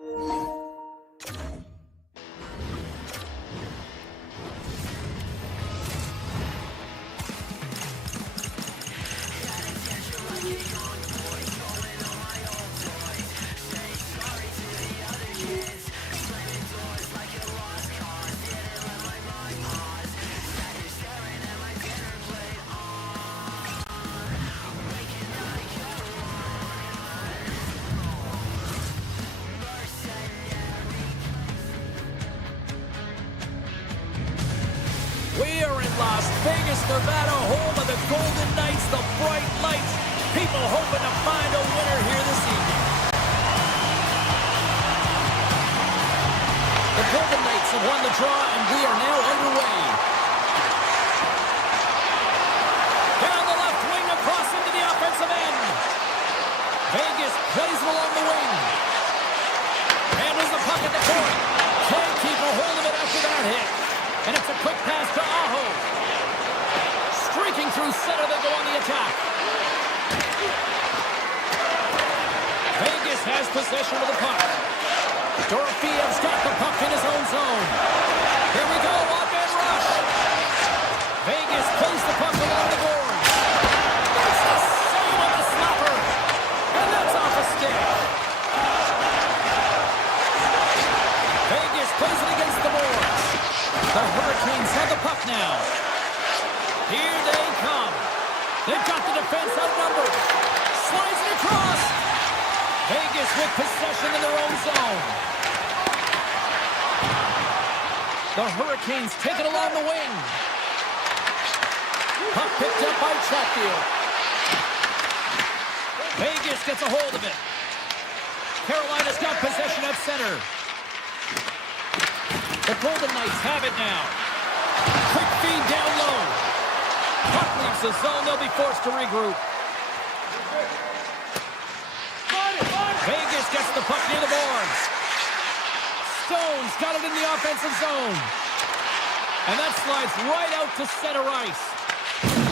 We are in Las Vegas, Nevada, home of the Golden Knights, the bright lights. People hoping to find a winner here this evening. The Golden Knights have won the draw, and we are now underway. Down the left wing, across into the offensive end. Vegas plays it along the wing. Handles the puck at the point. Can't keep a hold of it after that hit. And it's a quick pass to Aho. Streaking through center, they go on the attack. Vegas has possession of the puck. Dorofeyev's got the puck in his own zone. Here we go, one-man rush. Vegas plays the puck along the boards. That's the save of the slapper. And that's off a stick. Vegas plays it against the boards. The Hurricanes have the puck now. Here they come. They've got the defense outnumbered. Slides it across. Vegas with possession in their own zone. The Hurricanes take it along the wing. Puck picked up by Chatfield. Vegas gets a hold of it. Carolina's got possession at center. The Golden Knights have it now. Quick feed down low. Puck leaves the zone. They'll be forced to regroup. Vegas gets the puck near the boards. Stone's got it in the offensive zone. And that slides right out to center ice.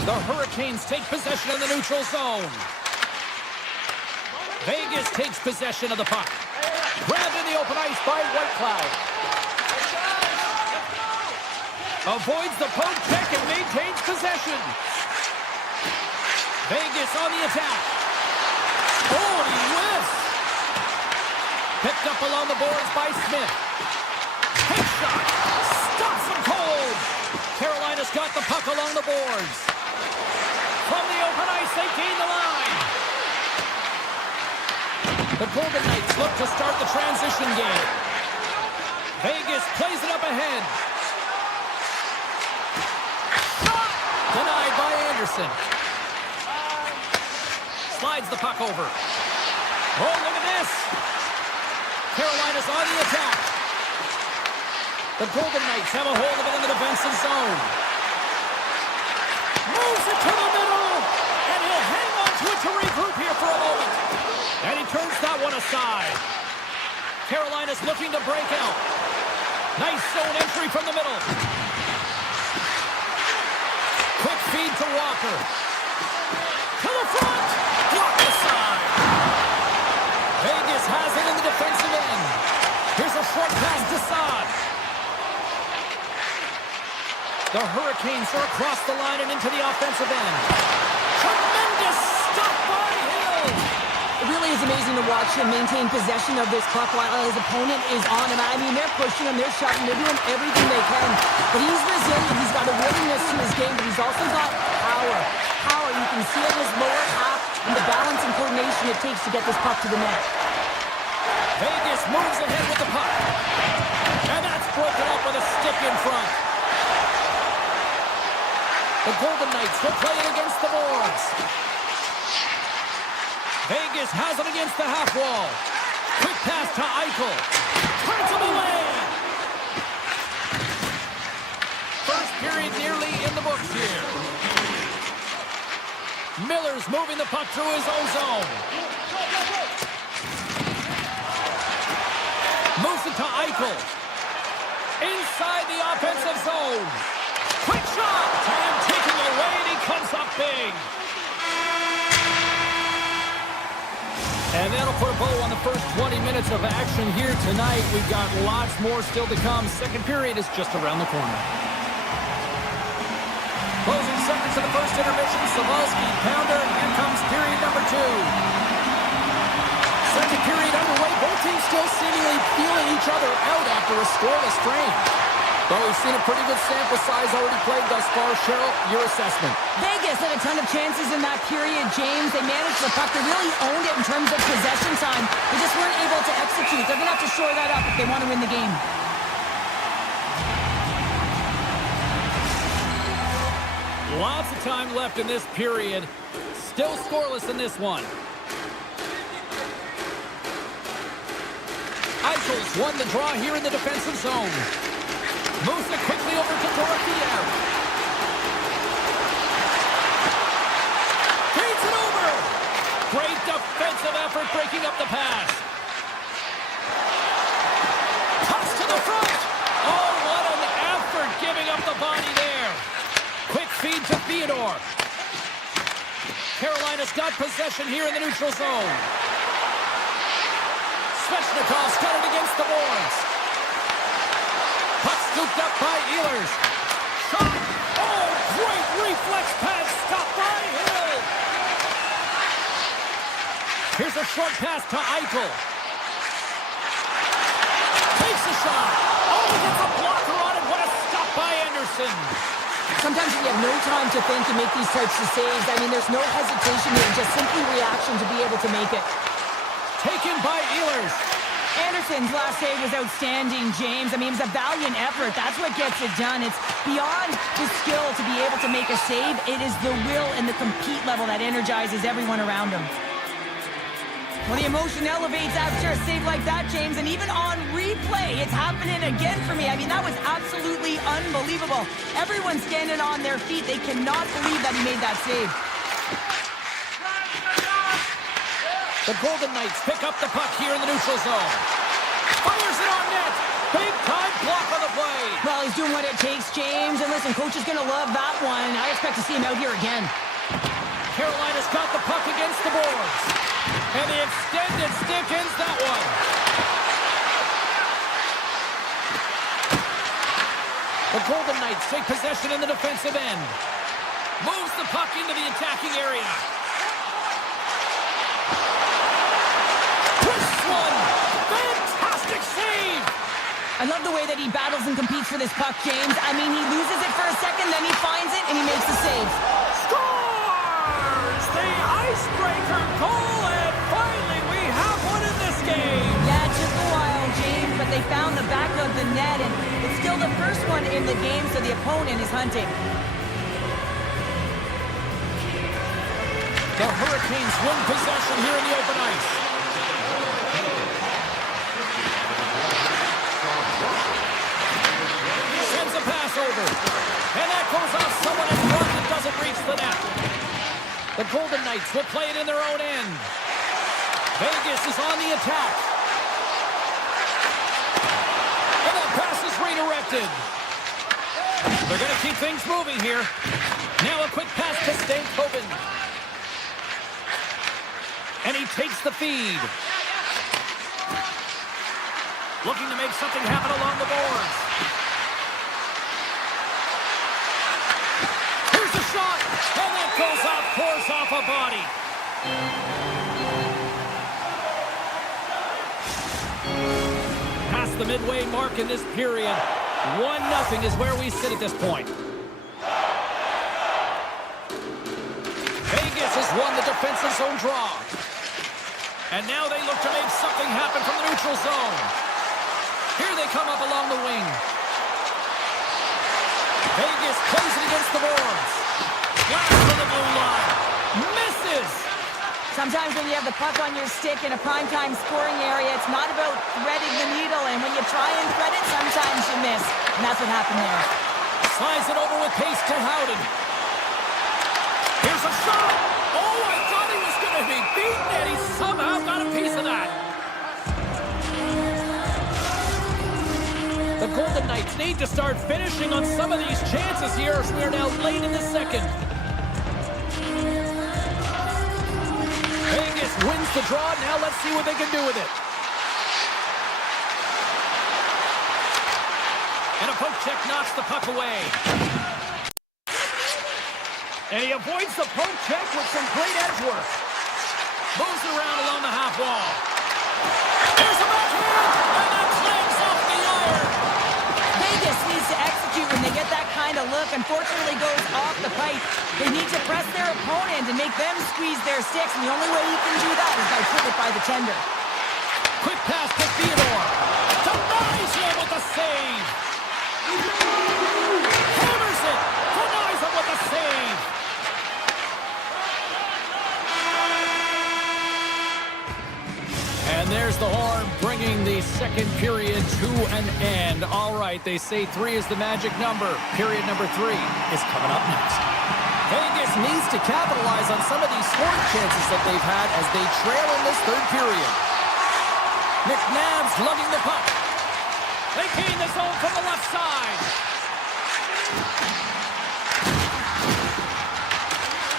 The Hurricanes take possession in the neutral zone. Vegas takes possession of the puck. Grabbed in the open ice by Whitecloud. Avoids the poke check and maintains possession. Vegas on the attack. Oh, and he whiffs. Picked up along the boards by Smith. Hit shot. Stops him cold. Carolina's got the puck along the boards. From the open ice, they gain the line. The Golden Knights look to start the transition game. Vegas plays it up ahead. Denied by Anderson. Slides the puck over. Oh, look at this. Carolina's on the attack. The Golden Knights have a hold of it in the defensive zone. Moves it to the middle. And he'll hang on to it to regroup here for a moment. And he turns that one aside. Carolina's looking to break out. Nice zone entry from the middle. Quick feed to Walker. To the front. Blocked aside. Vegas has it in the defensive end. Here's a short pass to Saad. The Hurricanes are across the line and into the offensive end. Tremendous stop by Hill. It really is amazing to watch him maintain possession of this puck while his opponent is on him. I mean, they're pushing him, they're shouting, they're doing everything they can. But he's resilient, he's got a willingness to his game, but he's also got power. Power, you can see it in his lower half and the balance and coordination it takes to get this puck to the net. Vegas moves ahead with the puck. And that's broken up with a stick in front. The Golden Knights will play it against the boards. Vegas has it against the half wall. Quick pass to Eichel. Turns him away. First period nearly in the books here. Miller's moving the puck through his own zone. Moves it to Eichel. Inside the offensive zone. Quick shot. And taking away, and he comes up big. And that'll put a bow on the first 20 minutes of action here tonight. We've got lots more still to come. Second period is just around the corner. Closing seconds of the first intermission. Savalski, pounder, and here comes period number 2. Second period underway. Both teams still seemingly feeling each other out after a scoreless frame. Well, we've seen a pretty good sample size already played thus far. Cheryl, your assessment. Vegas had a ton of chances in that period, James. They managed the puck. They really owned it in terms of possession time. They just weren't able to execute. They're going to have to shore that up if they want to win the game. Lots of time left in this period. Still scoreless in this one. Eichels won the draw here in the defensive zone. Moves it quickly over to Dorothea. Feeds it over. Great defensive effort breaking up the pass. Cuts to the front. Oh, what an effort giving up the body there. Quick feed to Theodore. Carolina's got possession here in the neutral zone. Svechnikov's got it against the boards. Puck scooped up by Ehlers. Shot. Oh, great reflex pass. Stopped by Hill. Here's a short pass to Eichel. Takes a shot. Oh, he gets a blocker on it. What a stop by Anderson. Sometimes when you have no time to think and make these types of saves, I mean, there's no hesitation here, just simply reaction to be able to make it. Taken by Ehlers. Anderson's last save was outstanding, James. I mean, it was a valiant effort. That's what gets it done. It's beyond the skill to be able to make a save. It is the will and the compete level that energizes everyone around him. Well, the emotion elevates after a save like that, James, and even on replay, it's happening again for me. I mean, that was absolutely unbelievable. Everyone's standing on their feet. They cannot believe that he made that save. The Golden Knights pick up the puck here in the neutral zone. Fires it on net. Big time block on the play. Well, he's doing what it takes, James. And listen, coach is going to love that one. I expect to see him out here again. Carolina's got the puck against the boards. And the extended stick ends that one. The Golden Knights take possession in the defensive end. Moves the puck into the attacking area. Fantastic save! I love the way that he battles and competes for this puck, James. I mean, he loses it for a second, then he finds it, and he makes the save. Scores! The icebreaker goal, and finally we have one in this game! Yeah, it took a while, James, but they found the back of the net, and it's still the first one in the game, so the opponent is hunting. The Hurricanes win possession here in the open ice. Over. And that goes off someone in front that doesn't reach the net. The Golden Knights will play it in their own end. Vegas is on the attack. And that pass is redirected. They're going to keep things moving here. Now a quick pass to Stankoven. And he takes the feed. Looking to make something happen along the boards. Shot, and that goes off course off a body. Past the midway mark in this period, 1-0 is where we sit at this point. Vegas has won the defensive zone draw. And now they look to make something happen from the neutral zone. Here they come up along the wing. Vegas plays it against the boards. Blast to the blue line. Misses. Sometimes when you have the puck on your stick in a primetime scoring area, it's not about threading the needle. And when you try and thread it, sometimes you miss. And that's what happened there. Slides it over with pace to Howden. Here's a shot. Oh, I thought he was going to be beaten, and he somehow got a piece of that. The Golden Knights need to start finishing on some of these chances here as we are now late in the second. Vegas wins the draw. Now let's see what they can do with it. And a poke check knocks the puck away. And he avoids the poke check with some great edge work. Moves around along the half wall. Here's a backhand, and that clangs off the iron. Vegas needs to execute when they get that kind of look. Unfortunately, goes off the pipe. They need to press their opponent and make them squeeze their sticks, and the only way you can do that is by putting it by the tender. Quick pass to Theodore. Denies him with the save. Hammers it. Denies him with the save. And there's the horn, bringing the second period to an end. All right, they say 3 is the magic number. Period number 3 is coming up next. Vegas needs to capitalize on some of these scoring chances that they've had as they trail in this third period. McNabb's lugging the puck. They gain the zone from the left side.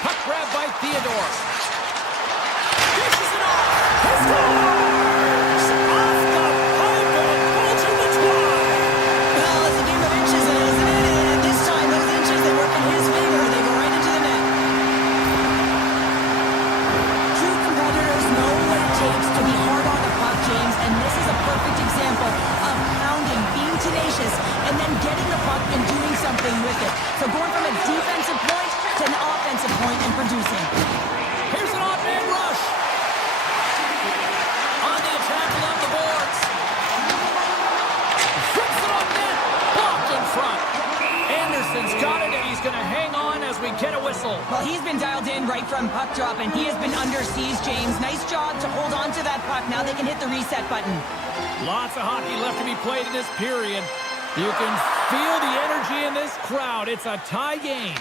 Puck grab by Theodore. Dishes it off. He scores! Off the pipe and pulls in the twine. Well, it's a game of inches, isn't it? And this time, those inches, they work in his favor. They go right into the net. True competitors know what it takes to be hard on the puck, James, and this is a perfect example of pounding, being tenacious, and then getting the puck and doing something with it. So going from a defensive point to an offensive point and producing. Here's an odd man rush. On the attack along the boards. Flips it on net. Blocked in front. Anderson's got it, and he's going to hang on as we get a whistle. Well, he's been dialed in right from puck drop, and he has been under siege, James. Nice job to hold on to that puck. Now they can hit the reset button. Lots of hockey left to be played in this period. You can feel the energy in this crowd. It's a tie game.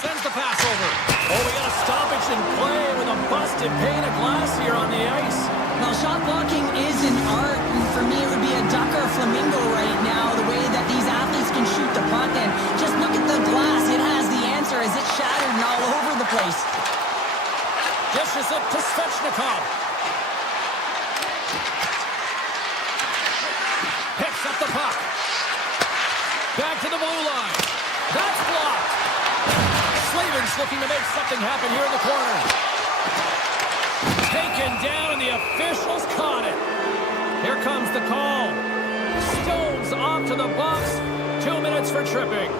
Sends the pass over. Oh, we got a stoppage in play with a busted pane of glass here on the ice. Well, shot blocking is an art, and for me it would be a duck or flamingo right now, the way that these athletes can shoot the puck. And just look at the glass. It has the answer as it's shattered and all over the place. Dishes it to Svechnikov. Picks up the puck. Back to the blue line. That's blocked. Slavin's looking to make something happen here in the corner. Taken down, and the officials caught it. Here comes the call. Stones off to the box. 2 minutes for tripping.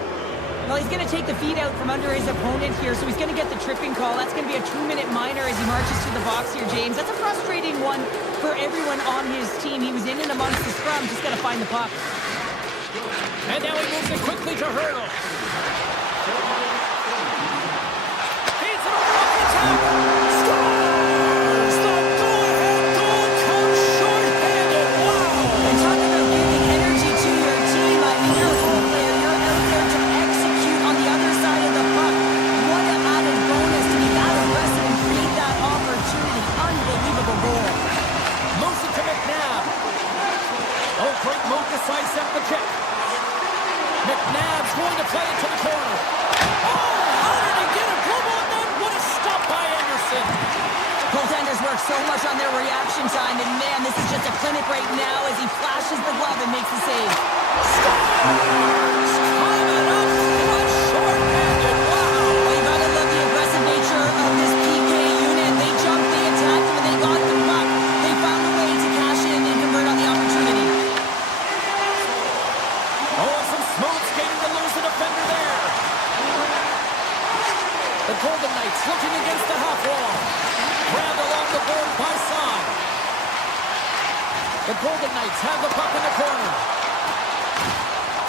Well, he's going to take the feet out from under his opponent here, so he's going to get the tripping call. That's going to be a 2-minute minor as he marches to the box here, James. That's a frustrating one for everyone on his team. He was in and amongst the scrum, just got to find the puck. And now he moves it quickly to Hurdle. Feeds it over on the attack. Scores! The go-ahead goal comes short-handed. Wow! And talk about giving energy to your team. I mean, you're a goal player. You're out there to execute on the other side of the puck. What an added bonus to be that aggressive and create that opportunity. Unbelievable goal. Moves it to McNabb. Oh, great move to sidestep the kick. McNabb's going to play it to the corner. Oh, how did he get a glove on that? What a stop by Anderson. Goaltenders work so much on their reaction time, and man, this is just a clinic right now as he flashes the glove and makes the save. Scores! Coming up clutch short-handed. Wow! Well, you gotta love the aggressive nature of this PK unit. They jumped, they attacked him, and they got the puck. They found a way to cash in and convert on the opportunity. Oh, some smooth skating to lose the defender there. The Golden Knights looking against the half wall. Grabbed along the board by Son. The Golden Knights have the puck in the corner.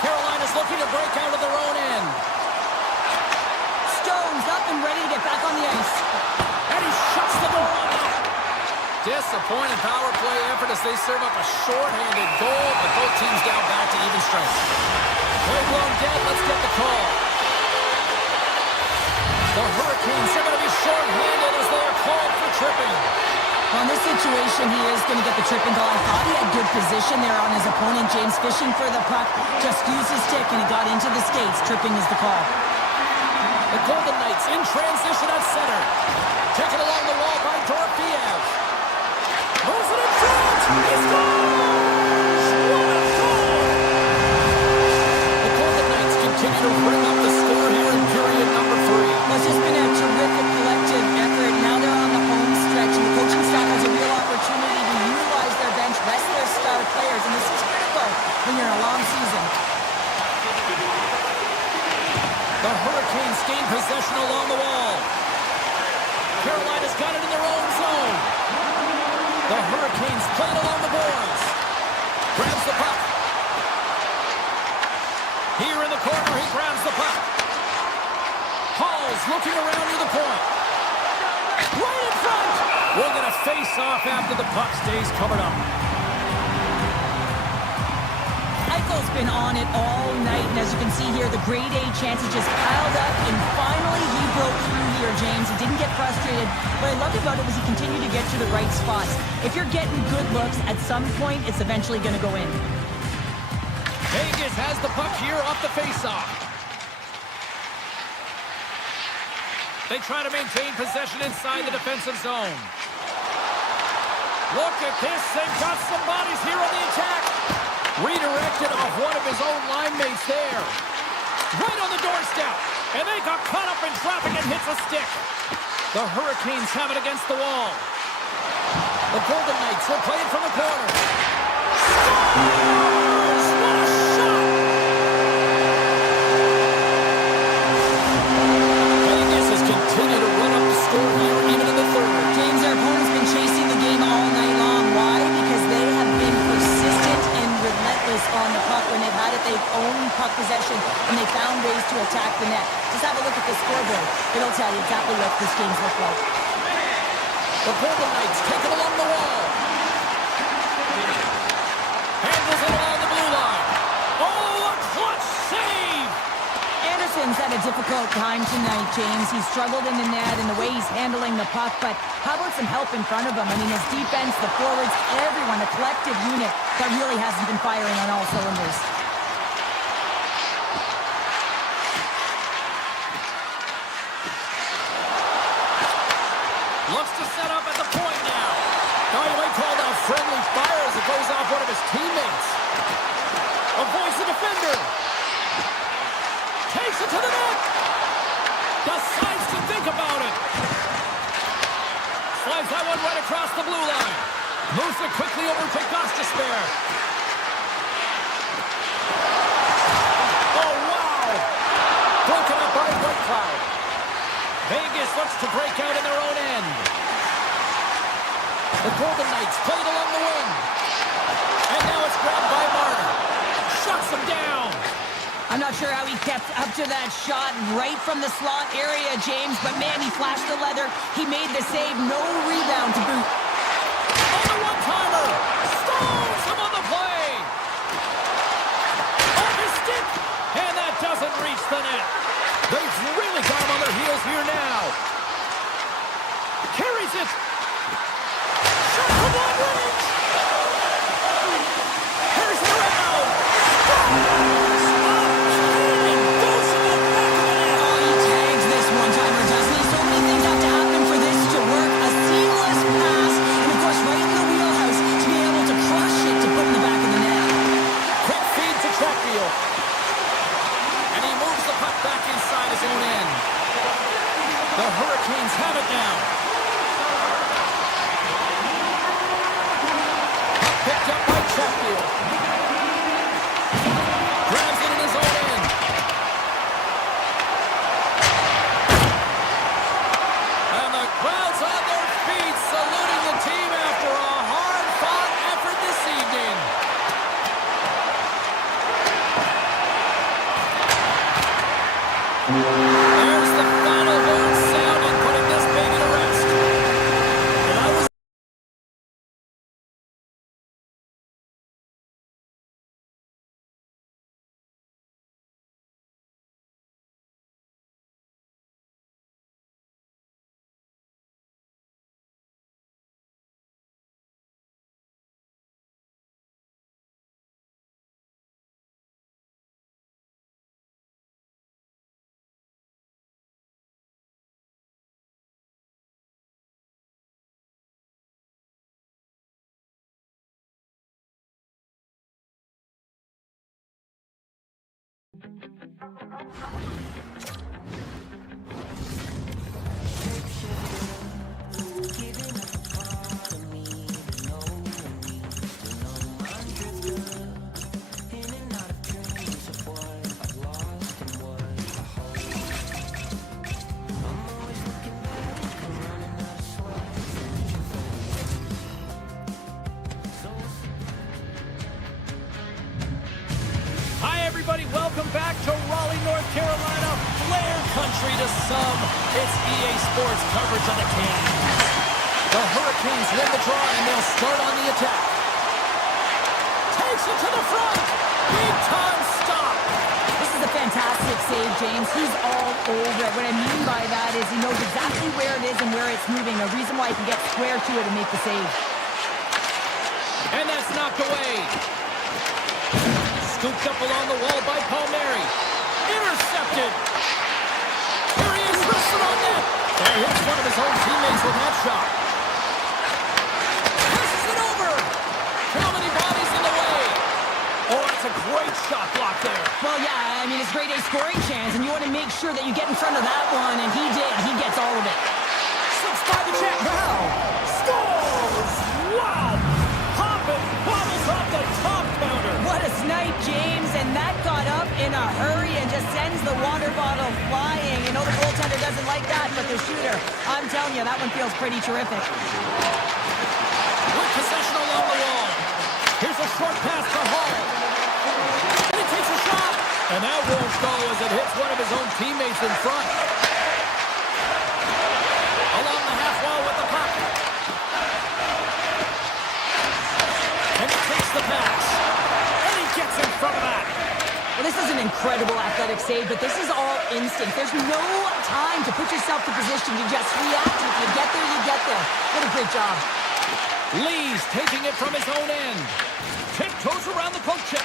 Carolina's looking to break out of their own end. Stones up and ready to get back on the ice. And he shuts the door on that. Disappointing power play effort as they serve up a short-handed goal, but both teams down back to even strength. Play blown dead, let's get the call. The Hurricanes are going to be short-handed as they are called for tripping. Well, in this situation, he is going to get the tripping goal. I thought he had good position there on his opponent. James fishing for the puck, just used his stick, and he got into the skates. Tripping is the call. The The Golden Knights in transition at center. Taken along the wall by Dorofiev. Moves it in front. He scores! What a goal! The Golden Knights continue to bring up the score here in period number 3. Well, it's just been a terrific collective effort. Now they're on the home stretch, and the coaching staff has a real opportunity to utilize their bench, rest their star players, and this is critical when you're in a long season. The Hurricanes gain possession along the wall. Carolina's got it in their own zone. The Hurricanes play it along the boards. Grabs the puck. Here in the corner, he grabs the puck. Hall's looking around near the point. Right in front! We're going to face off after the puck stays covered up. Eichel's been on it all night, and as you can see here, the grade A chances just piled up, and finally he broke through here, James. He didn't get frustrated. What I loved about it was he continued to get to the right spots. If you're getting good looks, at some point, it's eventually going to go in. Vegas has the puck here off the faceoff. They try to maintain possession inside the defensive zone. Look at this. They've got some bodies here on the attack. Redirected off one of his own line mates there. Right on the doorstep. And they got caught up in traffic and hits a stick. The Hurricanes have it against the wall. The Golden Knights will play it from the corner. Scores! What a shot! Vegas has continued to run up the score here even in the third. James, their opponent's been chasing the game all night long. Why? Because they have been persistent and relentless on the puck. When they've had it, they've owned puck possession, and they found ways to attack the net. Just have a look at the scoreboard. It'll tell you exactly what this game's looked like. The Golden Knights take it along the wall. Handles it along the blue line. Oh, a clutch save! Anderson's had a difficult time tonight, James. He's struggled in the net and the way he's handling the puck, but how about some help in front of him? I mean, his defense, the forwards, everyone, a collective unit that really hasn't been firing on all cylinders. Looks to set up at the point now. He called out friendly fire as it goes off one of his teammates. Avoids the defender. Takes it to the net. Decides to think about it. Slides that one right across the blue line. Moves it quickly over to Gostisbehere. Oh, wow! Broken up by White Cloud. Vegas looks to break out in their own end. The Golden Knights play it along the wing. And now it's grabbed by Marner. Shuts him down. I'm not sure how he kept up to that shot right from the slot area, James, but man, he flashed the leather. He made the save. No rebound to boot. On the one-timer. Stones him on the play. On his stick. And that doesn't reach the net. They've really got him on their heels here now. Carries it. Shot from long range. Carries it around. Scores! And goes to the back of the net. Oh, he tags this one-timer, doesn't he? So many things have to happen for this to work. A seamless pass, and of course, right in the wheelhouse to be able to crush it to put in the back of the net. Quick feed to Chatfield. And he moves the puck back inside his own end. The Hurricanes have it now. Puck picked up by Chatfield. Grabs it in his own end. And the crowd's on their feet, saluting the team after a hard-fought effort this evening. Welcome back to Raleigh, North Carolina, Flair country to some. It's EA Sports coverage on the Canyons. The Hurricanes win the draw and they'll start on the attack. Takes it to the front. Big time stop. This is a fantastic save, James. He's all over it. What I mean by that is he knows exactly where it is and where it's moving. A reason why he can get square to it and make the save. And that's knocked away. Scooped up along the wall by Palmieri. Intercepted. Here he is, wrestled on net. And he hits one of his own teammates with that shot. Passes it over. How many bodies in the way? Oh, that's a great shot block there. Well, yeah, I mean, it's grade A scoring chance, and you want to make sure that you get in front of that one, and he did. He gets all of it. Slips by the check. Now scores. Wow. Hopping, bobbles off the top counter. What a snipe, James, and that got up in a hurry and just sends the water bottle flying. You know the goaltender doesn't like that, but the shooter, I'm telling you, that one feels pretty terrific. With possession along the wall. Here's a short pass to Hall. And he takes a shot. And that won't go as it hits one of his own teammates in front. Along the half wall with the puck. And he takes the pass. And he gets in front of that. Well, this is an incredible athletic save, but this is all instinct. There's no time to put yourself in position. You just react. If you get there, you get there. What a great job. Lee's taking it from his own end. Tiptoes around the poke check.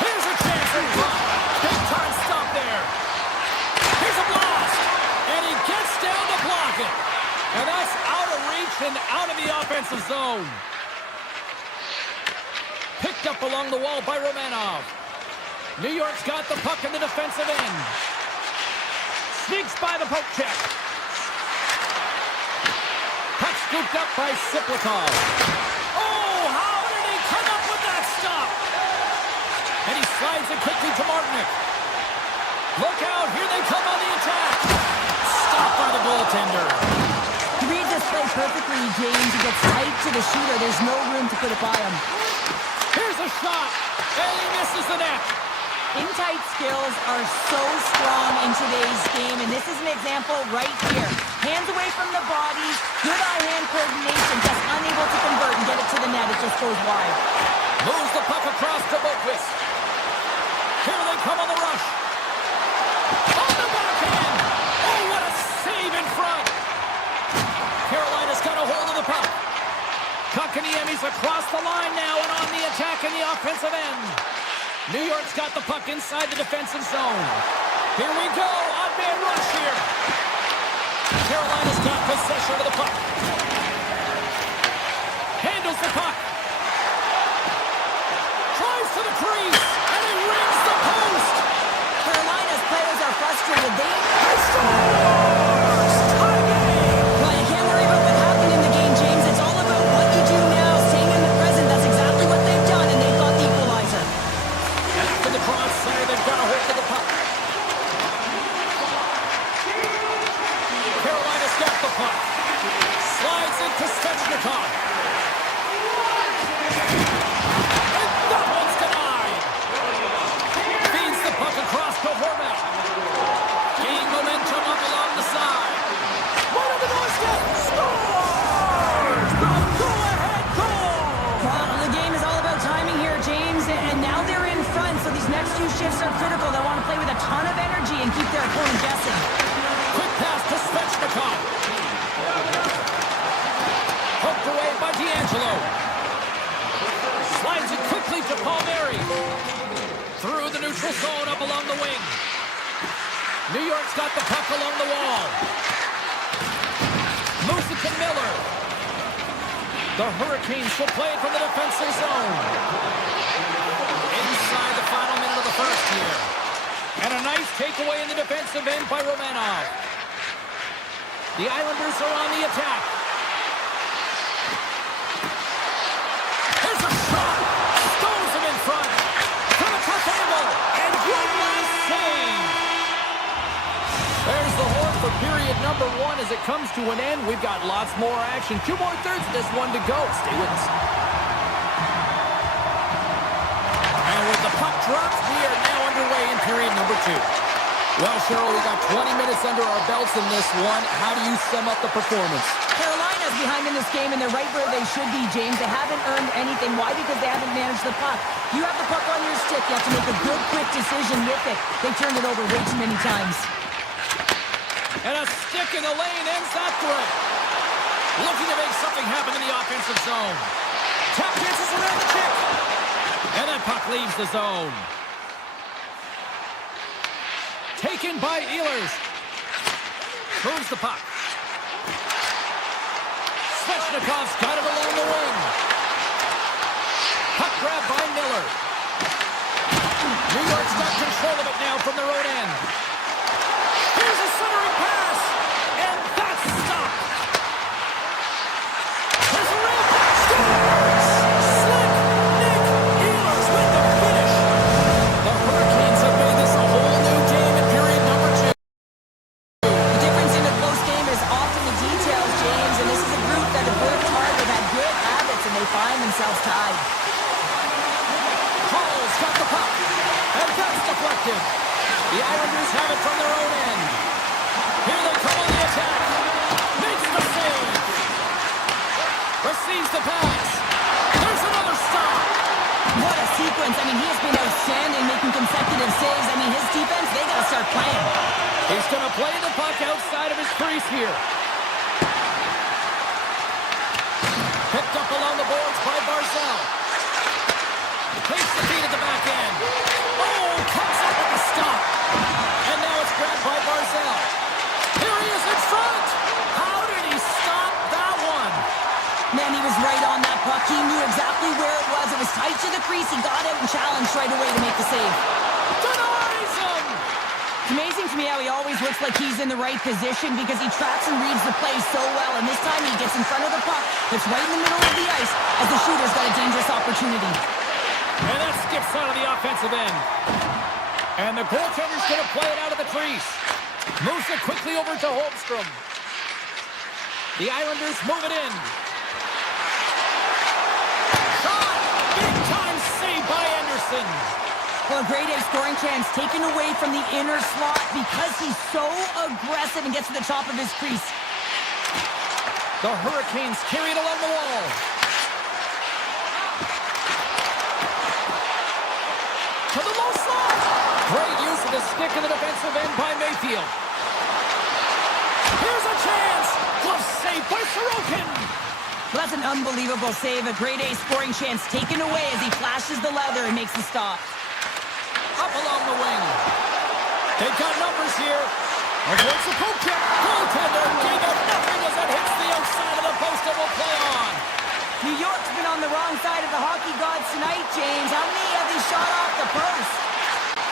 Here's a chance in front. Big time stop there. Here's a blast. And he gets down to block it. And that's out of reach and out of the offensive zone. Picked up along the wall by Romanov. New York's got the puck in the defensive end. Sneaks by the poke check. Puck scooped up by Siplikov. Oh, how did he come up with that stop? And he slides it quickly to Martinic. Look out, here they come on the attack. Stopped by the goaltender. He reads this play perfectly, James. He gets tight to the shooter. There's no room to put it by him. Here's a shot, and he misses the net. In-tight skills are so strong in today's game, and this is an example right here. Hands away from the bodies, good eye-hand coordination, just unable to convert and get it to the net. It just goes wide. Moves the puck across to Boquist. Here they come on the rush. On the backhand. Oh, what a save in front. Carolina's got a hold of the puck. Kotkaniemi's across the line now and on the attack in the offensive end. New York's got the puck inside the defensive zone. Here we go, odd man rush here. Carolina's got possession of the puck. Handles the puck. Drives to the crease, and he rings the post. Carolina's players are frustrated. They Scores! Tie game! Well, you can't worry about what happened in the game, James. It's all about what you do now, staying in the present. That's exactly what they've done, and they've got the equalizer. After the cross center, they've got a hold of the puck. Carolina's got the puck. Slides into Svechnikov. And that one's denied. Feeds the puck across to Horvat. Gaining momentum up along the side. Right on the doorstep. Scores! The go-ahead goal! Well, the game is all about timing here, James, and now they're in front, so these next few shifts are critical. They want to play with a ton of energy and keep their opponent guessing. Quick pass to Svechnikov. Poked away by D'Angelo. Slides it quickly to Palmieri. Through the neutral zone up along the wing. New York's got the puck along the wall. Moves it to Miller. The Hurricanes will play it from the defensive zone. here. And a nice takeaway in the defensive end by Romanov. The Islanders are on the attack. Here's a shot. Stones him in front. From a tough angle. And one last save. There's the horn for period number 1 as it comes to an end. We've got lots more action. 2 more thirds of this one to go. Stay with us. And with the puck dropped, we are now underway in period number 2. Well, Cheryl, we got 20 minutes under our belts in this one. How do you sum up the performance? Carolina's behind in this game, and they're right where they should be, James. They haven't earned anything. Why? Because they haven't managed the puck. You have the puck on your stick. You have to make a good, quick decision with it. They turned it over way too many times. And a stick in the lane ends that threat. Looking to make something happen in the offensive zone. Tap dances around the kick. And that puck leaves the zone. Taken by Ehlers. Moves the puck. Svechnikov's got it along the wing. Puck grab by Miller. New York's got control of it now from their own end. Here's a centering pass. And that's stopped. There's a rim. Scores! Slick Nick Ehlers with the finish. The Hurricanes have made this a whole new game in period number 2. The difference in a close game is often the details, James, and this is a group that have worked hard, they've had good habits, and they find themselves tied. Hall's got the puck, and that's deflected. The Islanders have it from their own end. Here they come on the attack. Makes the save. Receives the pass. There's another stop. What a sequence. I mean, he has been outstanding, making consecutive saves. I mean, his defense, they got to start playing. He's going to play the puck outside of his crease here. Picked up along the boards by Barzal. Takes the feed at the back end. Oh, comes up with the stop. And now it's grabbed by Barzal. Here he is in front. How did he stop that one? Man, he was right on that puck. He knew exactly where it was. It was tight to the crease. He got out and challenged right away to make the save. Denies him. It's amazing to me how he always looks like he's in the right position because he tracks and reads the play so well. And this time he gets in front of the puck. It's right in the middle of the ice as the shooter's got a dangerous opportunity. And that skips out of the offensive end. And the goaltender's going to play it out of the crease. Moves it quickly over to Holmstrom. The Islanders move it in. Shot! Big time save by Anderson. Well, a great A scoring chance taken away from the inner slot because he's so aggressive and gets to the top of his crease. The Hurricanes carry it along the wall. To the low slot. Great use of the stick in the defensive end by Mayfield. Here's a chance. Glove save by Sorokin. Well, that's an unbelievable save. A great A scoring chance taken away as he flashes the leather and makes the stop. Up along the wing. They've got numbers here. Against the poke check. Goaltender gave up nothing as it hits the outside of the post and will play on. New York's been on the wrong side of the hockey gods tonight, James. How many have they shot off the post?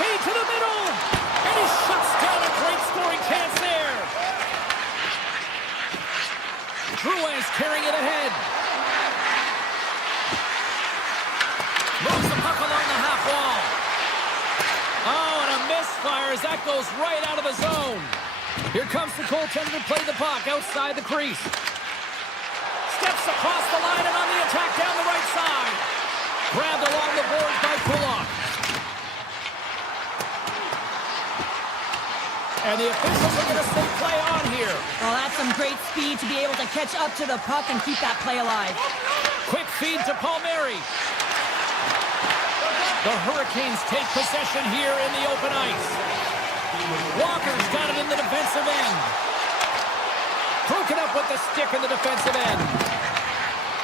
Feed to the middle. And he shuts down a great scoring chance there. Drouin's carrying it ahead. Moves the puck along the half wall. Oh, and a misfire as that goes right out of the zone. Here comes the goaltender to play the puck outside the crease. Steps across the line and on the attack down the right side. Grabbed along the boards by Kulak. And the officials are going to say play on here. Oh, that's some great speed to be able to catch up to the puck and keep that play alive. Quick feed to Palmieri. The Hurricanes take possession here in the open ice. Walker's got it in the defensive end. Broken up with the stick in the defensive end.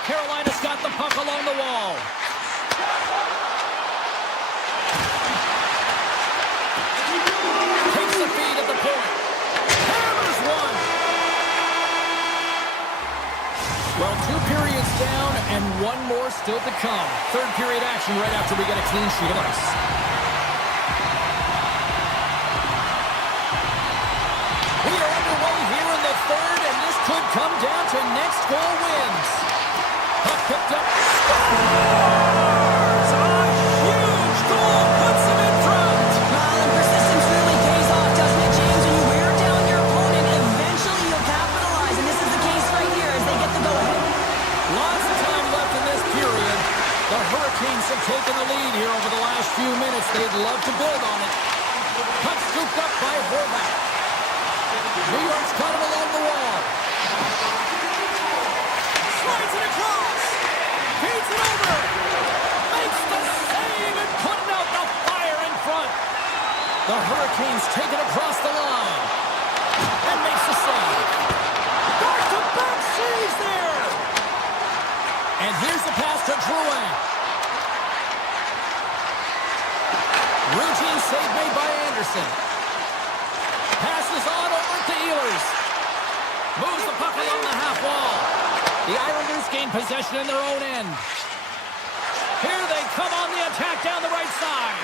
Carolina's got the puck along the wall. Takes the feed at the point. Hammers one. Well, 2 periods down and 1 more still to come. Third period action right after we get a clean sheet of ice. they'd love to build on it. Puck scooped up by Horvath. New York's got him along the wall. Slides it across. Feeds it over. Makes the save and putting out the fire in front. The Hurricanes take it across the line. And makes the save. Back-to-back saves there. And here's the pass to Drouin. Routine save made by Anderson. Passes on over to Ehlers. Moves the puck along the half wall. The Islanders gain possession in their own end. Here they come on the attack down the right side.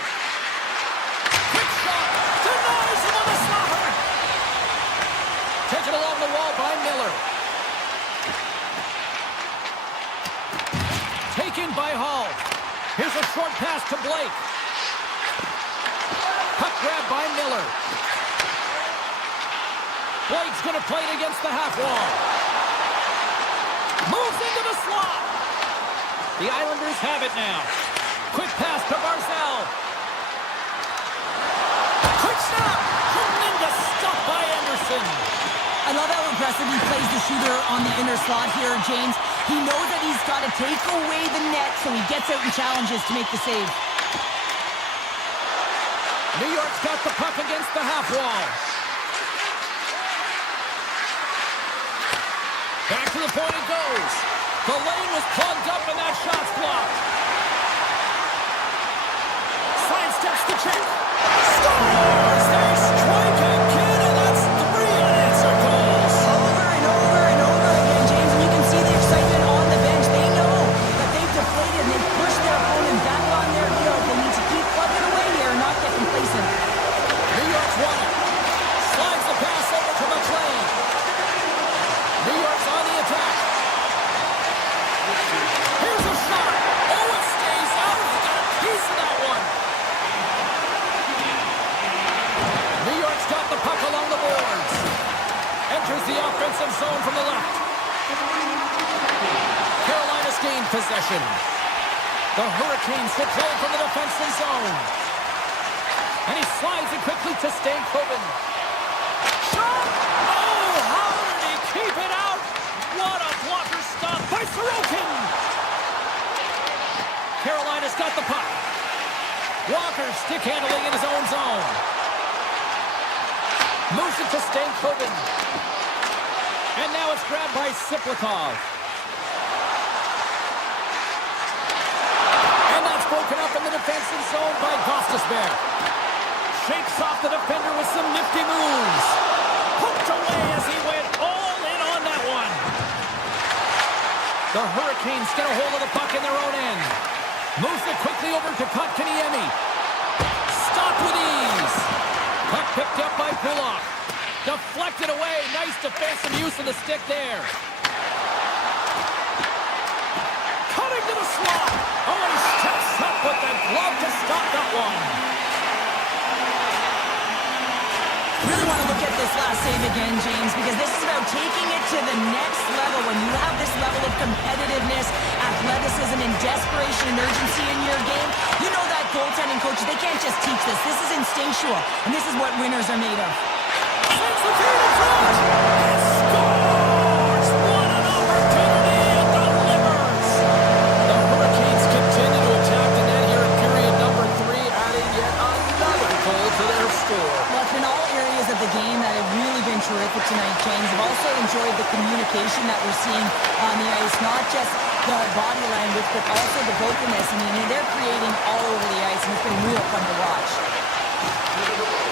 Quick shot. Denies him on the slapper. Taken along the wall by Miller. Taken by Hall. Here's a short pass to Blake. Puck grab by Miller. Blake's going to play it against the half wall. Moves into the slot. The Islanders have it now. Quick pass to Barzal. Quick snap. Tremendous stuff by Anderson. I love how impressive he plays the shooter on the inner slot here, James. He knows that he's got to take away the net, so he gets out and challenges to make the save. New York's got the puck against the half wall. Back to the point it goes. The lane was plugged up and that shot's blocked. Sidesteps the check. Scores! They strike again, and that's 3 unanswered goals. Over and over and over again, James, and you can see the excitement on the bench. They know that they've deflated and they've pushed their opponent back on their heels. They need to keep plugging away here and not get complacent. New York's won it. Slides the pass over to McLean. New York's on the attack. Here's a shot. Oh, it stays out. He got a piece of that one. New York's got the puck along the boards. Enters the offensive zone from the left. Carolina's gained possession. The Hurricanes will play from the defensive zone. And he slides it quickly to Stankoven. Shot! Oh, how did he keep it out? What a blocker stop by Sorokin! Carolina's got the puck. Walker stick handling in his own zone. Moves it to Stankoven. And now it's grabbed by Siplikov. And that's broken up in the defensive zone by Gostisbehere. Shakes off the defender with some nifty moves. Hooked away as he went all in on that one. The Hurricanes get a hold of the puck in their own end. Moves it quickly over to Kotkaniemi. Stopped with ease. Puck picked up by Pulock. Deflected away. Nice defensive use of the stick there. Cutting to the slot. Oh, he steps up with the glove to stop that one. Really want to look at this last save again, James, because this is about taking it to the next level. When you have this level of competitiveness, athleticism, and desperation and urgency in your game, you know that goaltending coaches, they can't just teach this. This is instinctual, and this is what winners are made of. Sends the feed in front. And scores! What an opportunity and delivers! The Hurricanes continue to attack the net here in period number 3, adding yet another goal to their score. Well, it's been all areas of the game that have really been terrific tonight, James. I've also enjoyed the communication that we're seeing on the ice, not just the body language, but also the vocalness. I mean, they're creating all over the ice, and it's been real fun to watch.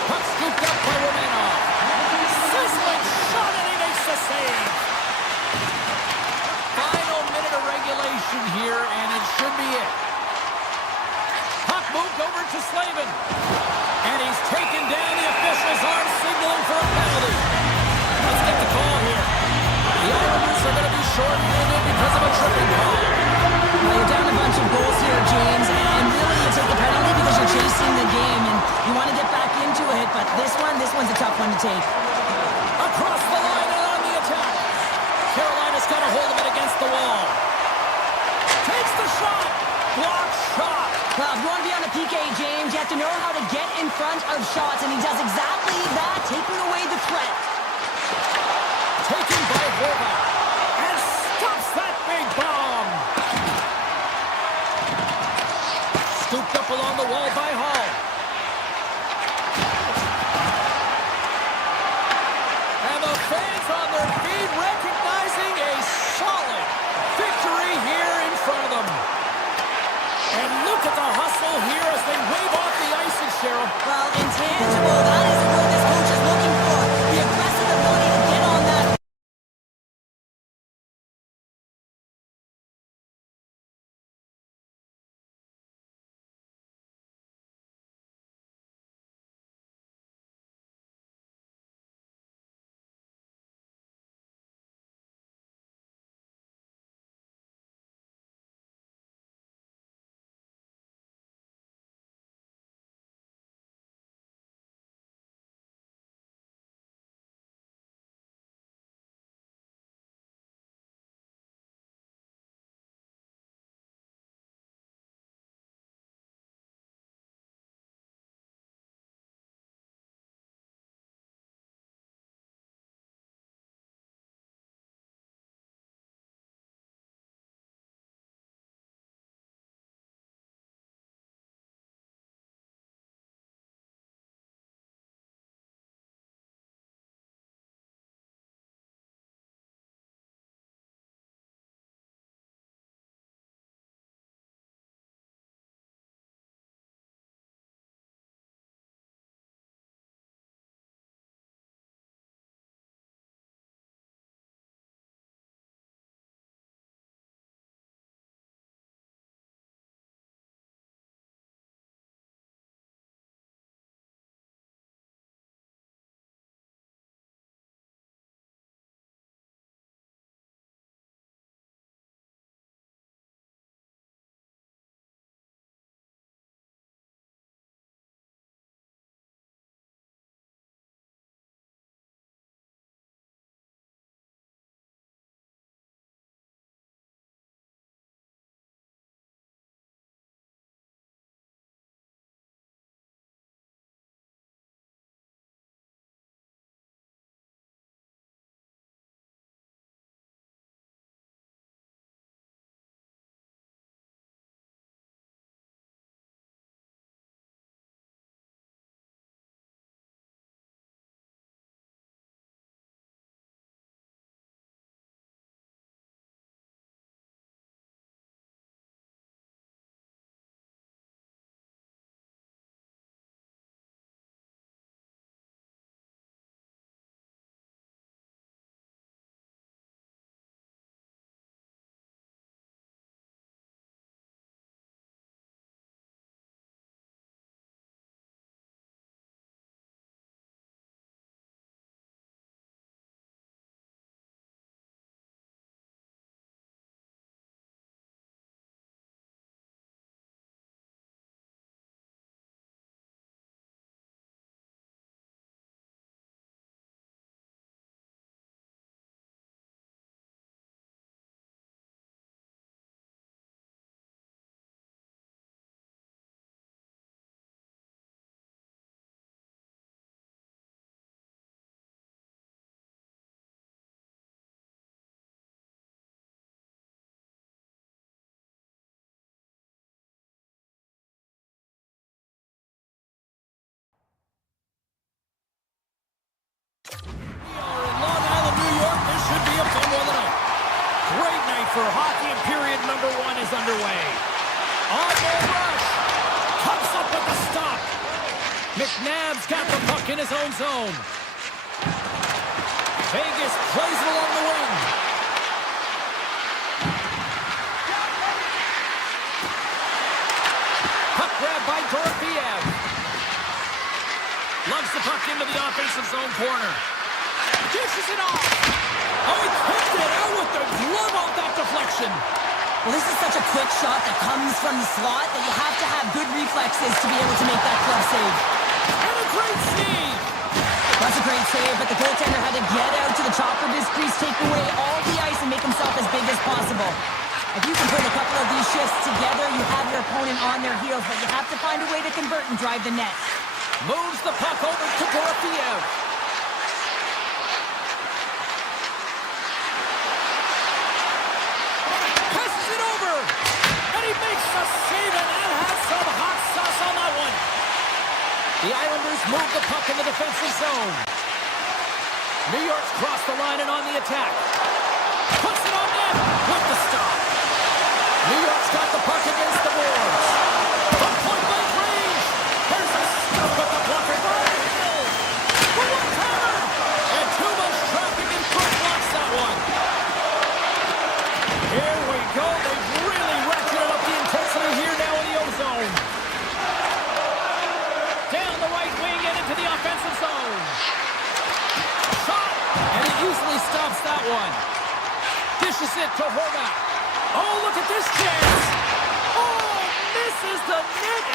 Puck scooped up by Romanov. Sizzling shot, and he makes the save. Final minute of regulation here, and it should be it. Puck moved over to Slavin. And he's taken down. The officials are signaling for a penalty. Let's get the call here. The Islanders are going to be short-handed because of a tripping call. Well, you're down a bunch of goals here, James, and really you take the penalty because you're chasing the game, and you want to get back into it, but this one's a tough one to take. Across the line and on the attack. Carolina's got a hold of it against the wall. Takes the shot. Blocked shot. Well, if you want to be on the PK, James, you have to know how to get in front of shots, and he does exactly that, taking away the threat. Taken by Horvath. And stops that big bomb. Scooped up along the wall by Hall. And the fans on their feet recognizing a solid victory here in front of them. And look at the hustle here as they wave off the icing, Cheryl. Well, intangible, that is the word this coach is looking for. The aggressive ability to get on that. For hockey, and period number 1 is underway. On-goal rush. Comes up with the stop. McNabb's got the puck in his own zone. Vegas plays it along the wing. Puck grab by Dorofeev. Lugs the puck into the offensive zone corner. Dishes it off. Oh, he kicked it out with the glove off that deflection. Well, this is such a quick shot that comes from the slot that you have to have good reflexes to be able to make that glove save. And a great save. That's a great save, but the goaltender had to get out to the top of his crease, take away all the ice, and make himself as big as possible. If you can put a couple of these shifts together, you have your opponent on their heels, but you have to find a way to convert and drive the net. Moves the puck over to Dorofiev. Passes it over. And he makes the save, and that has some hot sauce on that one. The Islanders move the puck in the defensive zone. New York's crossed the line and on the attack. Puts it on net with the stop. New York's got the puck against the boards. From point-blank range. There's a stop with the blocker. For one-timer. And too much traffic in front blocks that one. Here we go. They've really ratcheted up the intensity here now in the O-zone. Down the right wing and into the offensive zone. Shot. And he easily stops that one. Dishes it to Horvat. Oh, look at this chance. Oh, misses the net.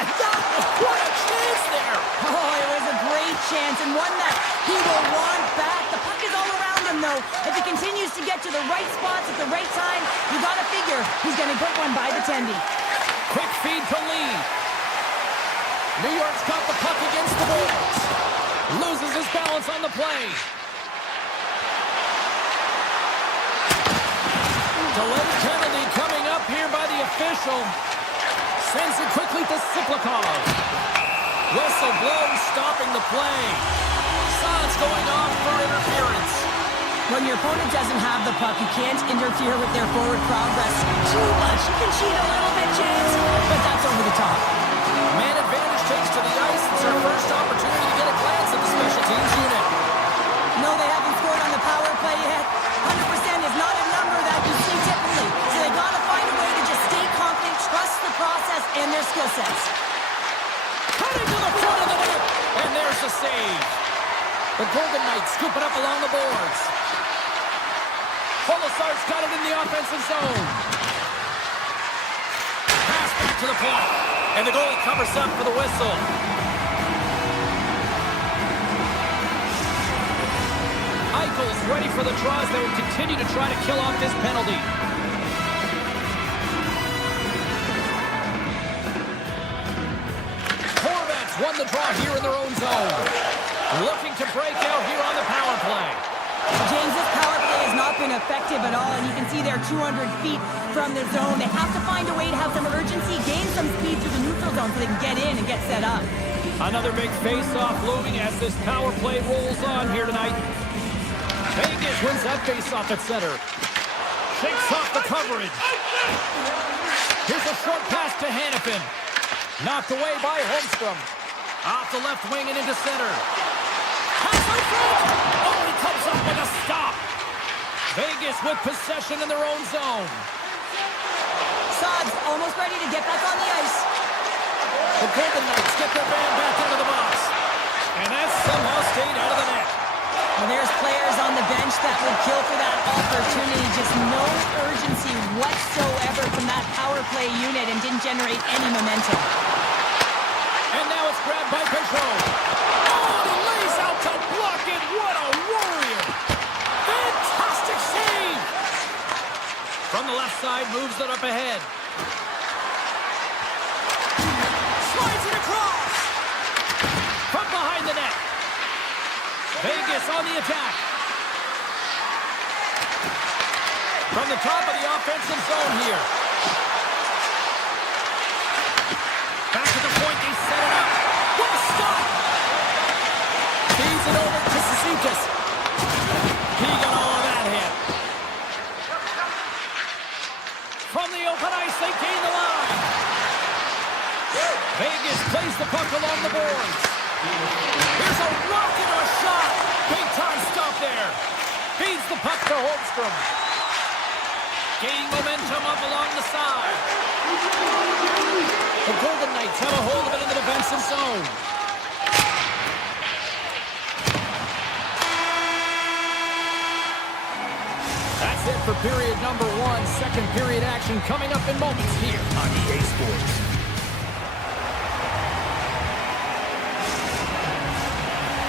What a chance there. Oh, it was a great chance and one that he will want back. The puck is all around him, though. If he continues to get to the right spots at the right time, you got to figure he's going to put one by the tendy. Quick feed to Lee. New York's got the puck against the boards. Loses his balance on the play. Delayed penalty coming up here by the official. Sends it quickly to Siplikov. Whistle blows, stopping the play. Signs going off for interference. When your opponent doesn't have the puck, you can't interfere with their forward progress too much. You can cheat a little bit, James, but that's over the top. Man advantage takes to the ice. It's our first opportunity to get a glance at the special teams unit. No, they haven't scored on the power play yet. 100% is not a number that you see typically. So they got to find a way to just stay confident, trust the process and their skill sets. Cutting to the front of the net. And there's the save. The Golden Knights scoop it up along the boards. Polisar's got it in the offensive zone. Pass back to the point. And the goalie covers up for the whistle. Eichel's ready for the draws. They will continue to try to kill off this penalty. Horvats won the draw here in their own zone. Looking to break out here on the power play. James, this power play has not been effective at all, and you can see they're 200 feet from the zone. They have to find a way to have some urgency, gain some speed through the neutral zone so they can get in and get set up. Another big face-off looming as this power play rolls on here tonight. Vegas wins that face-off at center. Shakes off the coverage. Here's a short pass to Hannafin. Knocked away by Holmstrom. Off the left wing and into center. Pass in front. Oh, he comes up with a stop. Vegas with possession in their own zone. Subs almost ready to get back on the ice. The Golden Knights get their man back into the box. And that somehow stayed out of the net. Well, there's players on the bench that would kill for that opportunity. Just no urgency whatsoever from that power play unit and didn't generate any momentum. And now it's grabbed by Peugeot. Oh, he lays out to block it. What a warrior. Fantastic save. From the left side, moves it up ahead. Slides it across. From behind the net. Vegas on the attack. From the top of the offensive zone here. Back to the point, they set it up. What a stop! Feeds it over to Cizikas. He got all of that hit. From the open ice, they gain the line. Vegas plays the puck along the boards. Here's a rocket or a shot. Big time stop there. Feeds the puck to Holmstrom. Gaining momentum up along the side. The Golden Knights have a hold of it in the defensive zone. That's it for period number one. Second period action coming up in moments here on EA Sports.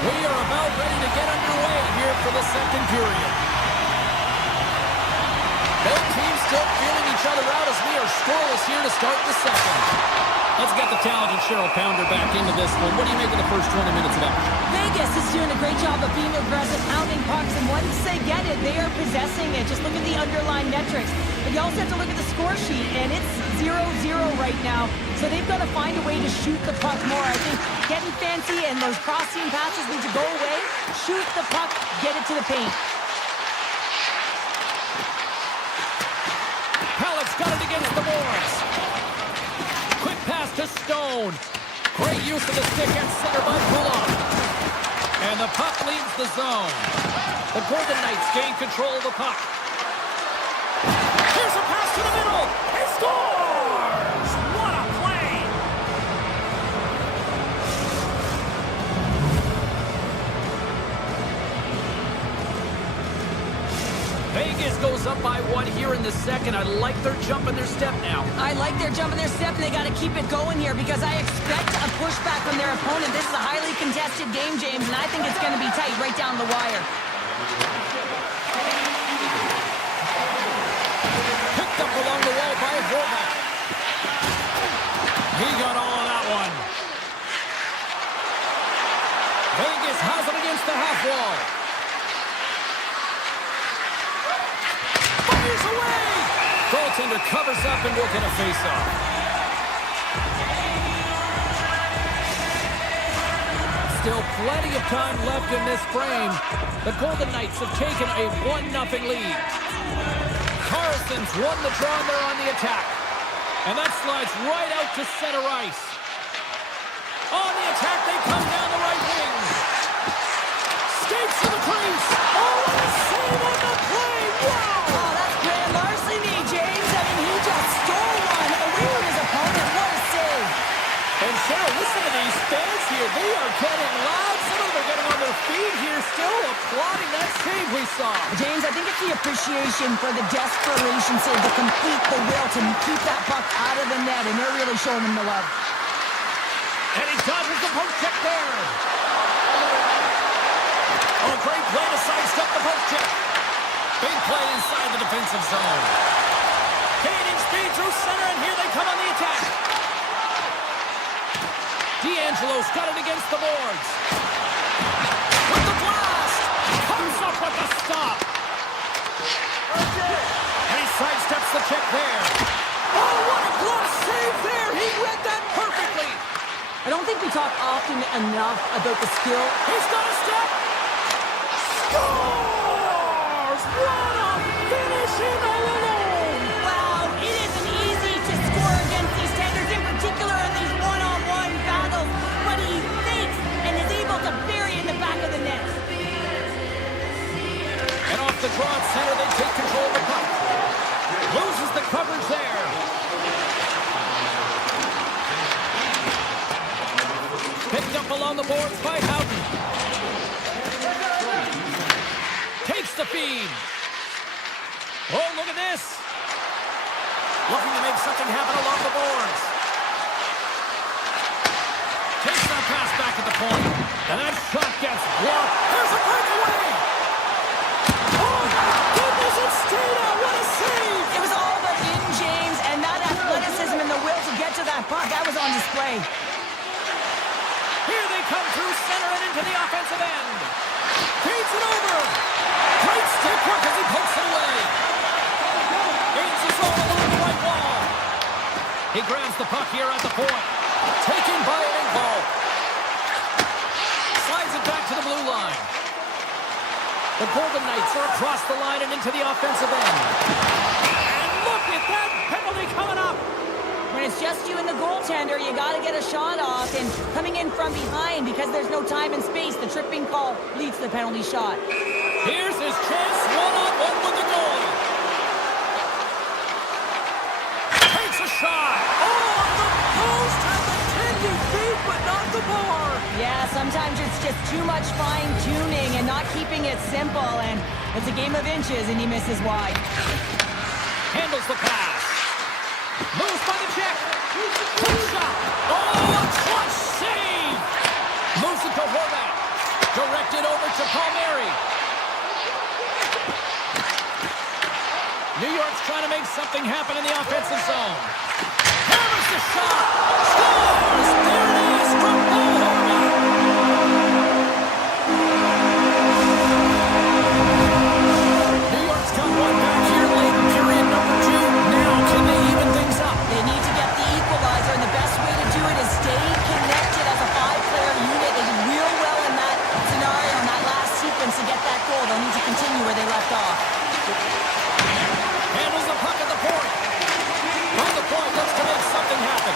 We are about ready to get underway here for the second period. Both teams still feeling each other out as we are scoreless here to start the second. Let's get the talented Cheryl Pounder back into this one. What do you make of the first 20 minutes of action? Vegas is doing a great job of being aggressive, pounding pucks, and once they get it, they are possessing it. Just look at the underlying metrics. But you also have to look at the score sheet, and it's 0-0 right now. So they've got to find a way to shoot the puck more. I think getting fancy and those crossing passes need to go away. Shoot the puck, get it to the paint. Halleck's got it against the boards. Quick pass to Stone. Great use of the stick at center by Pullock. And the puck leaves the zone. The Golden Knights gain control of the puck. Here's a pass to the middle. He scores! What a play! Vegas goes up by 1 here in the second. I like their jump and their step now. I like their jump and their step, and they got to keep it going here because I expect a pushback from their opponent. This is a highly contested game, James, and I think it's going to be tight right down the wire. Picked up along the wall by Horvath. He got all of that one. Vegas has him against the half wall. Fires away! Goaltender covers up and will get a face-off. Still plenty of time left in this frame. The Golden Knights have taken a 1-0 lead. Carlson's won the draw and they're on the attack. And that slides right out to center ice. On the attack, they come down the right wing. Skates to the crease. Oh, what a save on the play! Wow! Oh, that's grand larceny, James. I mean, he just stole one away from his opponent. What a save. And Cheryl, listen to these fans here. They are getting loud. Some of them are getting on their feet here, still applauding that save we saw. James, I think it's the appreciation for the desperation save to complete the will to keep that puck out of the net, and they're really showing him the love. And he dodges the poke check there. Oh, great play to sidestep the poke check. Big play inside the defensive zone. Gaining speed through center, and here they come on the attack. D'Angelo's got it against the boards. With the blast! Comes up with the stop. And he sidesteps the check there. Oh, what a glove save there! He read that perfectly. I don't think we talk often enough about the skill. He's got a step. Scores! What a finish in all alone! Wow, it isn't easy to score against these Tigers, in particular in these one-on-one battles, but he thinks and is able to bury in the back of the net. And off the draw at center, they take control of the puck. Loses the coverage there. Picked up along the boards by Houghton. Takes the feed. Oh, look at this. Looking to make something happen along the boards. Takes that pass back at the point. And that shot gets blocked. There's a breakaway. Oh, my goodness, it stayed out. What a save. It was all but in, James, and that athleticism and the will to get to that puck, that was on display. Here they come through center and into the offensive end. Feeds it over. Great stick work as he pokes it away. Gains his own along the right wall. He grabs the puck here at the point. Taken by Engvall. Slides it back to the blue line. The Golden Knights are across the line and into the offensive end. And look at that penalty coming up. When it's just you and the goaltender, you got to get a shot off, and coming in from behind because there's no time and space, the tripping call leads to the penalty shot. Here's his chance, one-on-one with the goalie. Takes a shot. Oh, the post has intended feet, but not the bar. Yeah, sometimes it's just too much fine-tuning and not keeping it simple, and it's a game of inches, and he misses wide. Handles the pass. Moves by the check. Quick shot. Oh, a clutch save. Moves it to Horvath. Directed over to Palmieri. New York's trying to make something happen in the offensive zone. Hammers the shot. Scores! There it is from Bullhorn. New York's got one back here late in period number 2. Now can they even things up? They need to get the equalizer, and the best way to do it is stay connected as a 5-player unit. They did real well in that scenario, in that last sequence to get that goal. They'll need to continue where they left off. Handles the puck at the point. From the point, looks to make something happen.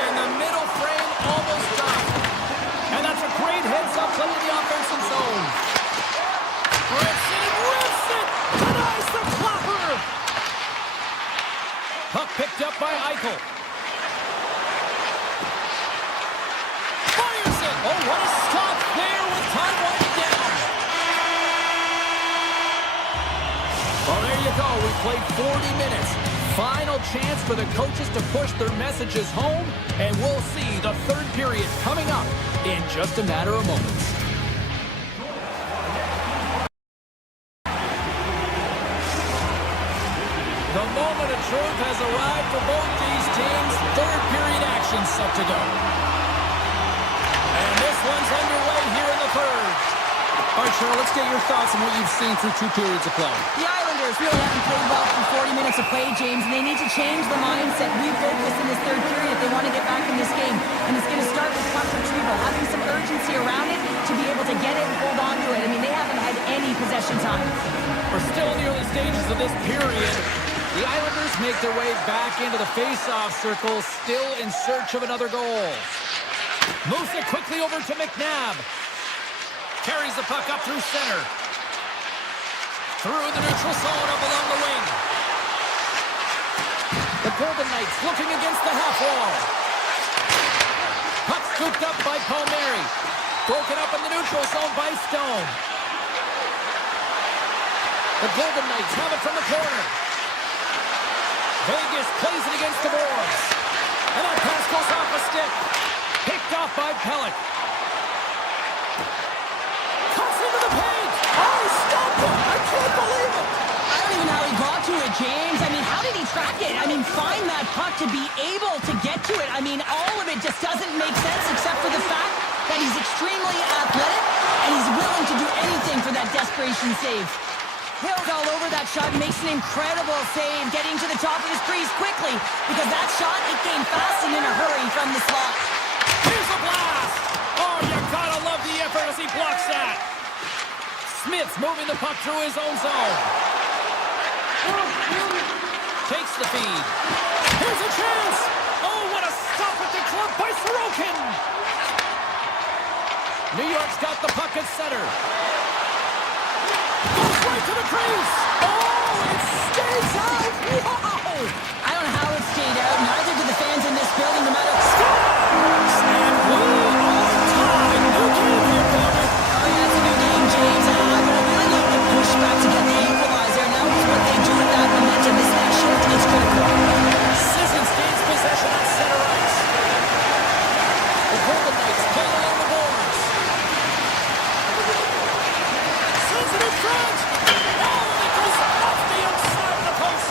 And the middle frame almost done. And that's a great heads-up play in the offensive zone. Brinson rips it! Denies the flopper! Puck picked up by Eichel. Fires it! Oh, what a stop there with time winding down. Well, there you go. We played 40 minutes. Final chance for the coaches to push their messages home, and we'll see the third period coming up in just a matter of moments. The moment of truth has arrived for both these teams. Third period action set to go. And this one's underway here in the third. All right, Cheryl, let's get your thoughts on what you've seen through 2 periods of play. The Islanders really haven't played well for 40 minutes of play, James, and they need to change the mindset, refocus in this third period if they want to get back in this game. And it's going to start with puck retrieval, having some urgency around it to be able to get it and hold on to it. I mean, they haven't had any possession time. We're still in the early stages of this period. The Islanders make their way back into the face-off circle, still in search of another goal. Moves it quickly over to McNabb. Carries the puck up through center. Through the neutral zone up along the wing. The Golden Knights looking against the half wall. Puck scooped up by Palmieri. Broken up in the neutral zone by Stone. The Golden Knights have it from the corner. Vegas plays it against the boards. And that pass goes off a stick. Picked off by Pellick. Cuts into the paint. Oh, stop it. I can't believe it. I don't even know how he got to it, James. I mean, how did he track it? I mean, find that puck to be able to get to it. I mean, all of it just doesn't make sense except for the fact that he's extremely athletic and he's willing to do anything for that desperation save. Hill's all over that shot, makes an incredible save, getting to the top of his crease quickly, because that shot, it came fast and in a hurry from the slot. Here's a blast! Oh, you gotta love the effort as he blocks that. Smith's moving the puck through his own zone. Takes the feed. Here's a chance! Oh, what a stop at the club by Sorokin! New York's got the puck at center. Goes right to the crease! Oh, it stays out! Wow! I don't know how it stayed out, neither do the fans in this building, no matter... Scores! And we are tied! New game here, Bobby! Oh, yeah, it's a new game, James. I really like the pushback to get the equalizer. Now it's what they do with that momentum. This next shift is critical. Sissons gains possession on center ice. The Golden Knights play along the boards. Sends it in front. Oh, it goes off the outside of the post.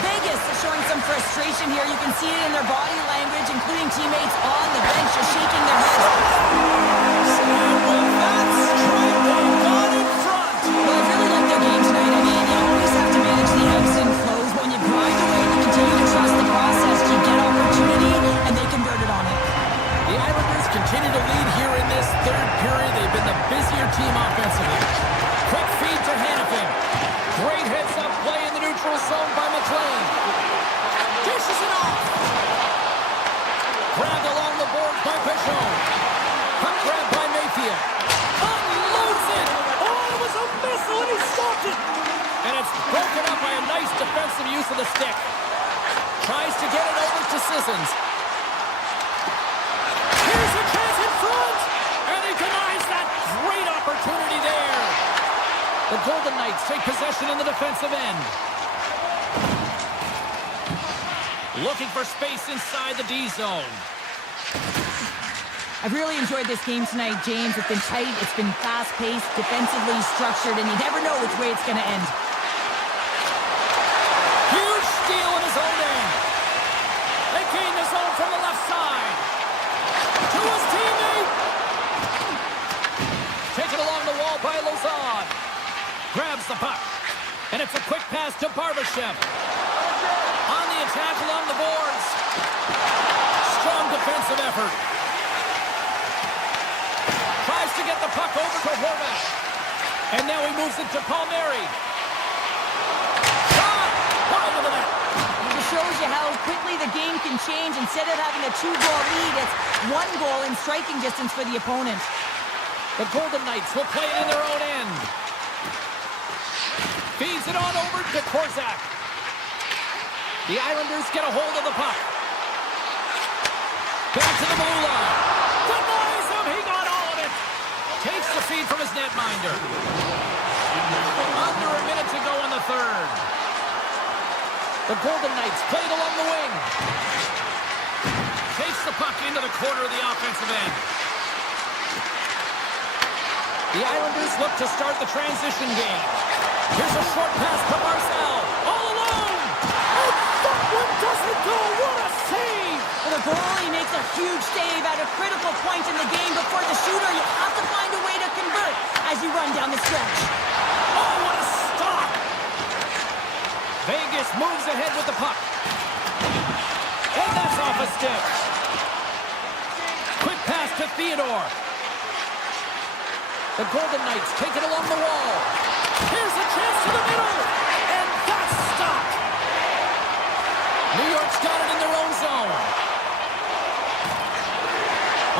Vegas is showing some frustration here. You can see it in their body language, including teammates on the bench just shaking their heads. And with that strike, they got in front. Well, I really like their game tonight. I mean, you always have to manage the ebbs and flows. But when you grind away, you continue to trust the process. You get opportunity, and they converted on it. The Islanders continue to lead here in this third period. They've been the busier team offensively. Quick feed to Hanifin. Great heads-up play in the neutral zone by McLean. Dishes it off. Grabbed along the boards by Pichon. Puck grabbed by Mayfield. Unloads it. Oh, it was a missile, and he stopped it. And it's broken up by a nice defensive use of the stick. Tries to get it over to Sissons. Here's a chance in front. And he denies that great opportunity there. The Golden Knights take possession in the defensive end. Looking for space inside the D zone. I've really enjoyed this game tonight, James. It's been tight, it's been fast-paced, defensively structured, and you never know which way it's going to end. Huge steal in his own end. They gain the zone from the left side. To his teammate. Taken along the wall by Lozon. Grabs the puck. And it's a quick pass to Barbashev. On the attack along the boards. Strong defensive effort. Tries to get the puck over to Horvath. And now he moves it to Palmieri. Shot! Wide of the net. It shows you how quickly the game can change. Instead of having a 2-goal lead, it's 1 goal in striking distance for the opponent. The Golden Knights will play it in their own end. Feeds it on over to Korczak. The Islanders get a hold of the puck. Back to the blue line. Denies him. He got all of it. Takes the feed from his netminder. Under a minute to go in the third. The Golden Knights play it along the wing. Takes the puck into the corner of the offensive end. The Islanders look to start the transition game. Here's a short pass to Marcel. All alone. And that one doesn't go. What a save. Well, the goalie makes a huge save at a critical point in the game, but for the shooter, you have to find a way to convert as you run down the stretch. Oh, what a stop. Vegas moves ahead with the puck. And that's off a stick. Quick pass to Theodore. The Golden Knights take it along the wall. Here's a chance to the middle. And that's stopped. New York's got it in their own zone.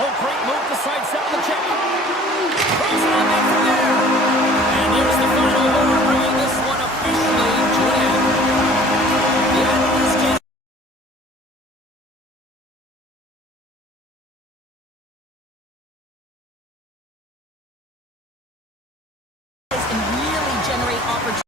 Oh, great move to sidestep the check. Throws it on net from there. And here's the final horn, bringing this one officially to an end. The Islanders get And really generate opportunities.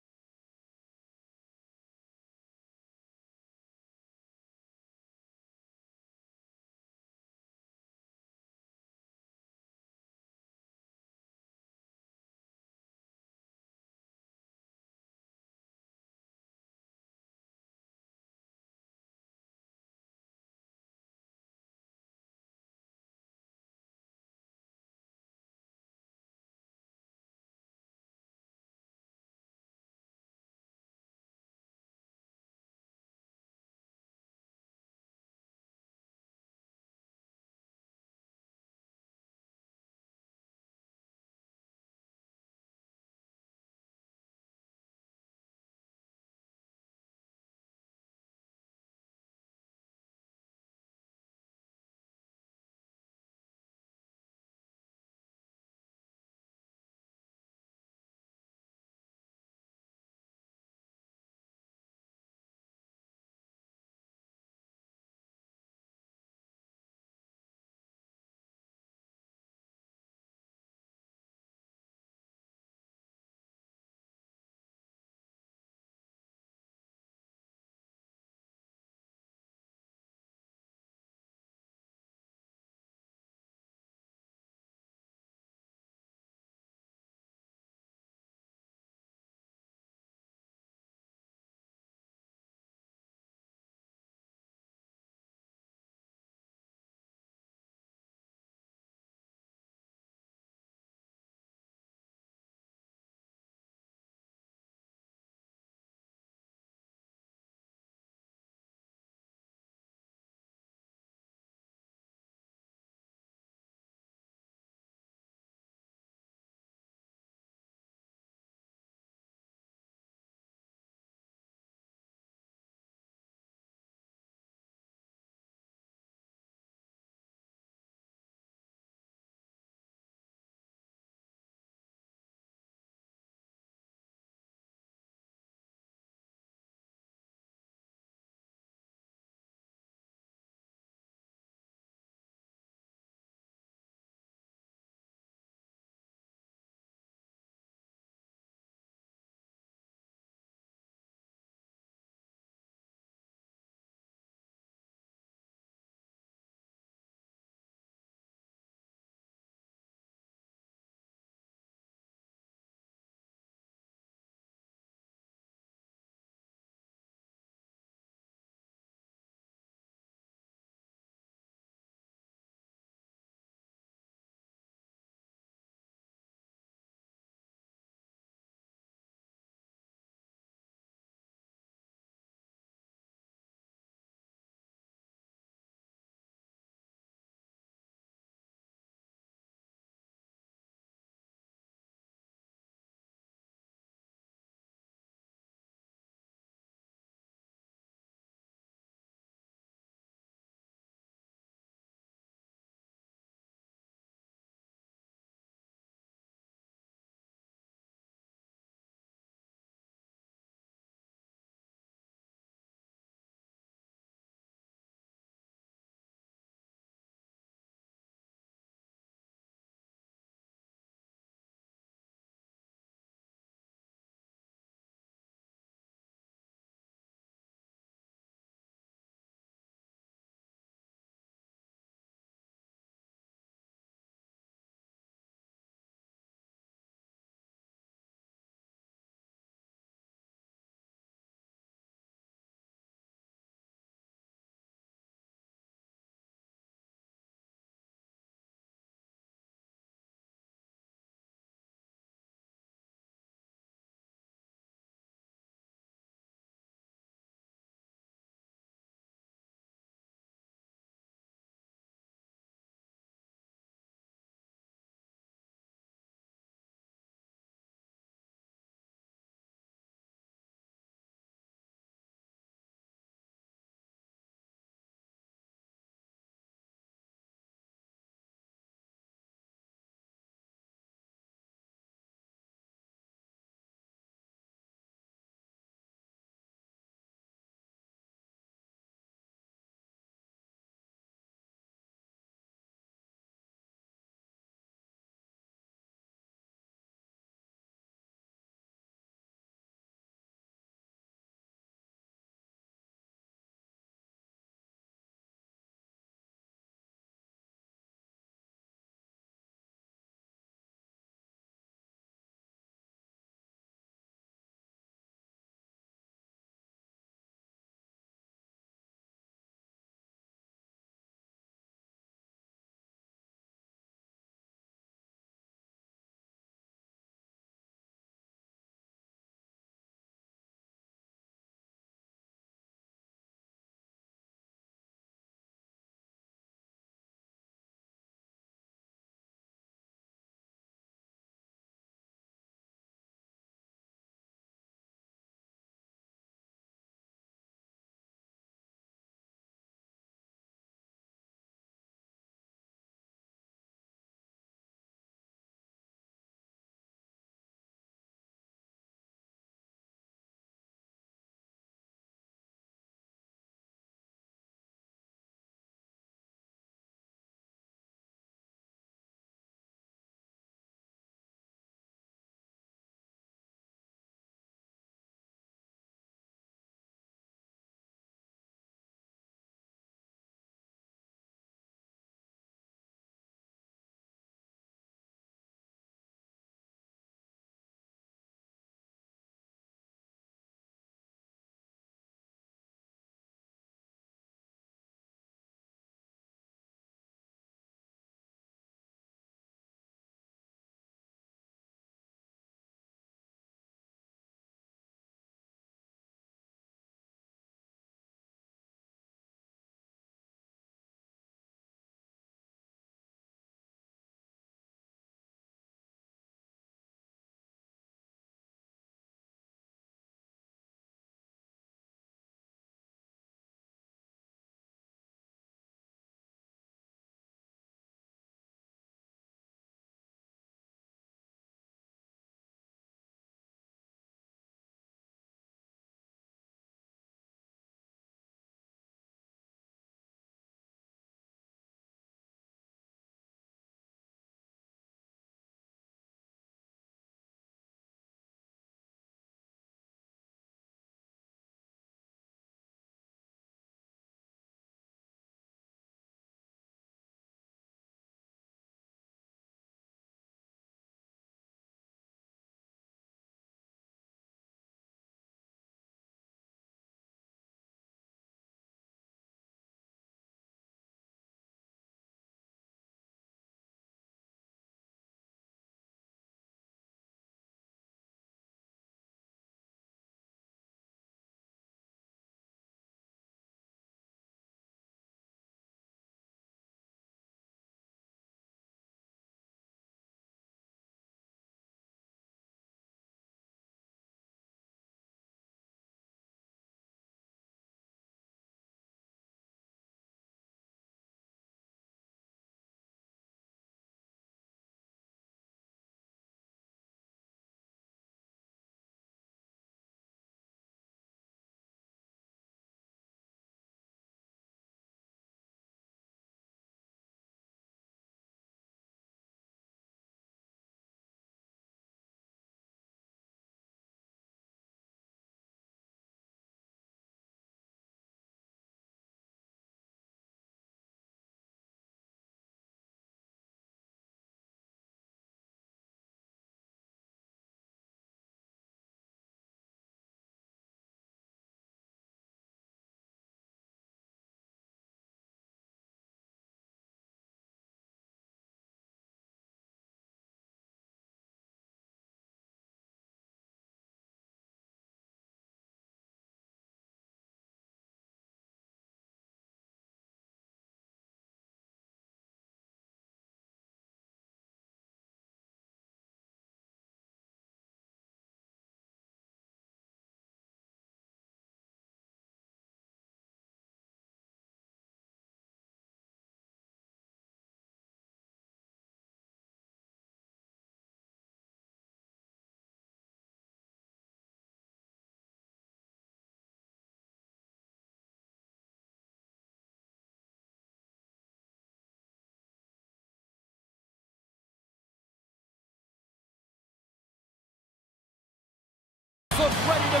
look ready to...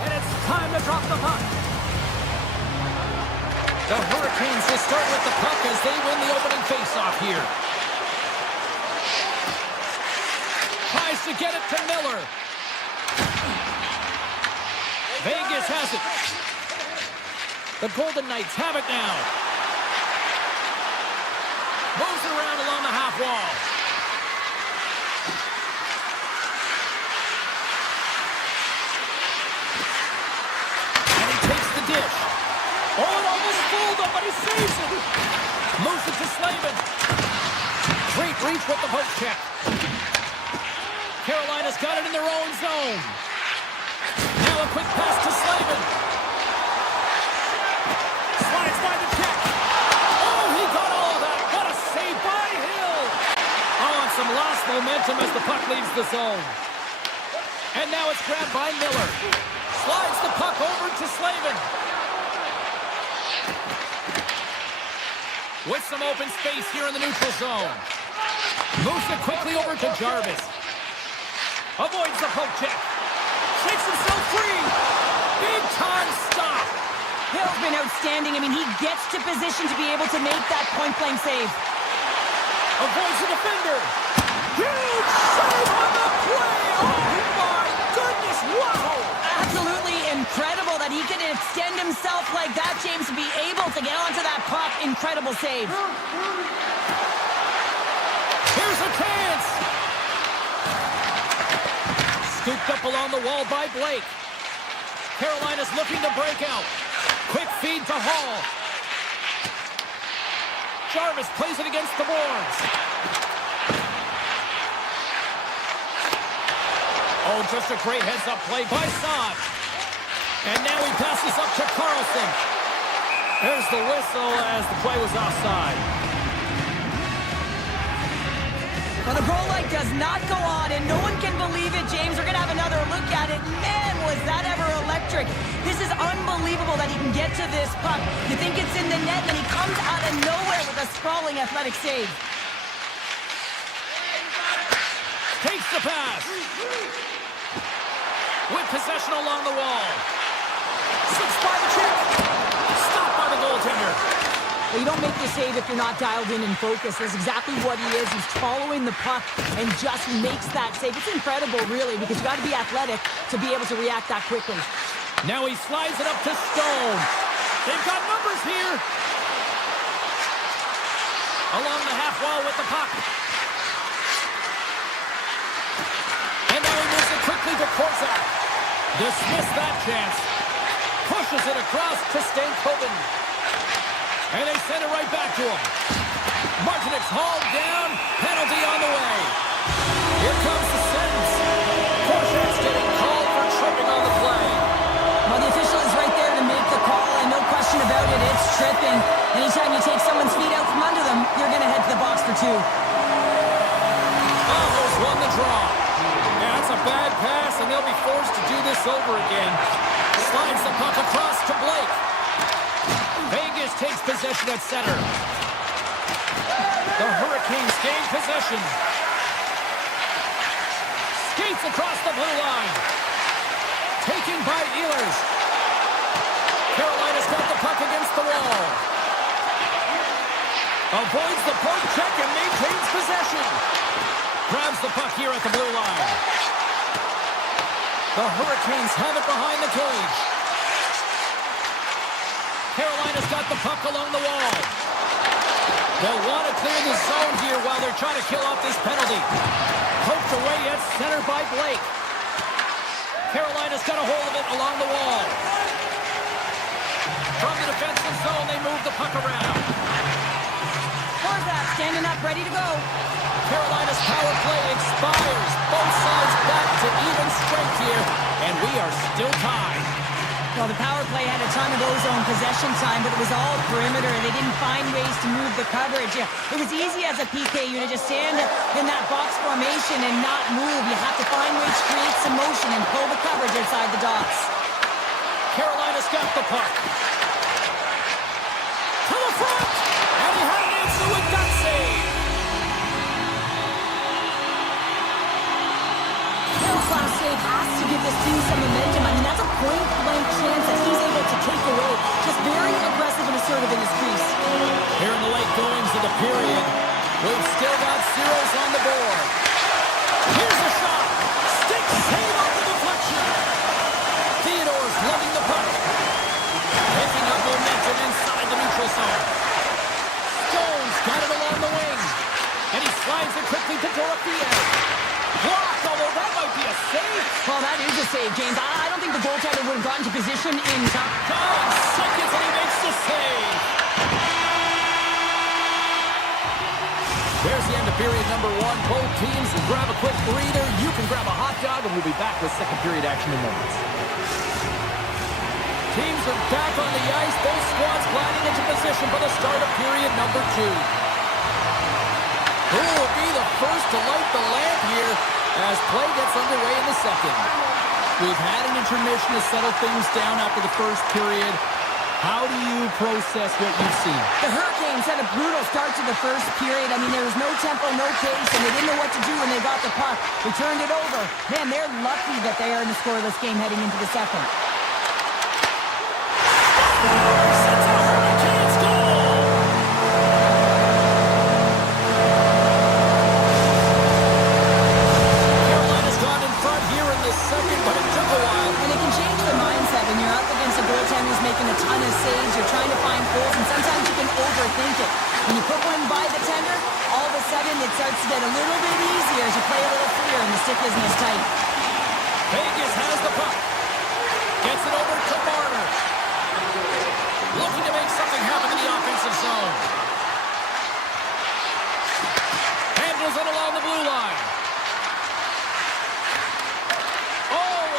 And it's time to drop the puck. The Hurricanes will start with the puck as they win the opening faceoff here. Tries to get it to Miller. Vegas has it. The Golden Knights have it now. Moves it around along the half wall. Dish. Oh, it almost fooled him, but he saves it. Moves it to Slavin. Great reach with the poke check. Carolina's got it in their own zone. Now a quick pass to Slavin. Slides by the check. Oh, he got all of that. What a save by Hill. Oh, and some lost momentum as the puck leaves the zone. And now it's grabbed by Miller. Slides the puck over to Slavin. With some open space here in the neutral zone. Moves it quickly over to Jarvis. Avoids the poke check. Shakes himself free. Big time stop. Hill's been outstanding. I mean, he gets to position to be able to make that point-blank save. Avoids the defender. Huge save on the play. Oh my goodness. Wow. Absolutely incredible that he can extend himself like that, James, to be able to get onto that puck. Incredible save. Here's a chance. Scooped up along the wall by Blake. Carolina's looking to break out. Quick feed to Hall. Jarvis plays it against the boards. Oh, just a great heads-up play by Saad. And now he passes up to Carlson. There's the whistle as the play was offside. Well, the goal light does not go on, and no one can believe it, James. We're going to have another look at it. Man, was that ever electric. This is unbelievable that he can get to this puck. You think it's in the net, and he comes out of nowhere with a sprawling athletic save. Takes the pass. With possession along the wall. Slips by the check. Stopped by the goaltender. Well, you don't make the save if you're not dialed in and focused. That's exactly what he is. He's following the puck and just makes that save. It's incredible, really, because you got to be athletic to be able to react that quickly. Now he slides it up to Stone. They've got numbers here. Along the half wall with the puck. And now he moves it quickly to Korczak. Dismissed that chance. Pushes it across to Stankoven. And they send it right back to him. Martinek's hauled down. Penalty on the way. Here comes the sentence. Korczak's getting called for tripping on the play. Well, the official is right there to make the call, and no question about it, it's tripping. Anytime you take someone's feet out from under them, you're going to head to the box for two. Oh, there's one to draw. Yeah, that's a bad pass, and they'll be forced to do this over again. Slides the puck across to Blake. Vegas takes possession at center. The Hurricanes gain possession. Skates across the blue line. Taken by Ehlers. Carolina's got the puck against the wall. Avoids the poke check and maintains possession. Grabs the puck here at the blue line. The Hurricanes have it behind the cage. Carolina's got the puck along the wall. They'll want to clear the zone here while they're trying to kill off this penalty. Poked away at center by Blake. Carolina's got a hold of it along the wall. From the defensive zone, they move the puck around. Korczak standing up, ready to go. Carolina's power play expires. Both sides back to even strength here, and we are still tied. Well, the power play had a ton of ozone possession time, but it was all perimeter. They didn't find ways to move the coverage. It was easy as a PKU to just stand in that box formation and not move. You have to find ways to create some motion and pull the coverage outside the dots. Carolina's got the puck. To the front! And he had an answer with that save. Class save has to give this team some momentum. I mean, that's a point-blank chance that he's able to take away. Just very aggressive and assertive in his crease. Here in the late goings of the period, we've still got zeros on the board. Here's a shot. Stick save on the deflection. Theodore's lugging the puck. Picking up momentum inside the neutral zone. Stone's got it along the wing. And he slides it quickly to Dorothea. Blocked, although that might be a save. Well, that is a save, James. I don't think the goaltender would have gotten to position in time. 9 seconds and he makes the save. There's the end of period number 1. Both teams will grab a quick breather. You can grab a hot dog, and we'll be back with second period action in moments. Teams are back on the ice. Both squads gliding into position for the start of period number 2. Who will be the first to light the lamp here as play gets underway in the second? We've had an intermission to settle things down after the first period. How do you process what you've seen? The Hurricanes had a brutal start to the first period. I mean, there was no tempo, no pace, and they didn't know what to do when they got the puck. They turned it over. Man, they're lucky that they are in a scoreless game heading into the second. Making a ton of saves, you're trying to find goals, and sometimes you can overthink it. When you put one by the tender, all of a sudden it starts to get a little bit easier as you play a little freer and the stick isn't as tight. Vegas has the puck. Gets it over to Marner. Looking to make something happen in the offensive zone. Handles it along the blue line.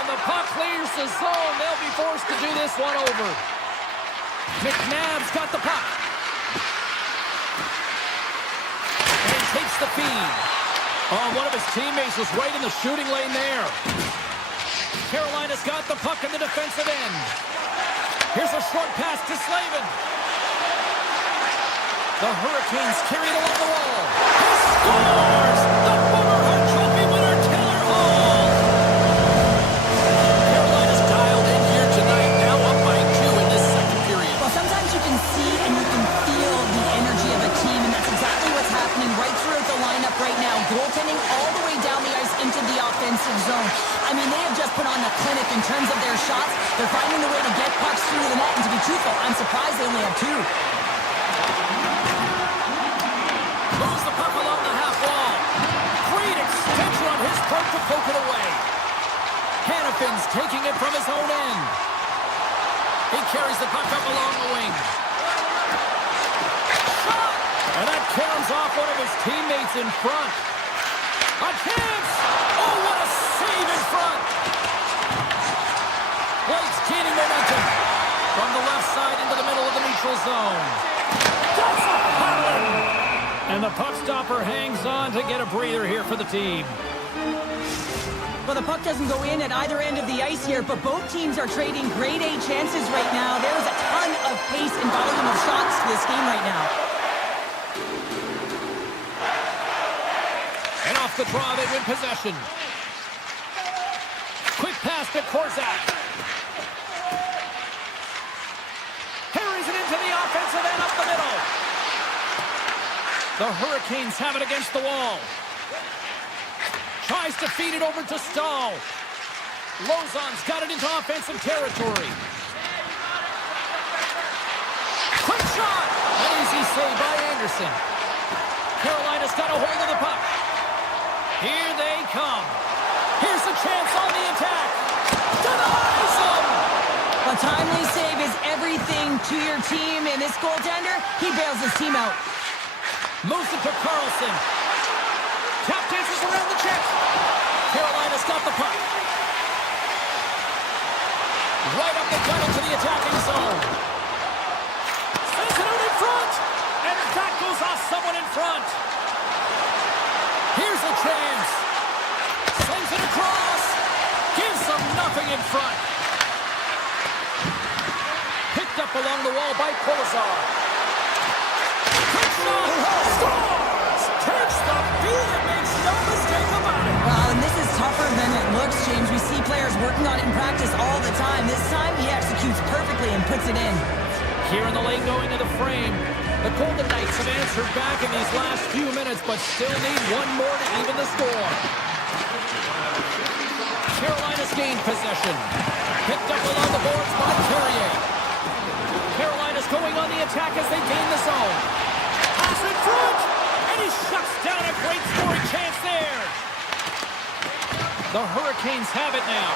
The puck clears the zone. They'll be forced to do this one over. McNabb's got the puck. And he takes the feed. Oh, one of his teammates was right in the shooting lane there. Carolina's got the puck in the defensive end. Here's a short pass to Slavin. The Hurricanes carry it along the wall. He scores! The Boomer Hart Trophy winner, Taylor Hall. Carolina's dialed in here tonight, now up by 2 in this second period. Well, sometimes you can see and you can feel the energy of a team, and that's exactly what's happening right throughout the lineup right now. Goaltending all the way down the ice into the offensive zone. I mean, they have just put on a clinic in terms of their shots. They're finding the way to get pucks through the net, and to be truthful, I'm surprised they only have 2. Moves the puck along the half wall. Great extension on his part to poke it away. Hannafin's taking it from his own end. He carries the puck up along the wing. Shot! And that caroms off one of his teammates in front. A chance! Oh, what a save in front! Blake's gaining momentum. From the left side into the middle of the neutral zone. That's a power! And the puck stopper hangs on to get a breather here for the team. Well, the puck doesn't go in at either end of the ice here, but both teams are trading grade A chances right now. There's a ton of pace and volume of shots to this game right now. And off the draw, they win possession. Quick pass to Korzak. Carries it into the offensive end up the middle. The Hurricanes have it against the wall. Tries to feed it over to Stahl. Lozon's got it into offensive territory. Quick shot! An easy save by Anderson. Carolina's got a hold of the puck. Here they come. Here's a chance on the attack. Denies them! A timely save is everything to your team, and this goaltender, he bails his team out. Moves it to Carlson. Tap dances around the check. Carolina's got the puck. right up the gut into the attacking zone. Sends it out in front. And that goes off someone in front. Here's a chance. Slings it across. Gives them nothing in front. Picked up along the wall by Kolazar. Quick shot. Scores. Takes the feed and makes no mistake about it. Wow, and this is tougher than it looks, James. We see players working on it in practice all the time. This time, he executes perfectly and puts it in. Here in the lane going to the frame. The Golden Knights have answered back in these last few minutes, but still need one more to even the score. Carolina's gained possession. Picked up along the boards by Carrier. Carolina's going on the attack as they gain the zone. Pass in front, and he shuts down a great scoring chance there. The Hurricanes have it now.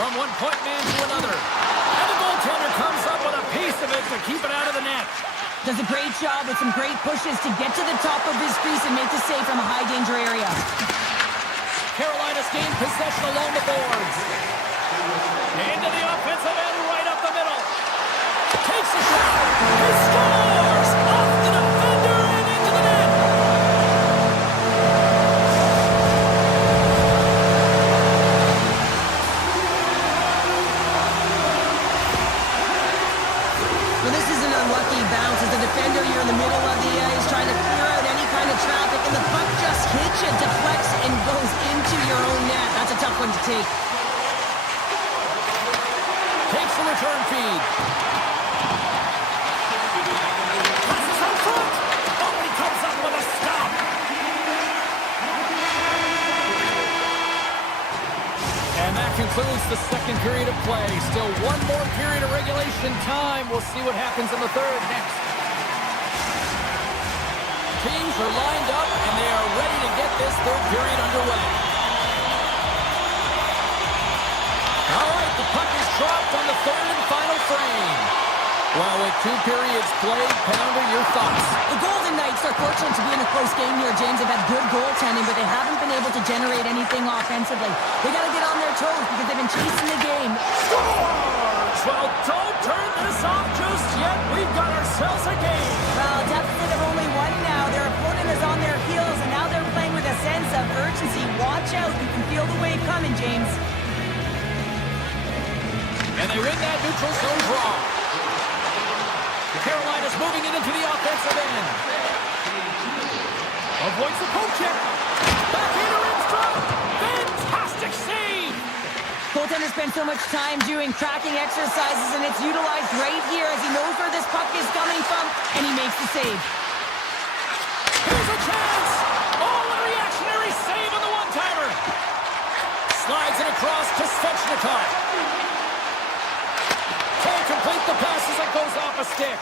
From one point man to another. And the goaltender comes up with a piece of it to keep it out of the net. Does a great job with some great pushes to get to the top of his crease and make the save from a high-danger area. Carolina's gained possession along the boards. Into the offensive end, right up the middle. Takes a shot. He scores! Off the defender and into the net. Well, this is an unlucky bounce. As a defender, you're in the middle of the ice trying to clear out any kind of traffic, and the puck just hits you, deflects, and goes into your own net. That's a tough one to take. Takes the return feed. Passes out front. Oh, he comes up with a stop. And that concludes the second period of play. Still one more period of regulation time. We'll see what happens in the third next. Teams are lined up, and they are ready to get this third period underway. All right, the puck is dropped on the third and final frame. Well, with 2 periods played, Pounder, your thoughts? The Golden Knights are fortunate to be in a close game here, James. They've had good goaltending, but they haven't been able to generate anything offensively. They got to get on their toes because they've been chasing the game. Scores! Well, don't turn this off just yet. We've got ourselves a game. Well, deficit of only 1 now. Their opponent is on their heels, and now they're playing with a sense of urgency. Watch out. You can feel the wave coming, James. And they win that neutral zone draw. Carolina's moving it into the offensive end. Avoids the poke check. Backhander in front. Fantastic save. Goaltender spends so much time doing tracking exercises, and it's utilized right here as he knows where this puck is coming from, and he makes the save. Here's a chance. Oh, a reactionary save on the one-timer. Slides it across to Svechnikov. Can't complete the pass as it goes off a stick.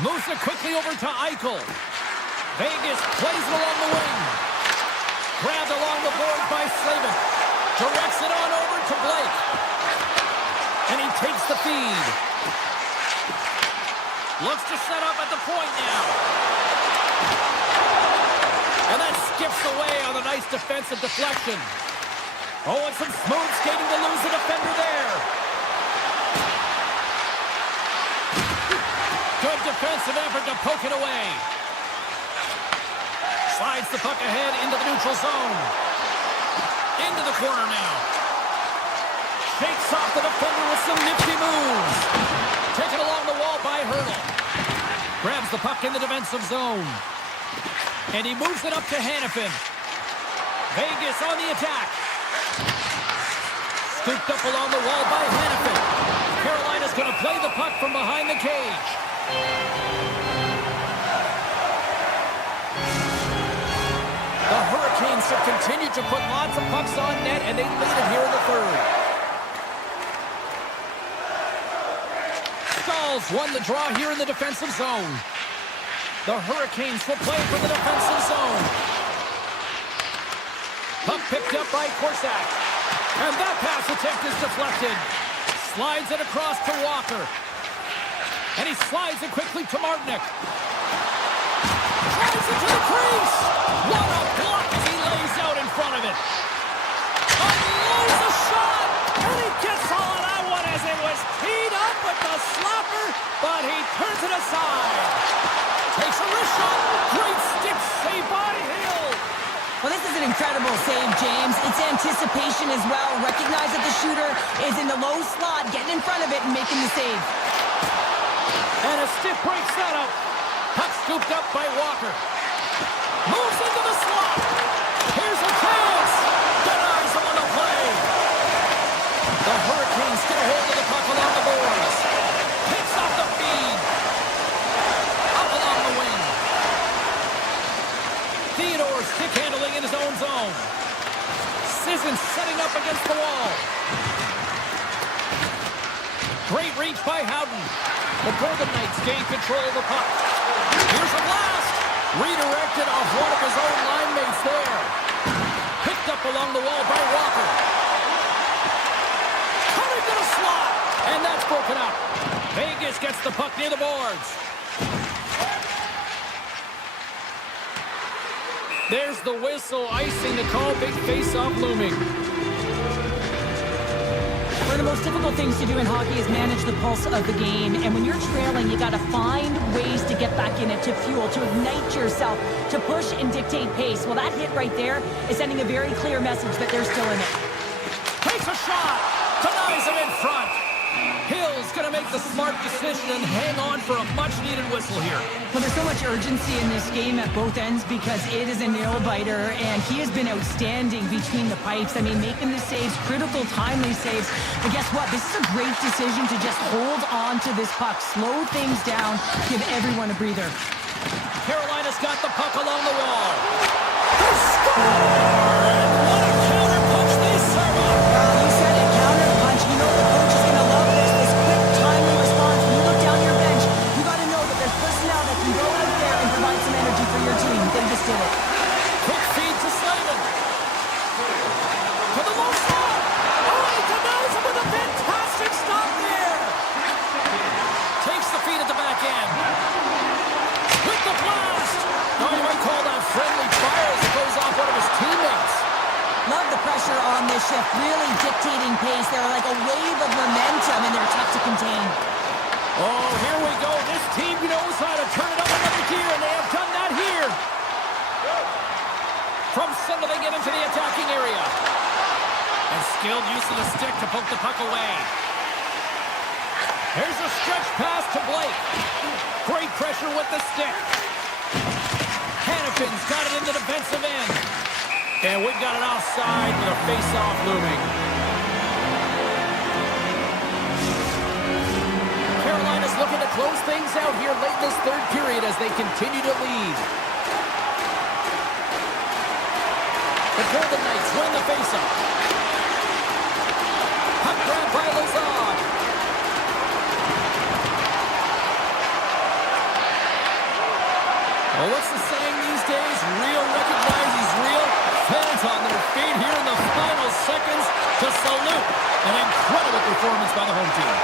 Moves it quickly over to Eichel. Vegas plays it along the wing. Grabbed along the board by Slavin. Directs it on over to Blake. And he takes the feed. Looks to set up at the point now. And that skips away on a nice defensive deflection. Oh, and some smooth skating to lose the defender there. Good defensive effort to poke it away. Slides the puck ahead into the neutral zone. Into the corner now. Shakes off the defender with some nifty moves. Taken along the wall by Hurdle. Grabs the puck in the defensive zone. And he moves it up to Hanifin. Vegas on the attack. Scooped up along the wall by Hanifin. Carolina's going to play the puck from behind the cage. The Hurricanes have continued to put lots of pucks on net, and they lead it here in the third. Stalls won the draw here in the defensive zone. The Hurricanes will play from the defensive zone. Puck picked up by Korsak. And that pass attempt is deflected. Slides it across to Walker. And he slides it quickly to Martinick. Drives it to the crease. What a block as he lays out in front of it. a slapper, but he turns it aside. Takes a wrist shot. Great stick save by Hill. Well, this is an incredible save, James. It's anticipation as well. Recognize that the shooter is in the low slot, getting in front of it and making the save. And a stiff break setup. Puck scooped up by Walker. Moves into the slot. Here's a chance. Denies him on the play. The Hurricanes get a hold of the puck along the boards. Picks off the feed. Up along the wing. Theodore stick handling in his own zone. Sissons setting up against the wall. Great reach by Howden. The Golden Knights gain control of the puck. Here's a blast. Redirected off one of his own line mates there. Picked up along the wall by Walker. Coming to the slot. And that's broken up. Vegas gets the puck near the boards. There's the whistle, icing the call. Big face-off looming. One of the most difficult things to do in hockey is manage the pulse of the game. And when you're trailing, you got to find ways to get back in it, to fuel, to ignite yourself, to push and dictate pace. Well, that hit right there is sending a very clear message that they're still in it. Takes a shot. Denies him in front. Hill's going to make the smart decision and hang on for a much-needed whistle here. Well, there's so much urgency in this game at both ends because it is a nail-biter, and he has been outstanding between the pipes. I mean, making the saves, critical, timely saves. But guess what? This is a great decision to just hold on to this puck, slow things down, give everyone a breather. Carolina's got the puck along the wall. They score! And what a counter-punch they serve up! You said it, counter-punch. You know the coach is going to love this. This quick, timely response. When you look down your bench, you got to know that there's personnel that can go out there and provide some energy for your team. They just did it. Quick feed to Slavin. To the low slot. Oh, he denies him with a fantastic stop there. Takes the feed at the back end. With the blast. Oh, you might call that friendly fire as it goes off one of his teammates. Love the pressure on this shift, really dictating pace. They're like a wave of momentum, and they're tough to contain. Oh, here we go. This team knows how to turn it up another gear, and they have done that here. From center, they get into the attacking area. And skilled use of the stick to poke the puck away. Here's a stretch pass to Blake. Great pressure with the stick. Hannafin's got it in the defensive end. And we've got it offside with a face-off looming. Carolina's looking to close things out here late in this third period as they continue to lead. The Golden Knights win the face-off. Puck grab by Lazard. Well, what's the saying these days? Real recognizes real. Fans on their feet here in the final seconds to salute an incredible performance by the home team.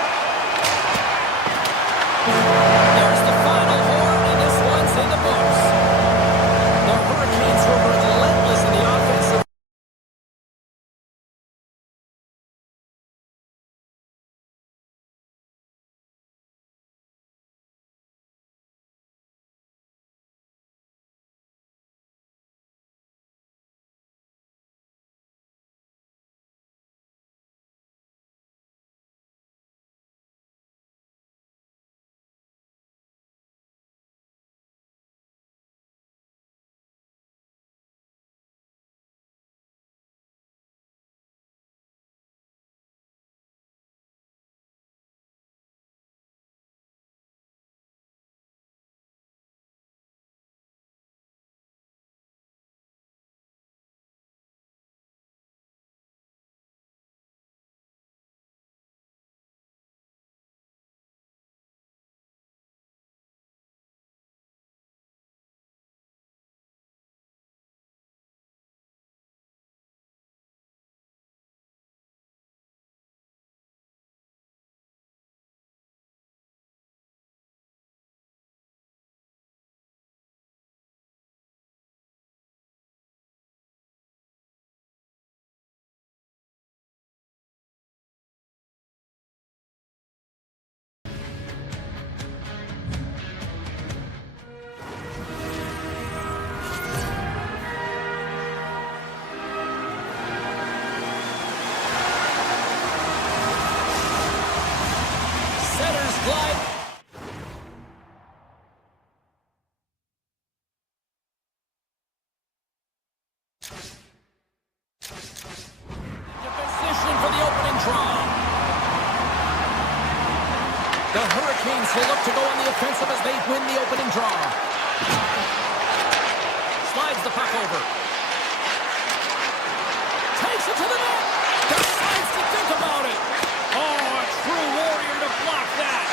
The Hurricanes will look to go on the offensive as they win the opening draw. Slides the puck over. Takes it to the net. Decides to think about it. Oh, a true warrior to block that.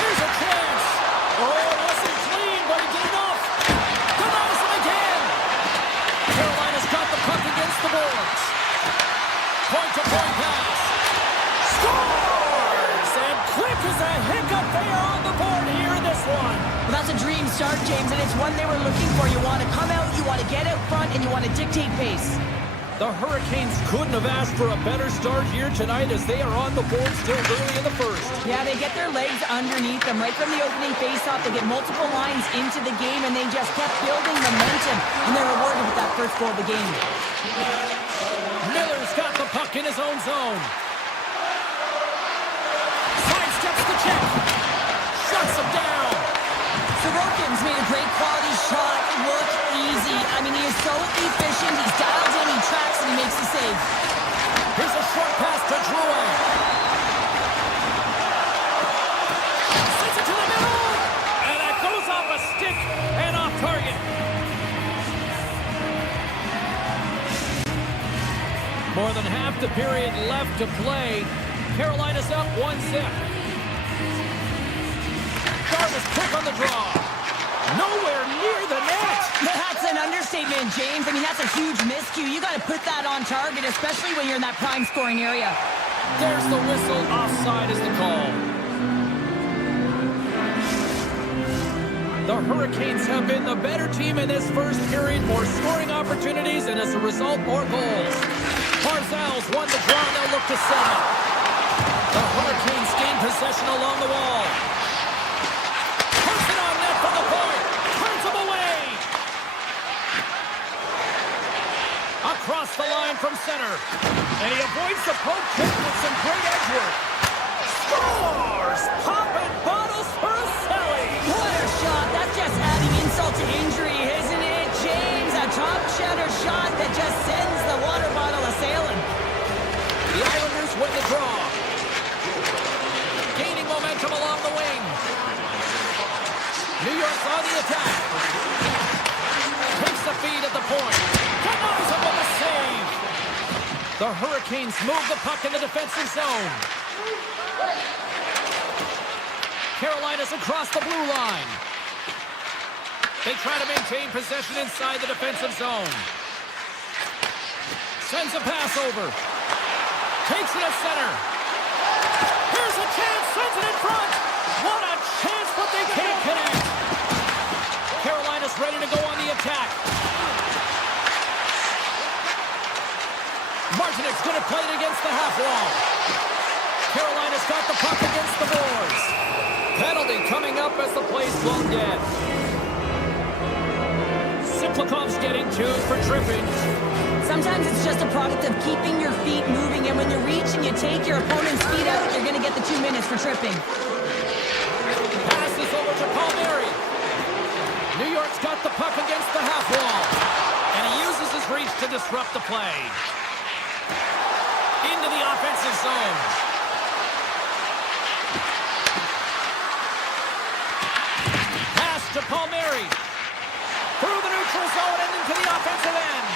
Here's a chance. Oh, it wasn't clean, but he did enough. Denies him again. Carolina's got the puck against the boards. Point-to-point pass. Scores! And quick as a hiccup, they are on the board here in this one. Well, that's a dream start, James, and it's one they were looking for. You want to come out, you want to get out front, and you want to dictate pace. The Hurricanes couldn't have asked for a better start here tonight as they are on the board still early in the first. Yeah, they get their legs underneath them right from the opening faceoff. They get multiple lines into the game, and they just kept building momentum, and they're rewarded with that first goal of the game. Miller's got the puck in his own zone. Sidesteps the check. Shuts him down. Sorokin's made a great quality shot look easy. I mean, he is so efficient. He's dialed in, he tracks, and he makes the save. Here's a short pass to Drouin. Sends it to the middle. And that goes off a stick and off target. More than half the period left to play. Carolina's up 1-0. Jarvis quick on the draw. Nowhere near the net. That's an understatement, James. I mean, that's a huge miscue. You got to put that on target, especially when you're in that prime scoring area. There's the whistle. Offside is the call. The Hurricanes have been the better team in this first period. More scoring opportunities, and as a result, more goals. Barzal's won the draw. They'll look to set up. The Hurricanes gain possession along the wall. Person on net from the point. Turns him away. Across the line from center. And he avoids the poke check with some great edge work. Scores! Popping bottles for a Sally. What a shot. That's just adding insult to injury, isn't it, James? A top shutter shot that just sends the water bottle a-sailing. The Islanders win the draw. Gaining momentum along the wing. New York's on the attack. Takes the feed at the point. Denies him with a save. The Hurricanes move the puck in the defensive zone. Carolina's across the blue line. They try to maintain possession inside the defensive zone. Sends a pass over. Takes it at center. Here's a chance. Sends it in front. What a chance, but they can't connect. Carolina's ready to go on the attack. Martinek's going to play it against the half wall. Carolina's got the puck against the boards. Penalty coming up as the play's blown dead. Simplikov's getting 2 for tripping. Sometimes it's just a product of keeping your feet moving, and when you reach and you take your opponent's feet out, you're going to get the 2 minutes for tripping. Passes over to Palmieri. New York's got the puck against the half wall. And he uses his reach to disrupt the play. Into the offensive zone. Pass to Palmieri. Through the neutral zone and into the offensive end.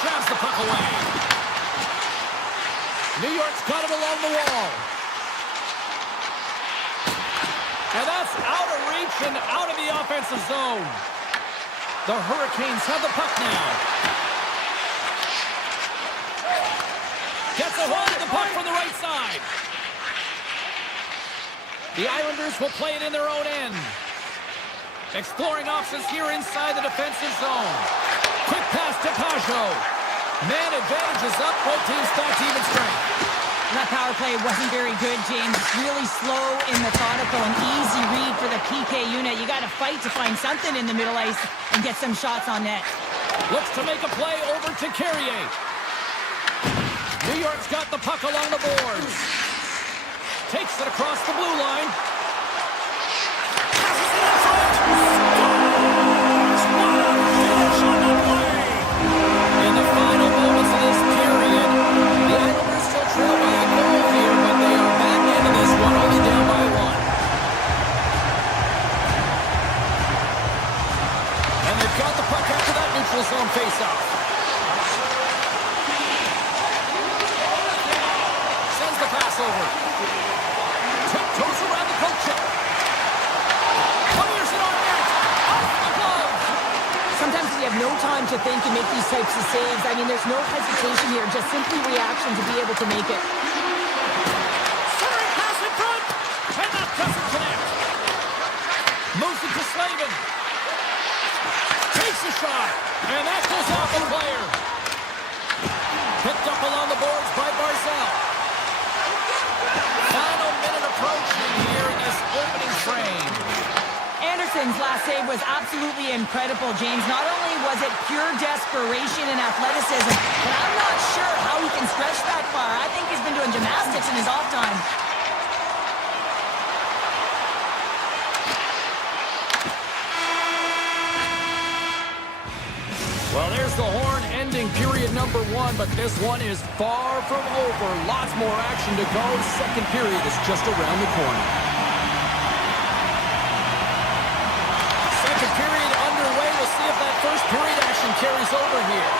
Grabs the puck away. New York's got it along the wall. And that's out of reach and out of the offensive zone. The Hurricanes have the puck now. Gets a hold of the puck from the right side. The Islanders will play it in their own end. Exploring options here inside the defensive zone. Quick pass to Pajot. Man advantage is up. Both teams back to even strength. That power play wasn't very good, James. It's really slow and methodical, an easy read for the PK unit. You got to fight to find something in the middle ice and get some shots on net. Looks to make a play over to Carrier. New York's got the puck along the boards. Takes it across the blue line. Passes it in front. Scores! What a finish on the play! In the final moments of this period, the Islanders still trail by a goal here, but they are back into got the puck after that neutral zone faceoff. Sends the pass over. Tiptoes around the coach check. Fires it on net. Off the glove. Sometimes you have no time to think and make these types of saves. I mean, there's no hesitation here, just simply reaction to be able to make it. Centering pass in front. And that doesn't connect. Moves it to Slavin. Takes a shot. And that goes off a player. Picked up along the boards by Barzal. Final minute approaching here in this opening frame. Anderson's last save was absolutely incredible, James. Not only was it pure desperation and athleticism, but I'm not sure how he can stretch that far. I think he's been doing gymnastics in his off time. Well, there's the horn ending period number 1, but this one is far from over. Lots more action to go. Second period is just around the corner. Second period underway. We'll see if that first period action carries over here.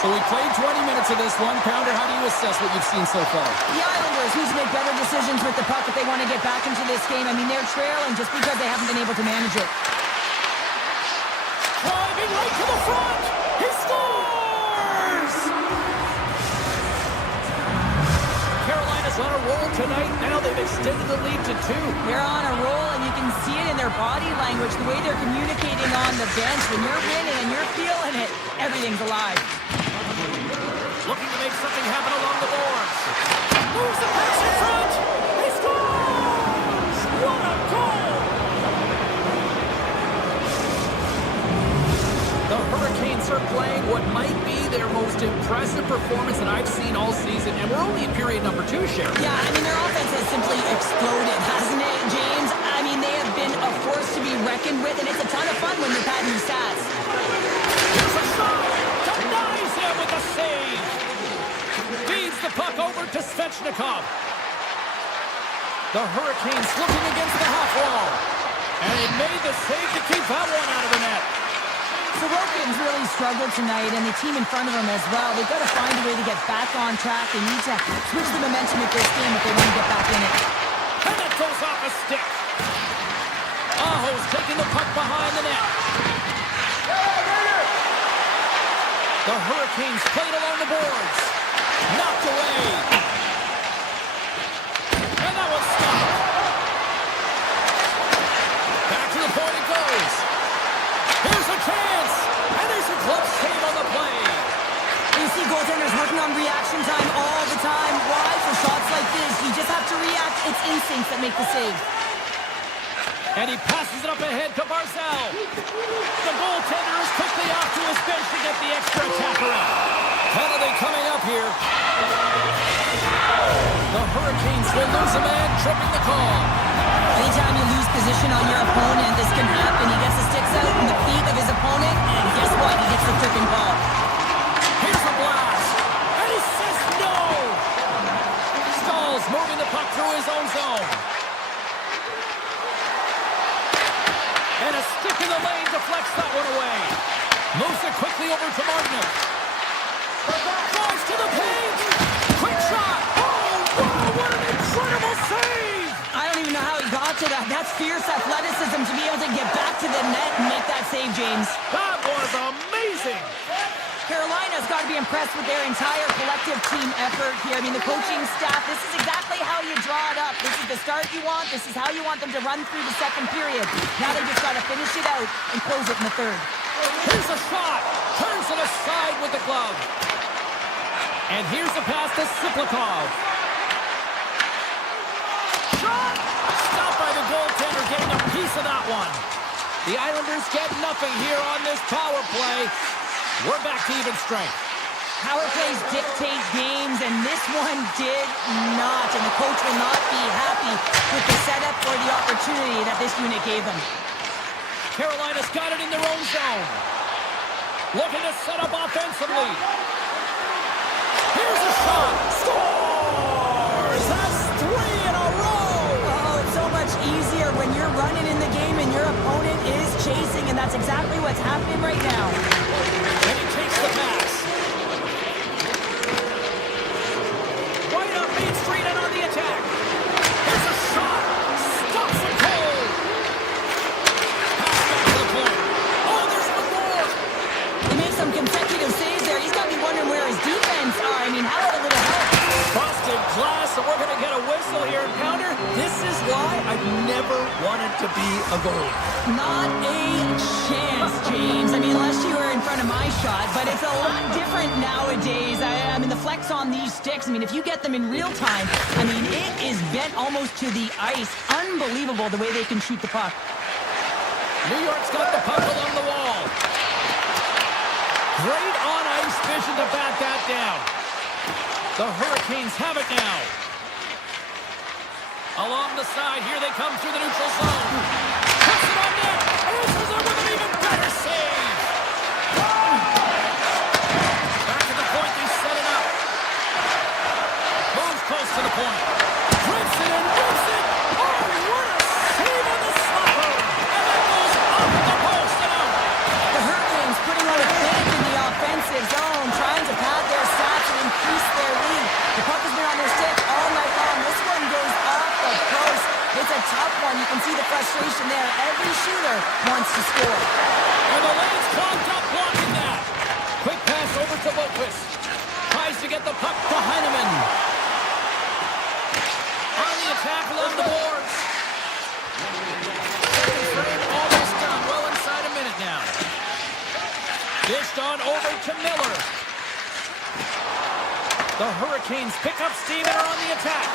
So we played 20 minutes of this one. Pounder, how do you assess what you've seen so far? The Islanders need to make better decisions with the puck if they want to get back into this game. I mean, they're trailing just because they haven't been able to manage it. Driving right to the front. He scores! Carolina's on a roll tonight. Now they've extended the lead to 2. They're on a roll, and you can see it in their body language, the way they're communicating on the bench. When you're winning and you're feeling it, everything's alive. Looking to make something happen along the boards. Moves the pass in front. He scores! What a goal! The Hurricanes are playing what might be their most impressive performance that I've seen all season, and we're only in period number 2, Sharon. Yeah, I mean, their offense has simply exploded, hasn't it, James? I mean, they have been a force to be reckoned with, and it's a ton of fun when you're padding these stats. Here's a shot! Denies him with a save! Feeds the puck over to Svechnikov. The Hurricanes looking against the half wall. And he made the save to keep that one out of the net. Sorokin's really struggled tonight, and the team in front of him as well. They've got to find a way to get back on track. They need to switch the momentum of this game if they want to get back in it. And it goes off a stick. Aho's taking the puck behind the net. The Hurricanes played along the boards. Knocked away. And that was stopped. Back to the point it goes. Here's a chance. And there's a glove save on the play. You see goaltenders working on reaction time all the time. Why? For shots like this, you just have to react. It's instincts that make the save. And he passes it up ahead to Barzal. The goaltender is quickly off to his bench to get the extra attacker in. Penalty coming up here. The Hurricanes will lose a man, tripping the call. Anytime you lose position on your opponent, this can happen. He gets the sticks out in the feet of his opponent, and guess what? He gets the tripping call. Here's a blast. And he says no. Stalls moving the puck through his own zone. And a stick in the lane deflects that one away. Moves it quickly over to Martin. Drives to the paint. Quick shot. Oh, wow, what an incredible save. I don't even know how he got to that. That's fierce athleticism to be able to get back to the net and make that save, James. That was amazing. Carolina's got to be impressed with their entire collective team effort here. I mean, the coaching staff, this is exactly how you draw it up. This is the start you want. This is how you want them to run through the second period. Now they just got to finish it out and close it in the third. Here's a shot. Turns it aside with the glove. And here's a pass to Siplikov. Shot! Stopped by the goaltender, getting a piece of that one. The Islanders get nothing here on this power play. We're back to even strength. Power plays dictate games, and this one did not. And the coach will not be happy with the setup or the opportunity that this unit gave them. Carolina's got it in their own zone. Looking to set up offensively. Here's a shot. Scores! That's 3 in a row! Oh, it's so much easier when you're running in the game and your opponent is chasing, and and that's exactly what's happening right now. And he takes the pass. Right up Main Street and on the attack. There's a shot. Stops him cold. Pass back to the point. Oh, there's one more. He made some consecutive saves there. He's got me wondering where his defense are. I mean, how about a little help? Busted glass, and we're going to get a whistle here. Counter. This is why I've never wanted to be a goalie. Not a chance, James. I mean, unless you were in front of my shot, but it's a lot different nowadays. I mean, the flex on these sticks, I mean, if you get them in real time, I mean, it is bent almost to the ice. Unbelievable the way they can shoot the puck. New York's got the puck along the wall. Great on-ice vision to bat that down. The Hurricanes have it now. Along the side, here they come through the neutral zone. Puts it on net. Answers it with an even better save. Back to the point, they set it up. Moves close to the point. Drips it and whips it. Oh, what a save on the slapper. And that goes off the post and out. The Hurricanes putting on a clinic in the offensive zone, trying to pad their stats and increase their lead. The puck has been on their stick all night long. This one goes off the post. It's a tough one. You can see the frustration there. Every shooter wants to score. And the lane's clogged up blocking that. Quick pass over to Boquist. Tries to get the puck to Heineman. On the attack along the boards. Second frame almost done. Well inside a minute now. Dished on over to Miller. The Hurricanes pick up steam and are on the attack.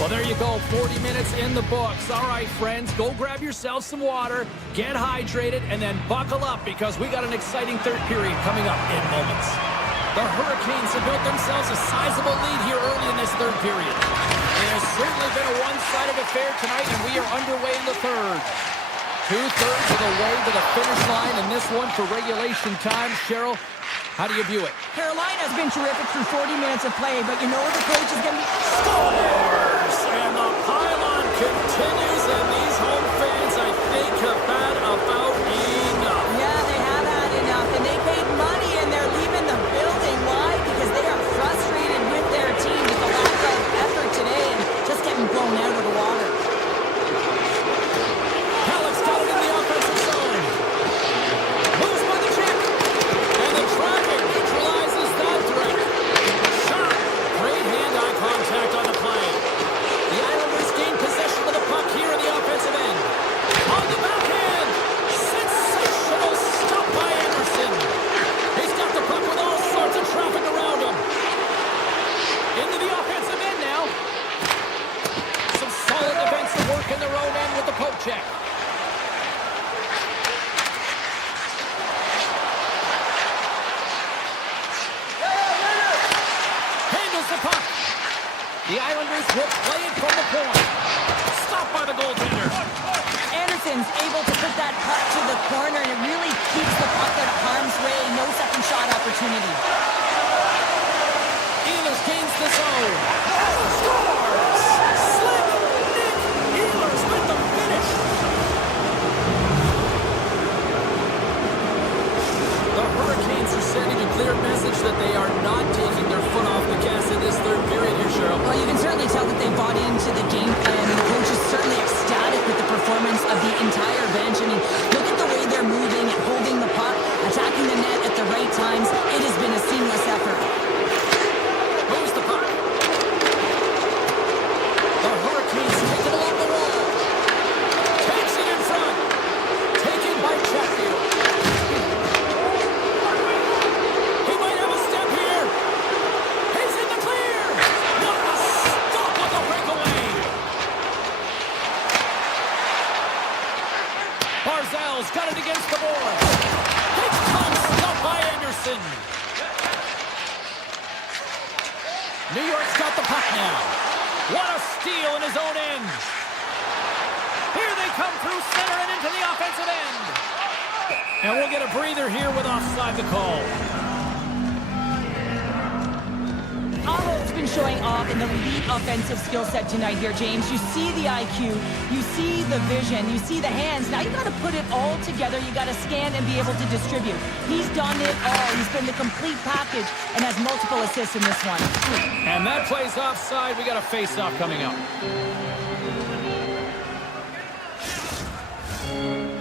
Well, there you go. 40 minutes in the books. All right, friends, go grab yourself some water, get hydrated, and then buckle up because we got an exciting third period coming up in moments. The Hurricanes have built themselves a sizable lead here early in this third period. It has certainly been a one-sided affair tonight, and we are underway in the third. 2/3 of the way to the finish line, and this one for regulation time. Cheryl, how do you view it? Carolina's been terrific through 40 minutes of play, but you know the coach is going to be... Scores! And the pylon continues, and these home fans, I think, have had about enough. Yeah, they have had enough, and they paid money, and they're leaving the building. Why? Because they are frustrated with their team with the lack of effort today and just getting blown out of the water. Halleck's got it in the offensive zone. Moves by the check. And the traffic neutralizes that threat. Shot. Great hand-eye contact on the play. The Islanders gain possession of the puck here in the offensive end. On the backhand. Sensational stop by Anderson. He's got the puck with all sorts of traffic around him. Into the offensive end now. Some solid defensive work in their own end with the poke check. Handles the puck. The Islanders will play it from the point. Stopped by the goaltender. Anderson's able to put that puck to the corner, and it really keeps the puck out of harm's way. No second shot opportunity. Ehlers gains the zone. Scores! Slick Nick Ehlers with the finish. The Hurricanes are sending a clear message that they are not taking their foot off the gas in this third period here, Cheryl. Well, you can certainly tell that they bought into the game plan. The coach is certainly ecstatic with the performance of the entire bench. I mean, look at the way they're moving and holding the puck, attacking the net at the right times. It has been a seamless effort. Moves the puck. The Hurricanes take it along the wall. Takes it in front. Taken by Chatfield. He might have a step here. He's in the clear. What a stop on the breakaway. Barzal's got it against the board. Big time stop by Anderson. New York's got the puck now. What a steal in his own end. Here they come through center and into the offensive end. And we'll get a breather here with offside the call. showing off an elite offensive skill set tonight here, James. You see the IQ, you see the vision, you see the hands. Now you got to put it all together. You got to scan and be able to distribute. He's done it all. He's been the complete package and has multiple assists in this one. And that plays offside. We got a face-off coming up.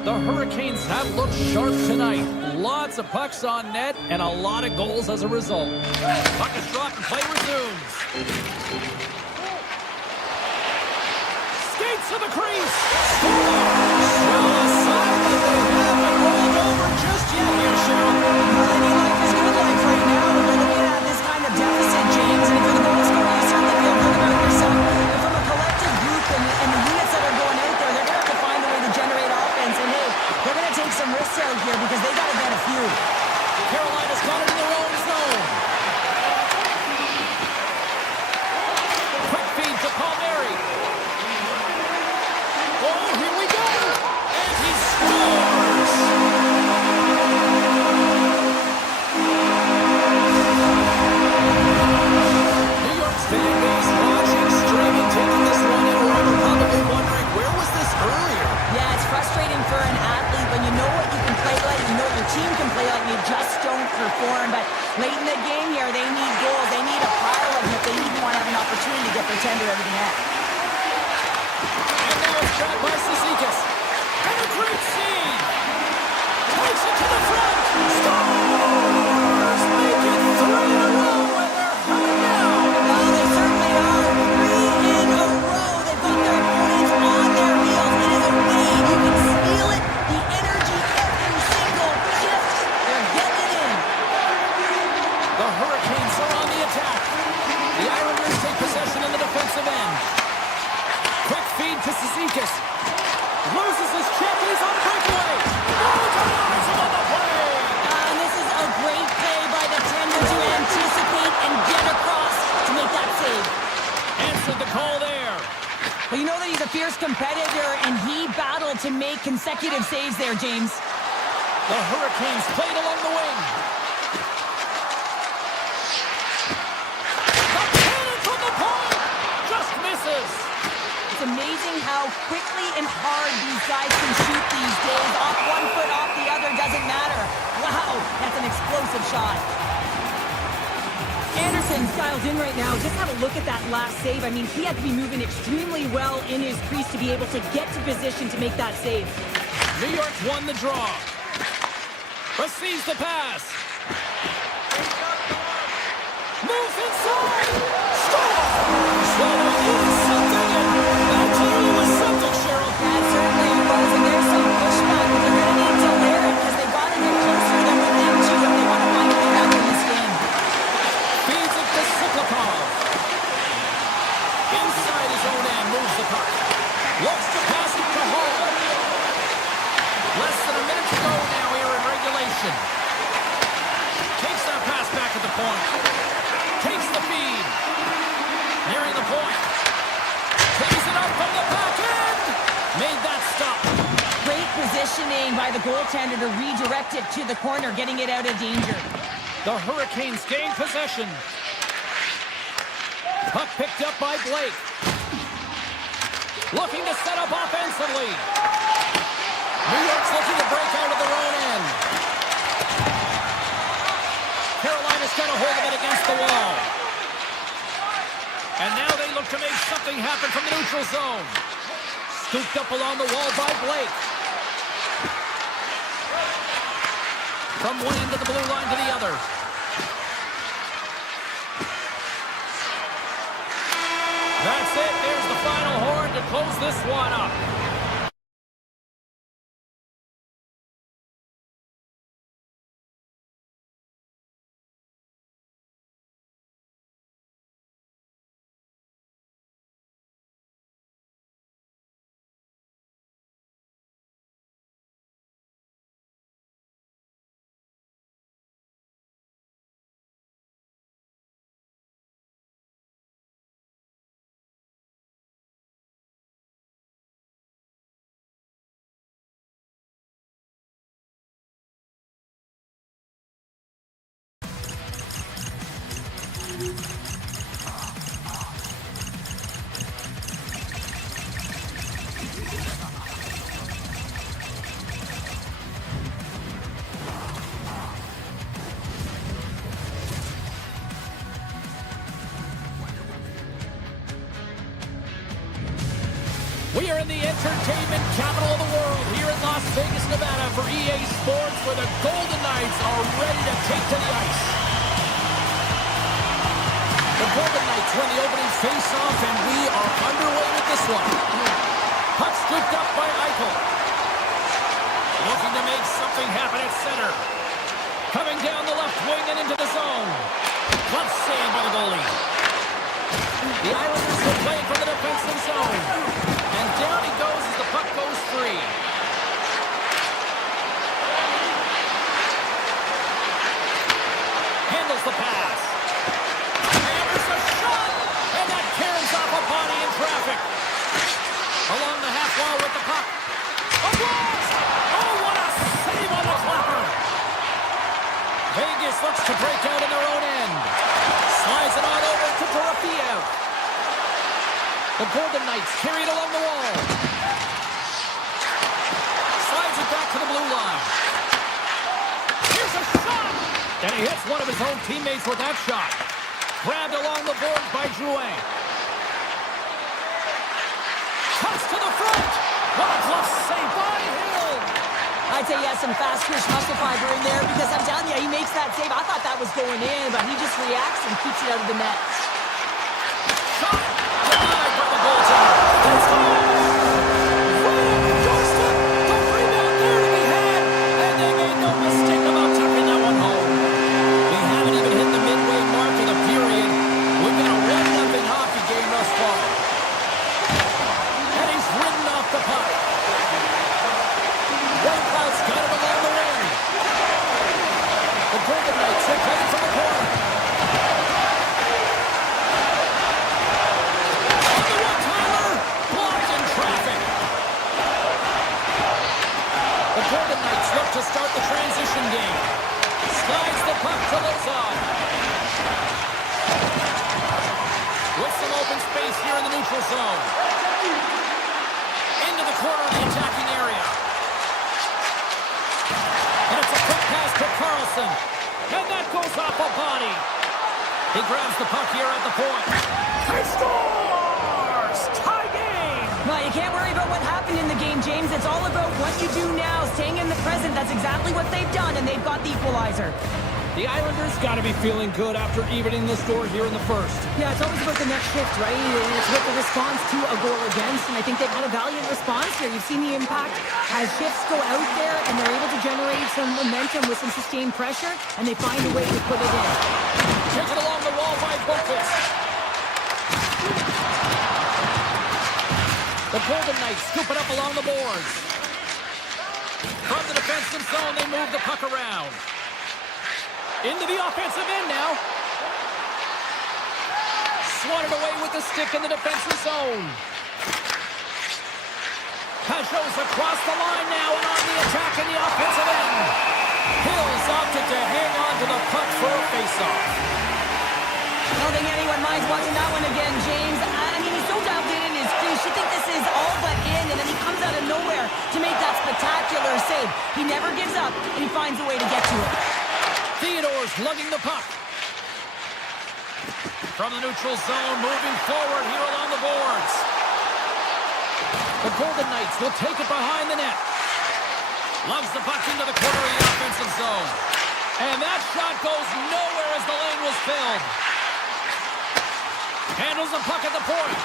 The Hurricanes have looked sharp tonight. Lots of pucks on net and a lot of goals as a result. Puck is dropped and play resumes. Skates to the crease. Scores! Aside that they haven't rolled over just yet here, Cheryl. Any life is good life right now. We're looking at this kind of deficit, James, and if you're the goal scorer, you certainly feel good about yourself. But from a collective group and the units that are going out there, they're going to have to find a way to generate offense. And hey, they're going to take some risks out here because they got to get a few. Carolina's got it in their own zone. Quick feed to Palmieri. Oh, here we go. And he scores. New York's fan base watching, streaming, taking this one in. We're probably wondering, where was this earlier? Yeah, it's frustrating for an athlete when you know what you can play like, you know what your team can play like, and you just don't perform. But late in the game here, they need goals. They need a pile of them if they even want to have an opportunity to get their tender over the net. And now it's grabbed by Cizikas. And a great seed. Takes it to the front. Scores! Make it 3 in a row, and they're coming down. Well, they certainly are. 3 in a row. They've got their opponents on their heels. It is a wave. You can feel it. The energy every single shift. They're getting it in. The Hurricanes are on the attack. The Islanders take possession in the defensive end. Quick feed to Cizikas. Loses his check. He's on breakaway. Oh, ties him on the play. And this is a great play by the tender to anticipate and get across to make that save. Answered the call there. Well, you know that he's a fierce competitor, and he battled to make consecutive saves there, James. The Hurricanes played along the wing. The cannon from the point. Just misses. It's amazing how quickly and hard these guys can shoot these days. Off one foot, off the other, doesn't matter. Wow, that's an explosive shot. Anderson's dialed in right now. Just have a look at that last save. I mean, he had to be moving extremely well in his crease to be able to get to position to make that save. New York won the draw. Receives the pass. Moves inside. Scores! Well, there is something, and that clearly was something, Cheryl. That certainly was, and there's some pushback, but they're going to need to layer it because they've got to get closer than within two if they want to find a way back in this game. Feeds it to Siklikov. Inside his own end, moves the puck. Looks to pass it to Hall. Less than a minute to go now here in regulation. Takes that pass back at the point. Takes the feed. Nearing the point. Takes it up from the back end. Made that stop. Great positioning by the goaltender to redirect it to the corner, getting it out of danger. The Hurricanes gain possession. Puck picked up by Blake. Looking to set up offensively. New York's looking to break out of their own end. Carolina's got a hold of it against the wall. And now they look to make something happen from the neutral zone. Scooped up along the wall by Blake. From one end of the blue line to the other. That's it. There's the final horn to close this one up. We are in the entertainment capital of the world here in Las Vegas, Nevada for EA Sports, where the Golden Knights are ready to take to the ice. The Golden Knights win the opening face-off, and we are underway with this one. Puck scooped up by Eichel. Looking to make something happen at center. Coming down the left wing and into the zone. Glove save by the goalie. The Islanders will play from the defensive zone. And down he goes as the puck goes free. Handles the pass. And there's a shot! And that carries off a body in traffic. Along the half wall with the puck. A blast! Oh, what a save on the clapper! Vegas looks to break out in their own end. Slides it on over to Torofiev. The Golden Knights carry it along the wall. Slides it back to the blue line. Here's a shot! And he hits one of his own teammates with that shot. Grabbed along the boards by Drouin. Cuts to the front. What a glove save by Hill. I'd say he has some fast twitch muscle fiber in there because I'm telling you, he makes that save. I thought that was going in, but he just reacts and keeps it out of the net. Shot! Denied by the goaltender. That's goal! Right up the doorstep. The rebound there to be had. And they made no mistake about tucking that one home. We haven't even hit the midway mark of the period. We've got a 1-0 hockey game thus far. And he's ridden off the puck. White Cloud's got it along the wing. The Golden Knights are playing from the corner. On the one-timer, blocked in traffic. The Golden Knights look to start the transition game. Slides the puck to Lozon. With some open space here in the neutral zone. Into the corner of the attacking area. And it's a quick pass to Carlson. And that goes off a body. He grabs the puck here at the point. He scores! Tie game! Well, you can't worry about what happened in the game, James. It's all about what you do now, staying in the present. That's exactly what they've done, and they've got the equalizer. The Islanders got to be feeling good after evening the score here in the first. Yeah, it's always about the next shift, right? And it's with the response to a goal against, and I think they've had a valiant response here. You've seen the impact as shifts go out there, and they're able to generate some momentum with some sustained pressure, and they find a way to put it in. Kick it along the wall by Boqvist. The Golden Knights scoop it up along the boards. From the defensive zone, they move the puck around. Into the offensive end now. Swatted away with the stick in the defensive zone. Pajot's across the line now and on the attack in the offensive end. Hill's opted to hang on to the puck for a faceoff. I don't think anyone minds watching that one again, James. I mean, he's so dialed in his crease. You think this is all but in, and then he comes out of nowhere to make that spectacular save. He never gives up, and he finds a way to get to it. Theodore's lugging the puck. From the neutral zone, moving forward here along the boards. The Golden Knights will take it behind the net. Loves the puck into the corner of the offensive zone. And that shot goes nowhere as the lane was filled. Handles the puck at the point.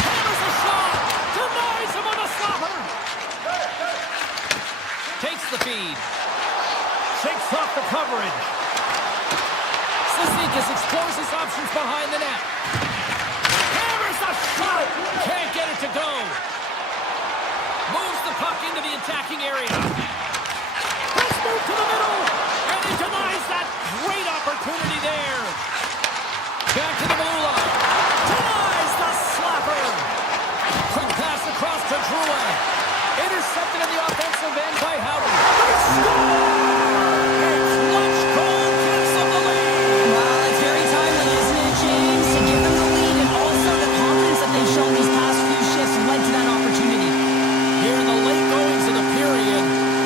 Hammers a shot. Denies him on the stopper. Takes the feed. Shakes off the coverage. Cizikas explores his options behind the net. Hammers a shot. Can't get it to go. Moves the puck into the attacking area. Let's move to the middle. And he denies that great opportunity there. Back to the blue line. Denies the slapper. Quick pass across to Drouin. Intercepted in the offensive end by Howard. It's Lunch goal gives them the lead. Well, it's very timely, isn't it, James? To give them the lead, and also the confidence that they've shown these past few shifts led to that opportunity. Here in the late goings of the period,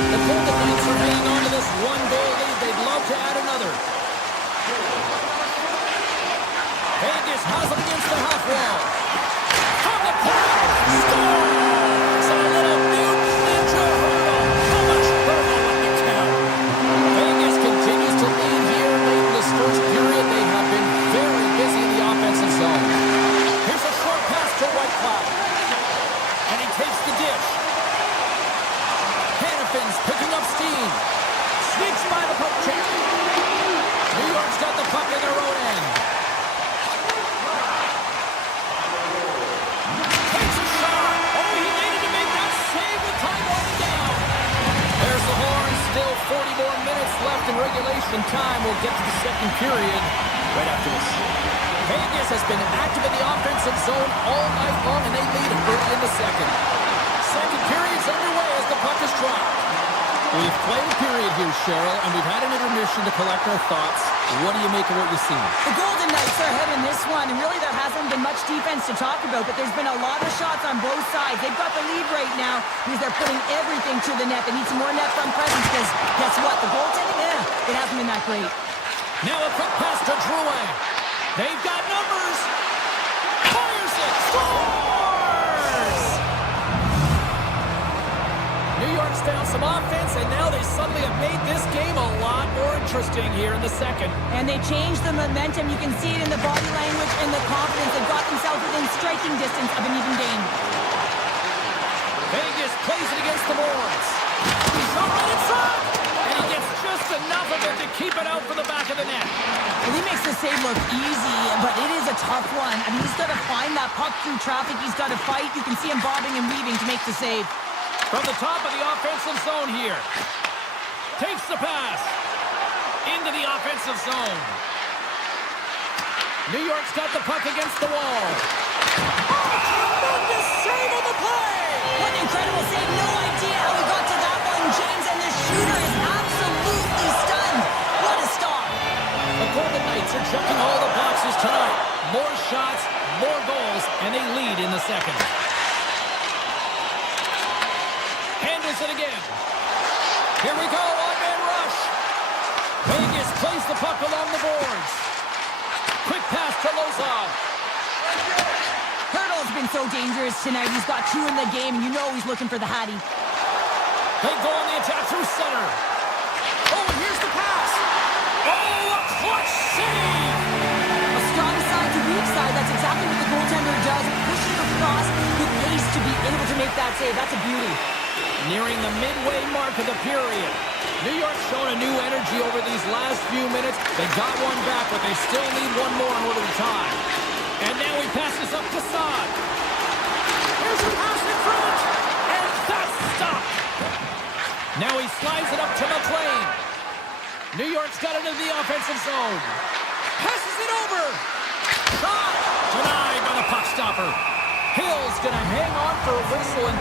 the Golden Knights are hanging on to this one-goal lead. They'd love to add another. Vegas has it against the half wall. From the corner, score! second period right after this. Vegas has been active in the offensive zone all night long, and they lead early in the second. Second period's underway as the puck is dropped. We've played a period here, Cheryl, and we've had an intermission to collect our thoughts. What do you make of what you've seen? The Golden Knights are ahead in this one, and really there hasn't been much defense to talk about, but there's been a lot of shots on both sides. They've got the lead right now because they're putting everything to the net. They need some more net front presence because guess what? The goaltending, it hasn't been that great. Now a quick pass to Drouin. They've got numbers. Fires it. Scores! New York's found some offense, and now they suddenly have made this game a lot more interesting here in the second. And they changed the momentum. You can see it in the body language and the confidence. They've got themselves within striking distance of an even game. Vegas plays it against the boards. He's shot right inside, and he gets just enough of it to keep it out for the back of the net. Well, he makes the save look easy, but it is a tough one. I mean, he's got to find that puck through traffic. He's got to fight. You can see him bobbing and weaving to make the save. From the top of the offensive zone here. Takes the pass. Into the offensive zone. New York's got the puck against the wall. Oh, tremendous save on the play! What an incredible save. No idea how he got to that one, James, and the shooter is absolutely stunned. What a stop. The Golden Knights are checking all the boxes tonight. More shots, more goals, and they lead in the second. Handles it again. Here we go, one-man rush. Vegas plays the puck along the boards. Quick pass to Lozov. Hurdle's been so dangerous tonight. He's got two in the game, and you know he's looking for the Hattie. They go on the attack through center. Oh, and here's the pass. Oh, a clutch save. A strong side to weak side. That's exactly what the goaltender does. Pushing across with pace to be able to make that save. That's a beauty. Nearing the midway mark of the period. New York's shown a new energy over these last few minutes. They got one back, but they still need one more in order to tie. And now he passes up to Saad. Here's a pass in front, and that's stopped. Now he slides it up to McLean. New York's got it into the offensive zone. Passes it over. Shot! Denied by the puck stopper. Hill's going to hang on for a whistle, and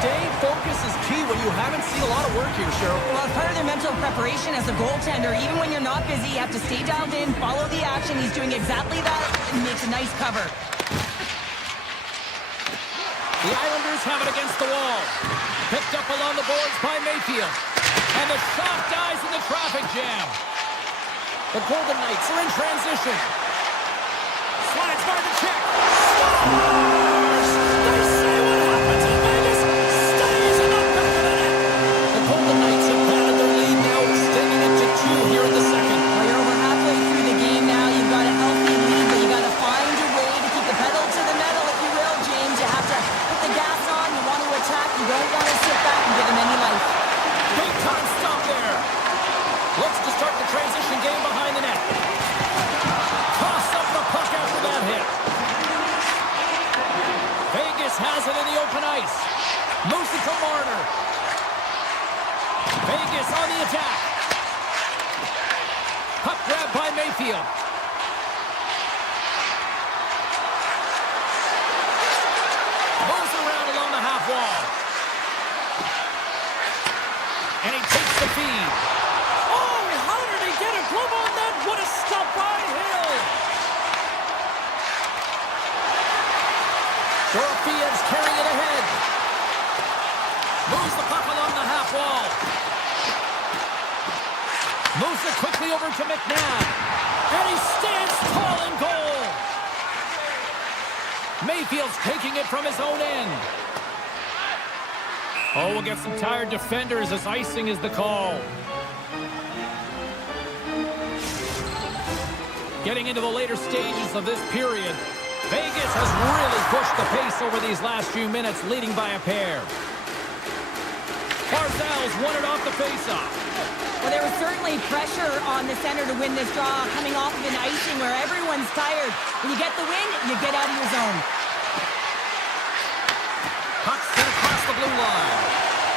staying focused is key when you haven't seen a lot of work here, Cheryl. Well, it's part of their mental preparation as a goaltender. Even when you're not busy, you have to stay dialed in, follow the action. He's doing exactly that and makes a nice cover. The Islanders have it against the wall. Picked up along the boards by Mayfield. And the shot dies in the traffic jam. The Golden Knights are in transition. Slides by the check. Scores! They say what happens in Vegas stays in the back of the net. The Golden Knights have padded their lead now, extending it to 2 here in the second. Well, you're over halfway through the game now. You've got a healthy lead, but you got to find a way to keep the pedal to the metal, if you will, James. You have to put the gas on. You want to attack. You don't want to sit back and give them any life. Big time stop there. Looks to start the transition game behind the net. Toss up the puck after that hit. Vegas has it in the open ice. Moves it to Marner. Vegas on the attack. Puck grab by Mayfield. Moves around along the half wall. And he takes the feed. Oh, how did he get a glove on that? What a stop by Hill. Dorofiev's carrying it ahead. Moves the puck along the half wall. Moves it quickly over to McNabb. And he stands tall in goal. Mayfield's taking it from his own end. Oh, we'll get some tired defenders as icing is the call. Getting into the later stages of this period, Vegas has really pushed the pace over these last few minutes, leading by a pair. Barzal's won it off the faceoff. Well, there was certainly pressure on the center to win this draw, coming off of an icing where everyone's tired. When you get the win, you get out of your zone. Puck sent across the blue line.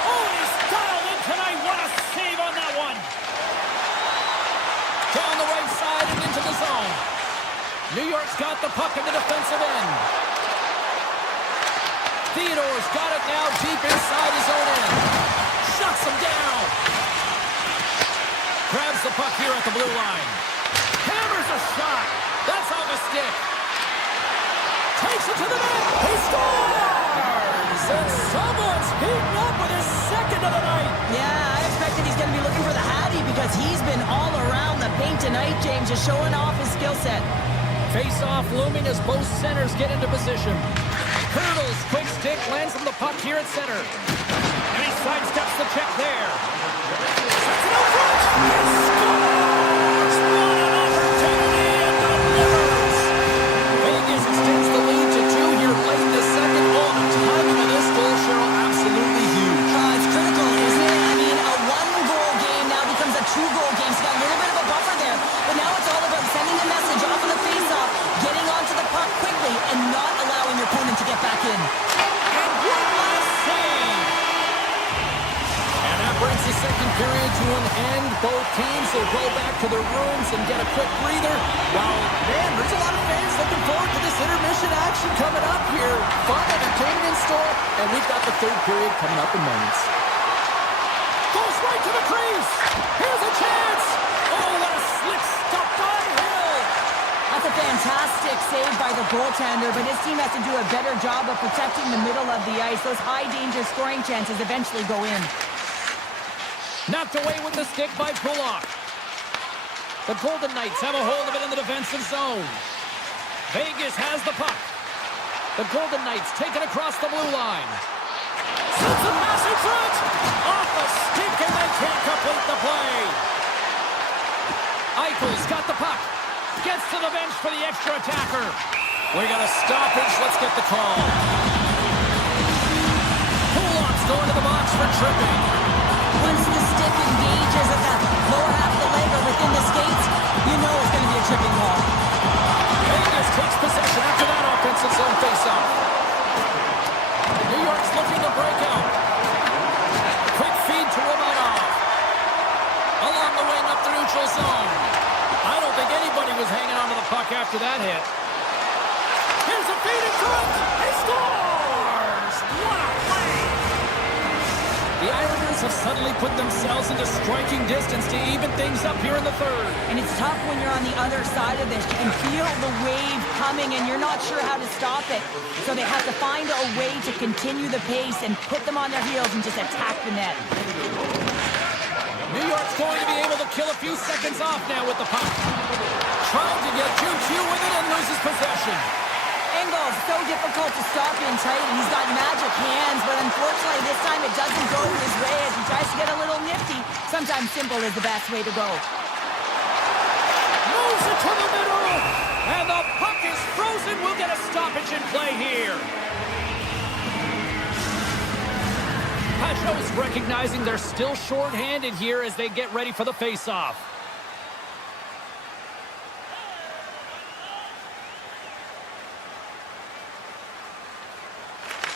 Oh, he's dialed in tonight. What a save on that one. Down the right side, New York's got the puck in the defensive end. Theodore's got it now deep inside his own end. Shuts him down. Grabs the puck here at the blue line. Hammers a shot. That's off a stick. Takes it to the net. He scores! And someone's heating up with his second of the night. Yeah, I expected he's going to be looking for the Hattie because he's been all around the paint tonight, James, just showing off his skill set. Face-off looming as both centers get into position. Hurdles, quick stick, lands him the puck here at center. And he sidesteps the check there. Sets it up front. He scores! What an opportunity and delivers! Vegas extends the lead to 2 here late in the second. Oh, the timing of this goal, Cheryl, absolutely huge. It's critical, isn't it? I mean, a one-goal game now becomes a two-goal game, so got a little bit of a buffer there. But now it's all about sending a message off of the face-off, getting onto the puck quickly, and not allowing your opponent to get back in. And one last save! And that brings the second period to an end. Both teams will go back to their rooms and get a quick breather. While, man, there's a lot of fans looking forward to this intermission action coming up here. Fun, entertainment in store, and we've got the third period coming up in moments. Goes right to the crease! Here's a chance! Oh, what a slick stop by Hill! That's a fantastic save by the goaltender, but his team has to do a better job of protecting the middle of the ice. Those high-danger scoring chances eventually go in. Knocked away with the stick by Pulock. The Golden Knights have a hold of it in the defensive zone. Vegas has the puck. The Golden Knights take it across the blue line. Sends a pass in front! Off the stick and they can't complete the play. Eichel's got the puck. Gets to the bench for the extra attacker. We got a stoppage. Let's get the call. Pulock's going to the box for tripping. Once the stick engages at the lower half of the leg or within the skates, you know it's going to be a tripping call. Vegas takes possession after that offensive zone faceoff. New York's looking to break out. Quick feed to Romanov. Along the wing up the neutral zone. I don't think anybody was hanging onto the puck after that hit. Here's a feed in front. He scores! What a play! The Islanders have suddenly put themselves into striking distance to even things up here in the third. And it's tough when you're on the other side of this. You can feel the wave coming and you're not sure how to stop it. So they have to find a way to continue the pace and put them on their heels and just attack the net. New York's going to be able to kill a few seconds off now with the puck. Trying to get Juju with it and loses possession. Engel's so difficult to stop in tight, and he's got magic hands, but unfortunately this time it doesn't go his way as he tries to get a little nifty. Sometimes simple is the best way to go. Moves it to the middle, and the puck is frozen. We'll get a stoppage in play here. Pachot's recognizing they're still short-handed here as they get ready for the face-off.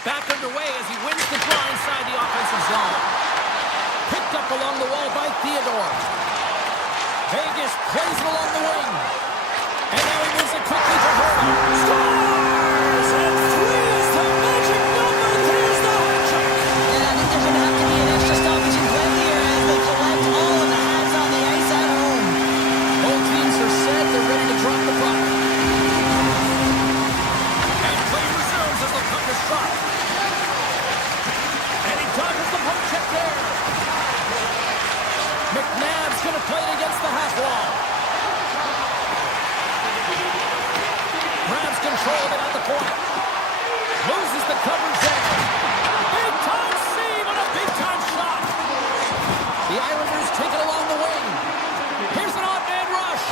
Back underway as he wins the draw inside the offensive zone. Picked up along the wall by Theodore. Vegas plays it along the wing. And now he moves it quickly to Hurdle. Scores! And three's the magic number. There's the hat trick. And I think there's going to have to be an extra stoppage in play here as they collect all of the hats on the ice at home. Both teams are set. They're ready to drop the puck. And play resumes as the puck is dropped. Dodges the poke check there. McNabb's going to play it against the half wall. Grabs control of it at the point. Loses the coverage there. Big time save and a big time shot. The Islanders take it along the wing. Here's an off-man rush.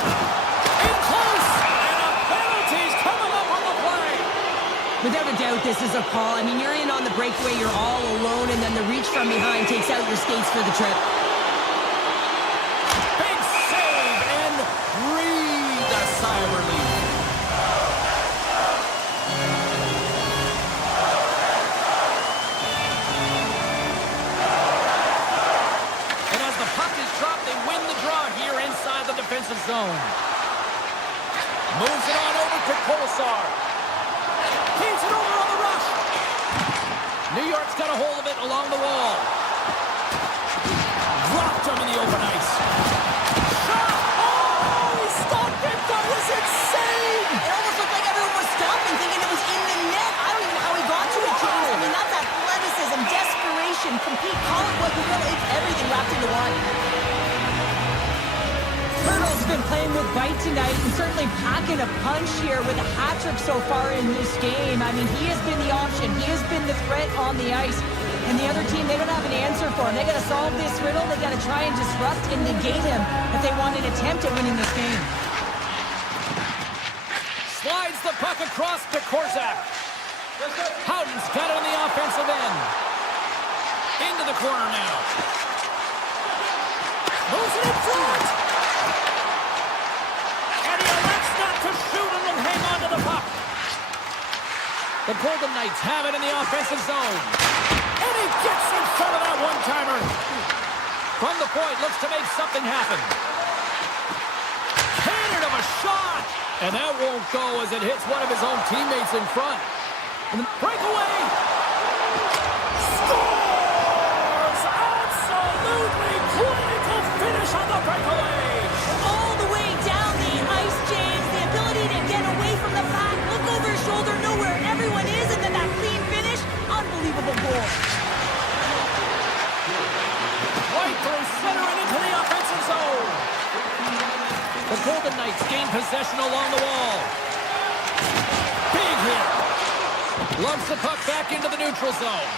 In close. And a penalty's coming up on the play. Without a doubt, this is a call. I mean, you're in on the breakaway, you're all alone, and then the reach from behind takes out your skates for the trip. Big save and breathe a sigh of relief. And as the puck is dropped, they win the draw here inside the defensive zone. Moves it on over Kolesar. Feeds it over on the rush. New York's got a hold of it along the wall. Dropped him in the open ice. Shot! Oh, he stopped it. That was insane. It almost looked like everyone was stopping, thinking it was in the net. I don't even know how he got to it, James. I mean, that's athleticism, desperation, compete, call it what you will. It's everything wrapped into one. Turtle's been playing with bite tonight and certainly packing a punch here with a hat trick so far in this game. I mean, he has been the option. He has been the threat on the ice. And the other team, they don't have an answer for him. They got to solve this riddle. They got to try and disrupt and negate him if they want an attempt at winning this game. Slides the puck across to Korczak. Howden's got it on the offensive end. Into the corner now. Moves it in front. And he elects not to shoot and will hang on to the puck. The Golden Knights have it in the offensive zone. And he gets in front of that one-timer. From the point, looks to make something happen. Cannon of a shot. And that won't go as it hits one of his own teammates in front. And the breakaway. Scores! Absolutely critical finish on the breakaway. All the way down the ice, James. The ability to get away from the pack, look over his shoulder, know where everyone is, and then that clean finish. Unbelievable goal. Right through center and into the offensive zone. The Golden Knights gain possession along the wall. Big hit. Lumps the puck back into the neutral zone.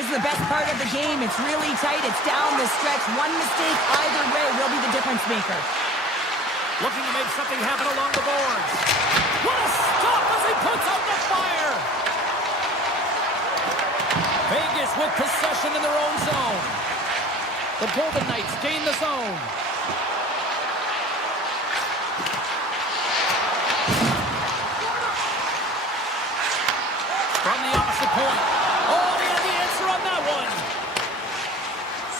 This is the best part of the game. It's really tight. It's down the stretch. One mistake either way will be the difference maker. Looking to make something happen along the boards. What a stop as he puts out the fire. Vegas with possession in their own zone. The Golden Knights gain the zone. From the opposite point. Oh, they have the answer on that one.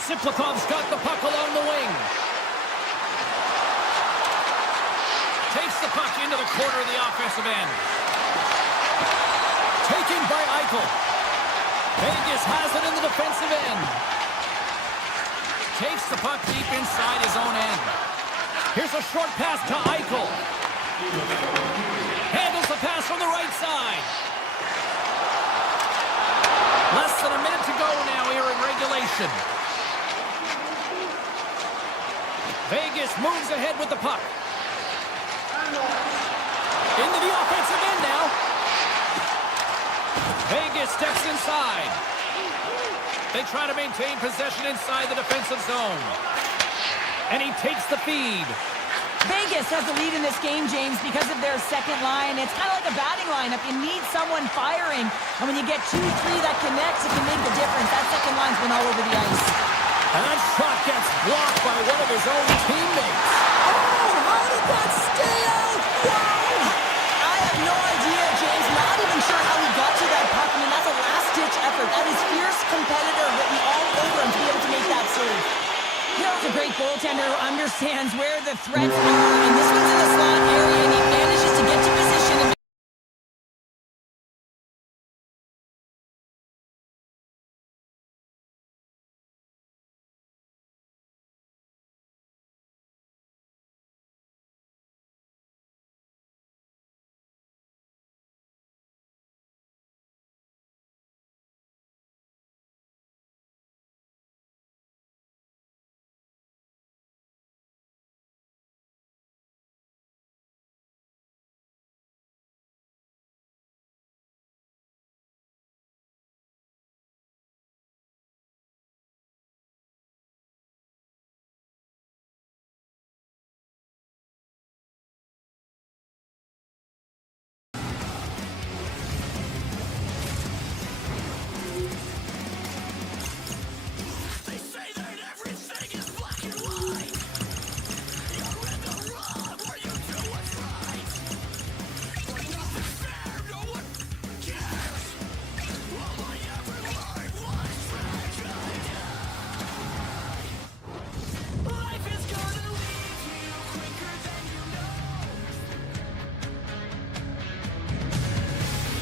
Siplikov's got the puck along the wing. Takes the puck into the corner of the offensive end. Taken by Eichel. Vegas has it in the defensive end. Takes the puck deep inside his own end. Here's a short pass to Eichel. Handles the pass from the right side. Less than a minute to go now here in regulation. Vegas moves ahead with the puck. Into the offensive end now. Vegas steps inside. They try to maintain possession inside the defensive zone. And he takes the feed. Vegas has the lead in this game, James, because of their second line. It's kind of like a batting lineup. You need someone firing. And when you get 2-3 that connects, it can make the difference. That second line's been all over the ice. And that shot gets blocked by one of his own teammates. Oh, how did that stay out? Wow! I have no idea, James. Not even sure how he got to that puck. I mean, that's a last-ditch effort. That is fierce competitor written all over him to be able to make that save. You know, it's a great goaltender who understands where the threats are, and this one's in the slot area, and he manages to get to position and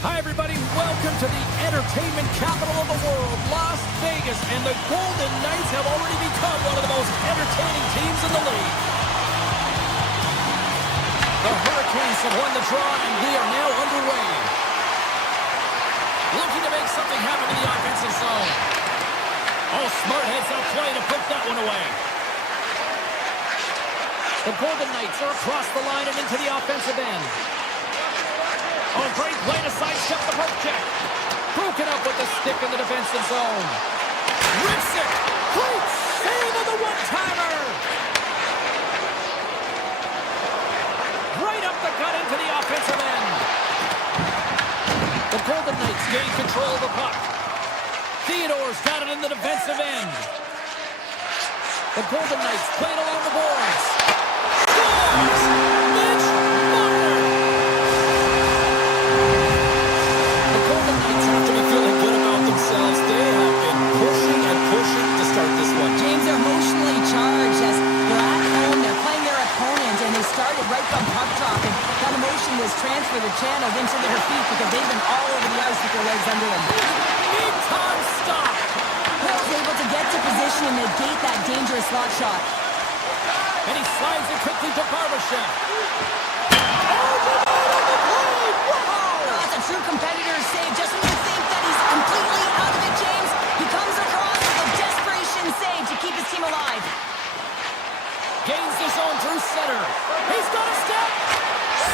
Hi, everybody. Welcome to the entertainment capital of the world, Las Vegas. And the Golden Knights have already become one of the most entertaining teams in the league. The Hurricanes have won the draw, and we are now underway. Looking to make something happen in the offensive zone. Oh, smart heads out play to put that one away. The Golden Knights are across the line and into the offensive end. Oh, great play to sidestep the poke check. Broken up with the stick in the defensive zone. Rips it. Great save on the one-timer. Right up the gut into the offensive end. The Golden Knights gain control of the puck. Theodore's got it in the defensive end. The Golden Knights played along the boards. Scores! Mitch Marner! The Golden Knights have to be feeling good about themselves. They have been pushing and pushing to start this one. James, they're emotionally charged as they're at home, they're playing their opponent, and they started right from puck drop, and that emotion was transferred or channeled into their feet because they've been all over the ice with their legs under them. Big-time stop! Hill's able to get to position and negate that dangerous slot shot. And he slides it quickly to Barbashev. That's a true competitor's save. Just when you think that he's completely out of it, James, he comes across with a desperation save to keep his team alive. Gains the zone through center. He's got a step.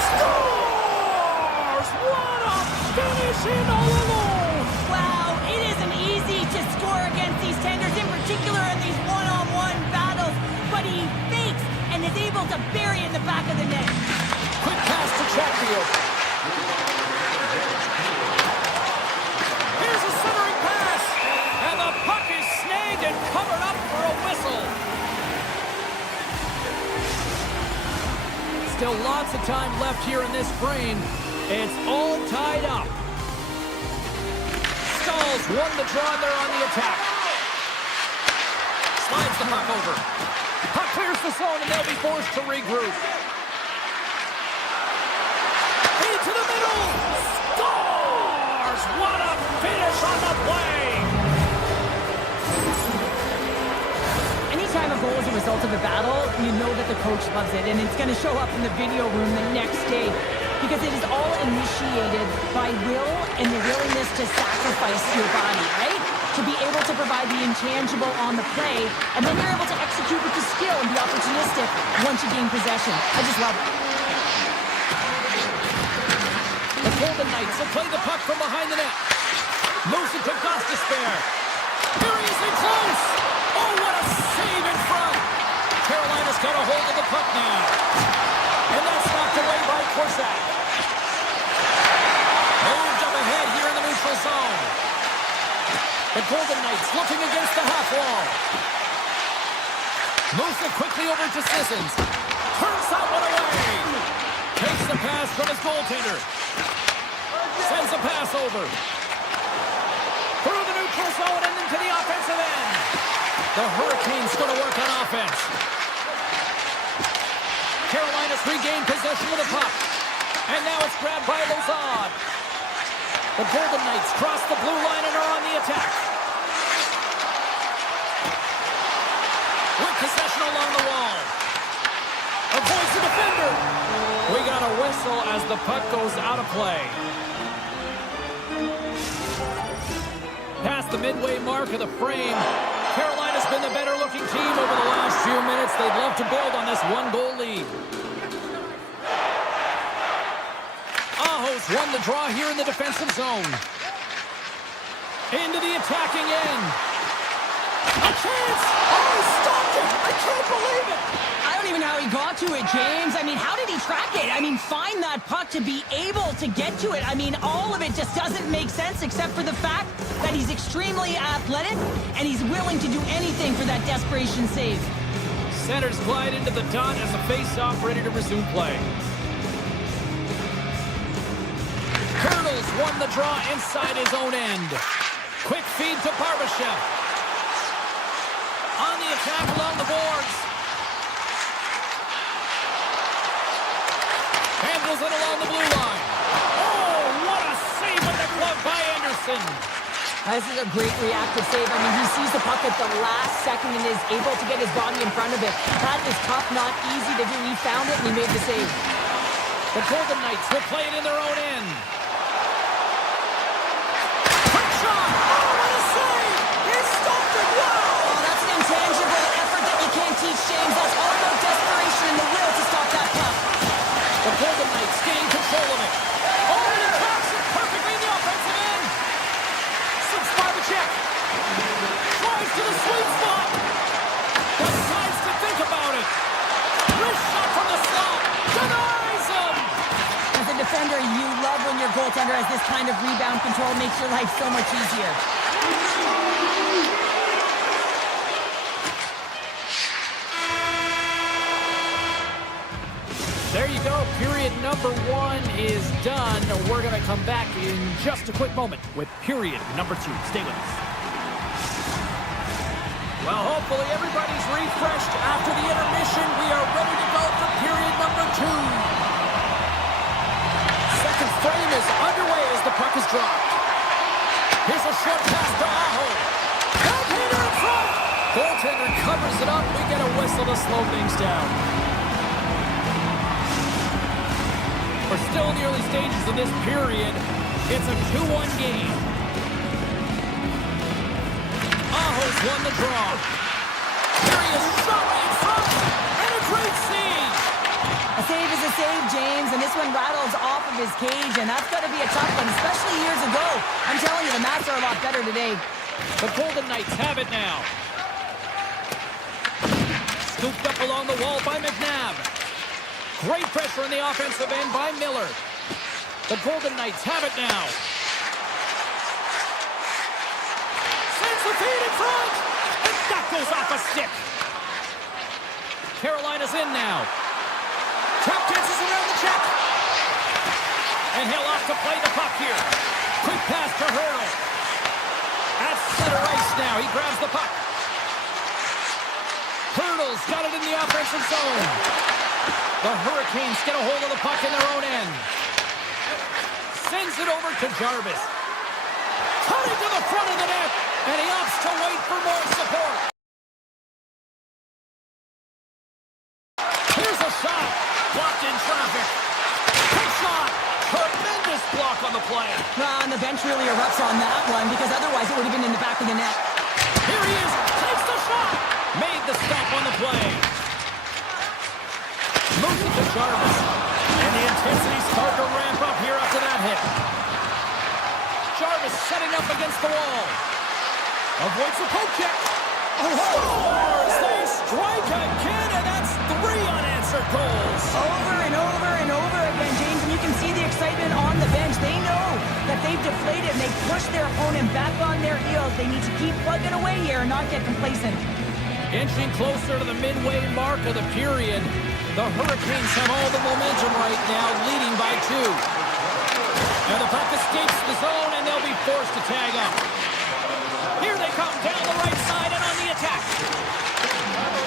Scores! What a finish in all alone! Wow, it isn't easy to score against these tenders, in particular in these one-on-one battles, but he fakes and is able to bury in the back of the net. Quick pass to Chatfield. Here's a centering pass. And the puck is snagged and covered up for a whistle. Still lots of time left here in this frame. It's all tied up. Stahls won the draw, and they're on the attack. Slides the puck over. Puck clears the zone, and they'll be forced to regroup. Into the middle. Scores! What a finish on the play! Anytime a goal is a result of a battle, you know that the coach loves it, and it's going to show up in the video room the next day because it is all initiated by will and the willingness to sacrifice your body, right? To be able to provide the intangible on the play, and then you're able to execute with the skill and be opportunistic once you gain possession. I just love it. The Golden Knights will play the puck from behind the net. Moves it to Gostisbehere. Here he is in close. Oh, what a save in front. Carolina's got a hold of the puck now. And that's knocked away by Korsak. Moved up ahead here in the neutral zone. The Golden Knights looking against the half wall. Moves it quickly over to Sissons. Turns that one away. Takes the pass from his goaltender. Sends a pass over. Through the neutral zone and into the offensive end. The Hurricanes going to work on offense. Carolina's regained possession of the puck. And now it's grabbed by Lozad. The Golden Knights cross the blue line and are on the attack. With possession along the wall. Avoids the defender. We got a whistle as the puck goes out of play. Past the midway mark of the frame, Carolina's been the better-looking team over the last few minutes. They'd love to build on this one-goal lead. Aho's won the draw here in the defensive zone. Into the attacking end. A chance! Oh, he stopped it! I can't believe it! I don't even know how he got to it, James. I mean, how did he track it? I mean, find that puck to be able to get to it. I mean, all of it just doesn't make sense except for the fact that he's extremely athletic and he's willing to do anything for that desperation save. Centers glide into the dot as the face-off ready to resume play. Colonels won the draw inside his own end. Quick feed to Barbashev. On the attack along the boards. Handles it along the blue line. Oh, what a save Anderson. This is a great reactive save. I mean, he sees the puck at the last second and is able to get his body in front of it. That is tough, not easy to do. He found it and he made the save. The Golden Knights will play it in their own end. Quick shot! Oh, what a save! He stopped it! Wow! Oh, that's an intangible effort that you can't teach, James. That's all about desperation and the will to stop that puck. The Golden Knights gain control of it. Oh, and he cracks it perfectly in the offensive end. Slips by the check. Drives to the sweet spot. Decides to think about it. Wrist shot from the slot. Denies him. As a defender, you love when your goaltender has this kind of rebound control. Makes your life so much easier. There you go. Period number 1 is done. We're going to come back in just a quick moment with period number 2. Stay with us. Well, hopefully everybody's refreshed after the intermission. We are ready to go for period number 2. Second frame is underway as the puck is dropped. Here's a short pass to Aho. Goaltender in front. Goaltender covers it up. We get a whistle to slow things down. We're still in the early stages of this period. It's a 2-1 game. Aho's won the draw. Here he is, shot right in front, and a great save. A save is a save, James, and this one rattles off of his cage, and that's got to be a tough one, especially years ago. I'm telling you, the Mats are a lot better today. The Golden Knights have it now. Scooped up along the wall by McNabb. Great pressure in the offensive end by Miller. The Golden Knights have it now. Sends the feed in front, and that goes off a stick. Carolina's in now. Tap dances around the check. And he'll off to play the puck here. Quick pass to Hurdle. At center ice now, he grabs the puck. Hurdle's got it in the offensive zone. The Hurricanes get a hold of the puck in their own end. Sends it over to Jarvis. Cutting to the front of the net, and he opts to wait for more support. Here's a shot. Blocked in traffic. Quick shot. Tremendous block on the play. Well, and the bench really erupts on that one, because otherwise it would have been in the back of the net. Here he is. Takes the shot. Made the stop on the play. Moves it to Jarvis. And the intensity's starting to ramp up here after that hit. Jarvis setting up against the wall. Avoids the poke check. Scores! They strike again, and that's 3 unanswered goals. Over and over and over again, James, and you can see the excitement on the bench. They know that they've deflated, and they've pushed their opponent back on their heels. They need to keep plugging away here and not get complacent. Inching closer to the midway mark of the period. The Hurricanes have all the momentum right now, leading by 2. Now the puck escapes the zone, and they'll be forced to tag up. Here they come down the right side and on the attack.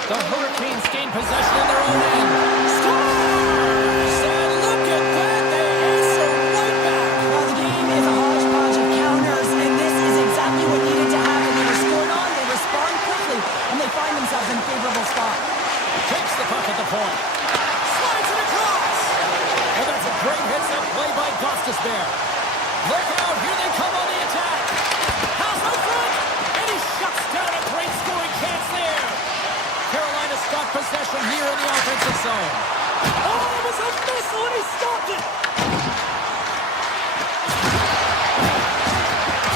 The Hurricanes gain possession in their own end. Scores! And look at that, they answer right back. Well, the game is a hodgepodge of counters, and this is exactly what needed to happen. They were scored on, they respond quickly, and they find themselves in a favorable spot. Takes the puck at the point. Slides it across. And that's a great hits-up play by Gostisbehere. Look out, here they come on the attack. House out front, and he shuts down a great scoring chance there. Carolina's got possession here in the offensive zone. Oh, it was a missile, and he stopped it.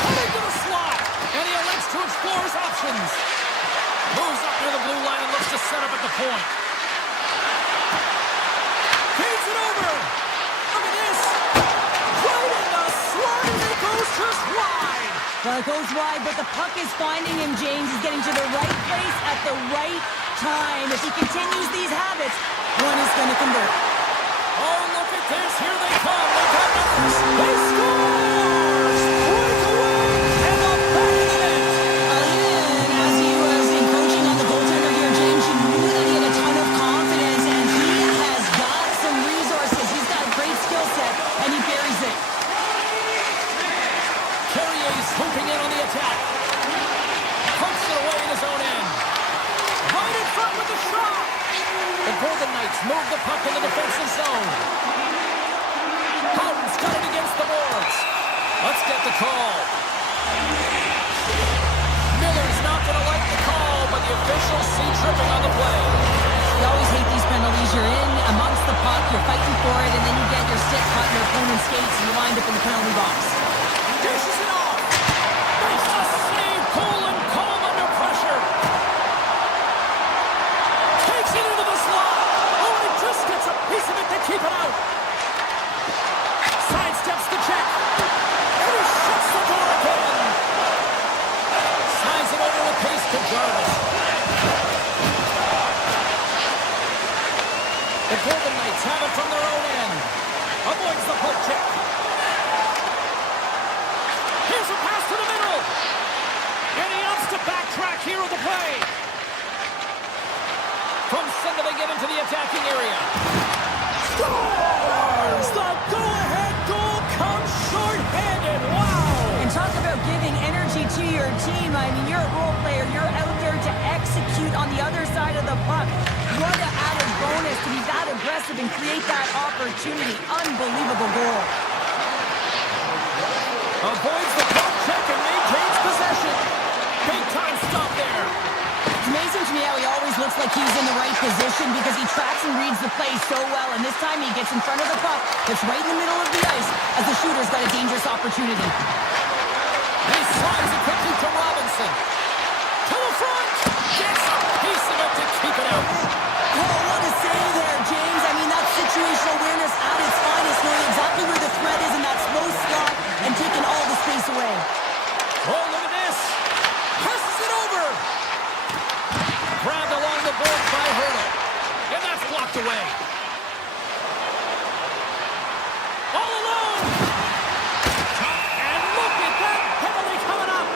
Coming to the slot, and he elects to explore his options. Moves up near the blue line and looks to set up at the point. Feeds it over. Look at this. Right in the slot, and it goes just wide. Well, it goes wide, but the puck is finding him, James. He's getting to the right place at the right time. If he continues these habits, one is going to convert. Oh, look at this. Here they come. They got numbers. They scores. Breakaway. And the back of the net. And as he was encroaching on the goaltender here, James, you knew that he had a ton of confidence, and he has got some resources. He's got a great skill set, and he buries it. Carrier's call. Miller's not going to like the call, but the officials see tripping on the play. You always hate these penalties. You're in amongst the puck, you're fighting for it, and then you get your stick caught in your opponent's skates, and you wind up in the penalty box. Dishes it off. Makes the save. Colin calm under pressure. Takes it into the slot. Oh, he just gets a piece of it to keep it out. Sidesteps the check. And he shuts the door again. Slides it over with pace to Jarvis. The Golden Knights have it from their own end. Avoids the poke check. Here's a pass to the middle. And he opts to backtrack here on the play. From center they get into the attacking area. Scores! The go-ahead goal comes short-handed. Wow! And talk about giving energy to your team. I mean, you're a role player. You're out there to execute on the other side of the puck. What an added bonus to be that aggressive and create that opportunity. Unbelievable goal. Avoids the poke check and maintains possession. Big time stop there. It's amazing to me how he always looks like he's in the right position because he tracks and reads the play so well. And this time he gets in front of the puck. It's right in the middle of the ice as the shooter's got a dangerous opportunity. He slides it quickly to Robinson. To the front. Gets a piece of it to keep it out. Oh, what a save there, James. I mean, that's situational awareness at its finest, knowing exactly where the threat is in that slow slot and taking all the space away. Oh, look at this. Passes it over. Grabbed along the boards by Hurdle. And that's blocked away. All alone. And look at that penalty coming up.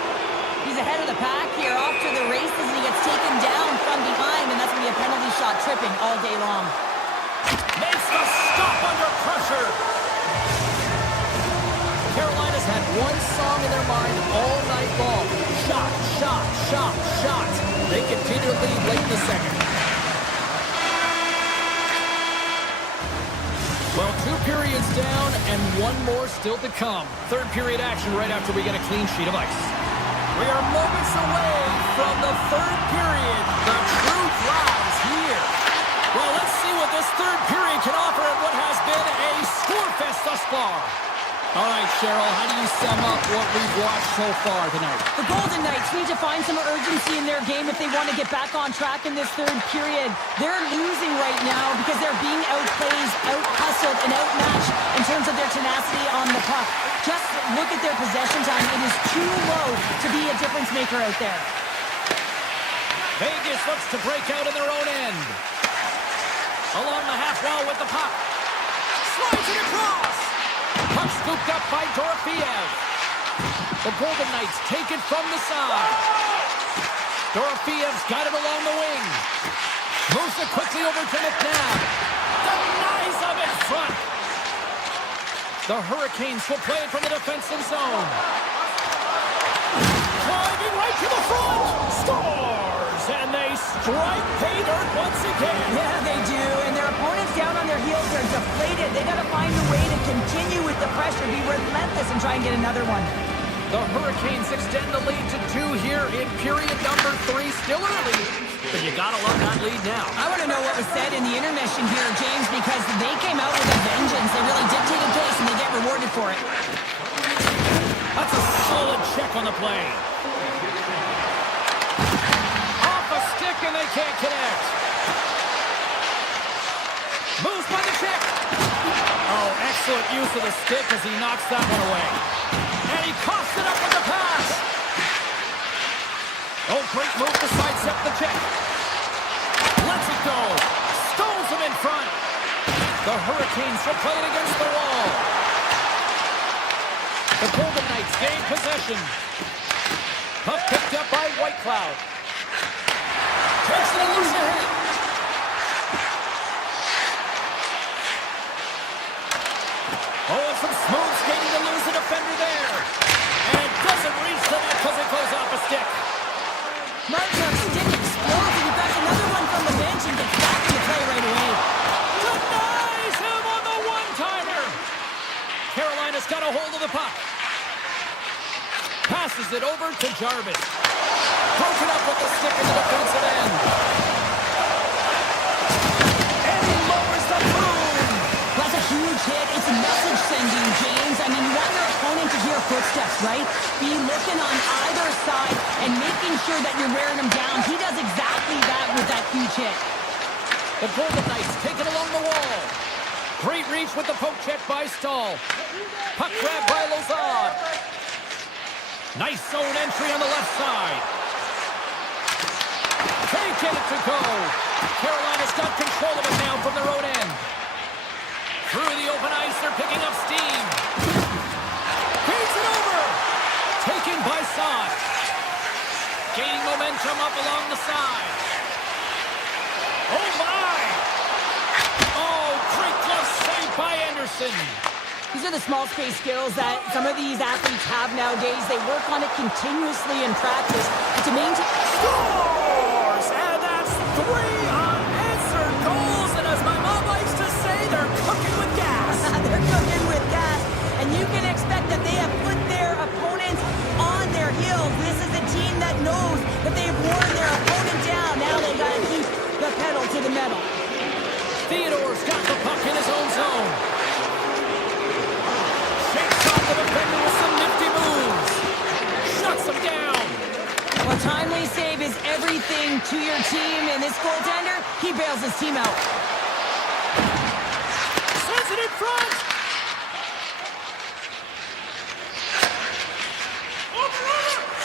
He's ahead of the pack here, off to the races, and he gets taken down from behind, and that's going to be a penalty shot tripping all day long. Makes the stop under pressure. Carolina's had one song in their mind all night long. Shot, shot, shot, shot. They continue to lead late in the second. Well, 2 periods down and 1 more still to come. Third period action right after we get a clean sheet of ice. We are moments away from the third period. The truth lies here. Well, let's see what this third period can offer in what has been a score fest thus far. All right, Cheryl, how do you sum up what we've watched so far tonight? The Golden Knights need to find some urgency in their game if they want to get back on track in this third period. They're losing right now because they're being outplayed, out-hustled, and outmatched in terms of their tenacity on the puck. Just look at their possession time. It is too low to be a difference maker out there. Vegas looks to break out in their own end. Along the half wall with the puck. Slides it across. Puck scooped up by Dorofeev. The Golden Knights take it from the side. Dorofeev's got it along the wing. Moves it quickly over to McNabb. Denies him in front. The Hurricanes will play it from the defensive zone. Driving right to the front. Scores! And they strike pay dirt once again. Yeah, they do. And their opponents down on their heels, they're deflated. They got to find a way to continue with the pressure, be relentless, and try and get another one. The Hurricanes extend the lead to 2 here in period number 3. Still early, but you gotta love that lead now. I want to know what was said in the intermission here, James, because they came out with a vengeance. They really dictated pace, and they get rewarded for it. That's a solid check on the play. Off a stick, and they can't connect. Moves by the check. Oh, excellent use of the stick as he knocks that one away. And he coughs it up with the pass. Oh, great move to sidestep the check. Lets it go. Stones him in front. The Hurricanes will play it against the wall. The Golden Knights gain possession. Puck picked up by Whitecloud. Takes it and loses ahead. Oh, and some smooth skating to lose the defender there. And doesn't reach the net because it goes off a stick. Martin's stick explodes, and he got another one from the bench and gets back into play right away. Denies him on the one-timer. Carolina's got a hold of the puck. Moves it over to Jarvis. Broken up with the stick in the defensive end. And he lowers the boom. That's a huge hit. It's a message sending, James. I mean, you want your opponent to hear footsteps, right? Be looking on either side and making sure that you're wearing them down. He does exactly that with that huge hit. The Golden Knights take it along the wall. Great reach with the poke check by Stahl. Puck grab by Lazard. Nice zone entry on the left side. They get it to go. Carolina's got control of it now from their own end. Through the open ice, they're picking up steam. Feeds it over. Taken by Saad. Gaining momentum up along the side. Oh, my! Oh, great glove save by Anderson. These are the small space skills that some of these athletes have nowadays. They work on it continuously in practice. To maintain... Scores! And that's 3 unanswered goals. And as my mom likes to say, they're cooking with gas. They're cooking with gas. And you can expect that they have put their opponents on their heels. This is a team that knows that they've worn their opponent down. Now they got to keep the pedal to the metal. Theodore's got the puck in his own zone. Shakes off the defender with some nifty moves. Shuts him down. A timely save is everything to your team, and this goaltender, he bails his team out. Sends it in front.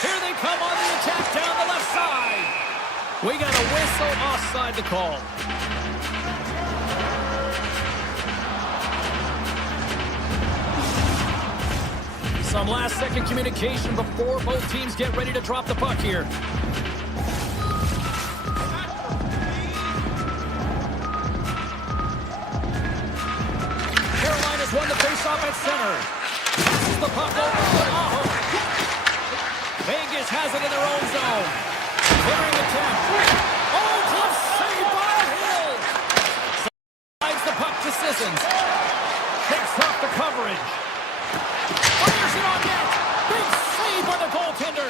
Here they come on the attack down the left side. We got a whistle offside to call. Some last-second communication before both teams get ready to drop the puck here. Carolina's won the face-off at center. Passes the puck over to Aho. Vegas has it in their own zone. Clearing attempt. Oh, close save by Hill. Slides the puck to Sissons. Takes off the coverage. Fires it on net. Big save by the goaltender.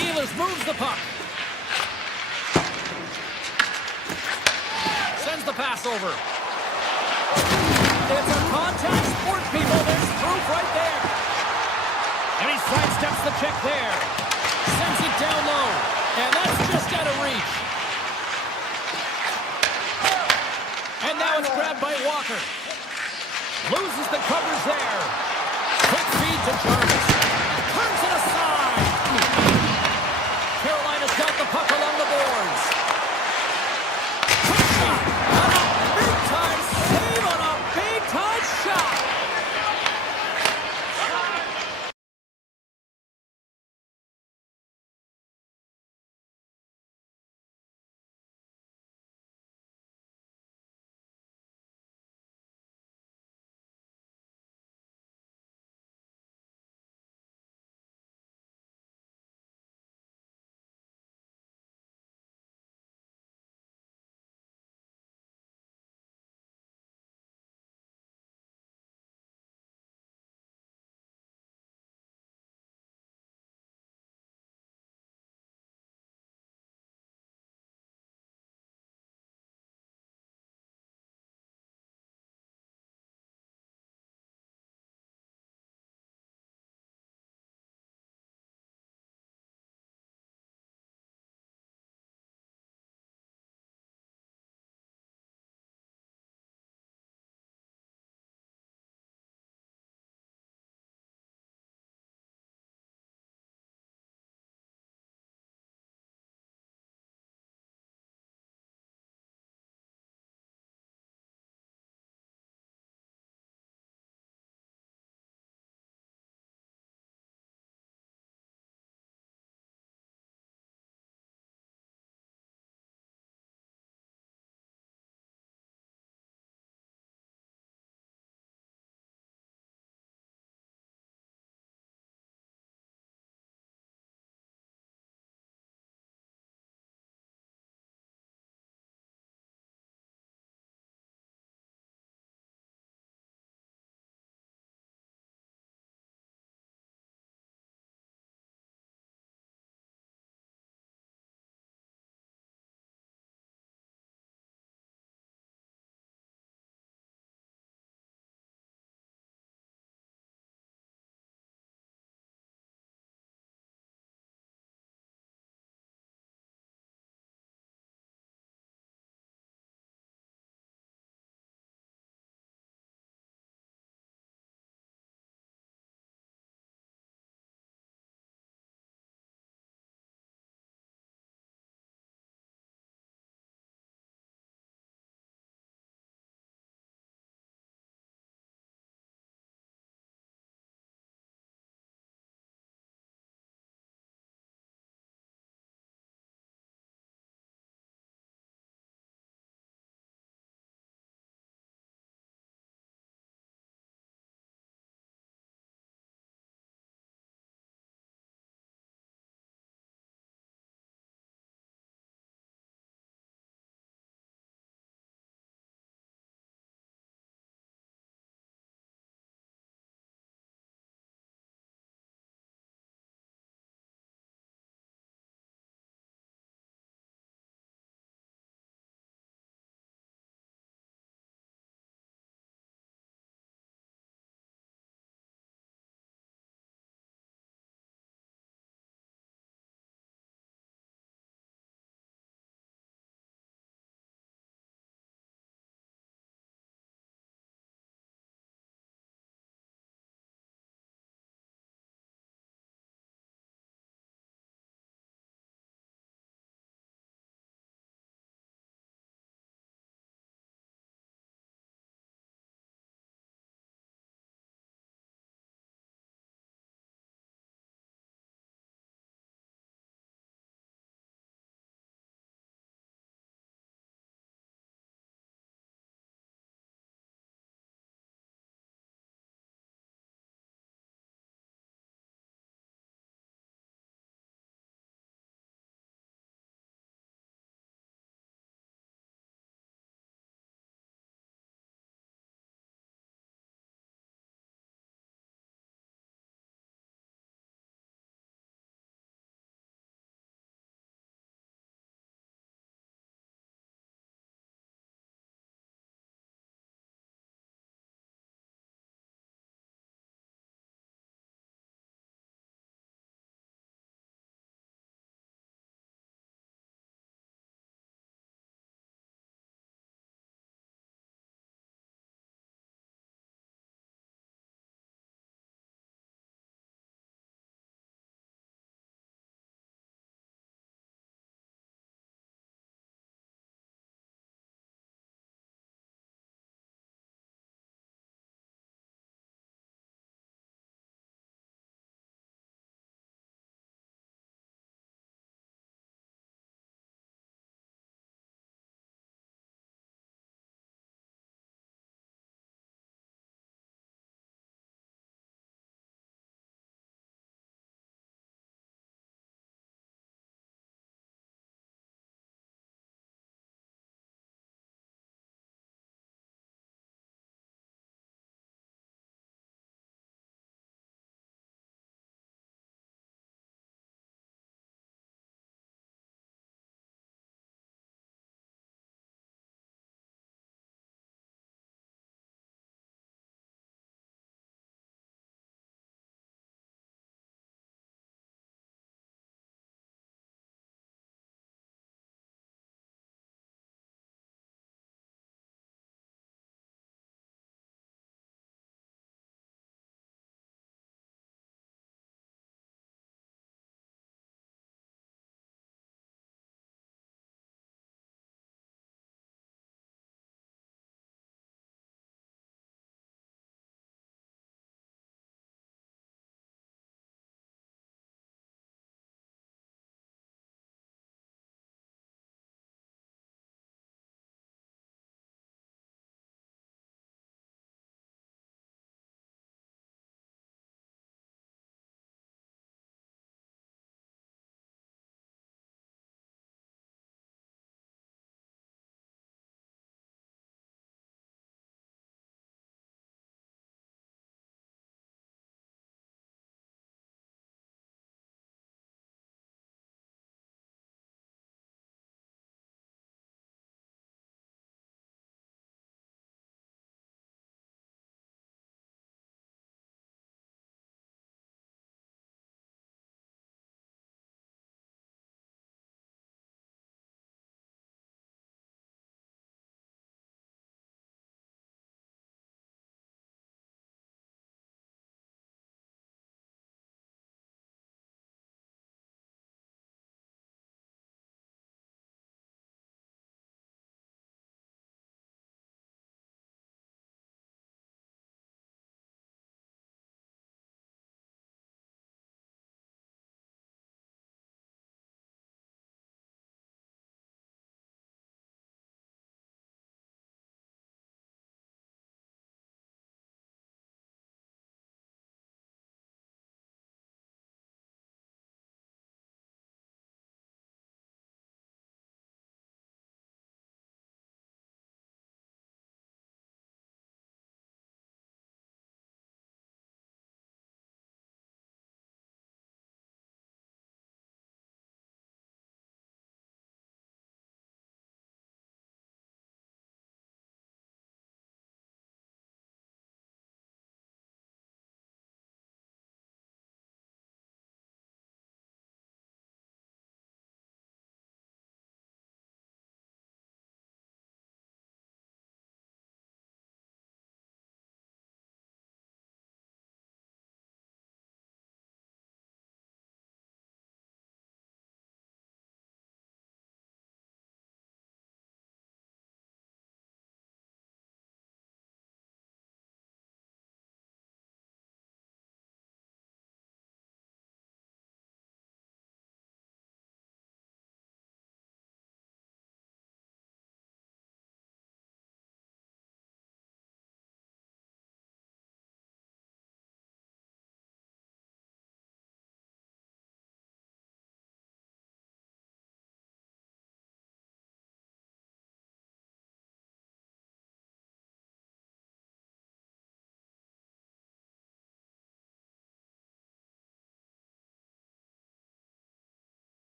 Ehlers moves the puck. Sends the pass over. It's a contact sport, people. There's proof right there. And he sidesteps the check there. Sends it down low. And that's just out of reach. And now it's grabbed by Walker. Loses the covers there. Quick feed to Jarvis. Turns it aside. Carolina's got the puck along the boards. Quick shot. And a big-time save on a big-time shot.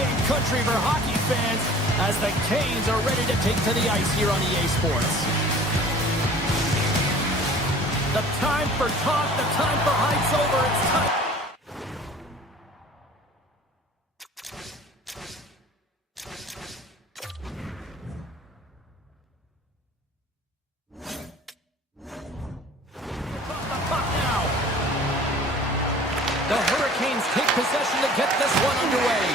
game country for hockey fans as the Canes are ready to take to the ice here on EA Sports. The time for talk, the time for hype's over. It's time. The Hurricanes take possession to get this one underway.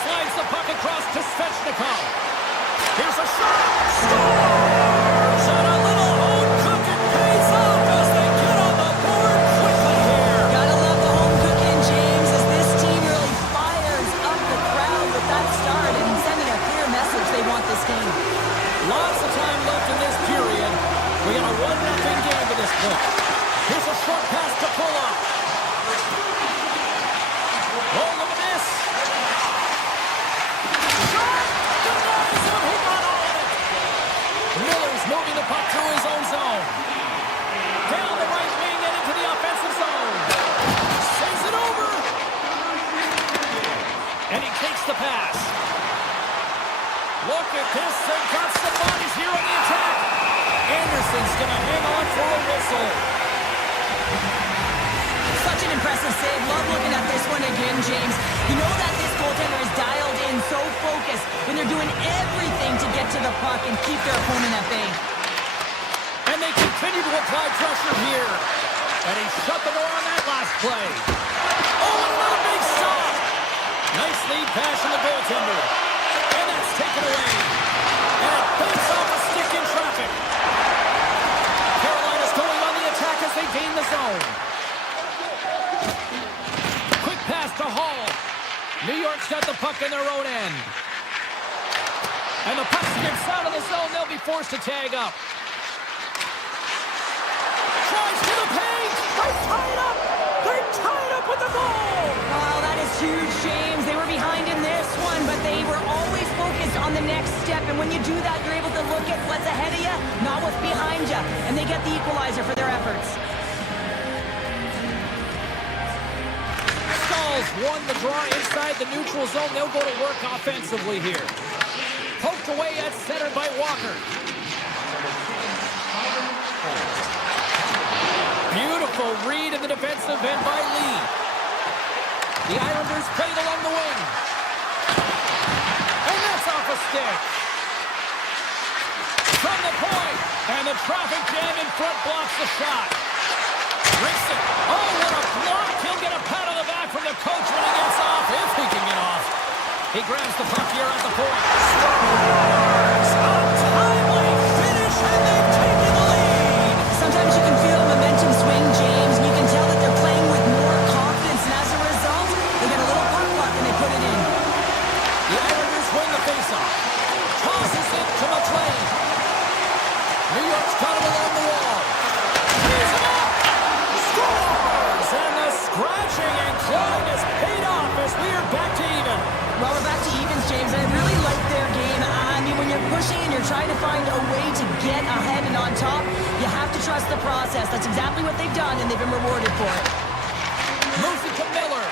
Slides the puck across to Svechnikov. Here's a shot. Scores! And a little home cooking pays off as they get on the board quickly here. Gotta love the home cooking, James, as this team really fires up the crowd with that start and sending a clear message they want this game. Lots of time left in this period. We got a 1-0 game to this point. Here's a short pass to pull up. Oh, look at this. Shot! Denies him. He got all of it. Miller's moving the puck through his own zone. Down the right wing and into the offensive zone. Sends it over. And he takes the pass. Look at this. They've got some bodies here on the attack. Anderson's going to hang on for a whistle. Such an impressive save. Love looking at this one again, James. You know that this goaltender is dialed in, so focused when they're doing everything to get to the puck and keep their opponent at bay. And they continue to apply pressure here. And he shut the door on that last play. Oh, and another big stop. Nice lead pass from the goaltender. And that's taken away. And it bumps off a stick in traffic. Carolina's going on the attack as they gain the zone. Quick pass to Hall. New York's got the puck in their own end. And the puck skips out of the zone. They'll be forced to tag up. Tries to the paint. They're tied up. They're tied up with the goal. Wow, that is huge, James. They were behind in this one, but they were always focused on the next step. And when you do that, you're able to look at what's ahead of you, not what's behind you. And they get the equalizer for their efforts. Won the draw inside the neutral zone. They'll go to work offensively here. Poked away at center by Walker. Beautiful read in the defensive end by Lee. The Islanders played along the wing. And that's off a stick. From the point. And the traffic jam in front blocks the shot. Ricks it. Oh, what a block. He'll get a pat on the back from the coach when he gets off, if he can get off. He grabs the puck here at the point. Scores! A timely finish, and they've taken the lead. Sometimes you can feel a momentum swing, James, and you can tell that they're playing with more confidence, and as a result, they get a little puck luck and they put it in. The Islanders win the faceoff. Tosses it to McLean. New York's got it along the wall. Here's it up. Scores! And the scratching and clawing has paid off as we are back to even. Well, we're back to evens, James. I really like their game. I mean, when you're pushing and you're trying to find a way to get ahead and on top, you have to trust the process. That's exactly what they've done, and they've been rewarded for it. Moves it to Miller.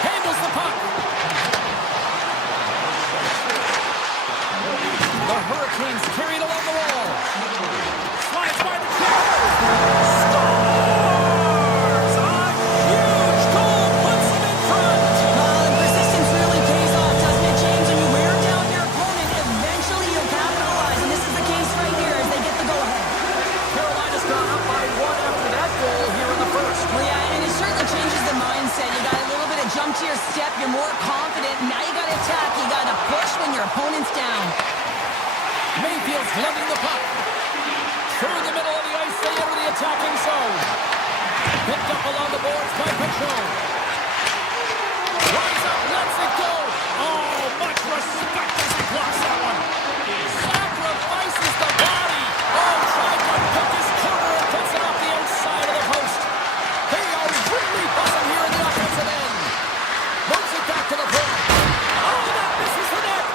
Handles the puck. The Hurricanes carried along the wall. Slides by the keeper. Scores! A huge goal puts them in front. And persistence really pays off, doesn't it, James? When you wear down your opponent, eventually you'll capitalize. And this is the case right here as they get the go-ahead. Carolina's gone up by one after that goal here in the first. Well, yeah, and it certainly changes the mindset. You got a little bit of jump to your step. You're more confident. Now you got to attack. You got to push when your opponent's down. Mayfield's lugging the puck. Through the middle of the ice, they enter the attacking zone. Picked up along the boards by Pachon. Rise up, lets it go. Oh, much respect as he blocks that one. Sacrifices the body. Oh, tried to pick his corner and puts it off the outside of the post. They are really buzzing here in the offensive end. Moves it back to the point. Oh, that misses the net.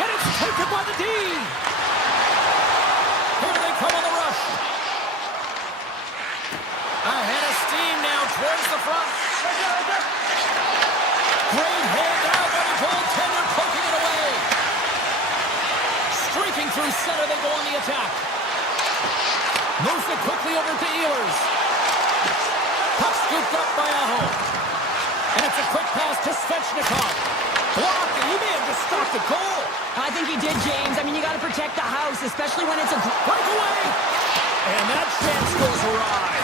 And it's taken by the D. Here they come on the rush. Ahead of steam now towards the front. Great hand out by the goaltender, poking it away. Streaking through center, they go on the attack. Moves it quickly over to Ehlers. Puck scooped up by Aho. And it's a quick pass to Svechnikov. Blocked, and he may have just stopped the goal. I think he did, James. I mean, you got to protect the house, especially when it's a breakaway. And that chance goes awry.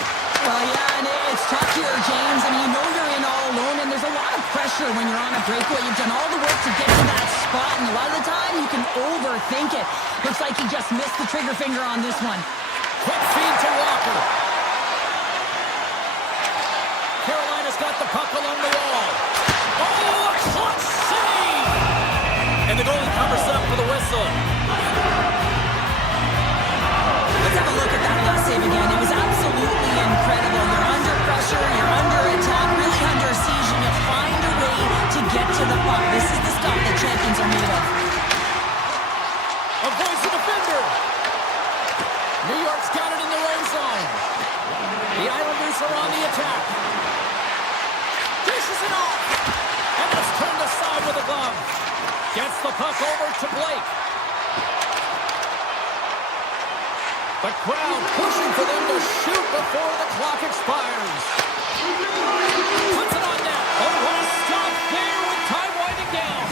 Well, yeah, and it's tough here, James. I mean, you know you're in all alone, and there's a lot of pressure when you're on a breakaway. You've done all the work to get to that spot, and a lot of the time you can overthink it. Looks like he just missed the trigger finger on this one. Quick feed to Walker. Carolina's got the puck along the wall. Oh, a clutch save! And the goalie covers up for the whistle. Let's have a look at that last save again. It was absolutely incredible. You're under pressure, you're under attack, really under siege, and you find a way to get to the puck. This is the stuff that champions are made of. Avoids the defender. New York's got it in their own zone. The Islanders are on the attack. Dishes it off. And it's turned aside with a glove. Gets the puck over to Blake. The crowd pushing for them to shoot before the clock expires. Puts it on net. Oh, what a stop there with time winding down.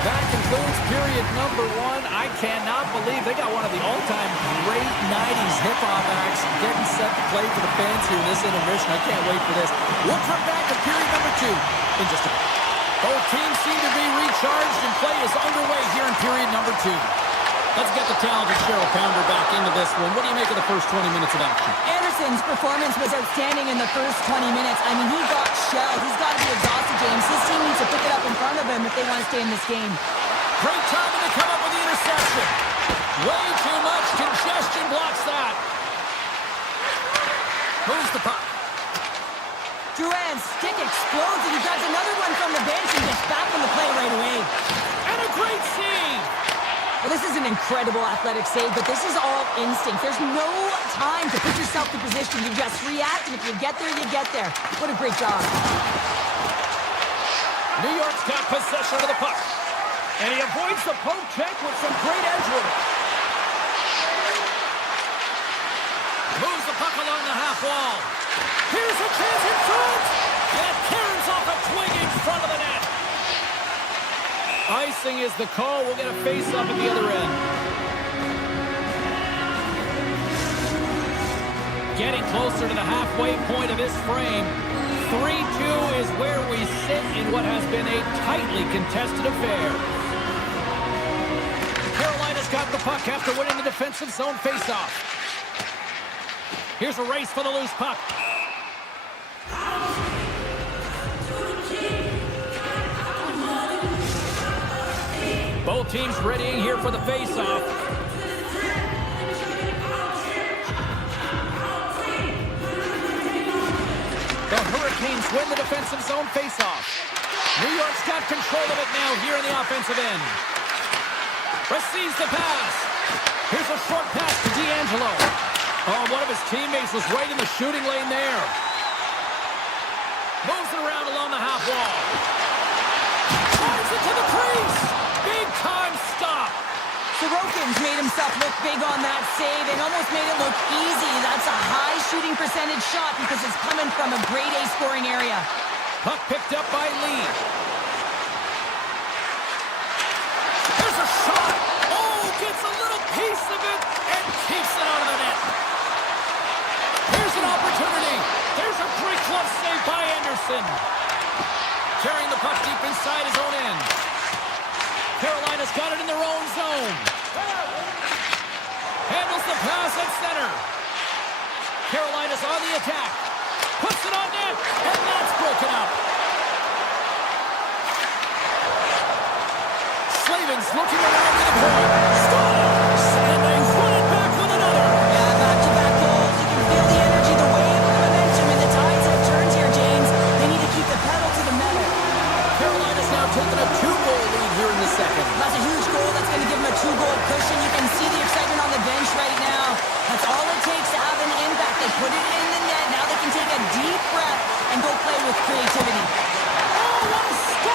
That concludes period number 1. I cannot believe they got one of the all-time great 90s hip-hop acts getting set to play for the fans here in this intermission. I can't wait for this. We'll come back to period number 2 in just a minute. Both teams seem to be recharged and play is underway here in period number 2. Let's get the talented Cheryl Pounder back into this one. What do you make of the first 20 minutes of action? Anderson's performance was outstanding in the first 20 minutes. I mean, he got shelled. He's got to be exhausted, James. His team needs to pick it up in front of him if they want to stay in this game. Great timing to come up with the interception. Way too much congestion blocks that. Moves the puck. Drouin's stick explodes, and he grabs another one from the bench and gets back on the play right away. And a great save. Well, this is an incredible athletic save, but this is all instinct. There's no time to put yourself in position. You just react, and if you get there, you get there. What a great job. New York's got possession of the puck. And he avoids the poke check with some great edge work. Moves the puck along the half wall. Here's a chance in front. And it caroms off a twig in front of the net. Icing is the call. We'll get a face-up at the other end. Getting closer to the halfway point of this frame. 3-2 is where we sit in what has been a tightly contested affair. Carolina's got the puck after winning the defensive zone face-off. Here's a race for the loose puck. Both teams readying here for the face-off. The Hurricanes win the defensive zone face-off. New York's got control of it now here in the offensive end. Receives the pass. Here's a short pass to D'Angelo. Oh, one of his teammates was right in the shooting lane there. Moves it around along the half wall. Drives it to the crease. Big-time stop. Sorokin's made himself look big on that save and almost made it look easy. That's a high shooting percentage shot because it's coming from a grade A scoring area. Puck picked up by Lee. There's a shot. Oh, gets a little piece of it and keeps it out of the net. Here's an opportunity. There's a great glove save by Anderson. Carrying the puck deep inside his own end. Carolina's got it in their own zone. Handles the pass at center. Carolina's on the attack. Puts it on net, and that's broken up. Slavin's looking around with a point. Scores! And they run it back with another. Yeah, back-to-back goals. You can feel the energy, the wave, the momentum, and the tides have turned here, James. They need to keep the pedal to the metal. Carolina's now taking a 2-goal lead here in the second. That's a huge goal. That's going to give them a 2-goal cushion. You can see the excitement on the bench right now. That's all it takes to have an impact. They put it in the net. Now they can take a deep breath and go play with creativity. Oh, what a stop!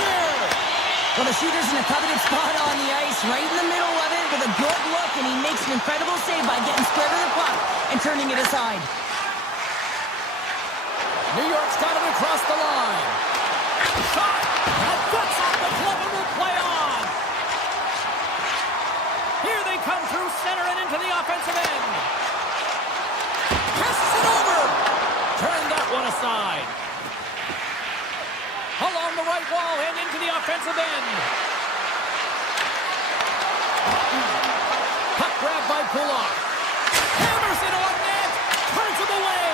here. Well, the shooter's in a coveted spot on the ice, right in the middle of it with a good look, and he makes an incredible save by getting square to the puck and turning it aside. New York's got it across the line. Shot! And that's off the glove and will play on. Here they come through center and into the offensive end. Passes it over. Turn that one aside. Along the right wall and into the offensive end. Puck grabbed by Pullock. Hammers it on net. Turns him away.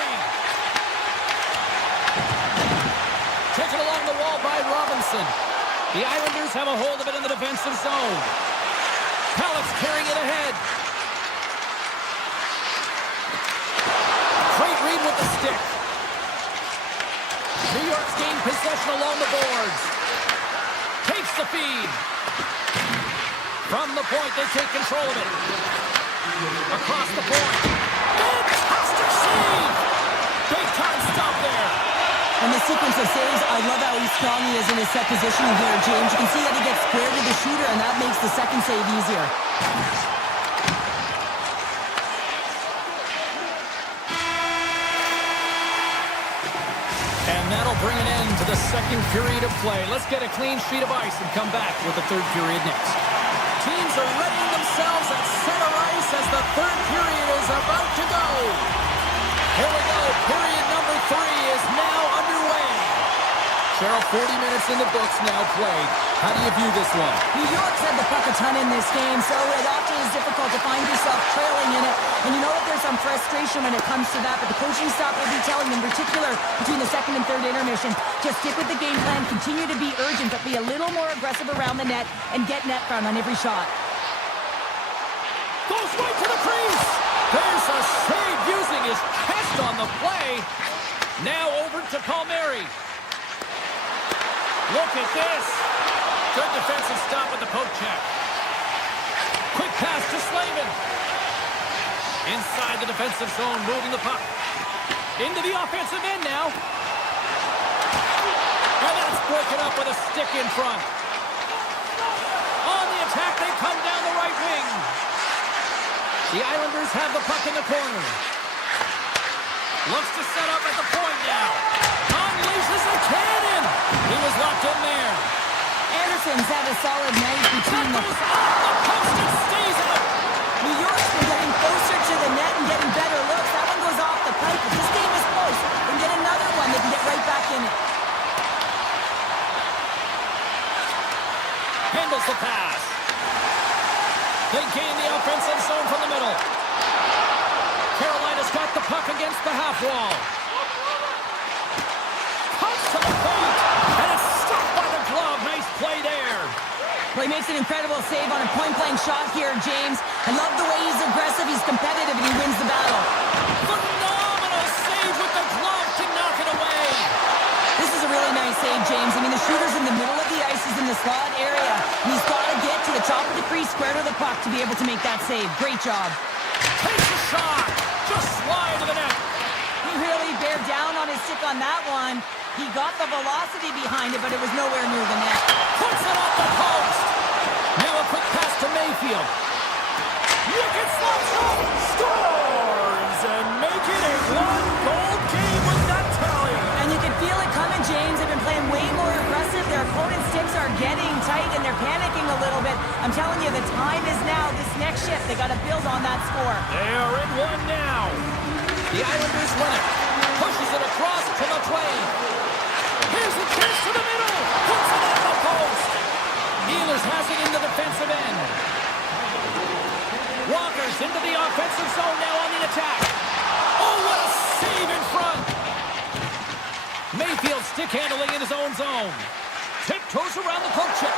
Taken along the wall by Robinson. The Islanders have a hold of it in the defensive zone. Halleck's carrying it ahead. Great read with the stick. New York's gained possession along the boards. Takes the feed. From the point, they take control of it. Across the point. Fantastic save! Big time stop there. And the sequence of saves, I love how strong he is in his set positioning here, James. You can see that he gets square to the shooter, and that makes the second save easier. And that'll bring an end to the second period of play. Let's get a clean sheet of ice and come back with the third period next. Teams are readying themselves at center ice as the third period is about to go. Here we go. Period number 3 is now underway. Cheryl, 40 minutes in the books now played. How do you view this one? New York's had the puck a ton in this game, so it often is difficult to find yourself trailing in it. And you know that there's some frustration when it comes to that, but the coaching staff will be telling, in particular, between the second and third intermission, just stick with the game plan, continue to be urgent, but be a little more aggressive around the net, and get net front on every shot. Goes right to the crease. There's a save using his chest on the play. Now over to Palmieri. Look at this. Good defensive stop with the poke check. Quick pass to Slavin. Inside the defensive zone, moving the puck. Into the offensive end now. And that's broken up with a stick in front. On the attack, they come down the right wing. The Islanders have the puck in the corner. Looks to set up at the point now. Unleashes a cannon. He was locked in there. Anderson's had a solid night between That goes off the post and stays out. New York's been getting closer to the net and getting better looks. That one goes off the pipe, but this game is close. And get another one, they can get right back in it. Handles the pass. They gain the offensive zone from the middle. Carolina's got the puck against the half wall. Cuts to the point, and it's stopped by the glove. Nice play there. Well, he makes an incredible save on a point-blank shot here, James. I love the way he's aggressive, he's competitive, and he wins the battle. Phenomenal save with the glove to knock it away. This is a really nice save, James. I mean, the shooter's in the middle of the ice, he's in the slot area, and he's got to get to the top of the crease, square to the puck to be able to make that save. Great job. Takes a shot. Just slide to the net. He really bared down on his stick on that one. He got the velocity behind it, but it was nowhere near the net. Puts it off the post. Now a quick pass to Mayfield. Wicked slots up. Scores and make it a one-goal game with that tally. And you can feel it coming, James. They've been playing way more aggressive. Their opponent's sticks are getting tight, and they're panicking a little bit. I'm telling you, the time is now. This next shift, they got to build on that score. They are in one now. The Islanders win it. Pushes it across to McLean. Here's a chance to the middle. Puts it on the post. Ehlers has it in the defensive end. Walker's into the offensive zone now on the attack. Oh, what a save in front. Mayfield stick handling in his own zone. Tiptoes around the poke check.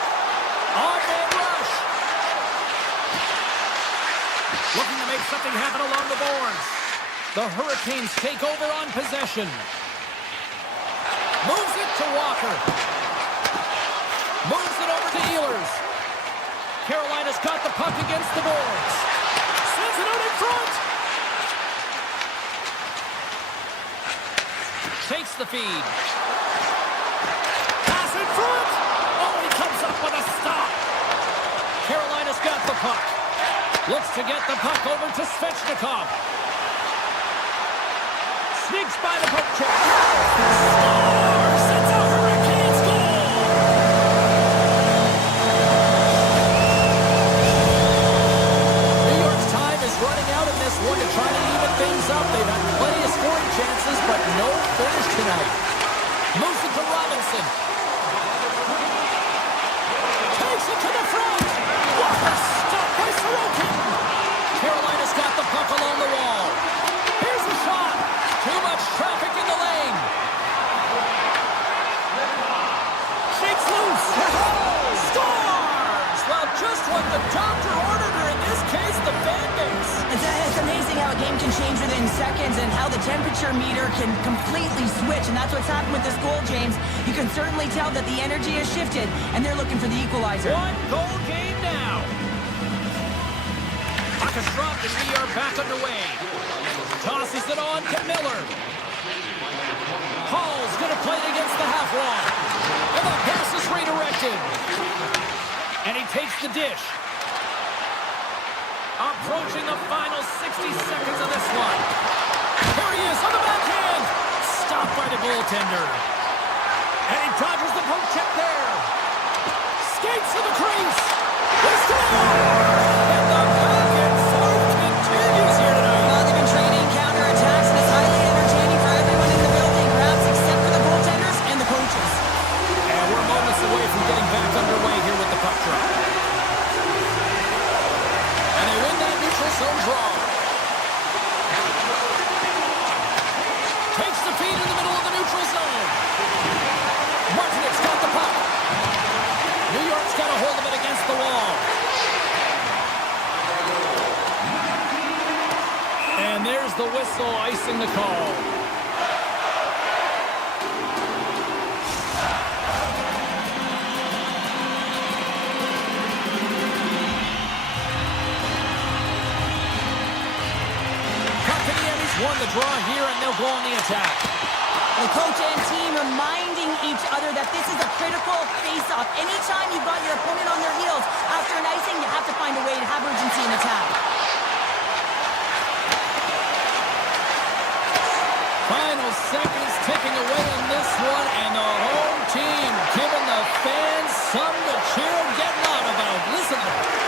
On-man rush. Looking to make something happen along the boards. The Hurricanes take over on possession. Moves it to Walker. Moves it over to Ehlers. Carolina's got the puck against the boards. Sends it out in front. Takes the feed. Pass in front. to get the puck over to Svechnikov. Sneaks by the poke check. Scores! It's a Hurricanes goal! New York's time is running out in this one to try to even things up. They've had plenty of scoring chances, but no finish tonight. Moves it to Robinson. Takes it to the front. Walker stopped by Sorokin. Carolina's got the puck along the wall. Here's a shot. Too much traffic in the lane. Shakes loose. Scores! Well, just what the doctor ordered, or in this case, the fan base. It's amazing how a game can change within seconds and how the temperature meter can completely switch. And that's what's happened with this goal, James. You can certainly tell that the energy has shifted, and they're looking for the equalizer. One-goal game now. ePuckStorm and we are back underway. Tosses it on to Miller. Hall's going to play it against the half wall. And the pass is redirected. And he takes the dish. Approaching the final 60 seconds of this one. Here he is on the backhand. Stopped by the goaltender. And he dodges the poke check there. Skates to the crease. He scores! And the back and forth continues here tonight. Well, they've been training counterattacks, and it's highly entertaining for everyone in the building, perhaps except for the goaltenders and the coaches. And we're moments away from getting back underway here with the puck drop. And they win that neutral zone draw. Takes the feed in the middle of the neutral zone. Martinek's got the puck. New York's got a hold of it against the wall. And there's the whistle icing the call. Won the draw here, and they'll go on the attack. The coach and team reminding each other that this is a critical face-off. Anytime you've got your opponent on their heels after an icing, you have to find a way to have urgency in attack. Final seconds ticking away in this one, and the home team giving the fans something to cheer and get loud about. Listen to them.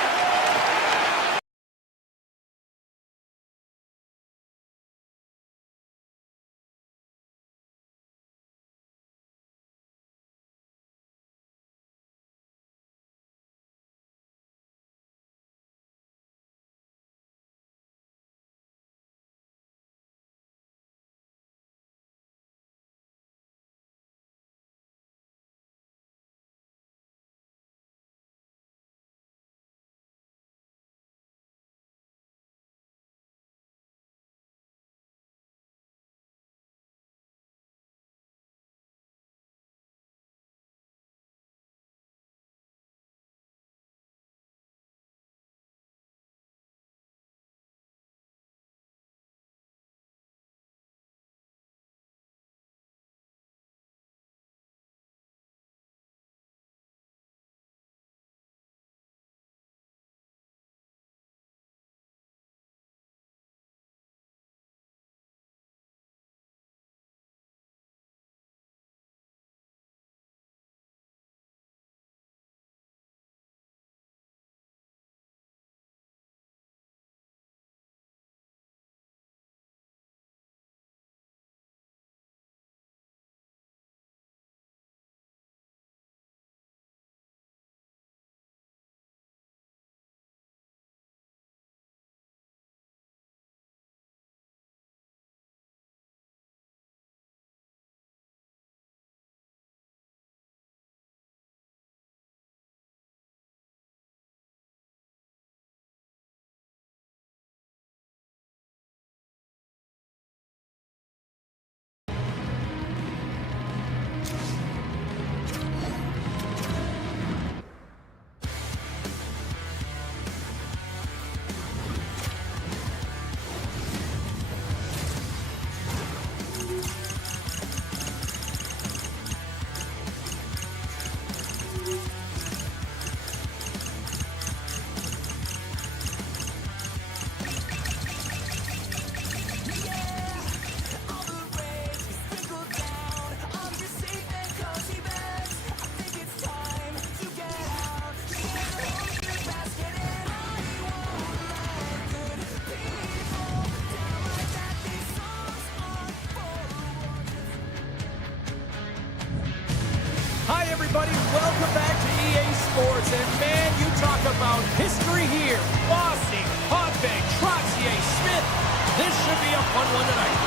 everybody, welcome back to EA Sports. And man, you talk about history here. Bossing, Hogbank, Trotsier, Smith. This should be a fun one tonight.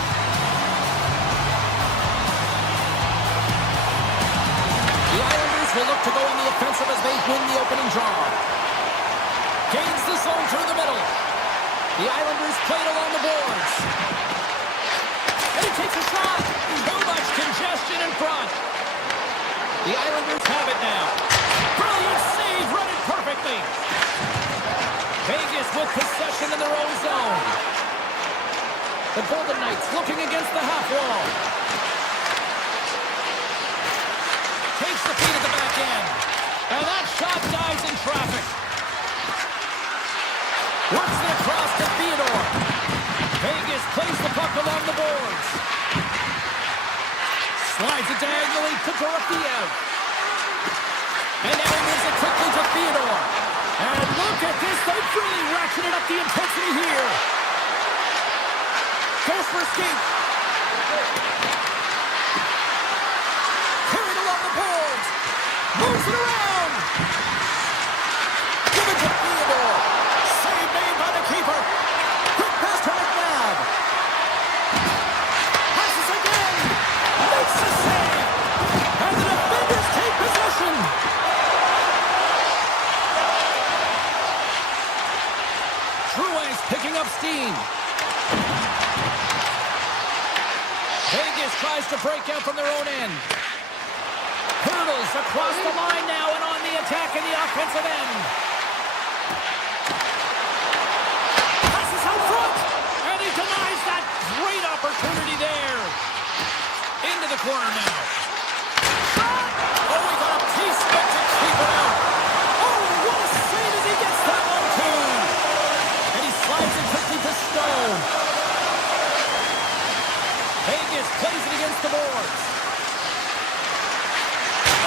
The Islanders will look to go on the offensive as they win the opening draw. Gains the zone through the middle. The Islanders play it along the boards. And he takes a shot. Too much congestion in front. The Islanders have it now. Brilliant save, read it perfectly. Vegas with possession in their own zone. The Golden Knights looking against the half wall. Takes the feed at the back end. And that shot dies in traffic. Works it across to Theodore. Vegas plays the puck along the boards. Slides it diagonally to Dorofeev. And now he moves it quickly to Theodore. And look at this. They've really ratcheted up the intensity here. Goes for a skate. Carried along the boards. Moves it around. Give it to Theodore. Save made by the keeper. Quick pass to McNabb. Passes again. Makes the save. And the defenders take possession. Truex picking up steam. Vegas tries to break out from their own end. Hurdles across the line now and on the attack in the offensive end. Passes out front. And he denies that great opportunity there. Into the corner now. Shot! Oh, he got a piece of it to keep it out. Oh, what a save as he gets that one too. And he slides it quickly to Stone. Vegas plays it against the boards.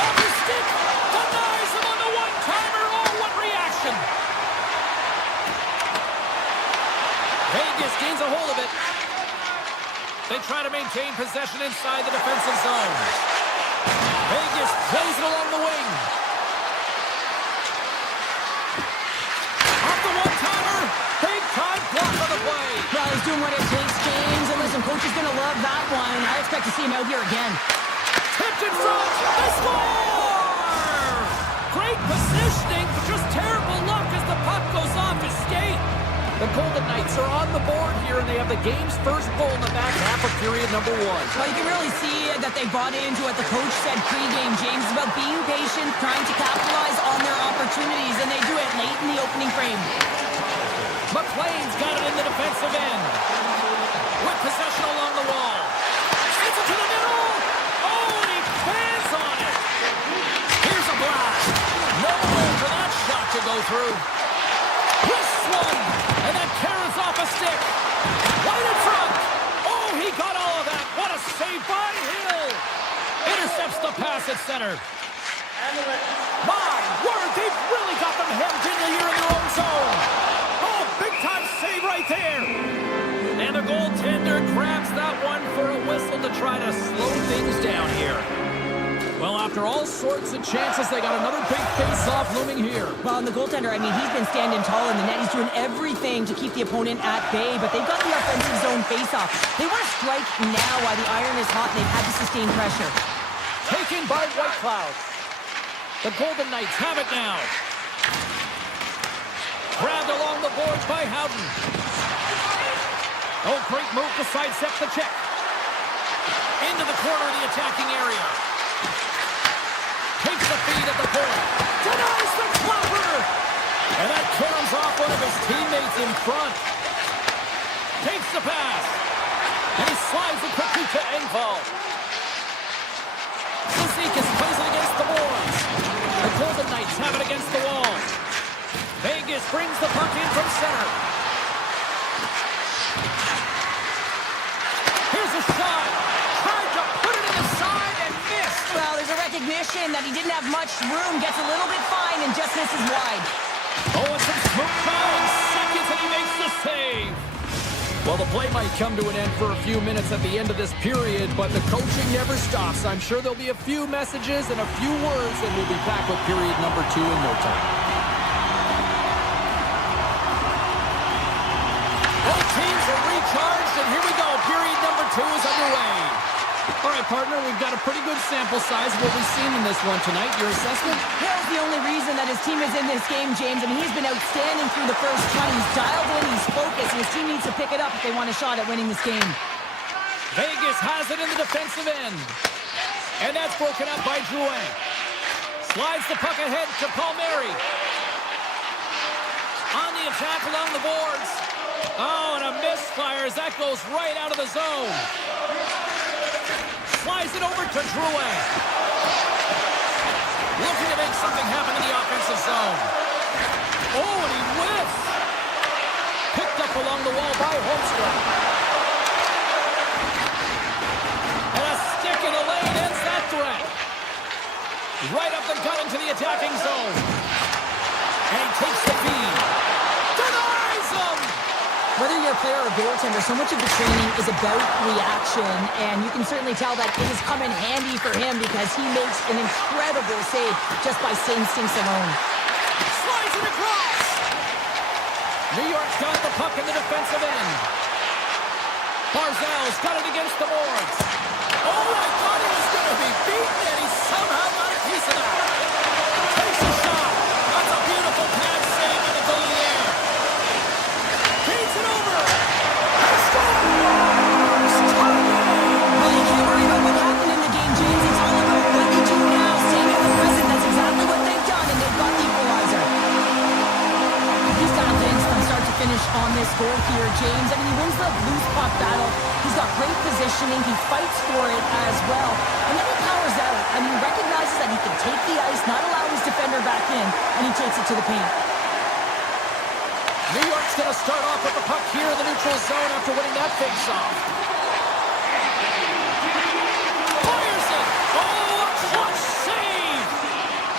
Off his stick. Denies him on the one-timer. Oh, what reaction. Vegas gains a hold of it. They try to maintain possession inside the defensive zone. Vegas plays it along the wing. Off the one-timer. Big-time block on the play. Well, he's doing what it takes, James. And listen, coach is going to love that one. I expect to see him out here again. Tipped in front. They score! Great positioning, but just terrible luck as the puck goes off his skate. The Golden Knights are on the board here, and they have the game's first goal in the back half of period number 1. Well, you can really see that they bought into what the coach said pregame, James, about being patient, trying to capitalize on their opportunities, and they do it late in the opening frame. McLean's got it in the defensive end. With possession along the wall. Sends it to the middle. Oh, and he fans on it. Here's a blast. No room for that shot to go through. Twists one. And that carries off a stick. Right in front. Oh, he got all of that. What a save by Hill. Intercepts the pass at center. My word, they've really got them hemmed in here in their own zone. Oh, big-time save right there. And the goaltender grabs that one for a whistle to try to slow things down here. Well, after all sorts of chances, they got another big face-off looming here. Well, and the goaltender, I mean, he's been standing tall in the net. He's doing everything to keep the opponent at bay, but they've got the offensive zone face-off. They want to strike now while the iron is hot, and they've had to sustain pressure. Taken by White Cloud. The Golden Knights have it now. Grabbed along the boards by Howden. Oh, great move to sidestep the check. Into the corner of the attacking area. Takes the feed at the point. Denies the flopper. And that caroms off one of his teammates in front. Takes the pass. And he slides it quickly to Engvall. Zizekas plays it against the boards. The Golden Knights have it against the wall. Vegas brings the puck in from center. Here's a shot. Tried to put it in the side and missed. Well, there's a recognition that he didn't have much room. Gets a little bit fine and just misses wide. Oh, and some smoke 9 seconds and he makes the save. Well, the play might come to an end for a few minutes at the end of this period, but the coaching never stops. I'm sure there'll be a few messages and a few words, and we'll be back with period number 2 in no time. Both teams are recharged, and here we go. Period number 2 is underway. All right, partner, we've got a pretty good sample size of what we've seen in this one tonight. Your assessment? Hill's the only reason that his team is in this game, James. I mean, he's been outstanding through the first 20. He's dialed in, he's focused, and his team needs to pick it up if they want a shot at winning this game. Vegas has it in the defensive end. And that's broken up by Drouin. Slides the puck ahead to Palmieri. On the attack along the boards. Oh, and a misfire as that goes right out of the zone. Slides it over to Drouin. Looking to make something happen in the offensive zone. Oh, and he whiffs. Picked up along the wall by Holmstrom. And a stick in the lane ends that threat. Right up the gut into the attacking zone. And he takes the feed. Denies him! Whether you're a player or a goaltender, so much of the training is about reaction, and you can certainly tell that it has come in handy for him because he makes an incredible save just by instincts alone. Slides it across! New York's got the puck in the defensive end. Barzal's got it against the boards. Oh, I thought he was going to be beaten, and he somehow got a piece of that. Takes a shot. That's a beautiful pad save in the goalie there. Feeds it over. Well, you can't worry about what happened in the game, James. It's all about what they do now. Staying in the present. That's exactly what they've done, and they've got the equalizer. He's dialed in from start to finish on this goal here, James. I mean, he wins the loose puck battle. He's got great positioning. He fights for it as well. And then he powers out. I mean, he recognizes that he can take the ice, not allow his defender back in, and he takes it to the paint. New York's going to start off with the puck here in the neutral zone after winning that face-off. Fires it! Oh, a clutch save!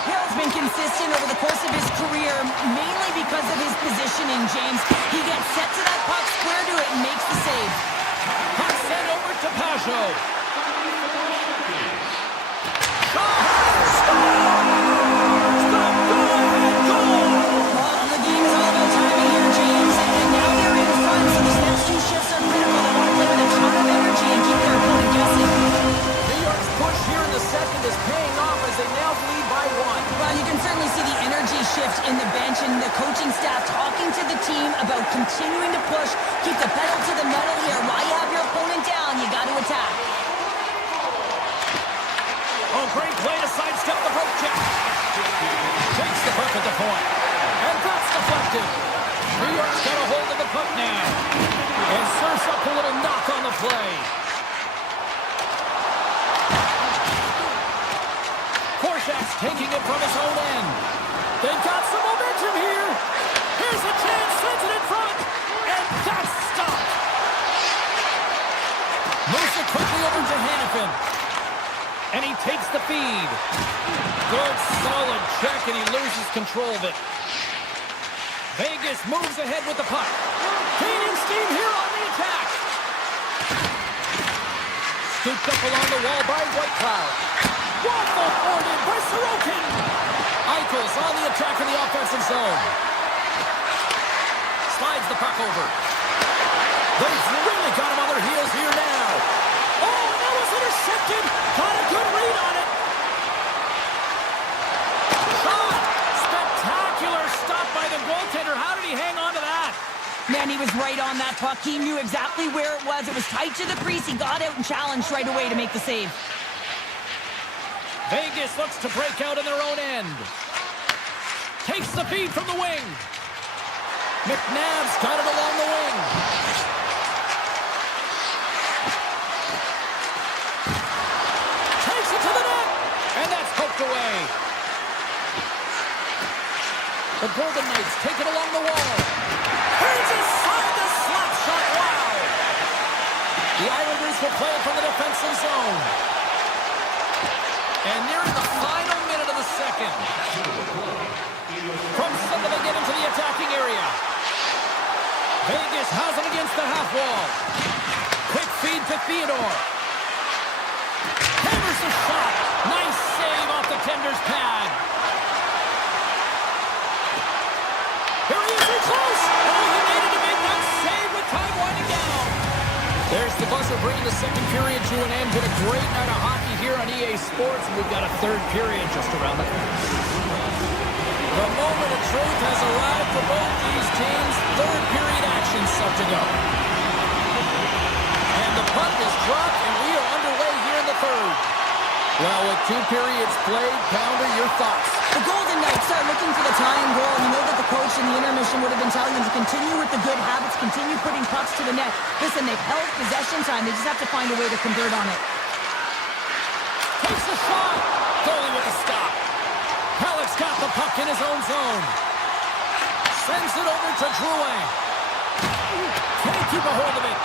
Hill's been consistent over the course of his career, mainly because of his positioning, James. He gets set to that puck, square to it, and makes the save. Puck sent over to Pajot. The game is all about timing here, James, and now they're in front, so these next two shifts are critical. They want to play with a ton of energy and keep their opponent guessing. New York's push here in the second is paying off as they now lead by 1. Well, you can certainly see the energy shift in the bench and the coaching staff talking to the team about continuing to push, keep the pedal to the metal here. While you have your opponent down, you got to attack. Oh, great play to sidestep the poke check. Takes the puck at the point. And that's deflected. New York's got a hold of the puck now. And serves up a little knock on the play. Korshak's taking it from his own end. They've got some momentum here. Here's a chance, sends it in front. And that's stopped. Moves it quickly over to Hannafin. And he takes the feed. Good, solid check, and he loses control of it. Vegas moves ahead with the puck. Gaining steam here on the attack. Scooped up along the wall by Whitecloud. Waffle forwarded by Sorokin. Eichel's on the attack in the offensive zone. Slides the puck over. They've really got him on their heels here now. Oh, and that was intercepted. Got a good read on it. Shot. Spectacular stop by the goaltender. How did he hang on to that? Man, he was right on that puck. He knew exactly where it was. It was tight to the crease. He got out and challenged right away to make the save. Vegas looks to break out in their own end. Takes the feed from the wing. McNabb's got it along the wing. Takes it to the net. And that's poked away. The Golden Knights take it along the wall. He's inside the slap shot. Wow. The Islanders will play it from the defensive zone. And nearing the final minute of the second. From center they get into the attacking area. Vegas has him against the half wall. Quick feed to Theodore. Hammers the shot. Nice save off the tender's pad. Here he is, in close. Oh, he needed to make that save with time winding down. There's the buzzer bringing the second period to an end. Been a great night of hockey here on EA Sports, and we've got a third period just around the corner. The moment of truth has arrived for both these teams. Third period action set to go. And the puck is dropped, and we are underway here in the third. Well, with 2 periods played, Pounder, your thoughts? The Golden Knights are looking for the tying goal. You know that the coach in the intermission would have been telling them to continue with the good habits, continue putting pucks to the net. Listen, they've held possession time. They just have to find a way to convert on it. Takes the shot. Goalie with the stop. Halleck's got the puck in his own zone. Sends it over to Drouin. Can't keep a hold of it.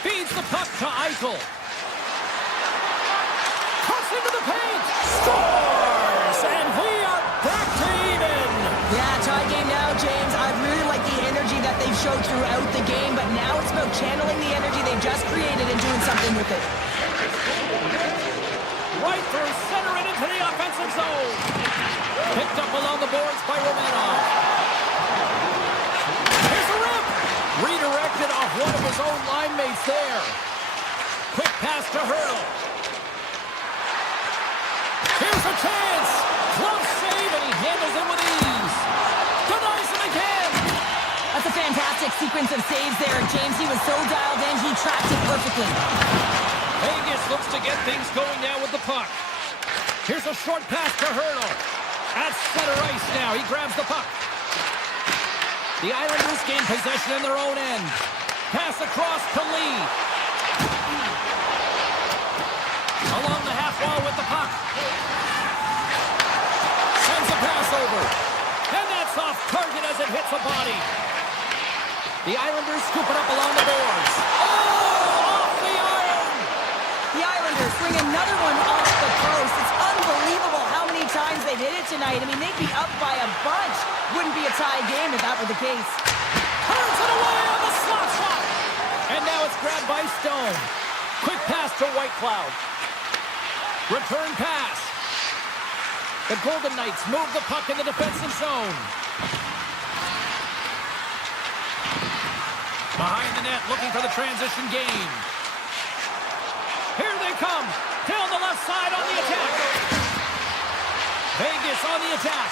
Feeds the puck to Eichel. Cuts into the paint. Scores! And we are back to even. Yeah, tie game now, James. I really like the energy that they've showed throughout the game, but now it's about channeling the energy they've just created and doing something with it. Right through center and into the offensive zone. Picked up along the boards by Romanov. Here's the rip. Redirected off one of his own line mates there. Quick pass to Hurdle. Here's a chance. Close save, and he handles it with ease. Denies him again. That's a fantastic sequence of saves there, James. He was so dialed in, he tracked it perfectly. Vegas looks to get things going now with the puck. Here's a short pass to Hurdle. At center ice now. He grabs the puck. The Islanders gain possession in their own end. Pass across to Lee. Along the half wall with the puck. Sends a pass over. And that's off target as it hits a body. The Islanders scoop it up along the boards. Oh, off the iron. The Islanders bring another one off the post. It's unbelievable how many times they've hit it tonight. I mean, they'd be up by a bunch. Wouldn't be a tie game if that were the case. Turns it away on the slot shot. And now it's grabbed by Stone. Quick pass to Whitecloud. Return pass. The Golden Knights move the puck in the defensive zone. Behind the net, looking for the transition gain. Here they come. Down the left side on the attack. Vegas on the attack.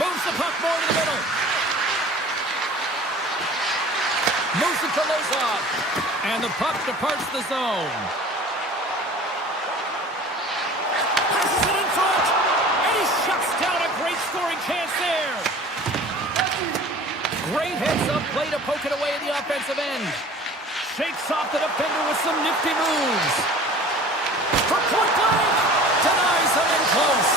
Moves the puck more to the middle. Moves it to Lozov. And the puck departs the zone. Passes it in front. And he shuts down a great scoring chance there. Great heads-up play to poke it away at the offensive end. Shakes off the defender with some nifty moves. For point blank. Denies him in close.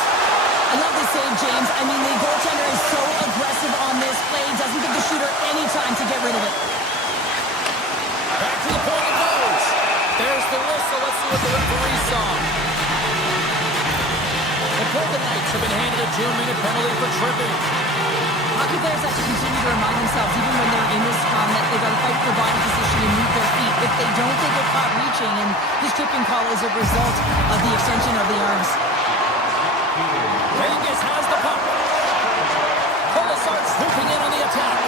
I love this save, James. I mean, the goaltender is so aggressive on this play. Doesn't give the shooter any time to get rid of it. Back to the point it goes. There's the whistle. Let's see what the referee saw. The Golden Knights have been handed a 2-minute penalty for tripping. Hockey players have to continue to remind themselves, even when they're in this scrum, that they've got to fight for body position and move their feet. If they don't, they get caught reaching, and this tripping call is a result of the extension of the arms. Vegas has the puck. Colasar swooping in on the attack.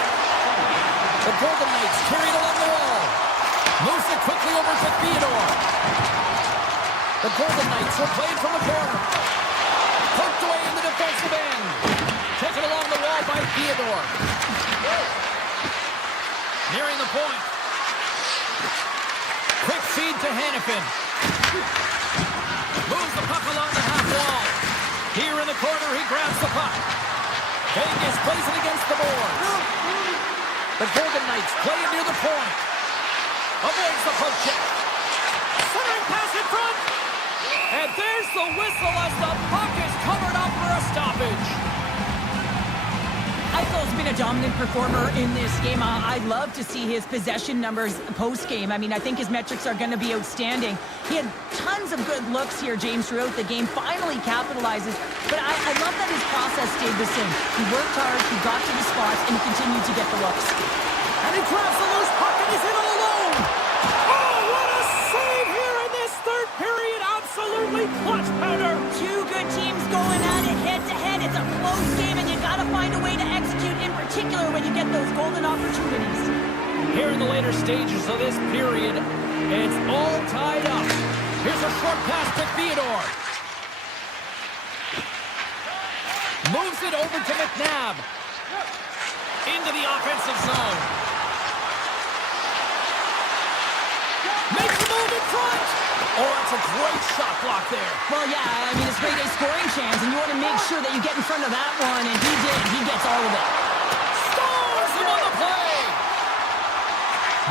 The Golden Knights carried along the wall. Moves it quickly over to Theodore. The Golden Knights were played from the corner. Poked away in the defensive end. Taken along the wall by Theodore. Nearing the point. Quick feed to Hannafin. Moves the puck along the half wall. Here in the corner, he grabs the puck. Vegas plays it against the boards. The Golden Knights play it near the point. Avoids the poke check. Centering pass in front. And there's the whistle as the puck is covered up for a stoppage. Eichel's been a dominant performer in this game. I'd love to see his possession numbers post-game. I mean, I think his metrics are going to be outstanding. He had tons of good looks here, James, throughout the game. Finally capitalizes. But I love that his process stayed the same. He worked hard, he got to the spots, and he continued to get the looks. And he grabs the loose puck, and he's in all alone. Oh, what a save here in this third period. Absolutely clutch powder. Two good teams going at it head-to-head. It's a close game, and you got to find a way to execute, in particular when you get those golden opportunities. Here in the later stages of this period, it's all tied up. Here's a short pass to Theodore. Moves it over to McNabb. Into the offensive zone. Makes a move in front. Oh, it's a great shot block there. Well, yeah, I mean, it's great a scoring chance, and you want to make sure that you get in front of that one, and he did. He gets all of it. Scores him on the play.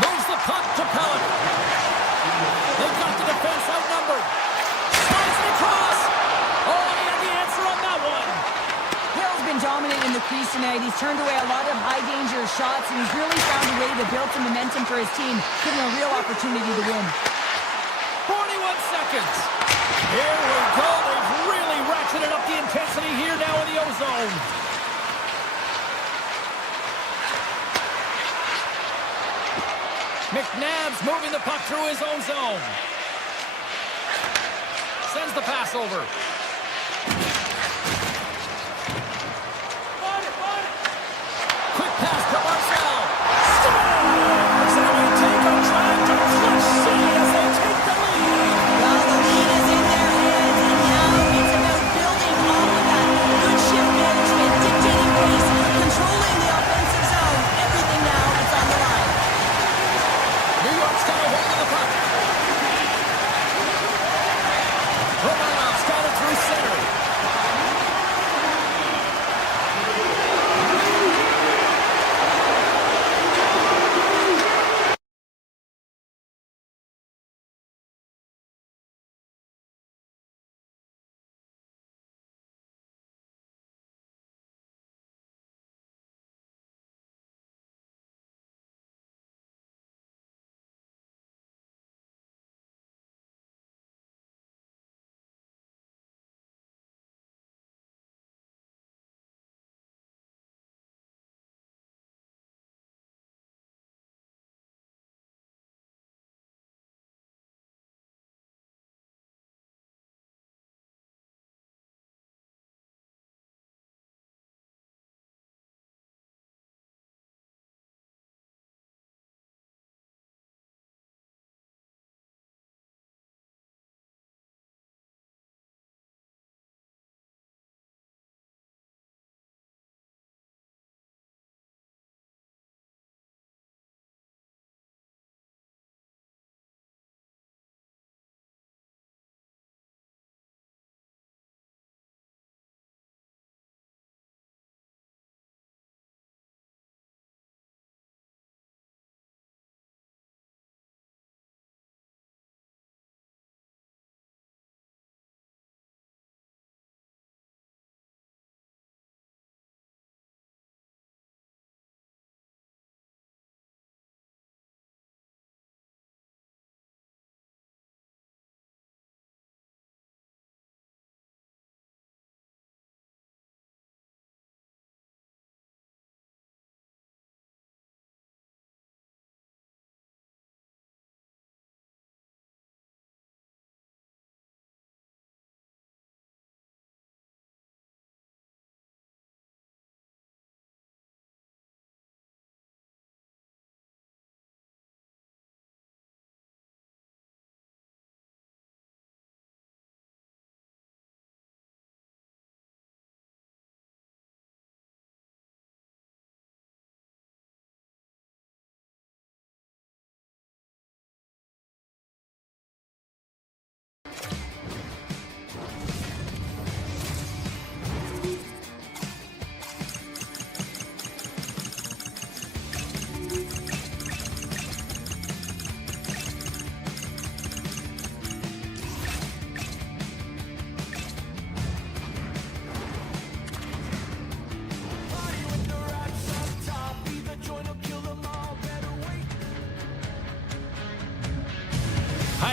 Moves the puck to Pellet. They've got the defense outnumbered. Slides it across. Oh, and he had the answer on that one. Hill's been dominant in the crease tonight. He's turned away a lot of high-danger shots, and he's really found a way to build some momentum for his team, giving a real opportunity to win. 41 seconds. Here we go. They've really ratcheted up the intensity here now in the O-zone. McNabb's moving the puck through his own zone. Sends the pass over. Quick pass to Marcel. Scores! And we take a drive to Clutch City as they take the lead. Well, the lead is in their hands, and now it's about building off of that. Good shift management, dictating pace, controlling the offensive zone. Everything now, it's on the line. New York's got a hold of the puck. Romanov scattered through center.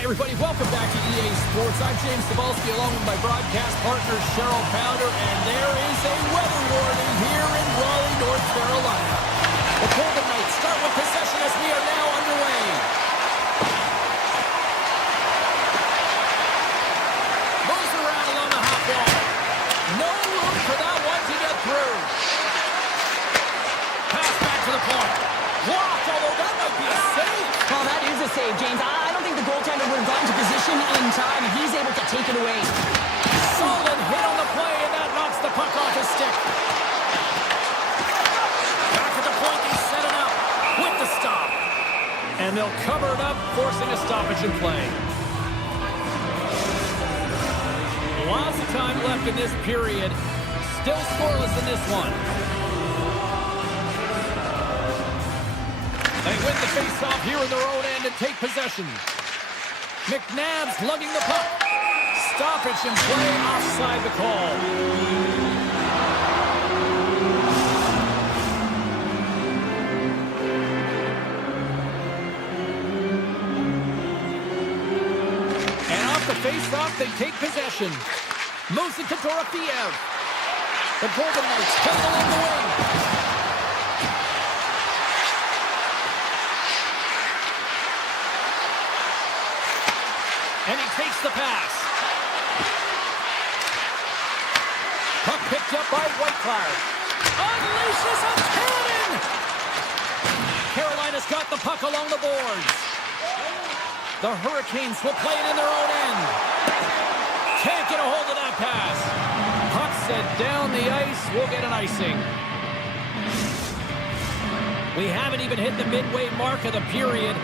Hi, everybody. Welcome back to EA Sports. I'm James Cebulski, along with my broadcast partner, Cheryl Pounder, and there is a weather warning here in Raleigh, North Carolina. The Golden Knights start with possession as we are now underway. Moves around along the half wall. No room for that one to get through. Pass back to the point. Blocked, although that might be a save. Well, that is a save, James. I don't think the goaltender would have gotten to position in time, and he's able to take it away. Solid hit on the play, and that knocks the puck off his stick. Back at the point, they set it up with the stop. And they'll cover it up, forcing a stoppage in play. Lots of time left in this period. Still scoreless in this one. They win the face-off here in their own end and take possession. McNabb's lugging the puck. Stoppage in play, offside the call. And off the face-off, they take possession. Moves it to Dorofeev. The Golden Knights play along the wing. And he takes the pass. Puck picked up by Whitecloud. Unleashes a cannon! Carolina's got the puck along the boards. The Hurricanes will play it in their own end. Can't get a hold of that pass. Puck set down the ice. We'll get an icing. We haven't even hit the midway mark of the period.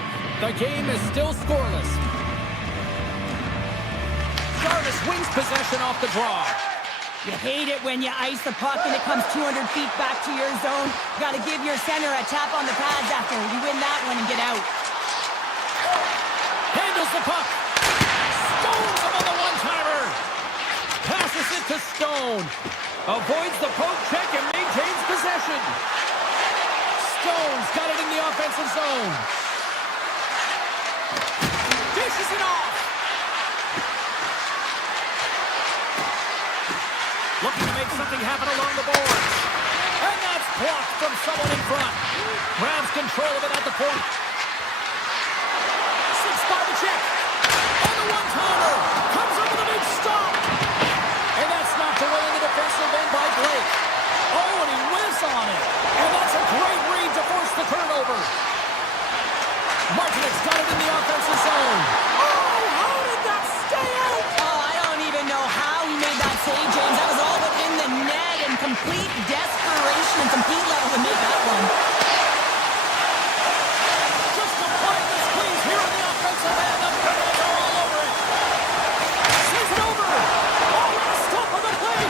The game is still scoreless. Jarvis wins possession off the draw. You hate it when you ice the puck and it comes 200 feet back to your zone. You got to give your center a tap on the pads after you win that one and get out. Handles the puck. Stones him on the one-timer. Passes it to Stone. Avoids the poke check and maintains possession. Stone's got it in the offensive zone. Dishes it off. Looking to make something happen along the boards. And that's blocked from someone in front. Grabs control of it at the point. Sits by the check. And the one-timer comes over the big stop. And that's knocked away in the defensive end by Blake. Oh, and he whiffs on it. And that's a great read to force the turnover. Martinez got it in the offensive zone. Oh, how did that stay out? Oh, I don't even know how he made that save, James. That was all but in the net and complete desperation and complete level to make that one. Just applying the squeeze here on the offensive end. Up there, they're all over it. Sees it over. Oh, what a stop on the play.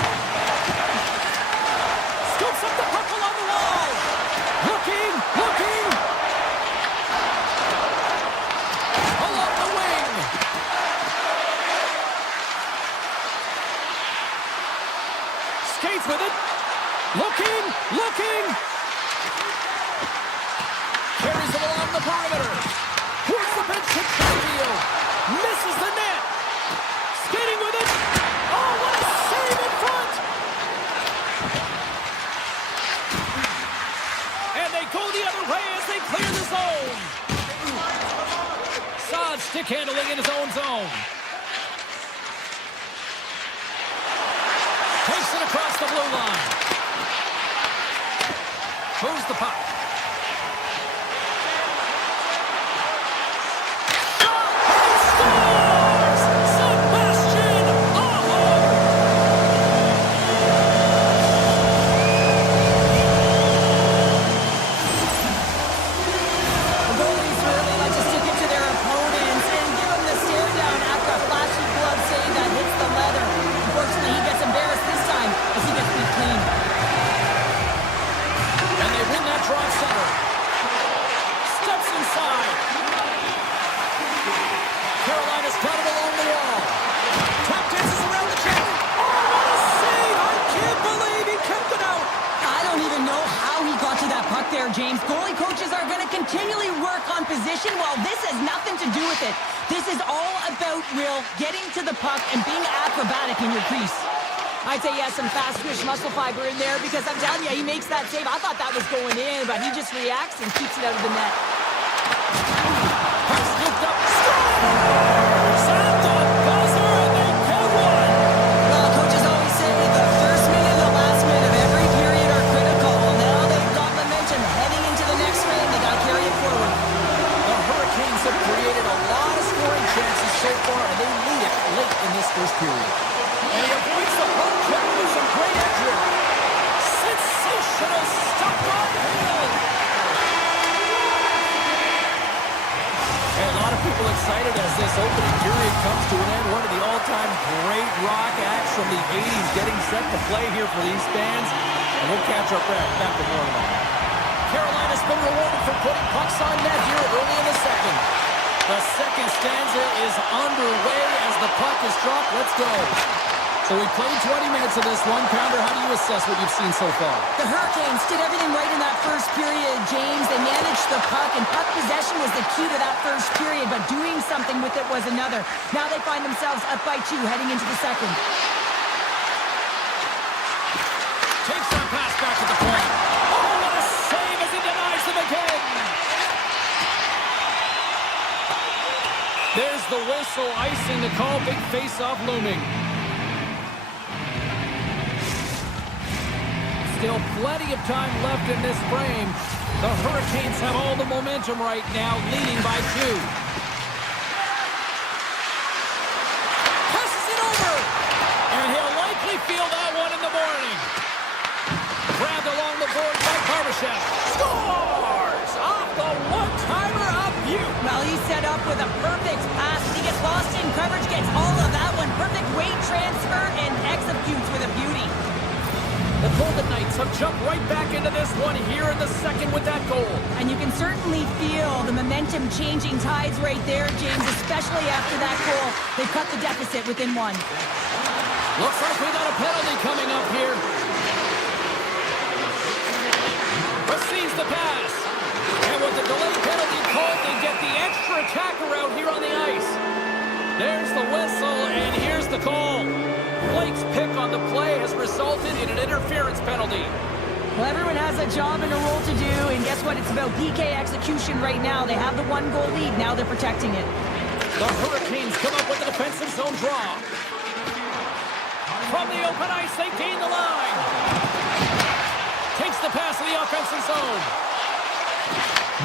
Scoops up the puck along the wall. Looking. Along the wing. Skates with it. Looking. Carries it along the perimeter. Towards the bench to Chatfield. Misses the net. Skating with it. Oh, what a save in front. And they go the other way as they clear the zone. Saad stick handling in his own zone. Takes it across the blue line. Moves the puck. Shot! He scores! Sebastian Aho! The goalies really like to stick it to their opponents and give them the stare down after a flashy glove save that hits the leather. Unfortunately, he gets embarrassed this time as he gets beat clean. And they win that draw center. Steps inside. Carolina's got it along the wall. Tap dances around the check. Oh, what a save! I can't believe he kept it out. I don't even know how he got to that puck there, James. Goalie coaches are going to continually work on position while this has nothing to do with it. This is all about Will getting to the puck and being acrobatic in your crease. I'd say he has some fast twitch muscle fiber in there because I'm telling you, he makes that save. I thought that was going in, but he just reacts and keeps it out of the net. Puck scooped up. Scores! And the buzzer, and they get one! Well, coaches always say the first minute and the last minute of every period are critical. Now they've got momentum heading into the next frame. They got to carry it forward. The Hurricanes have created a lot of scoring chances so far, and they lead it late in this first period. And he avoids the puck check with some great entry. Sensational stuff on Hill. And a lot of people excited as this opening period comes to an end. One of the all-time great rock acts from the 80s getting set to play here for these fans. And we'll catch up back with more of that. Carolina's been rewarded for putting pucks on net here early in the second. The second stanza is underway as the puck is dropped. Let's go. So we played 20 minutes of this one. Pounder, how do you assess what you've seen so far? The Hurricanes did everything right in that first period, James. They managed the puck, and puck possession was the key to that first period, but doing something with it was another. Now they find themselves up by 2 heading into the second. Takes that pass back to the point. Oh, what a save as he denies them again. There's the whistle, icing the call. Big face-off looming. Still plenty of time left in this frame. The Hurricanes have all the momentum right now, leading by 2. Passes it over! And he'll likely feel that one in the morning. Grabbed along the board by Barbashev. Scores! Off the one-timer of Butte. Well, he's set up with a perfect pass. He gets lost in coverage, gets all of that one. Perfect weight transfer and executes with a beauty. The Golden Knights have jumped right back into this one here in the second with that goal. And you can certainly feel the momentum changing tides right there, James, especially after that goal. They cut the deficit within 1. Looks like we got a penalty coming up here. Receives the pass. And with the delayed penalty called, they get the extra attacker out here on the ice. There's the whistle, and here's the call. Blake's pick on the play has resulted in an interference penalty. Well, everyone has a job and a role to do, and guess what? It's about PK execution right now. They have the 1-goal lead. Now they're protecting it. The Hurricanes come up with a defensive zone draw. From the open ice, they gain the line. Takes the pass to the offensive zone.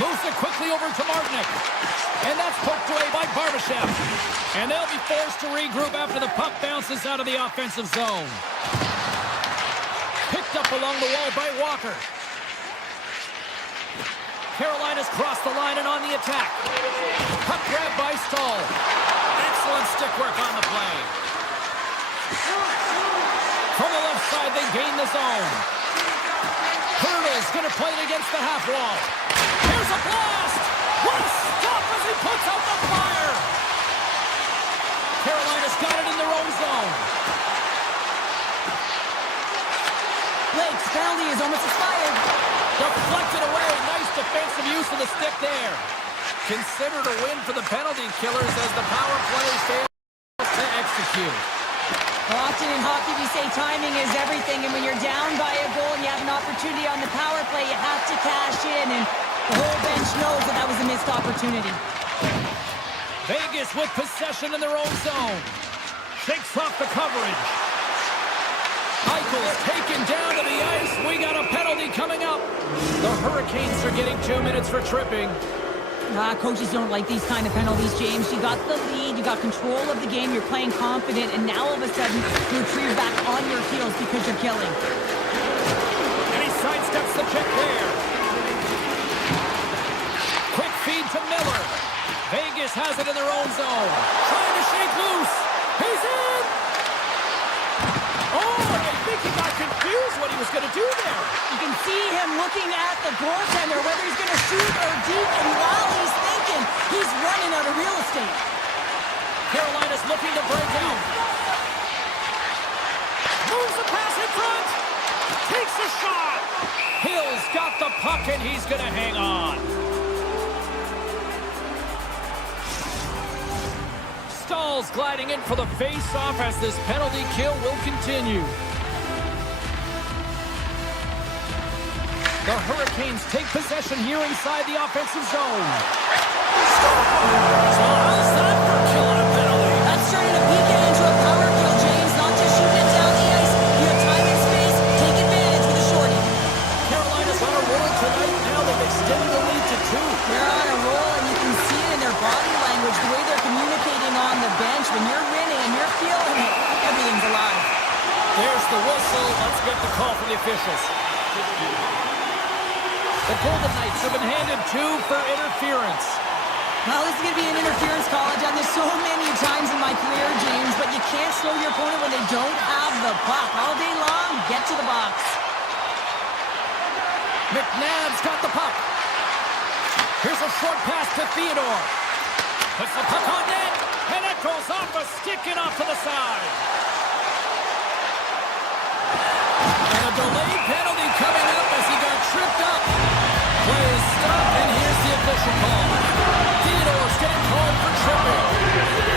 Moves it quickly over to Martinick. And that's poked away by Barbashev. And they'll be forced to regroup after the puck bounces out of the offensive zone. Picked up along the wall by Walker. Carolina's crossed the line and on the attack. Puck grab by Stahl. Excellent stick work on the play. From the left side, they gain the zone. Hurdle's going to play it against the half wall. Here's a blast! What a stop as he puts out the fire! Carolina's got it in their own zone. Blake's penalty is almost expired. Deflected away. Nice defensive use of the stick there. Considered a win for the penalty killers as the power play fails to execute. Well, often in hockey we say timing is everything, and when you're down by a goal and you have an opportunity on the power play, you have to cash in, and the whole bench knows that that was a missed opportunity. Vegas with possession in their own zone. Shakes off the coverage. Eichel's taken down to the ice. We got a penalty coming up. The Hurricanes are getting 2 minutes for tripping. Coaches don't like these kind of penalties, James. You got the lead, you got control of the game, you're playing confident, and now all of a sudden you retrieve back on your heels because you're killing. And he sidesteps the check there. Quick feed to Miller. Vegas has it in their own zone. Trying to shake loose. He's in! Oh, I think he got confused what he was going to do there. You can see him looking at the goaltender, whether he's going to shoot or deep, and while he's thinking, he's running out of real estate. Carolina's looking to break out. Moves the pass in front. Takes a shot. Hill's got the puck, and he's going to hang on. Staal's gliding in for the face-off as this penalty kill will continue. The Hurricanes take possession here inside the offensive zone. So how's that for killing a penalty? That's turning a PK into a power kill, James. Not just shooting it down the ice. You have time and space. Take advantage with a shorty. Carolina's on a roll tonight. Now they've extended the lead to 2. They're on a roll, and you can see it in their body language, the way they're communicating on the bench. When you're winning and you're feeling it, everything's alive. There's the whistle. Let's get the call from the officials. The Golden Knights have been handed 2 for interference. Well, this is going to be an interference call. I've done this so many times in my career, James, but you can't slow your opponent when they don't have the puck. All day long, get to the box. McNabb's got the puck. Here's a short pass to Theodore. Puts the puck on net, and it goes off a stick and off to the side. And a delayed penalty coming up as he got tripped up. Play is stopped, and here's the official call. Theodore's getting called for tripping.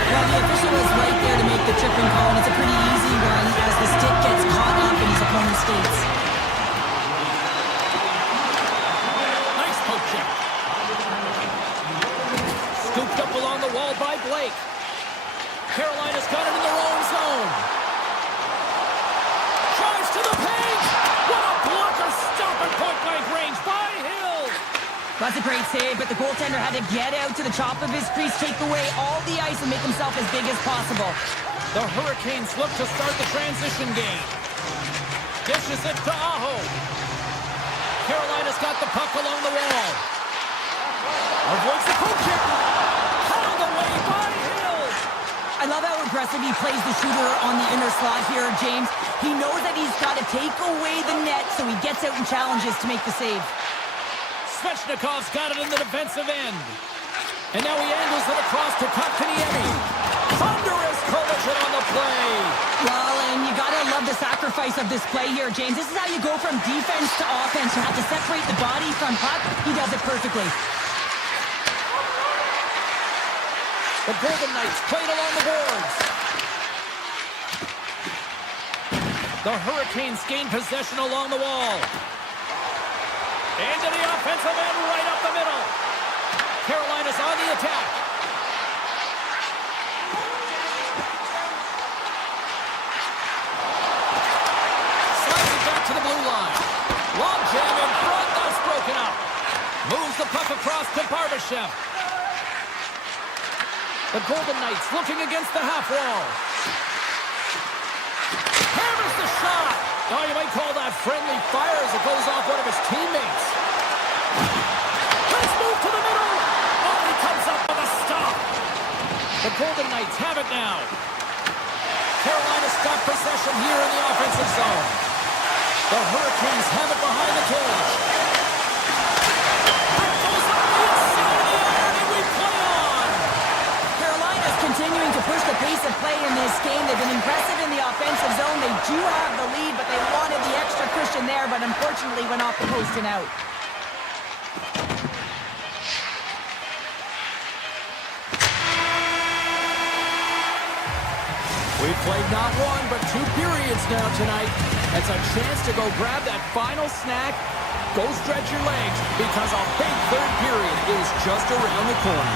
Well, the official was right there to make the tripping call, and it's a pretty easy one as the stick gets caught up in his opponent's skates. Nice poke check. Scooped up along the wall by Blake. Carolina's got it in their own zone. Drives to the paint. What a blocker stop at point-blank range by Hill. That's a great save, but the goaltender had to get out to the top of his crease, take away all the ice, and make himself as big as possible. The Hurricanes look to start the transition game. Dishes it to Aho. Carolina's got the puck along the wall. Avoids the poke check. Hauled away by Hill. I love how aggressive he plays the shooter on the inner slot here, James. He knows that he's got to take away the net, so he gets out and challenges to make the save. Svechnikov's got it in the defensive end. And now he angles it across to Kotkaniemi. Thunderous collision on the play. Well, and you got to love the sacrifice of this play here, James. This is how you go from defense to offense. You have to separate the body from puck. He does it perfectly. The Golden Knights played along the boards. The Hurricanes gain possession along the wall. Into the offensive end, right up the middle. Carolina's on the attack. Slides it back to the blue line. Long jam in front, that's broken up. Moves the puck across to Barbashev. The Golden Knights looking against the half wall. Hammers the shot. Oh, you might call that friendly fire as it goes off one of his teammates. Let's move to the middle. Oh, he comes up with a stop. The Golden Knights have it now. Carolina's got possession here in the offensive zone. The Hurricanes have it behind the cage. That goes on the inside of the iron, and we play on. Carolina's continuing to push the pace of play in this game. They've been impressive in the offensive zone. They do have the lead, but they wanted the extra cushion there, but unfortunately went off the post and out. We've played not one, but 2 periods now tonight. It's a chance to go grab that final snack. Go stretch your legs, because a big third period is just around the corner.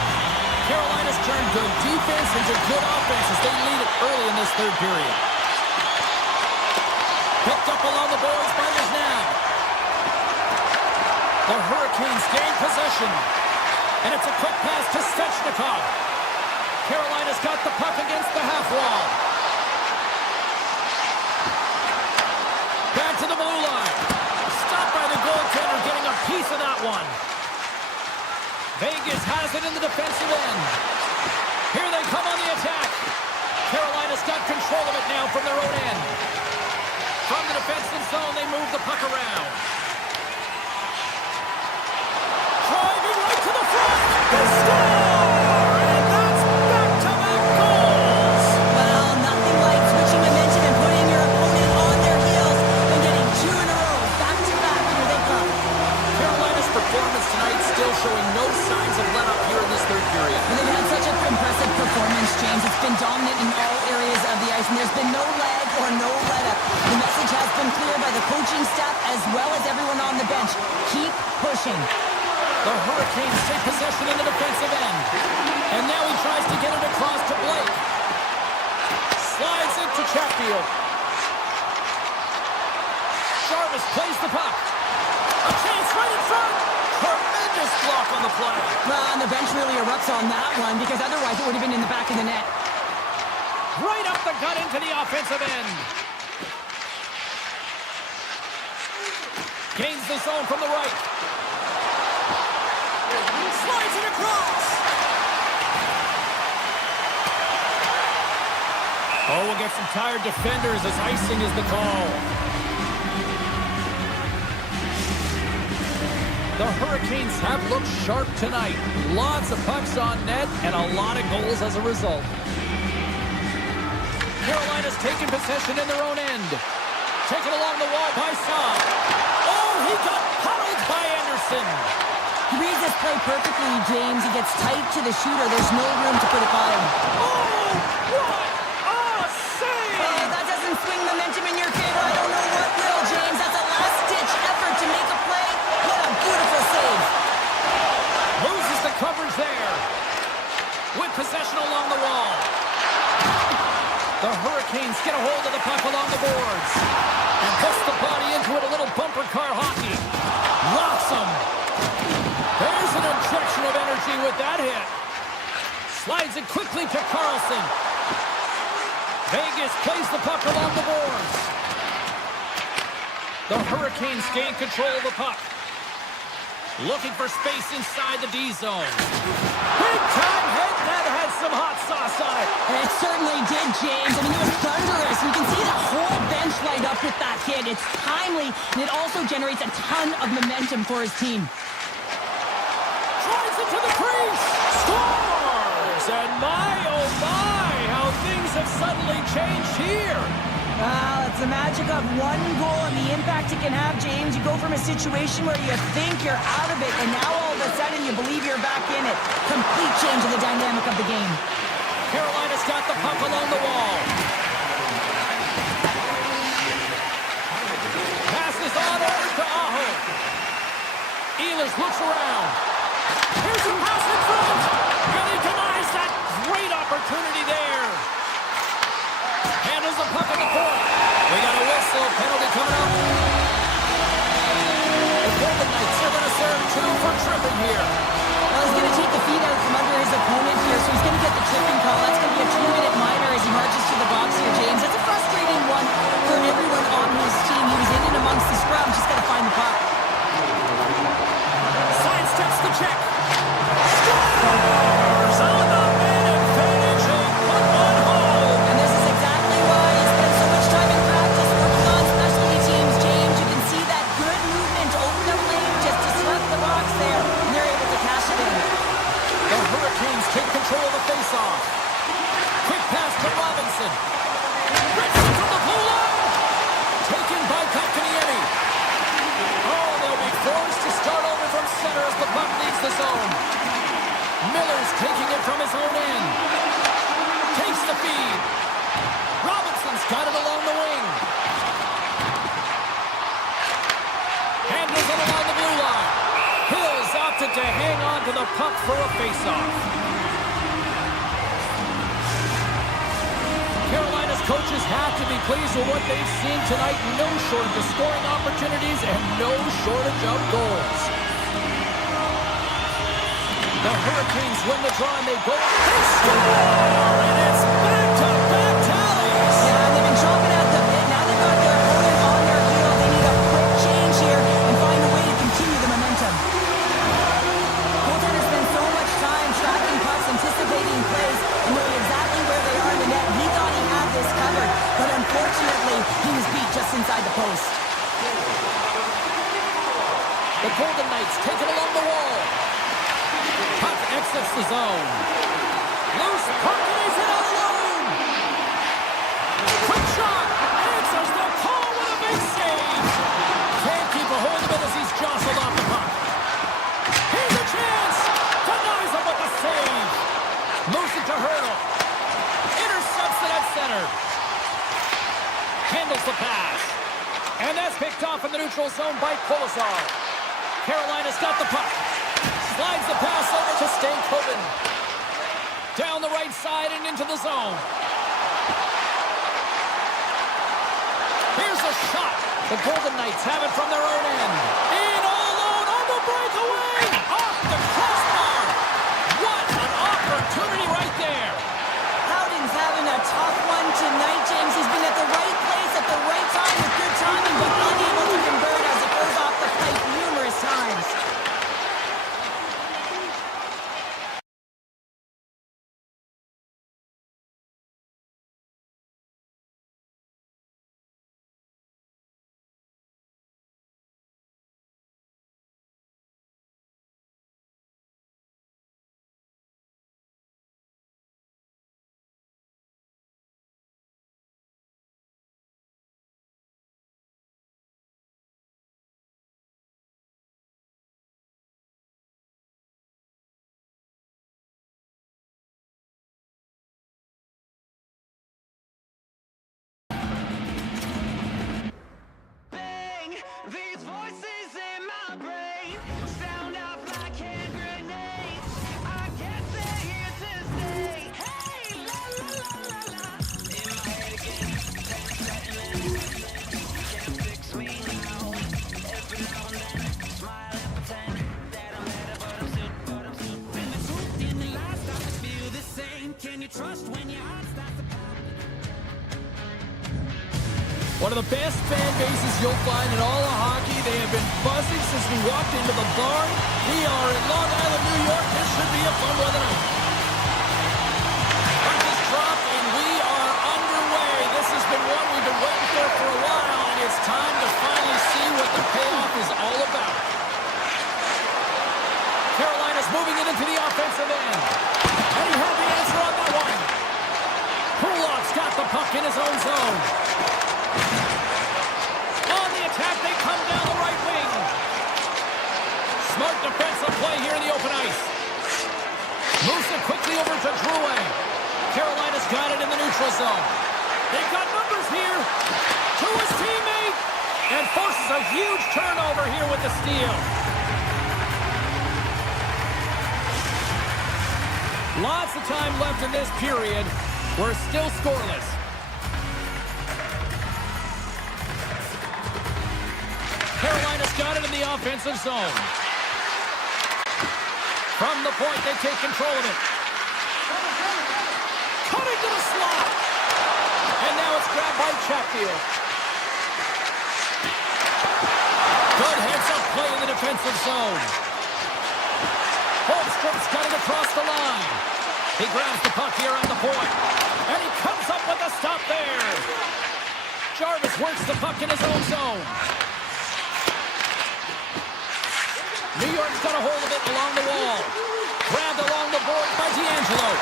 Carolina's turned good defense into good offense as they lead it early in this third period. Picked up along the boards by McNabb. The Hurricanes gain possession. And it's a quick pass to Svechnikov. Carolina's got the puck against the half wall. Back to the blue line. Stopped by the goaltender, getting a piece of that one. Vegas has it in the defensive end. Here they come on the attack. Carolina's got control of it now from their own end. From the defensive zone, they move the puck around. Driving right to the front. They score! And that's back-to-back goals. Well, nothing like switching momentum and putting your opponent on their heels and getting 2 in a row. Back-to-back, here they come. Carolina's performance tonight still showing no signs of let-up here in this third period. And they've had such an impressive performance, James. It's been advantage. Keep pushing. The Hurricanes take possession in the defensive end. And now he tries to get it across to Blake. Slides it to Chatfield. Jarvis plays the puck. A chance right in front. Tremendous block on the play. Well, and the bench really erupts on that one because otherwise it would have been in the back of the net. Right up the gut into the offensive end. Gains the zone from the right. Slides it across. Oh, we'll get some tired defenders as icing is the call. The Hurricanes have looked sharp tonight. Lots of pucks on net and a lot of goals as a result. Carolina's taken possession in their own end. Taken along the wall by Saab. Oh, he got huddled by Anderson. He reads this play perfectly, James. He gets tight to the shooter. There's no room to put it by him. Oh, what a save! Oh, that doesn't swing momentum in your favor. I don't know what will, James. That's a last-ditch effort to make a play. What a beautiful save. Loses the coverage there. With possession along the wall. The Hurricanes get a hold of the puck along the boards. And puts the body into it, a little bumper car hockey. Locks him. There's an injection of energy with that hit. Slides it quickly to Carlson. Vegas plays the puck along the boards. The Hurricanes gain control of the puck. Looking for space inside the D zone. Big time hit that had some hot sauce on it. And it certainly did, James. I mean, it was thunderous. You can see the whole bench light up with that hit. It's timely, and it also generates a ton of momentum for his team. Drives it to the crease. Scores! And my, oh my, how things have suddenly changed here. Well, it's the magic of one goal and the impact it can have, James. You go from a situation where you think you're out of it, and now all of a sudden you believe you're back in it. Complete change of the dynamic of the game. Carolina's got the puck along the wall. Passes on over to Aho. Ehlers looks around. Here's a pass in front. And he denies that great opportunity there. Handles the puck at the point. We got a whistle. Penalty coming up. The Golden Knights are going to serve two for tripping here. Well, he's going to take the feet out from under his opponent here, so he's going to get the tripping call. That's going to be a 2-minute minor as he marches to the box here, James. That's a frustrating one for everyone on his team. He was in and amongst the scrum, just got to find the puck. Sidesteps the check. Scores on the minute finishing. Put one home. And this is exactly why he spent so much time in practice working on specialty teams, James. You can see that good movement to open up lane, just disrupt the box there, and they're able to cash it in. The Hurricanes take control of the faceoff. Quick pass to Robinson. Rips it from the blue line. Taken by Kotkaniemi. Oh, they'll be forced to start over from center as the puck leaves the zone. Miller's taking it from his own end. Takes the feed. Robinson's got it along the wing. Handles it along the blue line. Hills opted to hang on to the puck for a faceoff. Carolina's coaches have to be pleased with what they've seen tonight. No shortage of scoring opportunities and no shortage of goals. The Hurricanes win the draw and they go. They score! And it's back-to-back tallies. Yeah, they've been chomping at the bit. Now they've got their opponent on their heel. They need a quick change here and find a way to continue the momentum. Goaltender spent so much time tracking pucks, anticipating plays, and knowing exactly where they are in the net. He thought he had this covered, but unfortunately, he was beat just inside the post. The Golden Knights take it along the wall. Puck exits the zone. Loose puck and he's in all alone. Quick shot. Answers the call with a big save. Can't keep a hold of it as he's jostled off the puck. Here's a chance. Denies him with the save. Moves it to Hurdle. Intercepts it at center. Handles the pass. And that's picked off in the neutral zone by Kolesar. Carolina's got the puck. Slides the pass over to Stankoven. Down the right side and into the zone. Here's a shot. The Golden Knights have it from their own end. In all alone on the breakaway. Off the crossbar. What an opportunity right there. Howden's having a tough one tonight, James. He's been at the right place at the right time with good timing, but unable to convert as it goes off the pipe numerous times. These voices in my brain sound off like hand grenades. I guess they're here to stay. Hey, la la la la la. In my head again, threatening. You can't fix me now. Every now and then, smile and pretend that I'm better, but I'm still. When the truth and the lies start to feel the same, can you trust when your heart starts to pop? One of the best fan bases you'll find in all of hockey. They have been buzzing since we walked into the barn. We are in Long Island, New York. This should be a fun one tonight. Puck is dropped, and we are underway. This has been one we've been waiting for a while, and it's time to finally see what the payoff is all about. Carolina's moving it into the offensive end. And he had the answer on that one. Krulok's got the puck in his own zone. They come down the right wing. Smart defensive play here in the open ice. Moves it quickly over to Drouin. Carolina's got it in the neutral zone. They've got numbers here. To his teammate. And forces a huge turnover here with the steal. Lots of time left in this period. We're still scoreless. Carolina's got it in the offensive zone. From the point, they take control of it. Cutting to the slot. And now it's grabbed by Chatfield. Good heads-up play in the defensive zone. Holmstrom's cutting across the line. He grabs the puck here on the point. And he comes up with a stop there. Jarvis works the puck in his own zone. New York's got a hold of it along the wall. Grabbed along the board by D'Angelo.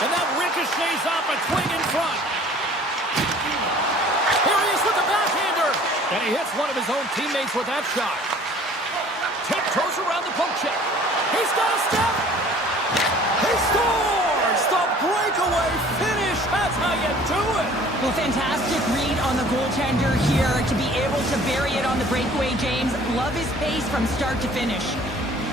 And that ricochets off a twing in front. Here he is with the backhander. And he hits one of his own teammates with that shot. Tiptoes around the poke check. He's got a step. He scores! The breakaway finish. That's how you do it. Well, fantastic read on the goaltender here to be able to bury it on the breakaway, James. Love his pace from start to finish.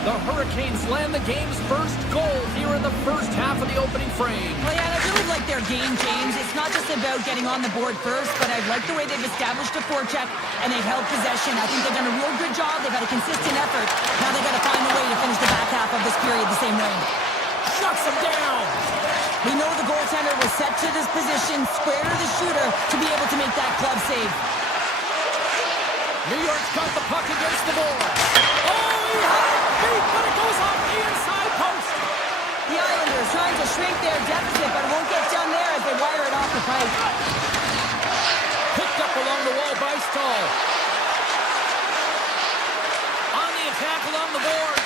The Hurricanes land the game's first goal here in the first half of the opening frame. Well, yeah, I really like their game, James. It's not just about getting on the board first, but I like the way they've established a forecheck and they've held possession. I think they've done a real good job. They've had a consistent effort. Now they've got to find a way to finish the back half of this period the same way. Shuts him down. We know the goaltender was set to this position, square to the shooter, to be able to make that club save. New York's got the puck against the board. Oh, he had it beat, but it goes off the inside post. The Islanders trying to shrink their deficit, but it won't get done there as they wire it off the pipe. Picked up along the wall by Stahl. On the attack along the board.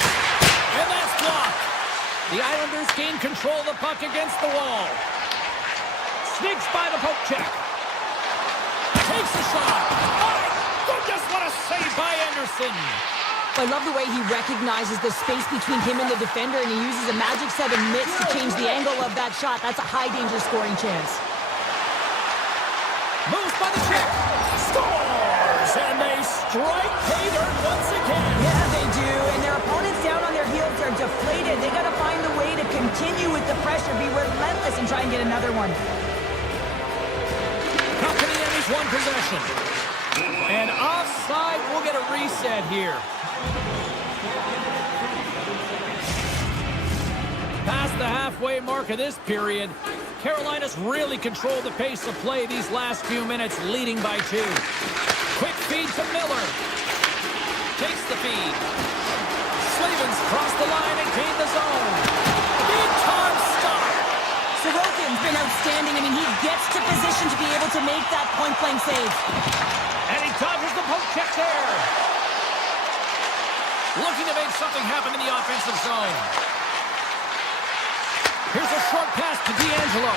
And that's blocked. The Islanders gain control of the puck against the wall. Sneaks by the poke check. Takes the shot. Oh, my goodness, what a save by Anderson. I love the way he recognizes the space between him and the defender, and he uses a magic set of mitts to change the angle of that shot. That's a high-danger scoring chance. Moves by the check. Scores! And they strike pay dirt once again. Yeah, they do. are deflated. They got to find a way to continue with the pressure, be relentless, and try and get another one. Kotkaniemi's one possession. And offside, we'll get a reset here. Past the halfway mark of this period, Carolina's really controlled the pace of play these last few minutes, leading by 2. Quick feed to Miller. Takes the feed. Slavens crossed the line and gained the zone. Big time stop. Sorokin's been outstanding. I mean, he gets to position to be able to make that point-blank save. And he dodges the poke check there. Looking to make something happen in the offensive zone. Here's a short pass to D'Angelo.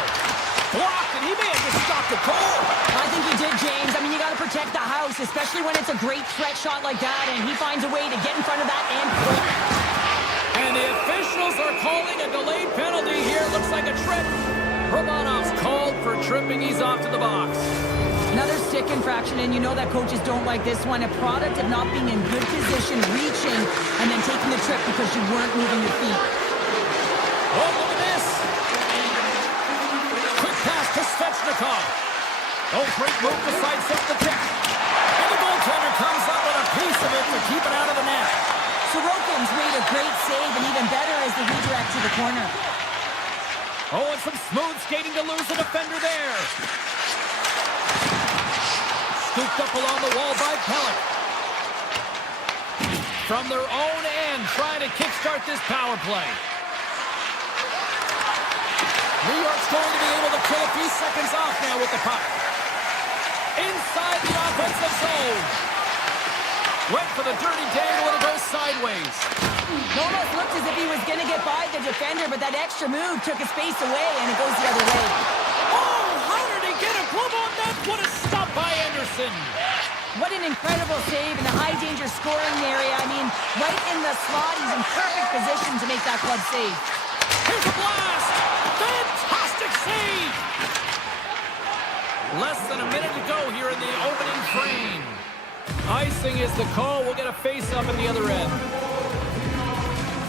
Blocked, and he may have just stopped the goal. I think he did, James. I mean, you got to protect the house, especially when it's a great threat shot like that, and he finds a way to get in front of that and quick. And the officials are calling a delayed penalty here. Looks like a trip. Romanov's called for tripping. He's off to the box. Another stick infraction, and you know that coaches don't like this one. A product of not being in good position, reaching, and then taking the trip because you weren't moving your feet. Oh, look at this. Quick pass to Svechnikov. Oh, great move to sidestep the tip. And the goaltender comes up with a piece of it to keep it out of the net. Sorokin's made a great save, and even better is the redirect to the corner. Oh, and some smooth skating to lose the defender there. Scooped up along the wall by Pellick. From their own end, trying to kickstart this power play. New York's going to be able to kill a few seconds off now with the puck. Inside the offensive zone. Went for the dirty dangle and it goes sideways. It almost looked as if he was going to get by the defender, but that extra move took his face away, and it goes the other way. Oh, how did he get a glove on that? What a stop by Anderson. What an incredible save in the high-danger scoring area. I mean, right in the slot, he's in perfect position to make that club save. Here's a blast. Fantastic save. Less than a minute to go here in the opening frame. Icing is the call. We'll get a face-up at the other end.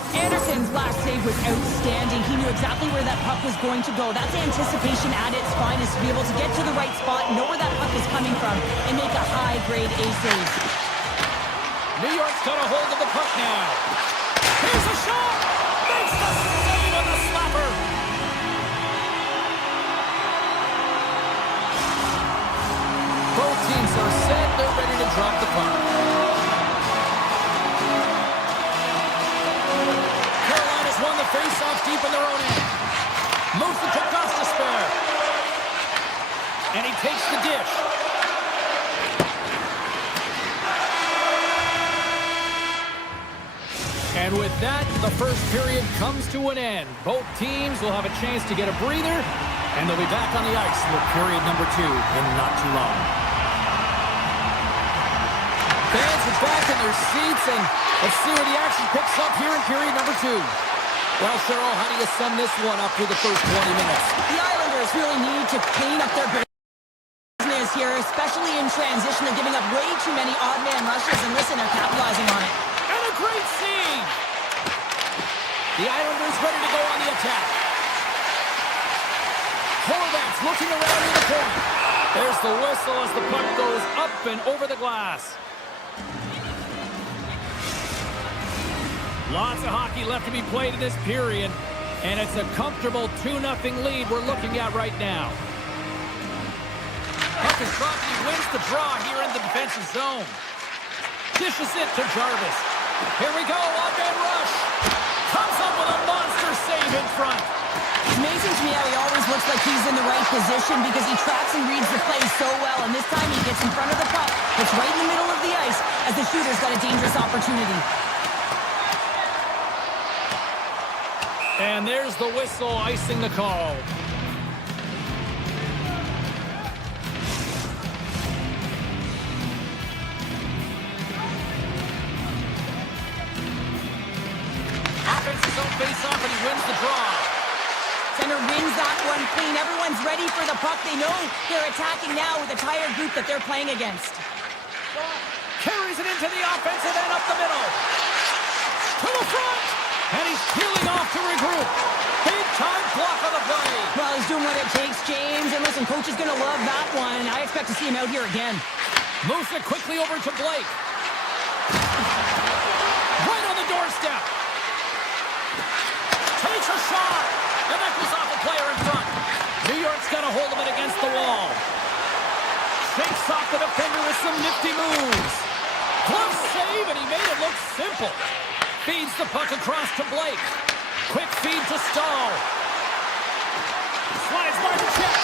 Anderson's last save was outstanding. He knew exactly where that puck was going to go. That's anticipation at its finest, to be able to get to the right spot, know where that puck is coming from, and make a high-grade A save. New York's got a hold of the puck now. Here's a shot. Makes the save on the slapper. Both teams are set. They're ready to drop the puck. Carolina's won the face-off deep in their own end. Moves it to Gostisbehere. And he takes the dish. And with that, the first period comes to an end. Both teams will have a chance to get a breather, and they'll be back on the ice with period number 2 in not too long. Fans are back in their seats, and let's see where the action picks up here in period number 2. Well, Cheryl, how do you sum this one up through the first 20 minutes? The Islanders really need to clean up their business here, especially in transition. They're giving up way too many odd man rushes, and listen, they're capitalizing on it. And a great save! The Islanders ready to go on the attack. Horvat's looking around in the corner. There's the whistle as the puck goes up and over the glass. Lots of hockey left to be played in this period, and it's a comfortable 2-0 lead we're looking at right now. Puck is dropped, he wins the draw here in the defensive zone. Dishes it to Jarvis. Here we go, one-man rush. Comes up with a monster save in front. It's amazing to me how he always looks like he's in the right position because he tracks and reads the play so well, and this time he gets in front of the puck. It's right in the middle of the ice as the shooter's got a dangerous opportunity. And there's the whistle icing the call. Offensive zone face-off, and he wins the draw. Center wins that one clean. Everyone's ready for the puck. They know they're attacking now with a tired group that they're playing against. Carries it into the offensive end up the middle. To the front. And he's peeling off to regroup. Big time block on the play. Well, he's doing what it takes, James. And listen, coach is going to love that one. I expect to see him out here again. Moves it quickly over to Blake. Right on the doorstep. Takes a shot. And that goes off a player in front. New York's got a hold of it against the wall. Shakes off the defender with some nifty moves. Close save, and he made it look simple. Feeds the puck across to Blake. Quick feed to Stahl. Slides by the check.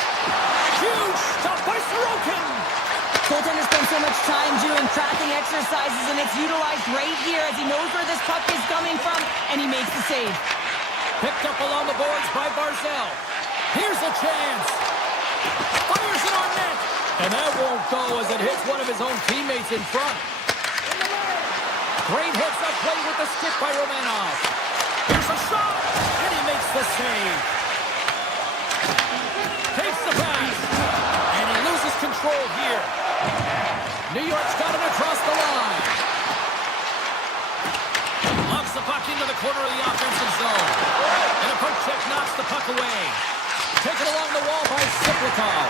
Huge stop by Sorokin. Goaltender spends so much time doing crafting exercises, and it's utilized right here as he knows where this puck is coming from, and he makes the save. Picked up along the boards by Barzell. Here's a chance. Fires it on net. And that won't go as it hits one of his own teammates in front. Great heads up play with the stick by Romanov. Here's a shot, and he makes the save. Takes the pass, and he loses control here. New York's got it across the line. Logs the puck into the corner of the offensive zone. And a poke check knocks the puck away. Taken along the wall by Siplikov.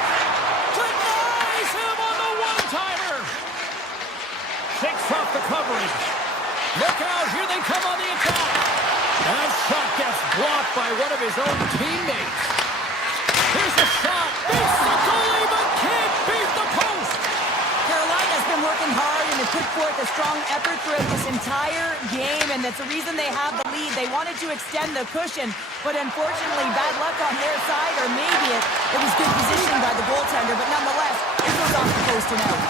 Denies him on the one-timer. Shakes off the coverage. Look out, here they come on the attack. And that shot gets blocked by one of his own teammates. Here's a shot. Beats the goalie, but can't beat the post. Carolina's been working hard and has put forth a strong effort throughout this entire game, and that's the reason they have the lead. They wanted to extend the cushion, but unfortunately, bad luck on their side, or maybe it was good positioning by the goaltender, but nonetheless, it goes off the post and out.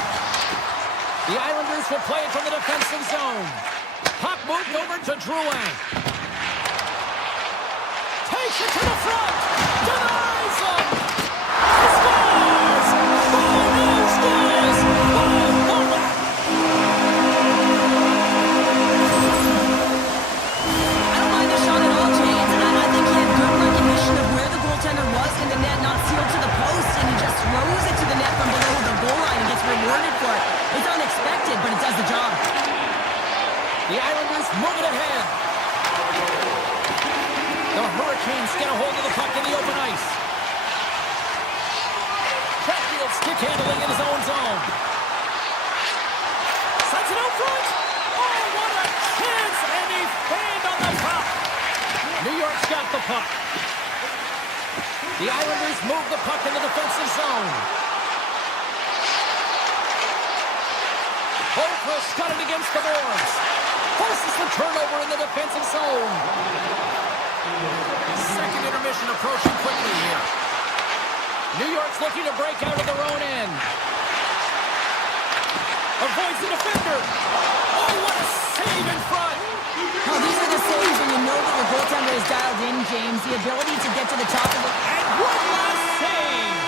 The Islanders will play it from the defensive zone. Puck moved over to Drouin. Takes it to the front. Denies him. Scores! Oh, no, scores! Oh, I don't mind the shot at all, James, and I think he had good recognition of where the goaltender was in the net, not sealed to the post, and he just throws it to the net from below the goal line and gets rewarded for it. It's unexpected, but it does the job. the Islanders move it ahead. The Hurricanes get a hold of the puck in the open ice. Chatfield stick handling in his own zone. Sends it out front. Oh, what a chance! And he fanned on the puck. New York's got the puck. The Islanders move the puck in the defensive zone. Holmquist got it against the boards. Forces the turnover in the defensive zone. Second intermission approaching quickly here. New York's looking to break out of their own end. Avoids the defender. Oh, what a save in front. Now, these are the saves when you know that your goaltender is dialed in, James. The ability to get to the top of it. And one last save.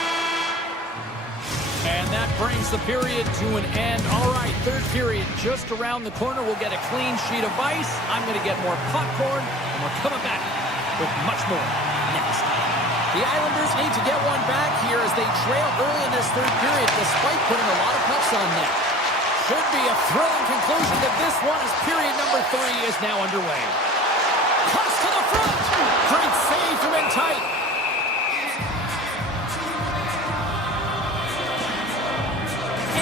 And that brings the period to an end. All right, third period just around the corner. We'll get a clean sheet of ice. I'm going to get more popcorn, and we're coming back with much more next. The Islanders need to get one back here as they trail early in this third period, despite putting a lot of pucks on net. Should be a thrilling conclusion to this one as period number 3 is now underway. Cuts to the front. Great save from in tight.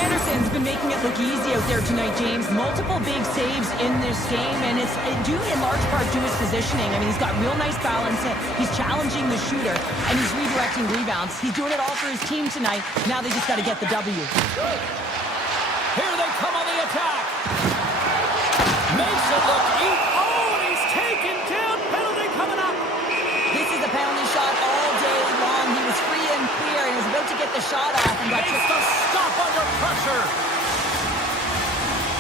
Anderson's been making it look easy out there tonight, James. Multiple big saves in this game, and it's due in large part to his positioning. I mean, he's got real nice balance. He's challenging the shooter, and he's redirecting rebounds. He's doing it all for his team tonight. Now they just got to get the W. Here they come on the attack. Makes it look easy. Oh, and he's taken down. Penalty coming up. This is a penalty shot all day long. He was free and clear, and he was about to get the shot off and got Makes tripped. the stop under pressure.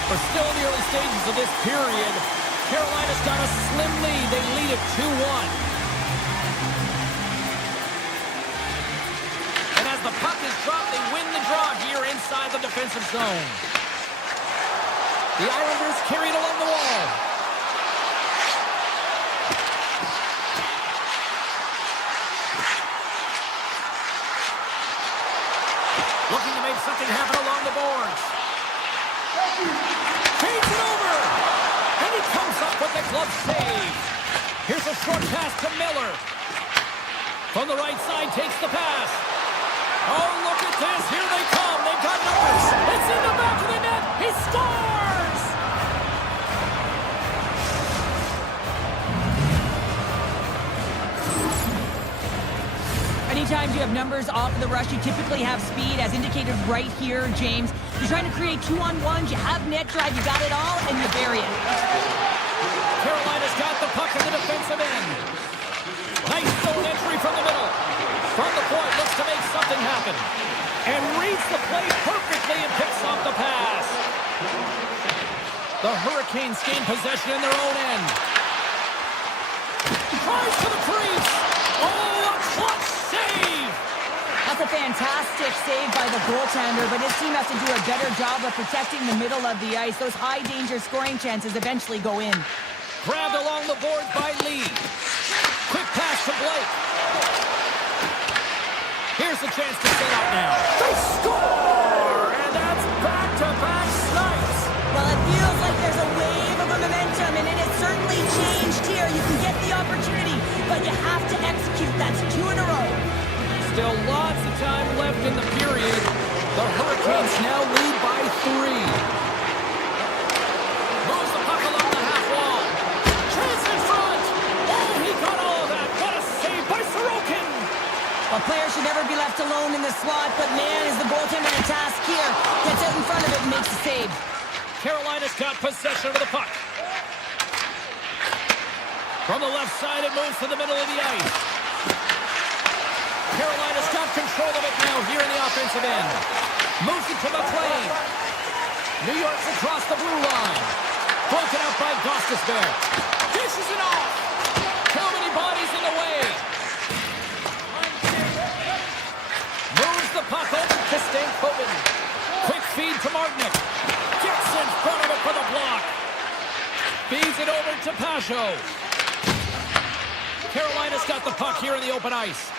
We're still in the early stages of this period. Carolina's got a slim lead. They lead it 2-1. And as the puck is dropped, they win the draw here inside the defensive zone. The Islanders carry it along the wall. Looking to make something happen along the boards. Feeds it over. And he comes up with the glove save. Here's a short pass to Miller. From the right side, takes the pass. Oh, look at this. Here they come. They've got numbers. It's in the back of the net. He scores! Anytime you have numbers off of the rush, you typically have speed, as indicated right here, James. You're trying to create 2-on-1s, you have net drive, you got it all, and you bury it. Carolina's got the puck in the defensive end. Nice zone entry from the middle. From the point, looks to make something happen. And reads the play perfectly and picks off the pass. The Hurricanes gain possession in their own end. Tries to the crease. Oh, a clutch save! That's a fantastic save by the goaltender, but his team has to do a better job of protecting the middle of the ice. Those high-danger scoring chances eventually go in. Grabbed along the boards by Lee. Quick pass to Blake. Here's the chance to set out now. They score! And that's back-to-back snipes. Well, it feels like there's a wave of momentum, and it has certainly changed here. You can get the opportunity, but you have to execute. That's 2 in a row. Still lots of time left in the period. The Hurricanes now lead by 3. Moves the puck along the half wall. Chance in front. Oh, he got all of that. What a save by Sorokin. A player should never be left alone in the slot, but man, is the goaltender in a task here. Gets out in front of it and makes the save. Carolina's got possession of the puck. From the left side, it moves to the middle of the ice. Carolina's got control of it now here in the offensive end. Moves it to McLean. New York's across the blue line. Broken out by Gostisbehere. Dishes it off. Too many bodies in the way. Moves the puck over to Stankoven. Quick feed to Martinick. Gets in front of it for the block. Feeds it over to Pajot. Carolina's got the puck here in the open ice.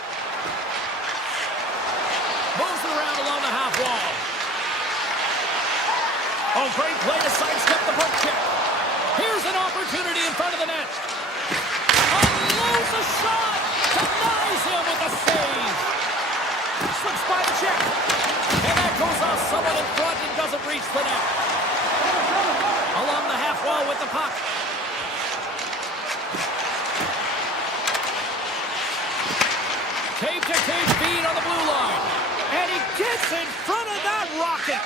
Moves it around along the half wall. Oh, great play to sidestep the poke check. Here's an opportunity in front of the net. Unloads a shot. Denies him with a save. Slips by the check. And that goes off someone in front and doesn't reach the net. Along the half wall with the puck. Cage-to-cage feed on the blue line. And he gets in front of that rocket.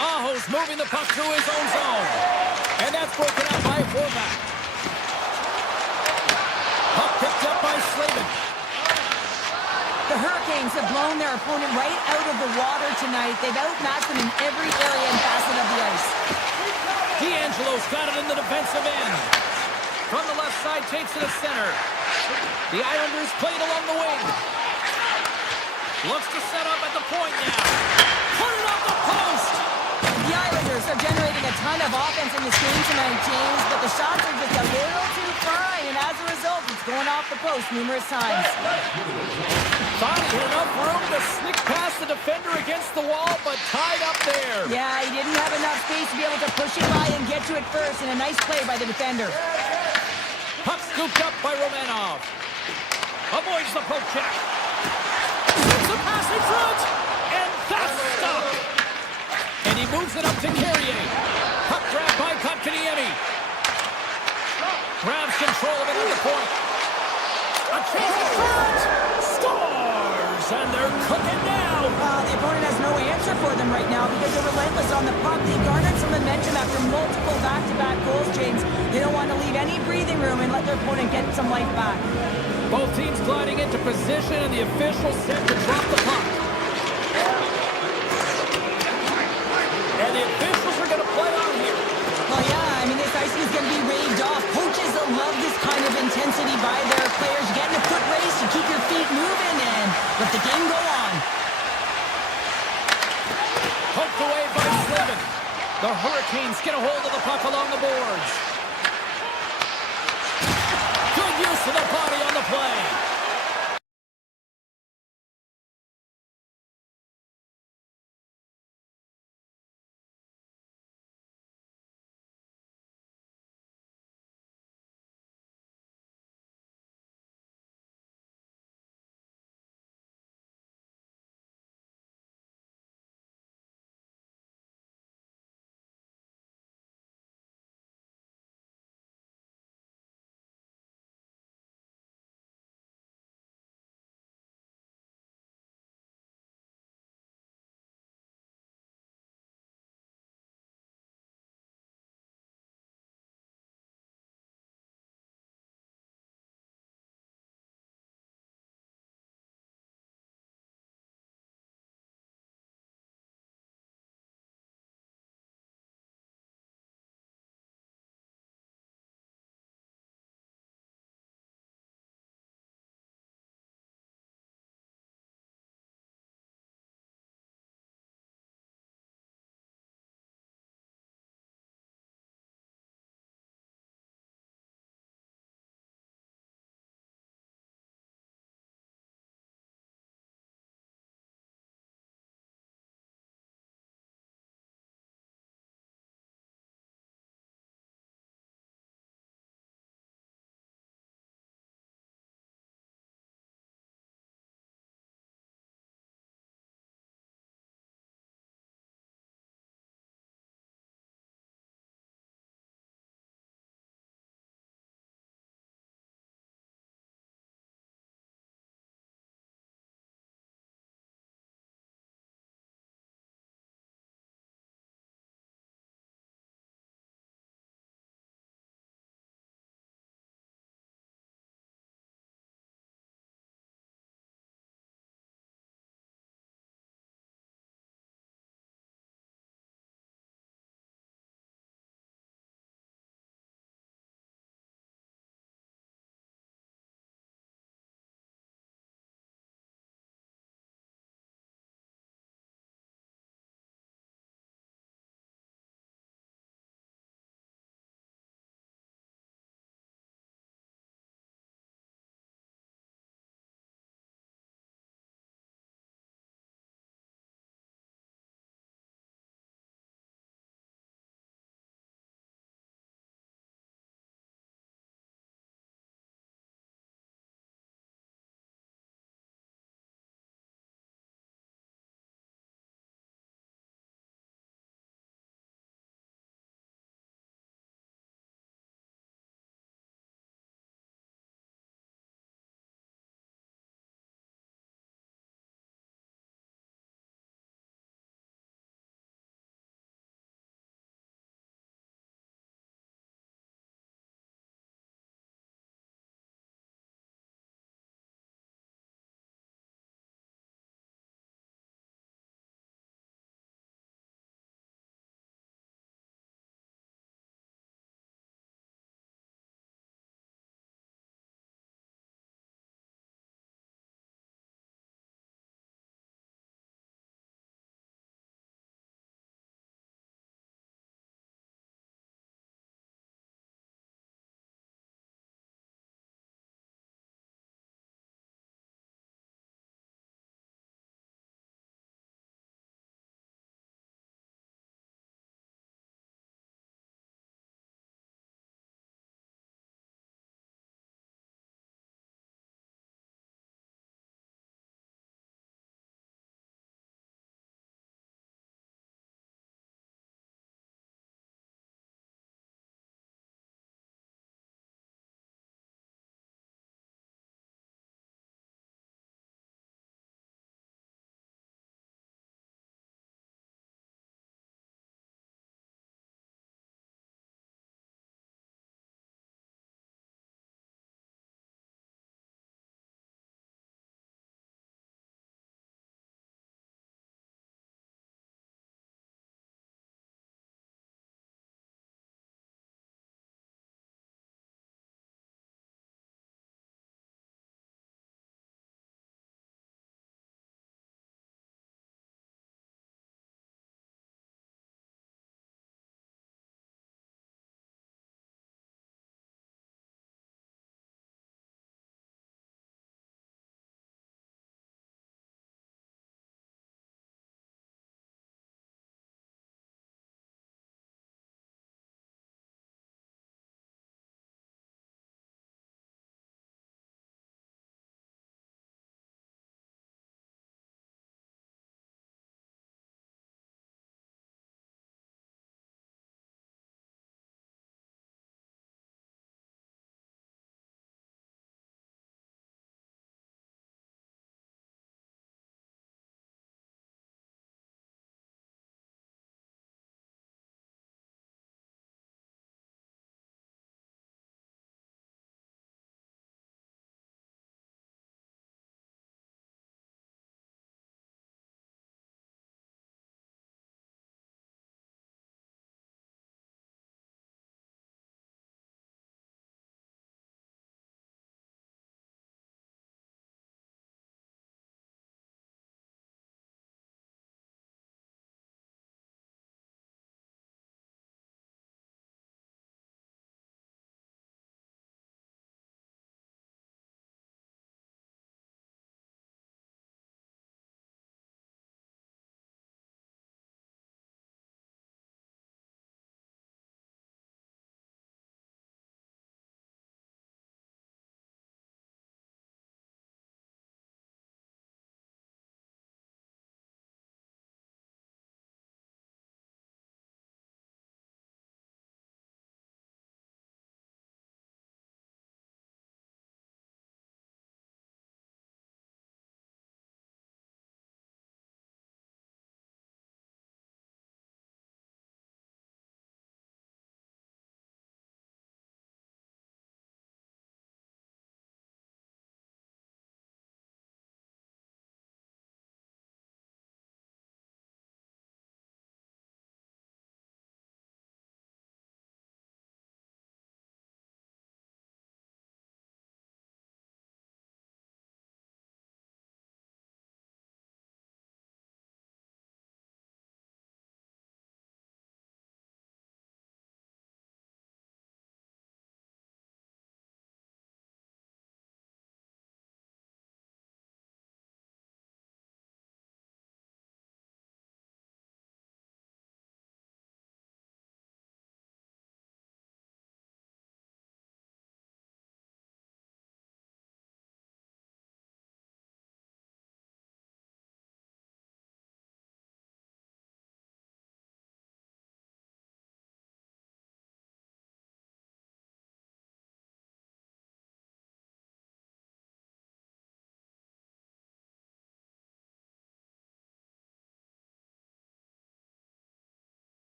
Aho's moving the puck through his own zone. And that's broken out by Horvath. Puck picked up by Slavin. The Hurricanes have blown their opponent right out of the water tonight. They've outmatched them in every area and facet of the ice. D'Angelo's got it in the defensive end. From the left side, takes it to center. The Islanders played along the wing. Looks to set up at the point now. Put it on the post! The Islanders are generating a ton of offense in this game tonight, James, but the shots are just a little too fine, and as a result, it's going off the post numerous times. Thought he had enough room to sneak past the defender against the wall, but tied up there. Yeah, he didn't have enough space to be able to push it by and get to it first, and a nice play by the defender. Puck scooped up by Romanov. Avoids the poke check. Slips a pass in front, and that's stopped. And he moves it up to Carrier. Puck grabbed by Kotkaniemi. Grabs control of it at the point. A chance in front. Scores, and they're cooking now. The opponent has no answer for them right now because they're relentless on the puck. They garnered some momentum after multiple back-to-back goals, James. They don't want to leave any breathing room and let their opponent get some life back. Both teams gliding into position, and the officials set to drop the puck. And the officials are going to play on here. Well, yeah, I mean, this icing is going to be raved off. Coaches love this kind of intensity by their players. You get in a foot race, you keep your feet moving, and let the game go on. Poked away by Slavin. The Hurricanes get a hold of the puck along the boards. Good use of the body on the play.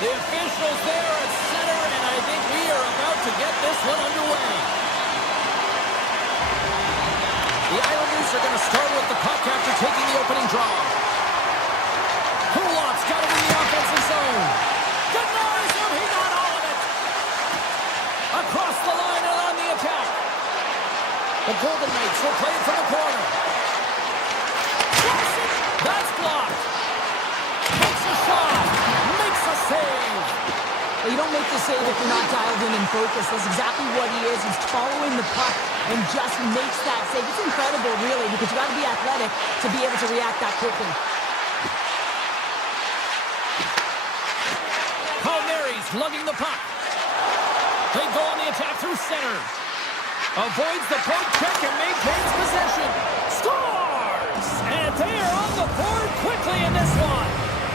The officials there at center, and I think we are about to get this one underway. The Islanders are going to start with the puck after taking the opening draw. Kulop's got it in the offensive zone. Denies him, he got all of it. Across the line and on the attack. The Golden Knights will play it from the corner. That's blocked. Takes a shot. Makes a save. Well, you don't make the save if you're not dialed in and focused. That's exactly what he is. He's following the puck and just makes that save. It's incredible, really, because you got to be athletic to be able to react that quickly. Palmieri's lugging the puck. They go on the attack through center. Avoids the poke check and maintains possession. Scores! And they are on the board quickly in this one.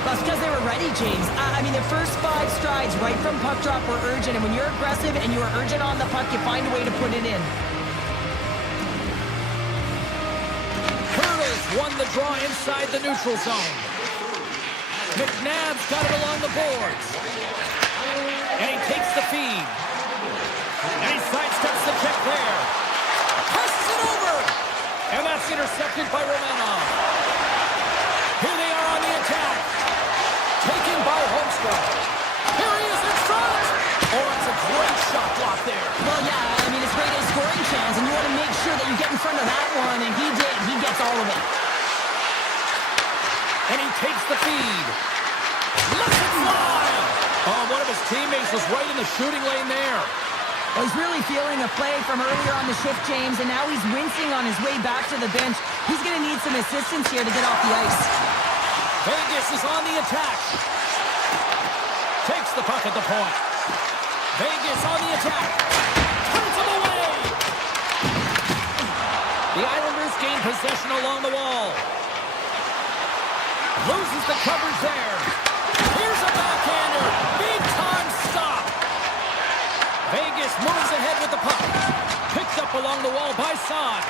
That's because they were ready, James. I mean, the first 5 strides right from puck drop were urgent, and when you're aggressive and you are urgent on the puck, you find a way to put it in. Curtis won the draw inside the neutral zone. McNabb's got it along the boards. And he takes the feed. And he sidesteps the check there. Passes it over. And that's intercepted by Romanov. Here they are on the attack. Taken by Holmstrom. Here he is in front. Oh, it's a great shot block there. Well, yeah, I mean, it's great a scoring chance, and you want to make sure that you get in front of that one, and he did. He gets all of it. And he takes the feed. Lets it fly. Oh, one of his teammates was right in the shooting lane there. Well, he's really feeling a play from earlier on the shift, James, and now he's wincing on his way back to the bench. He's going to need some assistance here to get off the ice. Vegas is on the attack. Takes the puck at the point. Vegas on the attack. Turns him away. The Islanders gain possession along the wall. Loses the coverage there. Here's a backhander. Big time stop. Vegas moves ahead with the puck. Picked up along the wall by Saad.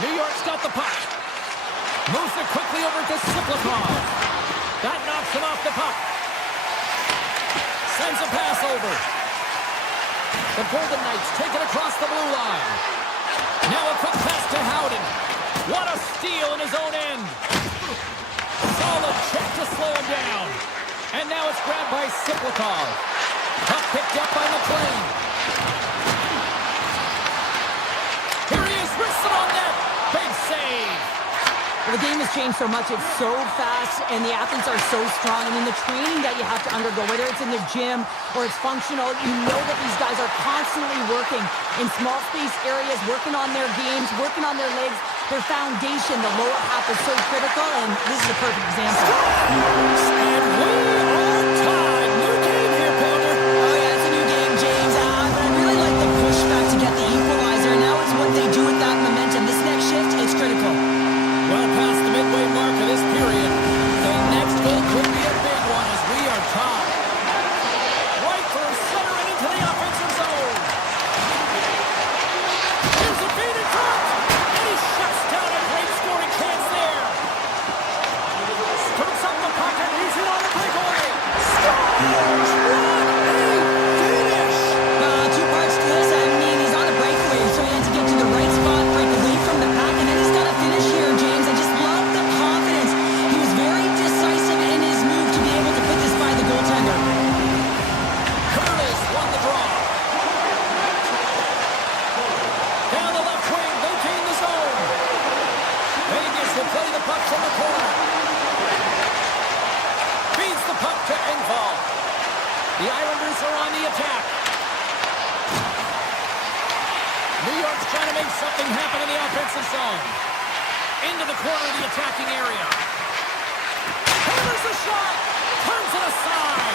New York's got the puck. Moves it quickly over to Siplikov. That knocks him off the puck. Sends a pass over. The Golden Knights take it across the blue line. Now a quick pass to Howden. What a steal in his own end. Solid check to slow him down. And now it's grabbed by Siplikov. Puck picked up by McLean. Here he is, wristed on net. Big save. Well, the game has changed so much. It's so fast, and the athletes are so strong. I mean, the training that you have to undergo, whether it's in the gym or it's functional, you know that these guys are constantly working in small space areas, working on their games, working on their legs. Their foundation, the lower half, is so critical, and this is a perfect example. And we are tied. New game here, Pounder. Oh, yeah, it's a new game, James. But I really like the pushback to get the equalizer. Now it's what they do with that momentum. This next shift, it's critical. Well past the midway mark of this period. The next goal could be a big one as we are tied. Right for center and into the offensive zone. Here's a feed in front. And he shuts down a great scoring chance there. Scoops up the puck and he's in on the breakaway. Scores! What a finish! Two parts to this. I mean, he's on a breakaway, so he had to get to the right spot, break away from the pack, and then he's got to finish here, James. I just love the confidence. He was very decisive in his move to be able to put this by the goaltender. Curtis won the draw. Down the left wing, they gain the zone. Vegas will play the puck from the corner. Feeds the puck to Engvall. The Islanders are on the attack. New York's trying to make something happen in the offensive zone. Into the corner of the attacking area. Hammers the shot. Turns it aside.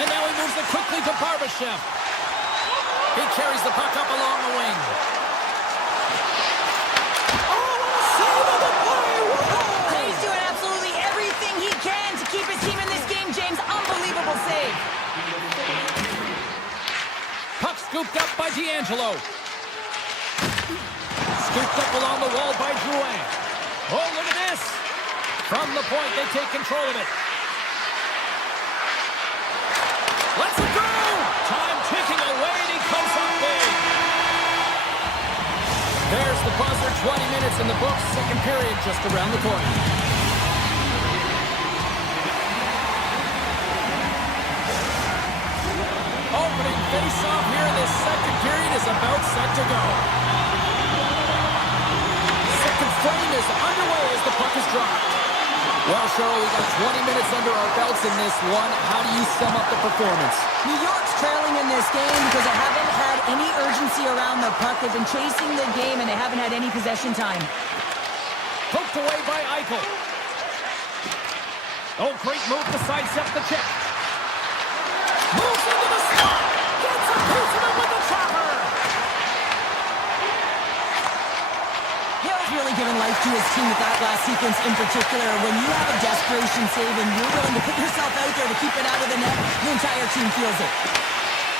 And now he moves it quickly to Barbashev. He carries the puck up along the wing. Oh, save of the play! Whoa! He's doing absolutely everything he can to keep his team in this game, James. Unbelievable save. Puck scooped up by D'Angelo. Scooped up along the wall by Drouin. Oh, look at this. From the point, they take control of it. pause their 20 minutes in the books. Second period just around the corner. Opening face-off here in this second period is about set to go. Second frame is underway as the puck is dropped. Well, Cheryl, we got 20 minutes under our belts in this one. How do you sum up the performance? New York's trailing in this game because they haven't had any urgency around the puck. They've been chasing the game, and they haven't had any possession time. Poked away by Eichel. Oh, great move to sidestep the check. Moves into the slot. Gets a piece of it with the chopper. Hill's really given life to his team with that last sequence in particular. When you have a desperation save and you're willing to put yourself out there to keep it out of the net, the entire team feels it.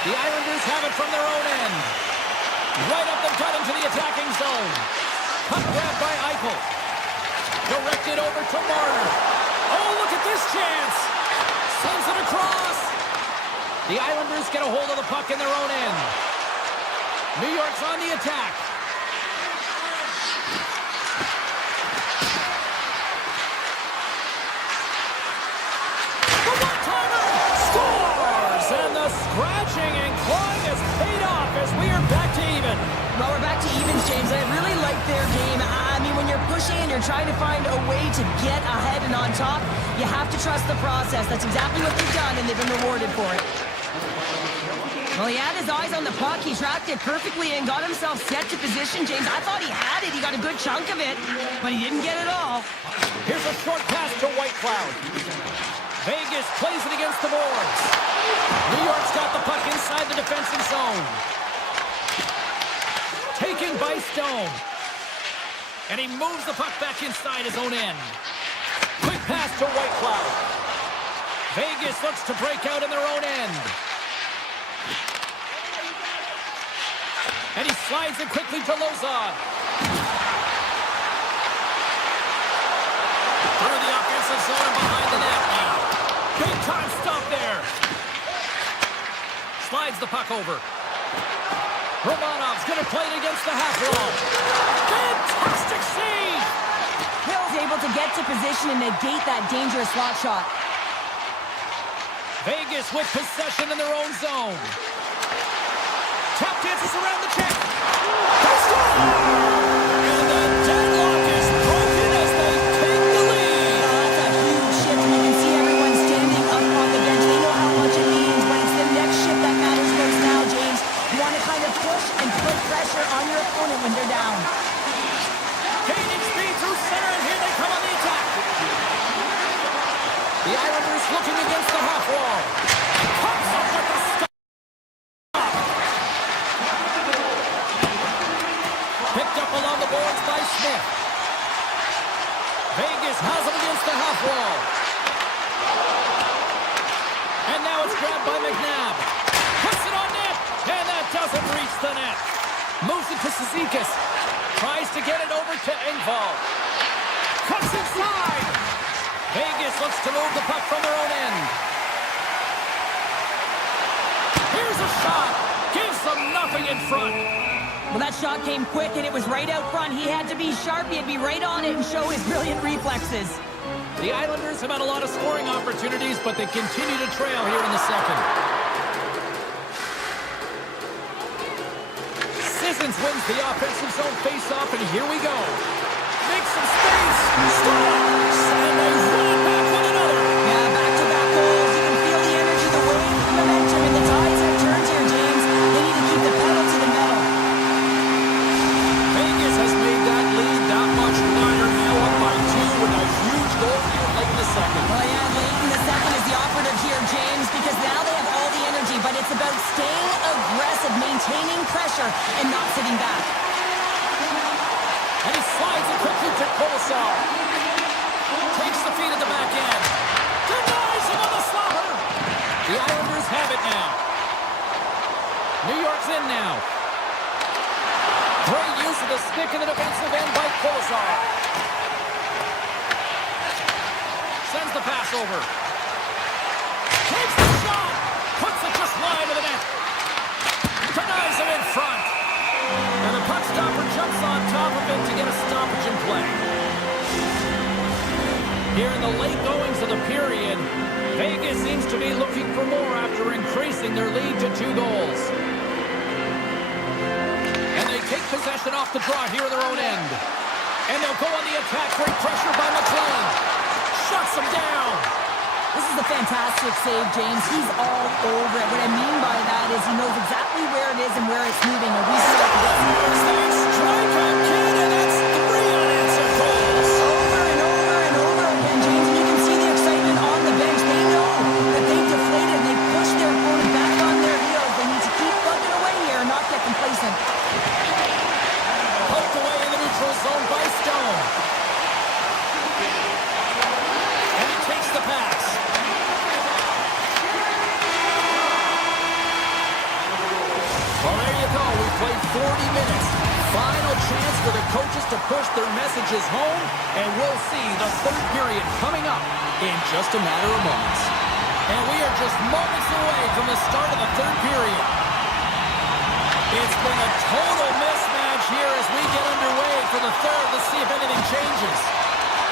The Islanders have it from their own end. Right up the gut into the attacking zone. Puck grabbed by Eichel. Directed over to Marner. Oh, look at this chance. Sends it across. The Islanders get a hold of the puck in their own end. New York's on the attack. The one-timer scores! And the scratching and clawing has paid off as we are back to even. Well, we're back to evens, James. I really like their game. I mean, when you're pushing and you're trying to find a way to get ahead and on top, you have to trust the process. That's exactly what they've done, and they've been rewarded for it. Well, he had his eyes on the puck. He tracked it perfectly and got himself set to position, James. I thought he had it. He got a good chunk of it, but he didn't get it all. Here's a short pass to Whitecloud. Vegas plays it against the boards. New York's got the puck inside the defensive zone. Taken by Stone. And he moves the puck back inside his own end. Quick pass to Whitecloud. Vegas looks to break out in their own end. And he slides it quickly to Lozon. Through the offensive zone and behind the net now. Big time stop there. Slides the puck over. Romanov's going to play it against the half wall. Fantastic save! Hill's able to get to position and negate that dangerous slot shot. Vegas with possession in their own zone. Tap dances around the check. They score! And the deadlock is broken as they take the lead. Oh, that's a huge shift, and you can see everyone standing up on the bench. They know how much it means, but it's the next shift that matters most now, James. You want to kind of push and put pressure on your opponent when they're down. Gaining speed through center, and here they come on the attack. The Islanders looking against the half wall. Pops up with the stop. Picked up along the boards by Smith. Vegas has him against the half wall. And now it's grabbed by McNabb. Puts it on net, and that doesn't reach the net. Moves it to Cizikas. Tries to get it over to Engvall. Cuts inside. Vegas looks to move the puck from their own end. Here's a shot. Gives them nothing in front. Well, that shot came quick, and it was right out front. He had to be sharp. He had to be right on it and show his brilliant reflexes. The Islanders have had a lot of scoring opportunities, but they continue to trail here in the second. Sissons wins the offensive zone faceoff, and here we go. Makes some space. Scores! And they run it back with another. Yeah, back-to-back goals. You can feel the energy, the wave, the momentum, and the tides have turned here, James. They need to keep the pedal to the metal. Vegas has made that lead that much wider now, up by 2 with a huge goal here late in the second. Well, yeah, late in the second is the operative here, James, because now they have all the energy, but it's about staying aggressive, maintaining pressure, and not sitting back. And he slides it quickly to Kolosar. Takes the feed at the back end. Denies him on the slobber. The Islanders have it now. New York's in now. Great use of the stick in the defensive end by Kolosar. Sends the pass over. Takes the shot. Puts it just wide of the net. Denies him in front. And the puck stopper jumps on top of it. and a stoppage in play. Here in the late goings of the period, Vegas seems to be looking for more after increasing their lead to 2 goals. And they take possession off the draw here in their own end. And they'll go on the attack. Great pressure by McLean. Shuts them down. This is a fantastic save, James. He's all over it. What I mean by that is he knows exactly where it is and where it's moving. A reason like this. They strike again, and that's 3 unanswered goals. Over and over and over again, James. And you can see the excitement on the bench. They know that they've deflated and they've pushed their opponent back on their heels. They need to keep plugging away here and not get complacent. Poked away in the neutral zone by Stone. And he takes the pass. Well, there you go. We played 40 minutes. Final chance for the coaches to push their messages home, and we'll see the third period coming up in just a matter of moments. And we are just moments away from the start of the third period. It's been a total mismatch here as we get underway for the third. Let's see if anything changes.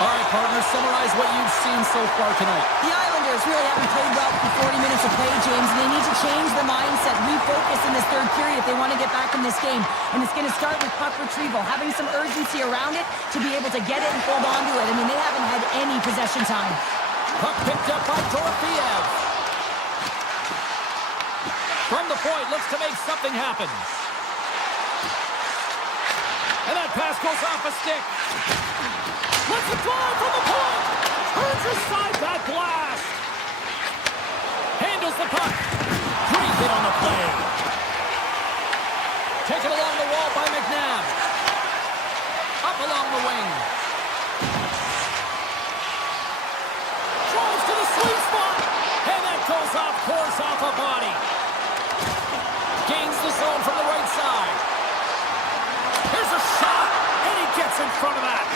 All right, partners, summarize what you've seen so far tonight. The Islanders really haven't played well for 40 minutes of play, James, and they need to change the mindset, refocus in this third period if they want to get back in this game. And it's going to start with puck retrieval, having some urgency around it to be able to get it and hold on to it. I mean, they haven't had any possession time. Puck picked up by Dorofeev. From the point, looks to make something happen. And that pass goes off a stick. Let's it fly from the point. Turns aside that blast. Handles the puck. Great hit on the play. Taken along the wall by McNabb. Up along the wing. Drives to the sweet spot. And that goes off course off a body. Gains the zone from the right side. Here's a shot. And he gets in front of that.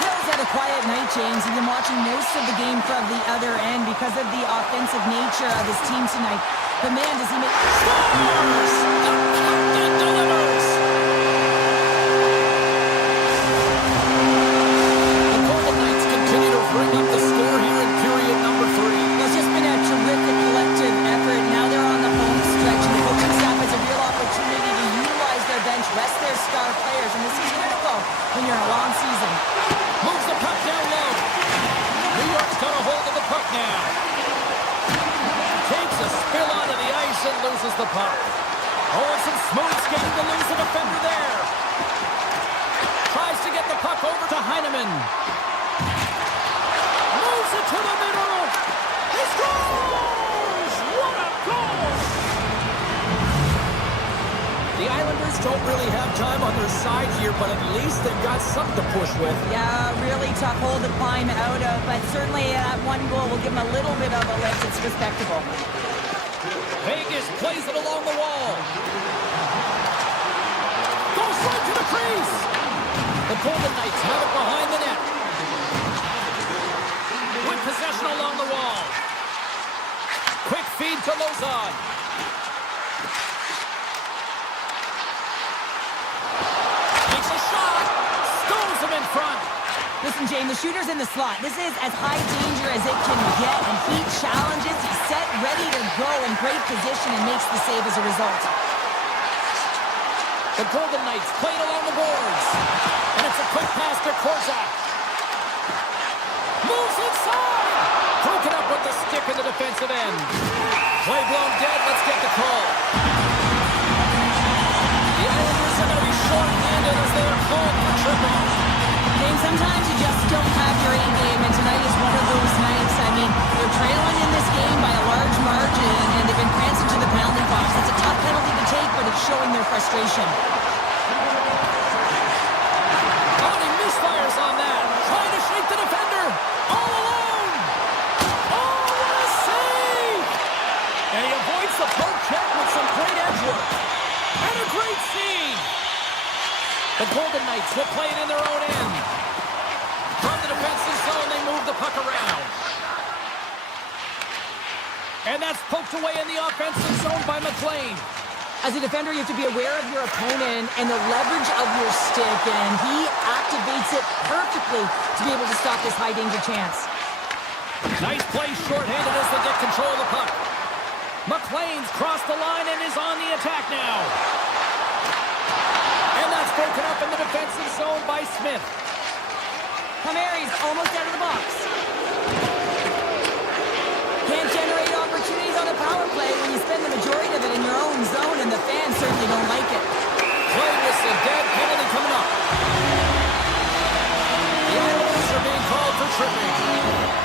Hill's had a quiet night, James. He's been watching most of the game from the other end because of the offensive nature of his team tonight. But man, does he make... Scores! The captain delivers! The Golden Knights continue to bring up the score here in period number 3. It's just been a terrific collective effort. Now they're on the home stretch, and the coaching staff has a real opportunity to utilize their bench, rest their star players, and this is critical when you're in a long season. Moves the puck down low. New York's got a hold of the puck now. Takes a spill onto the ice and loses the puck. Oh, and some smooth skating to lose the defender there. Tries to get the puck over to Heineman. Moves it to the middle. He scores! What a goal! The Islanders don't really have time on their side here, but at least they've got something to push with. Yeah, really tough hole to climb out of, but certainly that one goal will give them a little bit of a lift. It's respectable. Vegas plays it along the wall. Goes right to the crease. The Golden Knights have it behind the net. With possession along the wall. Quick feed to Lozon. Takes a shot. Stones him in front. Listen, Jane, the shooter's in the slot. This is as high danger as it can get, and he challenges. He's set, ready to go in great position, and makes the save as a result. The Golden Knights played along the boards. And it's a quick pass to Korzak. Moves inside. Broken up with the stick in the defensive end. Play blown dead. Let's get the call. The Islanders are going to be short-handed as they are called for tripping. James, sometimes you just don't have your A game, and tonight is one of those nights. I mean, they're trailing in this game by a large margin, and they've been prancing to the penalty box. It's a tough penalty to take, but it's showing their frustration. Oh, and he misfires on that. Trying to shake the defender. All alone. Oh, what a save. And he avoids the poke check with some great edge work. And a great save. The Golden Knights will play it in their own end. From the defensive zone, they move the puck around. And that's poked away in the offensive zone by McLean. As a defender, you have to be aware of your opponent and the leverage of your stick, and he activates it perfectly to be able to stop this high-danger chance. Nice play shorthanded as they get control of the puck. McLean's crossed the line and is on the attack now. And that's broken up in the defensive zone by Smith. Palmieri's almost out of the box. Can't generate opportunities on a power play when you spend the majority of it in your own zone, and the fans certainly don't like it. Play whistle, dead penalty coming up. The Islanders are being called for tripping.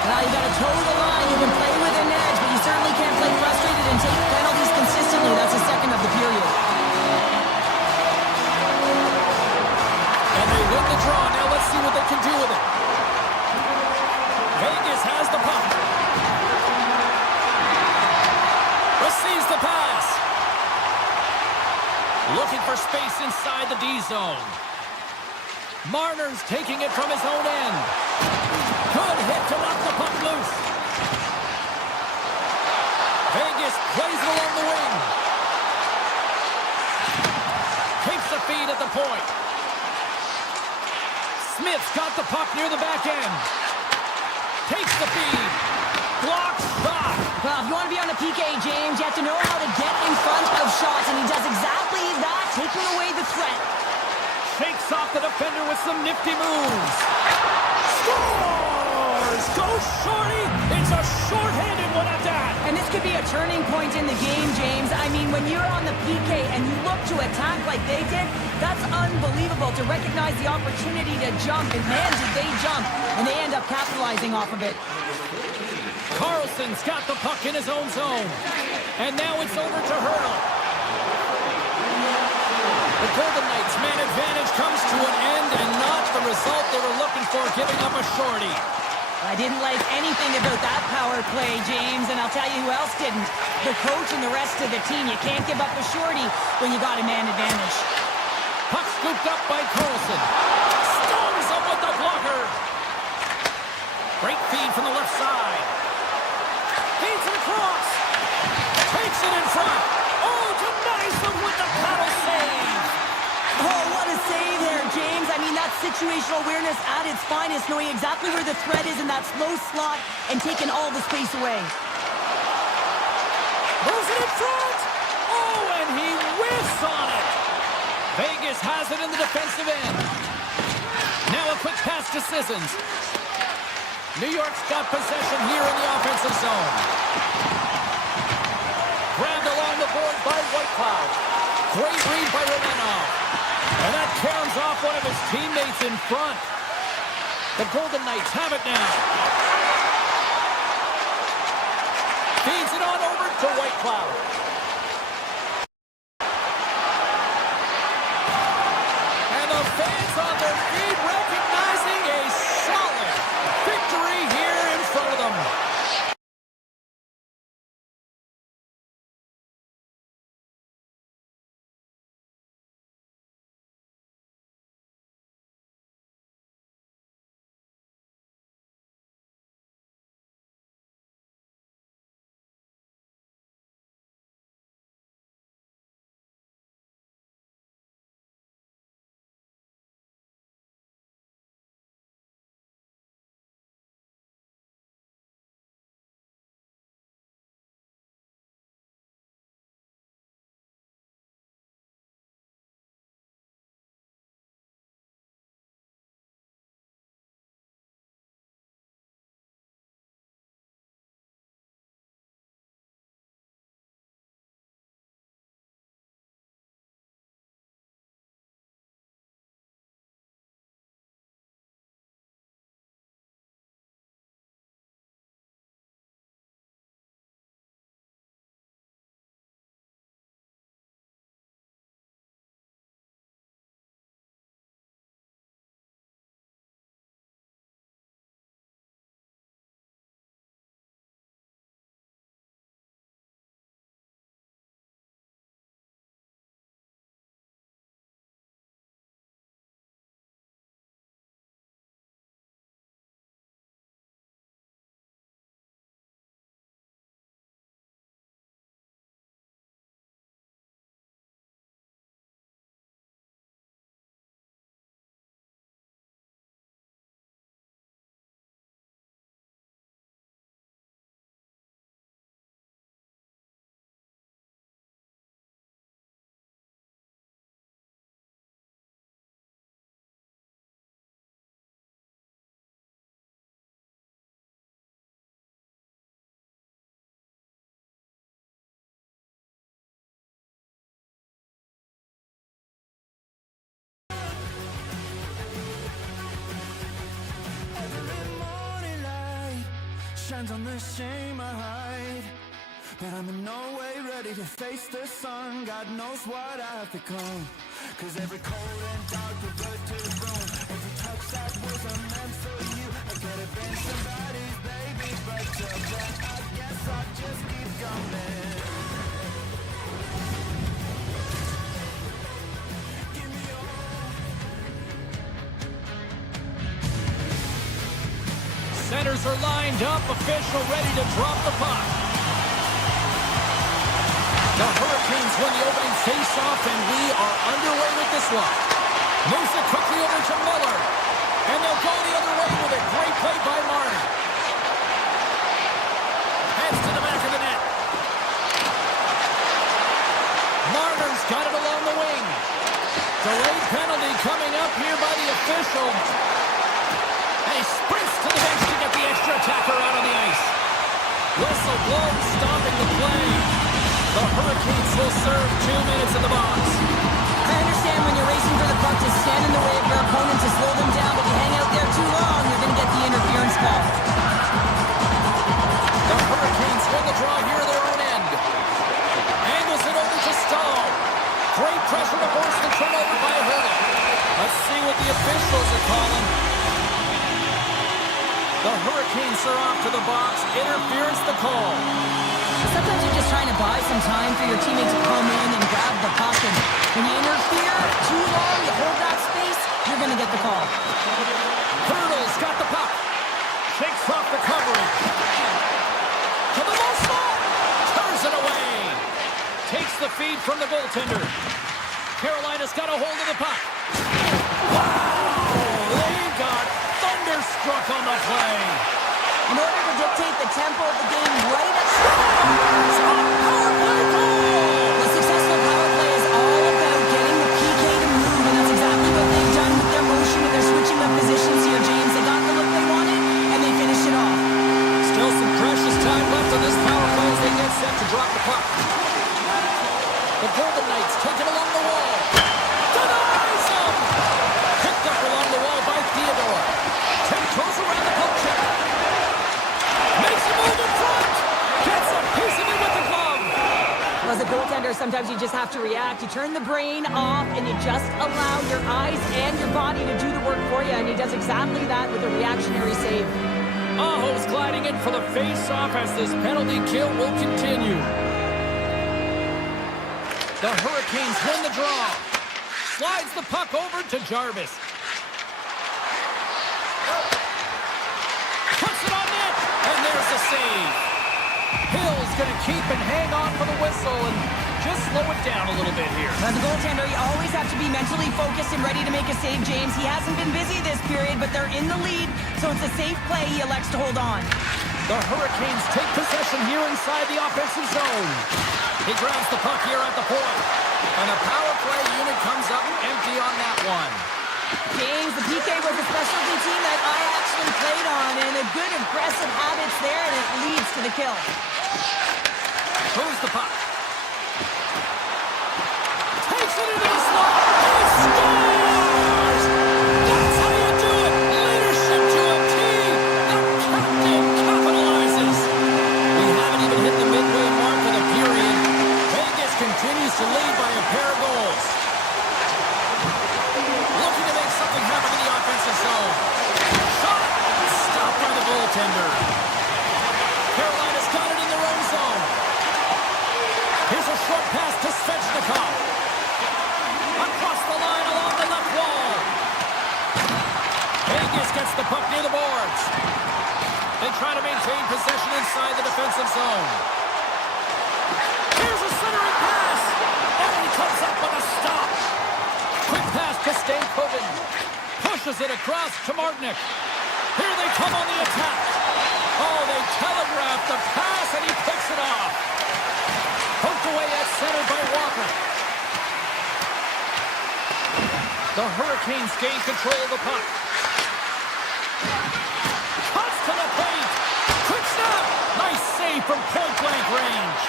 Well, you got to toe the line. You can play with an edge, but you certainly can't play frustrated and take penalties consistently. That's a second of the period. And they win the draw. Now let's see what they can do with it. Vegas has the puck. Receives the pass. Looking for space inside the D zone. Marner's taking it from his own end. Good hit to knock the puck loose. Vegas plays it along the wing. Keeps the feed at the point. Smith's got the puck near the back end. Takes the feed. Blocked shot. Well, if you want to be on the PK, James, you have to know how to get in front of shots, and he does exactly that, taking away the threat. Shakes off the defender with some nifty moves. Scores! Go Shorty! It's a shorthanded one at that. And this could be a turning point in the game, James. I mean, when you're on the PK and you look to attack like they did, that's unbelievable to recognize the opportunity to jump. And man, did they jump. And they end up capitalizing off of it. Carlson's got the puck in his own zone. And now it's over to Hurdle. The Golden Knights' man advantage comes to an end and not the result they were looking for, giving up a shorty. I didn't like anything about that power play, James, and I'll tell you who else didn't. The coach and the rest of the team. You can't give up a shorty when you got a man advantage. Puck scooped up by Carlson. Storms up with the blocker. Great feed from the left side. Feeds it across. Takes it in front. Oh, denies him with the paddle save. Oh, what a save there, James. I mean, that's situational awareness at its finest, knowing exactly where the threat is in that slow slot and taking all the space away. Moves it in front. Oh, and he whiffs on it. Vegas has it in the defensive end. Now a quick pass to Sissons. New York's got possession here in the offensive zone. Grabbed along the board by Whitecloud. Great read by Romanov. And that caroms off one of his teammates in front. The Golden Knights have it now. Feeds it on over to Whitecloud. hands on the shame I hide, but I'm in no way ready to face the sun. God knows what I've become, 'cause every cold and dark revert to ruin. Every touch that wasn't meant for you, I could have been somebody's baby, but till then I guess I'll just keep coming. Give me all. Centers are lined up, official ready to drop the puck. The Hurricanes win the opening face-off, and we are underway with this one. Moves it quickly over to Miller, and they'll go the other way with a great play by Martin. Heads to the back of the net. Marner's got it along the wing. Delayed penalty coming up here by the official. And he sprints to the bench to get the extra attacker out on the ice. Whistle blows, stopping the play. The Hurricanes will serve 2 minutes in the box. I understand when you're racing for the puck to stand in the way of your opponent to slow them down, but if you hang out there too long, you're going to get the interference call. The Hurricanes win the draw here at their own end. Angles it over to Stahl. Great pressure to force the turnover by Hurley. Let's see what the officials are calling. The Hurricanes are off to the box. Interference the call. Sometimes you're just trying to buy some time for your teammate to come in and grab the puck. And when you interfere too long, you hold that space, you're going to get the call. Hurdle's got the puck. Shakes off the coverage. To the low slot. Turns it away. Takes the feed from the goaltender. Carolina's got a hold of the puck. Wow! They got thunderstruck on the play. In order to dictate the tempo of the game right at power play goal! The successful power play is all about getting the PK to move, and that's exactly what they've done with their motion and their switching of positions here, James. They got the look they wanted, and they finished it off. Still some precious time left on this power play as they get set to drop the puck. The Golden Knights take it along the wall. Denies him! Picked up along the wall by Theodore. Tiptoes around the poke check. Makes a move in front. Gets a piece of it with the glove. Well, as a goaltender, sometimes you just have to react. You turn the brain off, and you just allow your eyes and your body to do the work for you, and he does exactly that with a reactionary save. Aho's gliding in for the face-off as this penalty kill will continue. The Hurricanes win the draw. Slides the puck over to Jarvis. Puts it on net, and there's the save. Hill's going to keep and hang on for the whistle and just slow it down a little bit here. As a goaltender, you always have to be mentally focused and ready to make a save, James. He hasn't been busy this period, but they're in the lead, so it's a safe play. He elects to hold on. The Hurricanes take possession here inside the offensive zone. He grabs the puck here at the point, and the power play unit comes up empty on that one. James, the PK was a specialty team that I actually played on, and a good aggressive habits there, and it leads to the kill. Moves the puck. Takes it into the slot. He scores! That's how you do it. Leadership to a team. The captain capitalizes. We haven't even hit the midway mark of the period. Vegas continues to lead by a pair of goals. Looking to make something happen in the offensive zone. Shot! Stopped by the goaltender. Carolina's got it in their own zone. Here's a short pass to Svechnikov. Across the line along the left wall. Vegas gets the puck near the boards. They try to maintain possession inside the defensive zone. Here's a centering pass. And he comes up with a stop. Quick pass to Stankoven. Pushes it across to Martinick. Here they come on the attack. Oh, they telegraph the pass, and he picks it off. Poked away at center by Walker. The Hurricanes gain control of the puck. Cuts to the paint. Quick snap. Nice save from point-blank range.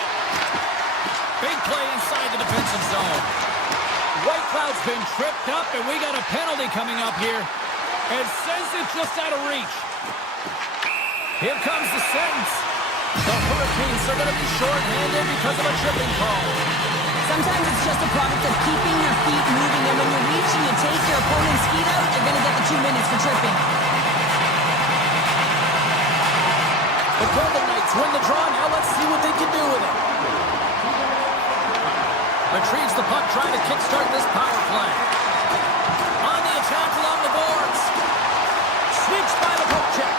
Big play inside the defensive zone. White Cloud's been tripped up, and we got a penalty coming up here. It says it's just out of reach. Here comes the sentence. The Hurricanes are going to be short-handed because of a tripping call. Sometimes it's just a product of keeping your feet moving, and when you reach and you take your opponent's feet out, you're going to get the 2 minutes for tripping. The Golden Knights win the draw. Now let's see what they can do with it. Retrieves the puck, trying to kickstart this power play. On the attack along the boards. Sneaks by the poke check.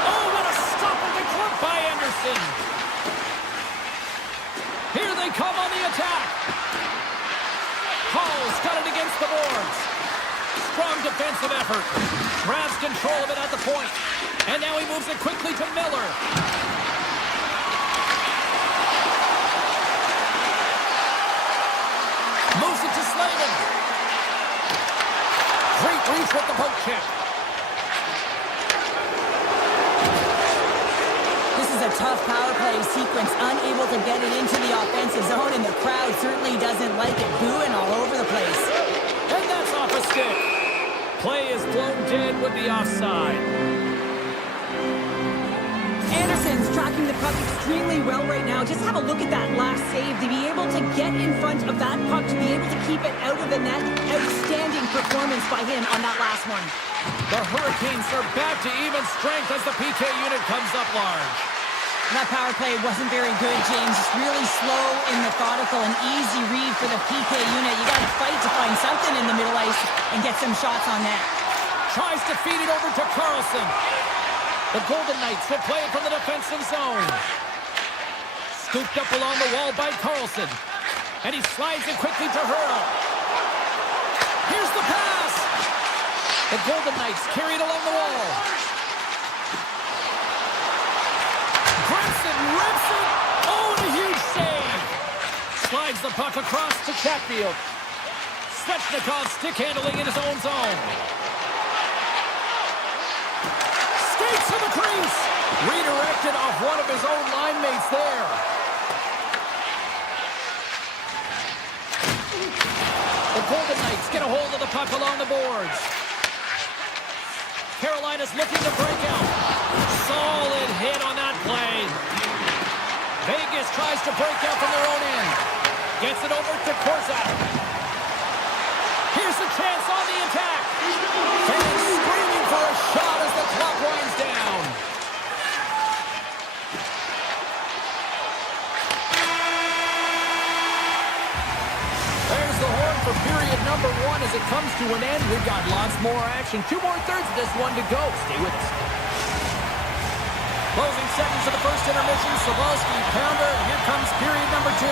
Oh, what a stop with the glove by Anderson. Here they come on the attack. Hall's got it against the boards. Strong defensive effort. Grabs control of it at the point. And now he moves it quickly to Miller. Moves it to Slavin. Great reach with the poke check. This is a tough power play sequence, unable to get it into the offensive zone, and the crowd certainly doesn't like it, booing all over the place. And that's off a stick. Play is blown dead with the offside. Anderson's tracking the puck extremely well right now. Just have a look at that last save. To be able to get in front of that puck, to be able to keep it out of the net, outstanding performance by him on that last one. The Hurricanes are back to even strength as the PK unit comes up large. And that power play wasn't very good, James. Just really slow and methodical, an easy read for the PK unit. You got to fight to find something in the middle ice and get some shots on net. Tries to feed it over to Carlson. The Golden Knights will play it from the defensive zone. Scooped up along the wall by Carlson. And he slides it quickly to Hurdle. Here's the pass. The Golden Knights carry it along the wall. Grips it, rips it. Oh, and a huge save. Slides the puck across to Chatfield. Svechnikov stick handling in his own zone. Skates to the crease. Redirected off one of his own line mates there. The Golden Knights get a hold of the puck along the boards. Carolina's looking to break out. Solid hit on that play. Vegas tries to break out from their own end. Gets it over to Korzak. Here's a chance on the attack. Fans screaming for a shot as the clock winds down. There's the horn for period number 1 as it comes to an end. We've got lots more action. 2 more thirds of this one to go. Stay with us. Closing seconds of the first intermission. Sobolski, pounder. Here comes period number 2.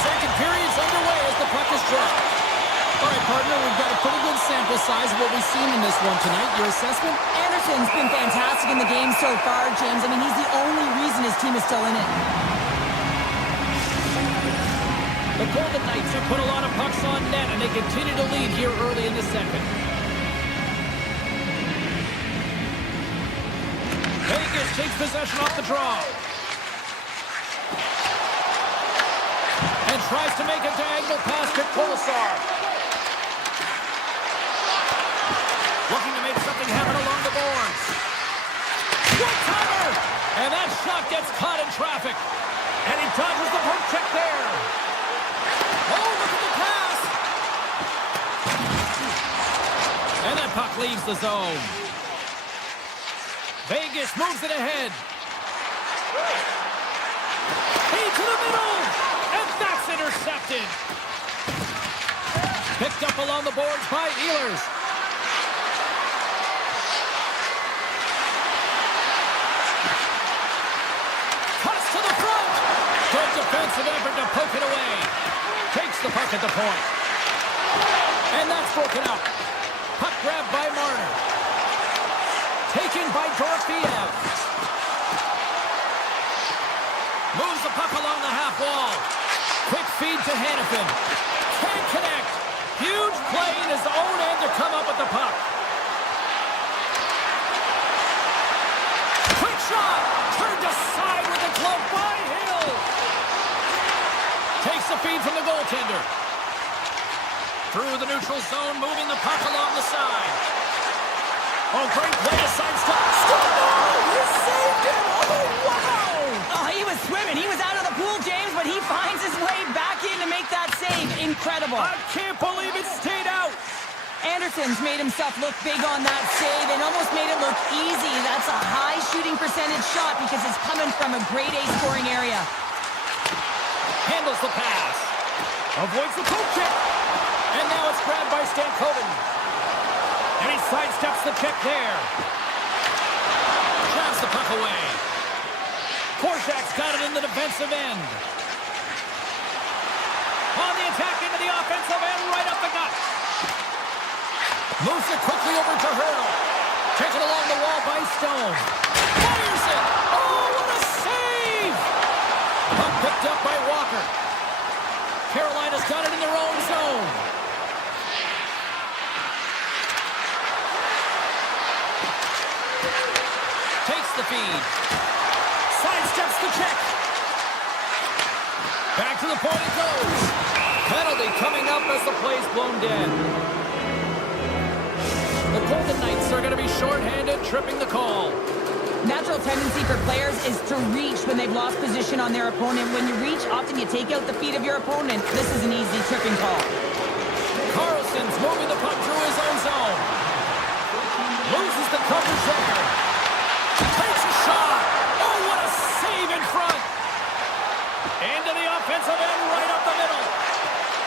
Second period's underway as the puck is dropped. All right, partner, we've got a pretty good sample size of what we've seen in this one tonight. Your assessment? Anderson's been fantastic in the game so far, James. I mean, he's the only reason his team is still in it. The Golden Knights have put a lot of pucks on net, and they continue to lead here early in the second. Vegas takes possession off the draw. And tries to make a diagonal pass to Kolesar. Looking to make something happen along the boards. One-timer! And that shot gets caught in traffic. And he dodges the poke check there. Oh, look at the pass! And that puck leaves the zone. Vegas moves it ahead. Into the middle! And that's intercepted. Picked up along the boards by Ehlers. Cuts to the front. Good defensive effort to poke it away. Takes the puck at the point. And that's broken up. Puck grabbed by Marner. Taken by Dorofeev. Moves the puck along the half wall. Quick feed to Hanifin. Can't connect. Huge play in his own end to come up with the puck. Quick shot. Turned aside with the glove by Hill. Takes the feed from the goaltender. Through the neutral zone, moving the puck along the side. Oh, great play to sidestep. Stop! He saved it! Oh, wow! Oh, he was swimming. He was out of the pool, James, but he finds his way back in to make that save. Incredible. I can't believe it stayed out. Anderson's made himself look big on that save and almost made it look easy. That's a high shooting percentage shot because it's coming from a grade A scoring area. Handles the pass. Avoids the poke check. And now it's grabbed by Stankoven. And he sidesteps the check there. Grabs the puck away. Korczak's got it in the defensive end. On the attack into the offensive end, right up the gut. Moves it quickly over to Hurdle. Taken along the wall by Stone. Fires it. Oh, what a save! Puck picked up by Walker. Carolina's got it in their own zone. Takes the feed. Sidesteps the check. Back to the point it goes. Penalty coming up as the play's blown dead. The Golden Knights are going to be shorthanded, tripping the call. Natural tendency for players is to reach when they've lost position on their opponent. When you reach, often you take out the feet of your opponent. This is an easy tripping call. Carlson's moving the puck through his own zone. Loses the coverage there. Takes a shot. Oh, what a save in front. Into the offensive end, right up the middle.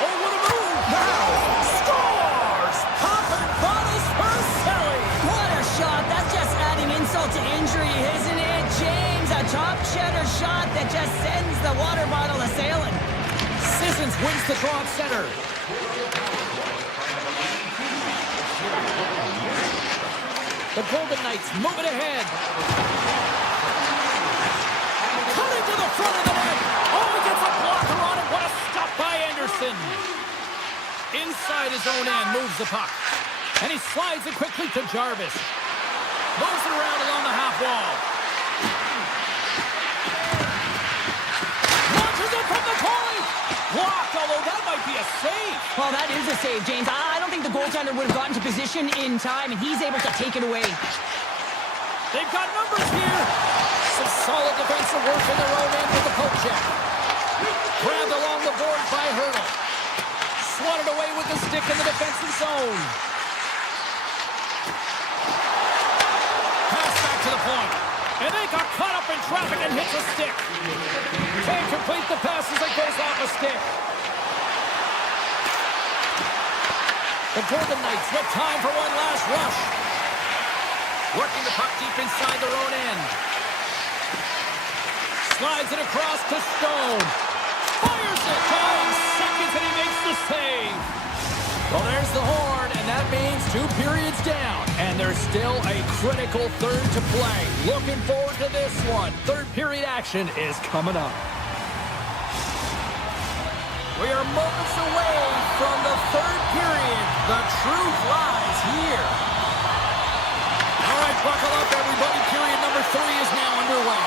Oh, what a move. Wow. Scores. Popping bottles for Selly. What a shot. That's just adding insult to injury, isn't it, James? A top cheddar shot that just sends the water bottle a-sailing. Sissons wins the draw at center. The Golden Knights move it ahead. Cutting to the front of the net. Oh, he gets a blocker on it. What a stop by Anderson. Inside his own end, moves the puck. And he slides it quickly to Jarvis. Moves it around along the half wall. Launches it from the point. Blocked, although that might be a save. Well, that is a save, James. I don't think the goaltender would have gotten to position in time, and he's able to take it away. They've got numbers here. Some solid defensive work in their own end with the poke check. Grabbed along the board by Hurdle. Swatted away with the stick in the defensive zone. Pass back to the point. And they got caught up in traffic and hits a stick. Can't complete the pass as it goes off a stick. The Golden Knights with time for one last rush. Working the puck deep inside their own end. Slides it across to Stone. Fires it. 5 seconds and he makes the save. Well, there's the horn, and that means 2 periods down. And there's still a critical third to play. Looking forward to this one. Third period action is coming up. We are moments away from the third period. The truth lies here. All right, buckle up, everybody. Period number 3 is now underway.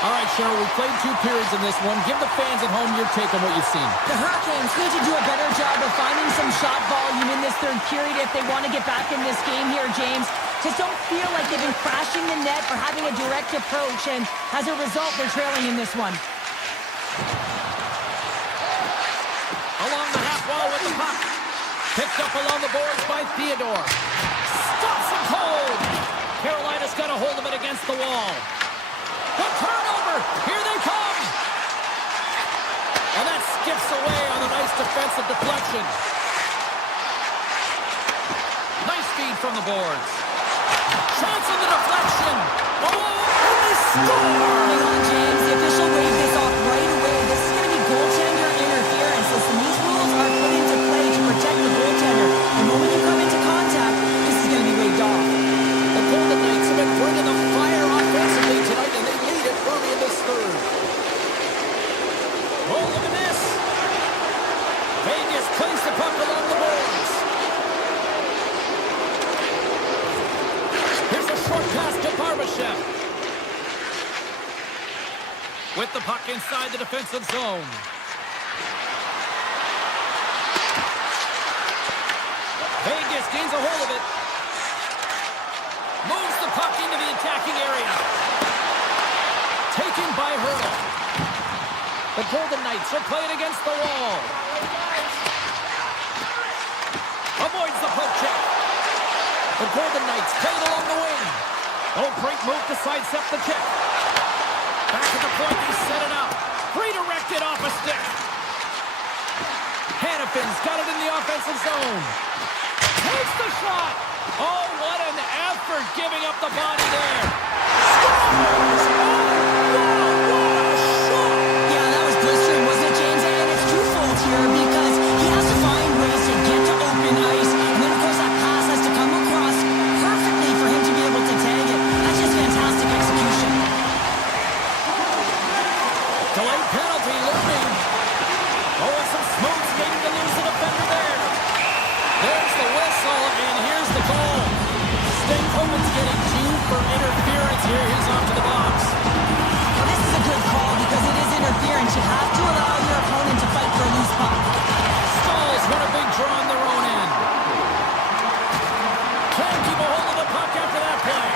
All right, Cheryl, we played 2 periods in this one. Give the fans at home your take on what you've seen. The Hurricanes need to do a better job of finding some shot volume in this third period if they want to get back in this game here, James. Just don't feel like they've been crashing the net or having a direct approach, and as a result, they're trailing in this one. Along the half wall with the puck. Picked up along the boards by Theodore. Stops him cold. Carolina's got a hold of it against the wall. The turnover. Here they come. And that skips away on a nice defensive deflection. Nice feed from the boards. Chance on the deflection. Oh, and they score. Hang on, James. The official waved this off right away. This is going to be goaltender interference. Listen, these rules are put into play to protect the goaltender. The moment you come into contact, this is going to be waved off. The Golden Knights have been bringing the fire offensively tonight, and they lead it early in this third. Oh, look at this. Vegas plays the puck along the boards. Here's a short pass to Barbashev. With the puck inside the defensive zone. Vegas gains a hold of it. into the attacking area. Taken by Hurdle. The Golden Knights are playing against the wall. Avoids the poke check. The Golden Knights play it along the wing. Oh, great move to sidestep the check. Back at the point, they set it up. Redirected off a stick. Hannafin's got it in the offensive zone. Takes the shot. Oh, what an effort giving up the body there. Scores! Oh, wow, what a shot! Yeah, that was blistering, wasn't it, James? And it's twofold here because he has to find ways to get to open ice. And then, of course, that pass has to come across perfectly for him to be able to tag it. That's just fantastic execution. Delayed penalty looming. Oh, and some smooth skating to lose the defender there. There's the whistle, and here's the goal. Stankoven's getting due for interference here. He's off to the box. Well, this is a good call because it is interference. You have to allow your opponent to fight for a loose puck. Stalls won a big draw on their own end. Can't keep a hold of the puck after that play.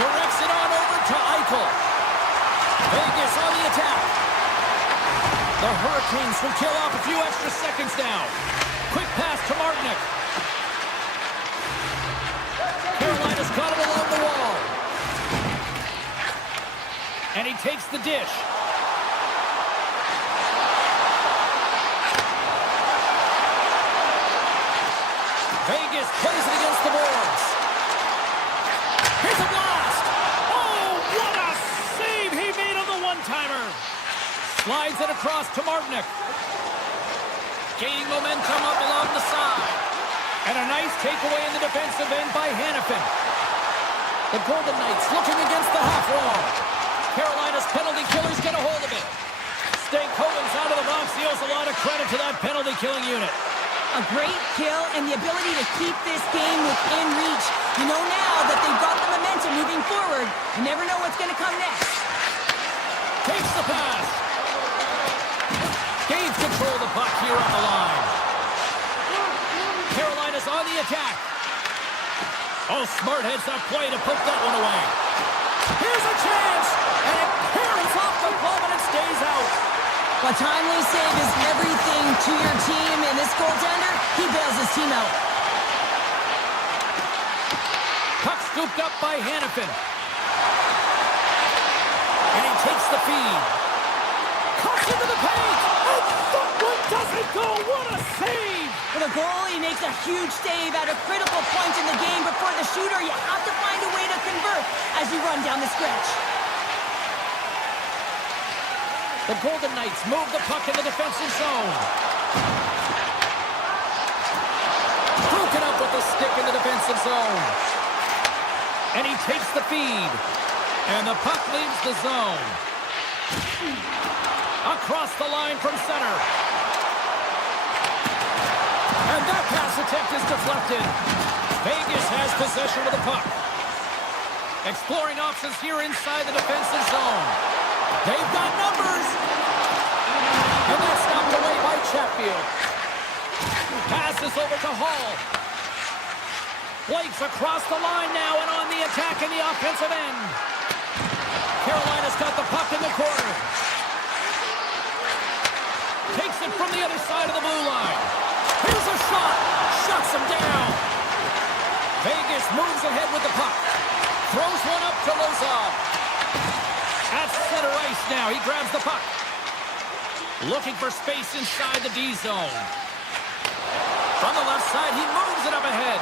Directs it on over to Eichel. Vegas on the attack. The Hurricanes will kill off a few extra seconds now. Quick pass to Martinick. Carolina's got it along the wall. And he takes the dish. Vegas plays it against the boards. Here's a blast. Oh, what a save he made on the one-timer. Slides it across to Martinick. Gaining momentum up along the side. And a nice takeaway in the defensive end by Hannafin. The Golden Knights looking against the half wall. Carolina's penalty killers get a hold of it. Stankoven's out of the box. He owes a lot of credit to that penalty-killing unit. A great kill and the ability to keep this game within reach. You know now that they've got the momentum moving forward. You never know what's going to come next. Takes the pass. Gains control of the puck here on the line. Carolina's on the attack. Oh, smart heads up play to poke that one away. Here's a chance. And it parents off the glove and it stays out. A timely save is everything to your team, and this goaltender, he bails his team out. Puck scooped up by Hannafin. And he takes the feed. Cuts into the paint. And that one doesn't go. What a save. For the goalie makes a huge save at a critical point in the game, but for the shooter, you have to find a way to convert as you run down the stretch. The Golden Knights move the puck in the defensive zone. Broken up with the stick in the defensive zone. And he takes the feed. And the puck leaves the zone. Across the line from center. And that pass attempt is deflected. Vegas has possession of the puck. Exploring options here inside the defensive zone. They've got numbers. And that's knocked away by Chatfield. Passes over to Hall. Blake's across the line now and on the attack in the offensive end. Carolina's got the puck in the corner. Takes it from the other side of the blue line. Here's a shot. Shuts him down. Vegas moves ahead with the puck. Throws one up to Lozov. At center ice now. He grabs the puck. Looking for space inside the D zone. From the left side, he moves it up ahead.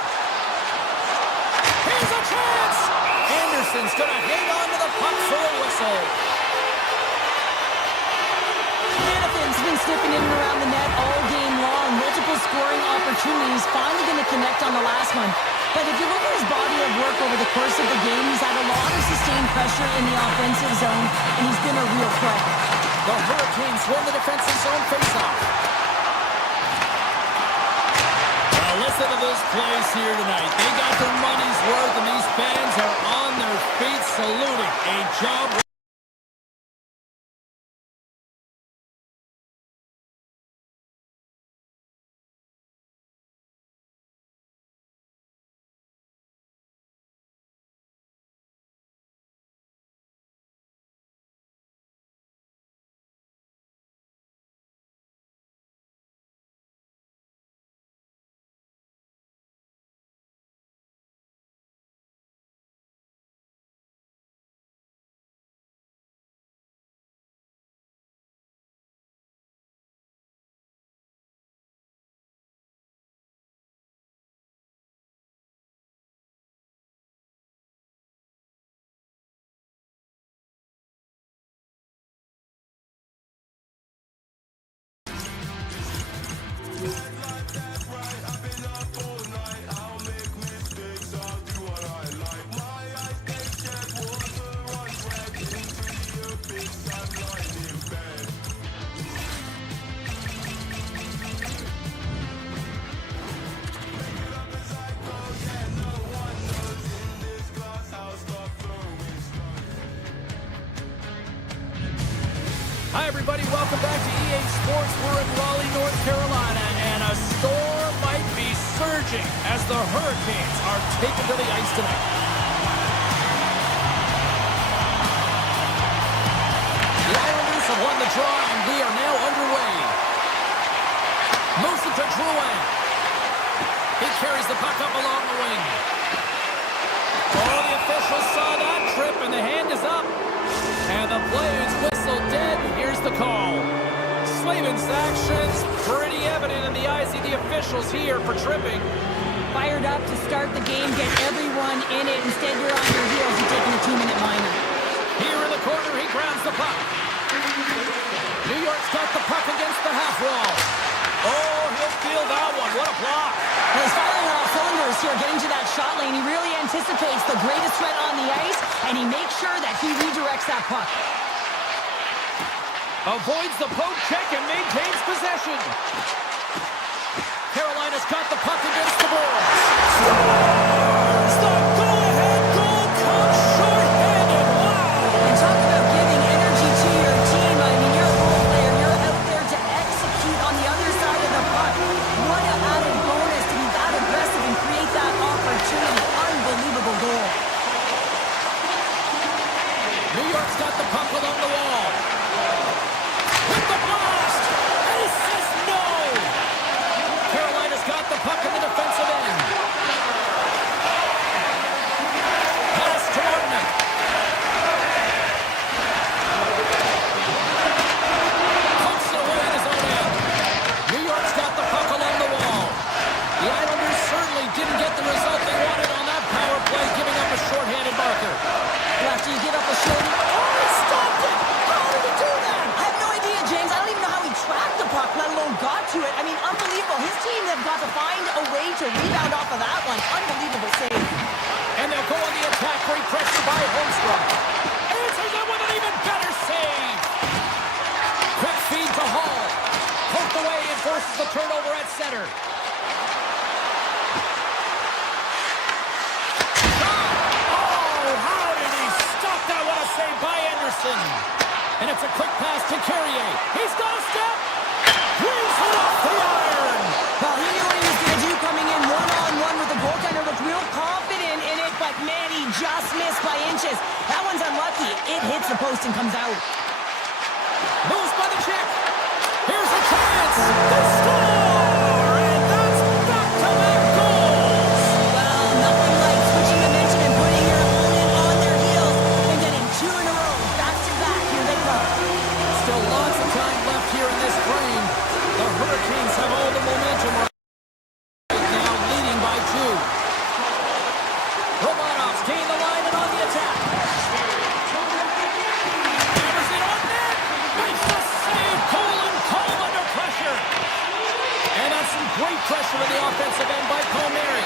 Here's a chance! Anderson's going to hang on to the puck for a whistle. Hannafin's been sniffing in and around the net all game long. Multiple scoring opportunities. Finally going to connect on the last one. But if you look at his body of work over the course of the game, he's had a lot of sustained pressure in the offensive zone, and he's been a real threat. The Hurricanes win the defensive zone faceoff. Now listen to this place here tonight. They got their money's worth, and these fans are on their feet saluting. A job. Hi, everybody. Welcome back to EA Sports. We're in Raleigh, North Carolina, and a storm might be surging as the Hurricanes are taken to the ice tonight. The Islanders have won the draw, and we are now underway. Moves it to Drouin. He carries the puck up along the wing. Oh, the officials saw that trip, and the hand is up. And the play is whistled dead. Here's the call. Slavin's actions pretty evident in the eyes of the officials here for tripping. Fired up to start the game, get everyone in it. Instead, you're on your heels. You're taking a 2-minute minor. Here in the corner, he grabs the puck. New York's got the puck against the half wall. Oh, he'll feel that one. What a block. Well, he's firing on all cylinders here, getting to that shot lane. He really anticipates the greatest threat on the ice, and he makes sure that he redirects that puck. Avoids the poke check and maintains possession. Carolina's got the puck against the boards. Scores! The go-ahead goal comes short-handed. Wow! And talk about giving energy to your team. I mean, you're a role player. You're out there to execute on the other side of the puck. What an added bonus to be that aggressive and create that opportunity. Unbelievable goal. New York's got the puck along the wall. With the blast! And he says no! Carolina's got the puck in the defensive end. Pass to Martin. Pumps it away in his own end. New York's got the puck along the wall. The Islanders certainly didn't get the result they wanted on that power play, giving up a shorthanded marker. Well, after you give up a shorty, oh, he stopped it! How did he do that? I have no idea, James. I don't even know how he tracked the puck, let alone got to it. I mean, unbelievable. His team have got to find a way to rebound off of that one. Unbelievable save. And they'll go on the attack. Great pressure by Holmstrom. Answers it with an even better save. Quick feed to Hall. Poked away and forces the turnover at center. Save by Anderson. And it's a quick pass to Carrier. He's got a step. Brings it off the iron. Well, he knew what he was going to do coming in one-on-one with the goaltender. Looked real confident in it, but man, he just missed by inches. That one's unlucky. It hits the post and comes out. Moves by the check. Here's a chance. They score. And that's back-to-back goals. Well, nothing like switching momentum and putting your opponent on their heels and getting two in a row. Back-to-back. Here they come. Still lots of time left here in this frame. The Hurricanes have all the momentum right now, leading by 2. Romanov's gained the line and on the attack. Hammers it on net. Makes the save. Colin Cole under pressure. And that's some great pressure in the offensive end by Palmieri.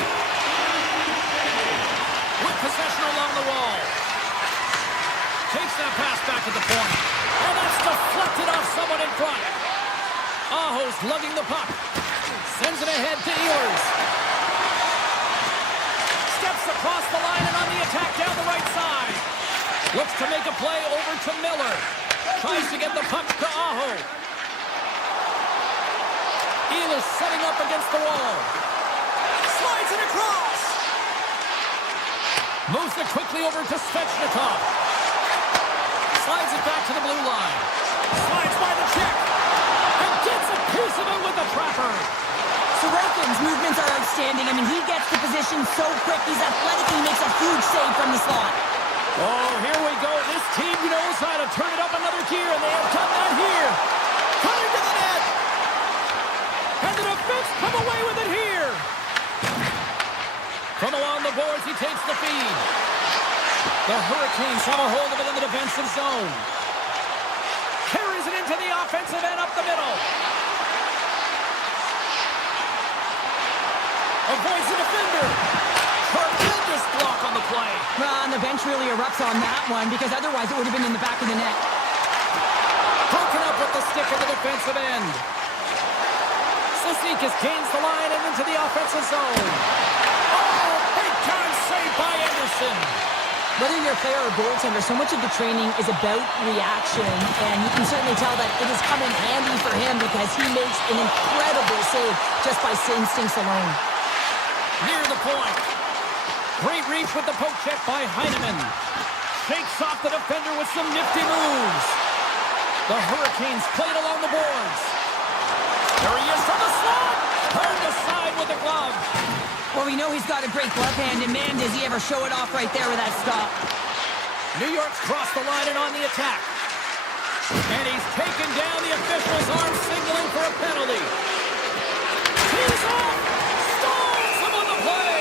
With possession along the wall. Takes that pass back at the point. And that's deflected off someone in front. Aho's lugging the puck. Sends it ahead to Ehlers. Steps across the line and on the attack down the right side. Looks to make a play over to Miller. Tries to get the puck to Aho. Ehlers setting up against the wall. Slides it across. Moves it quickly over to Svechnikov. Slides it back to the blue line. Slides by the check. And gets a piece of it with the trapper. Sorokin's movements are outstanding. I mean, he gets the position so quick. He's athletic. He makes a huge save from the slot. Oh, here we go. This team knows how to turn it up another gear, and they have done that here. Cutting to the net. And the defense come away with it here. From along the boards, he takes the feed. The Hurricanes have a hold of it in the defensive zone. Carries it into the offensive end up the middle. Avoids the defender. Tremendous block on the play. Well, and the bench really erupts on that one because otherwise it would have been in the back of the net. Broken up with the stick in the defensive end. Sisnikas gains the line and into the offensive zone. Oh, big time save by Anderson. Whether you're a player or goaltender, so much of the training is about reaction, and you can certainly tell that it has come in handy for him because he makes an incredible save just by instincts alone. Near the point. Great reach with the poke check by Heineman. Shakes off the defender with some nifty moves. The Hurricanes played along the boards. There he is from the slot. Turned aside with the glove. Well, we know he's got a great glove hand, and man, does he ever show it off right there with that stop. New York's crossed the line and on the attack. And he's taken down the official's arm, signaling for a penalty. He's off! Stalls him on the play!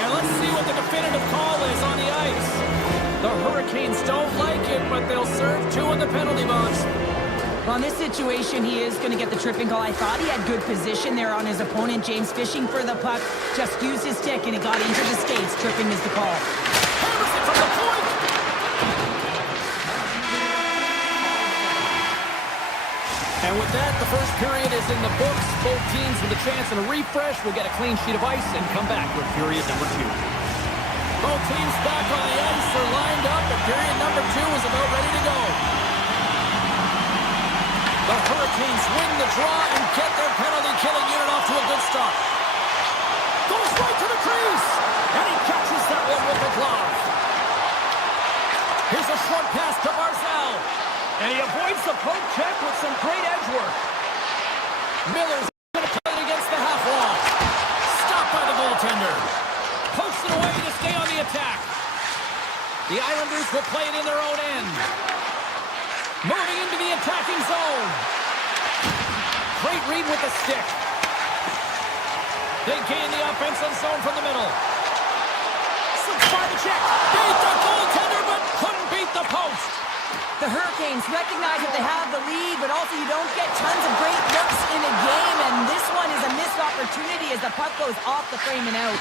And let's see what the definitive call is on the ice. The Hurricanes don't like it, but they'll serve two in the penalty box. Well, in this situation, he is going to get the tripping call. I thought he had good position there on his opponent. James fishing for the puck, just used his stick, and it got into the skates. Tripping is the call. Hammers it from the point! And with that, the first period is in the books. Both teams with a chance and a refresh will get a clean sheet of ice and come back with period number 2. Both teams back on the ice are lined up, and period number 2 is about ready to go. The Hurricanes win the draw and get their penalty-killing unit off to a good start. Goes right to the crease, and he catches that one with the glove. Here's a short pass to Barzal, and he avoids the poke check with some great edge work. Miller's going to play it against the half wall. Stopped by the goaltender. Pokes it away to stay on the attack. The Islanders will play it in their own end. Moving into the attacking zone. Great read with the stick. They gain the offensive zone from the middle. Slips by the check. Beat the goaltender, but couldn't beat the post. The Hurricanes recognize that they have the lead, but also you don't get tons of great looks in a game, and this one is a missed opportunity as the puck goes off the frame and out.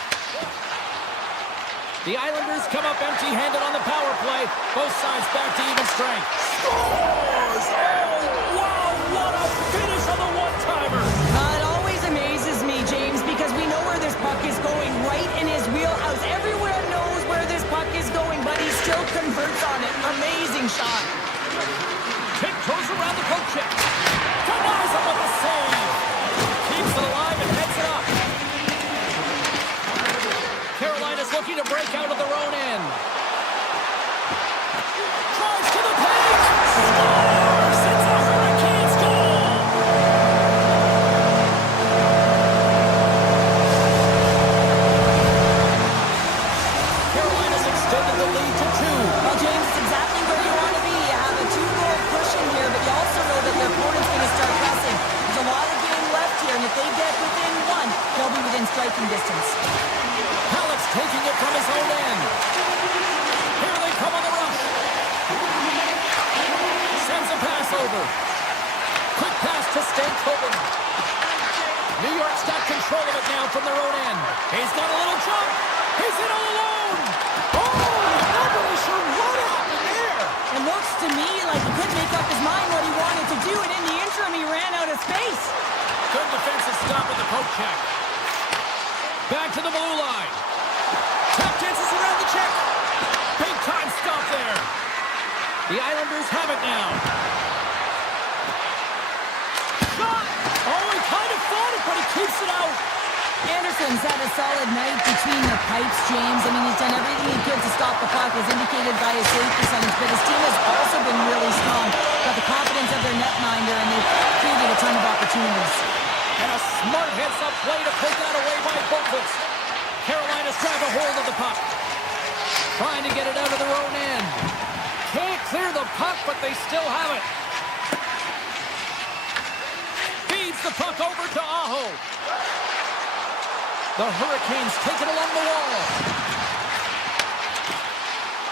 The Islanders come up empty-handed on the power play. Both sides back to even strength. Scores! Oh, wow, what a finish on the one-timer! It always amazes me, James, because we know where this puck is going, right in his wheelhouse. Everywhere knows where this puck is going, but he still converts on it. Amazing shot. Tiptoes around the poke check. Denies him with the save. Keeps it alive and heads it up. Carolina's looking to break out of their own end. Drives to the paint. Scores! It's a Hurricanes goal! Carolina's extended the lead to 2. Well, James, it's exactly where you want to be. You have a 2-goal push in here, but you also know that your opponent's going to start pressing. There's a lot of game left here, and if they get within 1, they'll be within striking distance. Halleck's taking it from his own end. Here they come on the rush. Sends a pass over. Quick pass to Stankoven. New York's got control of it now from their own end. He's got a little jump. He's in all alone. Oh, not really sure what happened there. It looks to me like he couldn't make up his mind what he wanted to do, and in the interim, he ran out of space. Good defensive stop with the poke check. Back to the blue line. Tap dances around the check. Big time stop there. The Islanders have it now. Shot! Oh, he kind of fought it, but he keeps it out. Anderson's had a solid night between the pipes, James. I mean, he's done everything he could to stop the puck, as indicated by his save percentage, but his team has also been really strong. Got the confidence of their netminder, and they've created a ton of opportunities. And a smart heads-up play to take that away by Boqvist. Carolina's grab a hold of the puck. Trying to get it out of their own end. Can't clear the puck, but they still have it. Feeds the puck over to Aho. The Hurricanes take it along the wall.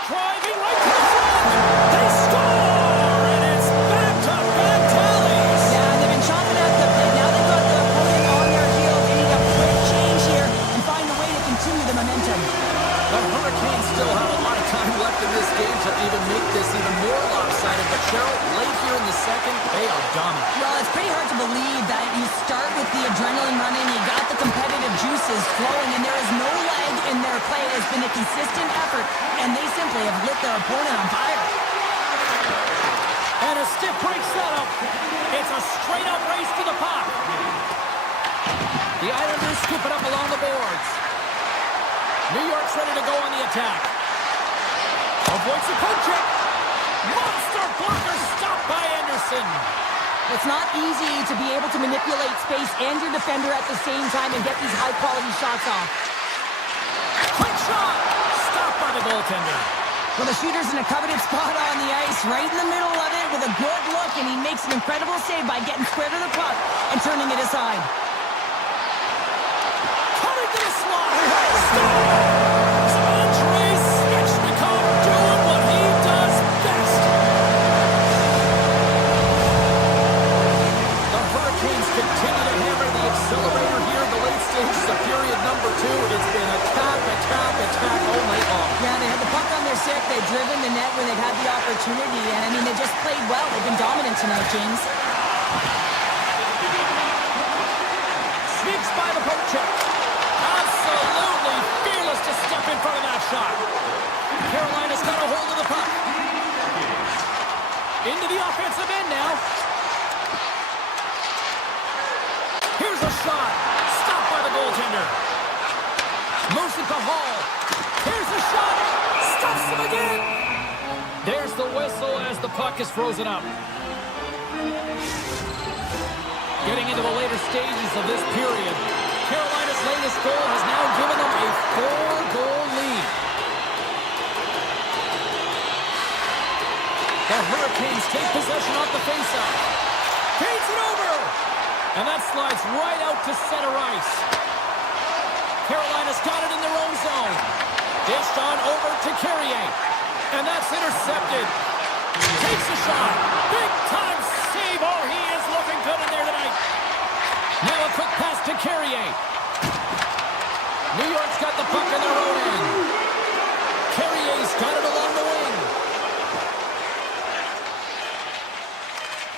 Driving right to the front. They score! And it's back-to-back tallies. Yeah, they've been chomping at the bit. Now they've got the opponent on their heels. They need a quick change here and find a way to continue the momentum. The Hurricanes still have a lot of time left in this game to even make this even more lopsided. But Cheryl, late here in the second, they are dominant. Well, it's pretty hard to believe that you start with the adrenaline running, you got the competitive juices flowing, and there is no lag in in their play has been a consistent effort, and they simply have lit their opponent on fire. And a stiff break setup. It's a straight-up race to the puck. The Islanders scoop it up along the boards. New York's ready to go on the attack. Avoids the poke check. Monster blocker stopped by Anderson. It's not easy to be able to manipulate space and your defender at the same time and get these high-quality shots off. Quick shot. Stopped by the goaltender. Well, the shooter's in a coveted spot on the ice, right in the middle of it with a good look, and he makes an incredible save by getting square to the puck and turning it aside. Coming to the slot. Stop! Andre Svechnikov doing what he does best. The Hurricanes continue to hammer the accelerator here in the late stages of period number 2. It's been attack all night long. Yeah, they had the puck on their stick. They've driven the net when they've had the opportunity, and I mean, they just played well. They've been dominant tonight, James. Sneaks by the poke check. Absolutely fearless to step in front of that shot. Carolina's got a hold of the puck. Into the offensive end now. Here's a shot. Stopped by the goaltender. Moves it to Hall. Here's a shot. Stuffs him again. There's the whistle as the puck is frozen up. Getting into the later stages of this period, Carolina's latest goal has now given them a 4-goal lead. The Hurricanes take possession off the faceoff. Feeds it over. And that slides right out to center ice. Carolina's got it in their own zone. Dished on over to Carrier. And that's intercepted. Takes a shot. Big time save. Oh, he is looking good in there tonight. Now a quick pass to Carrier. New York's got the puck in their own end. Carrier's got it along the wing.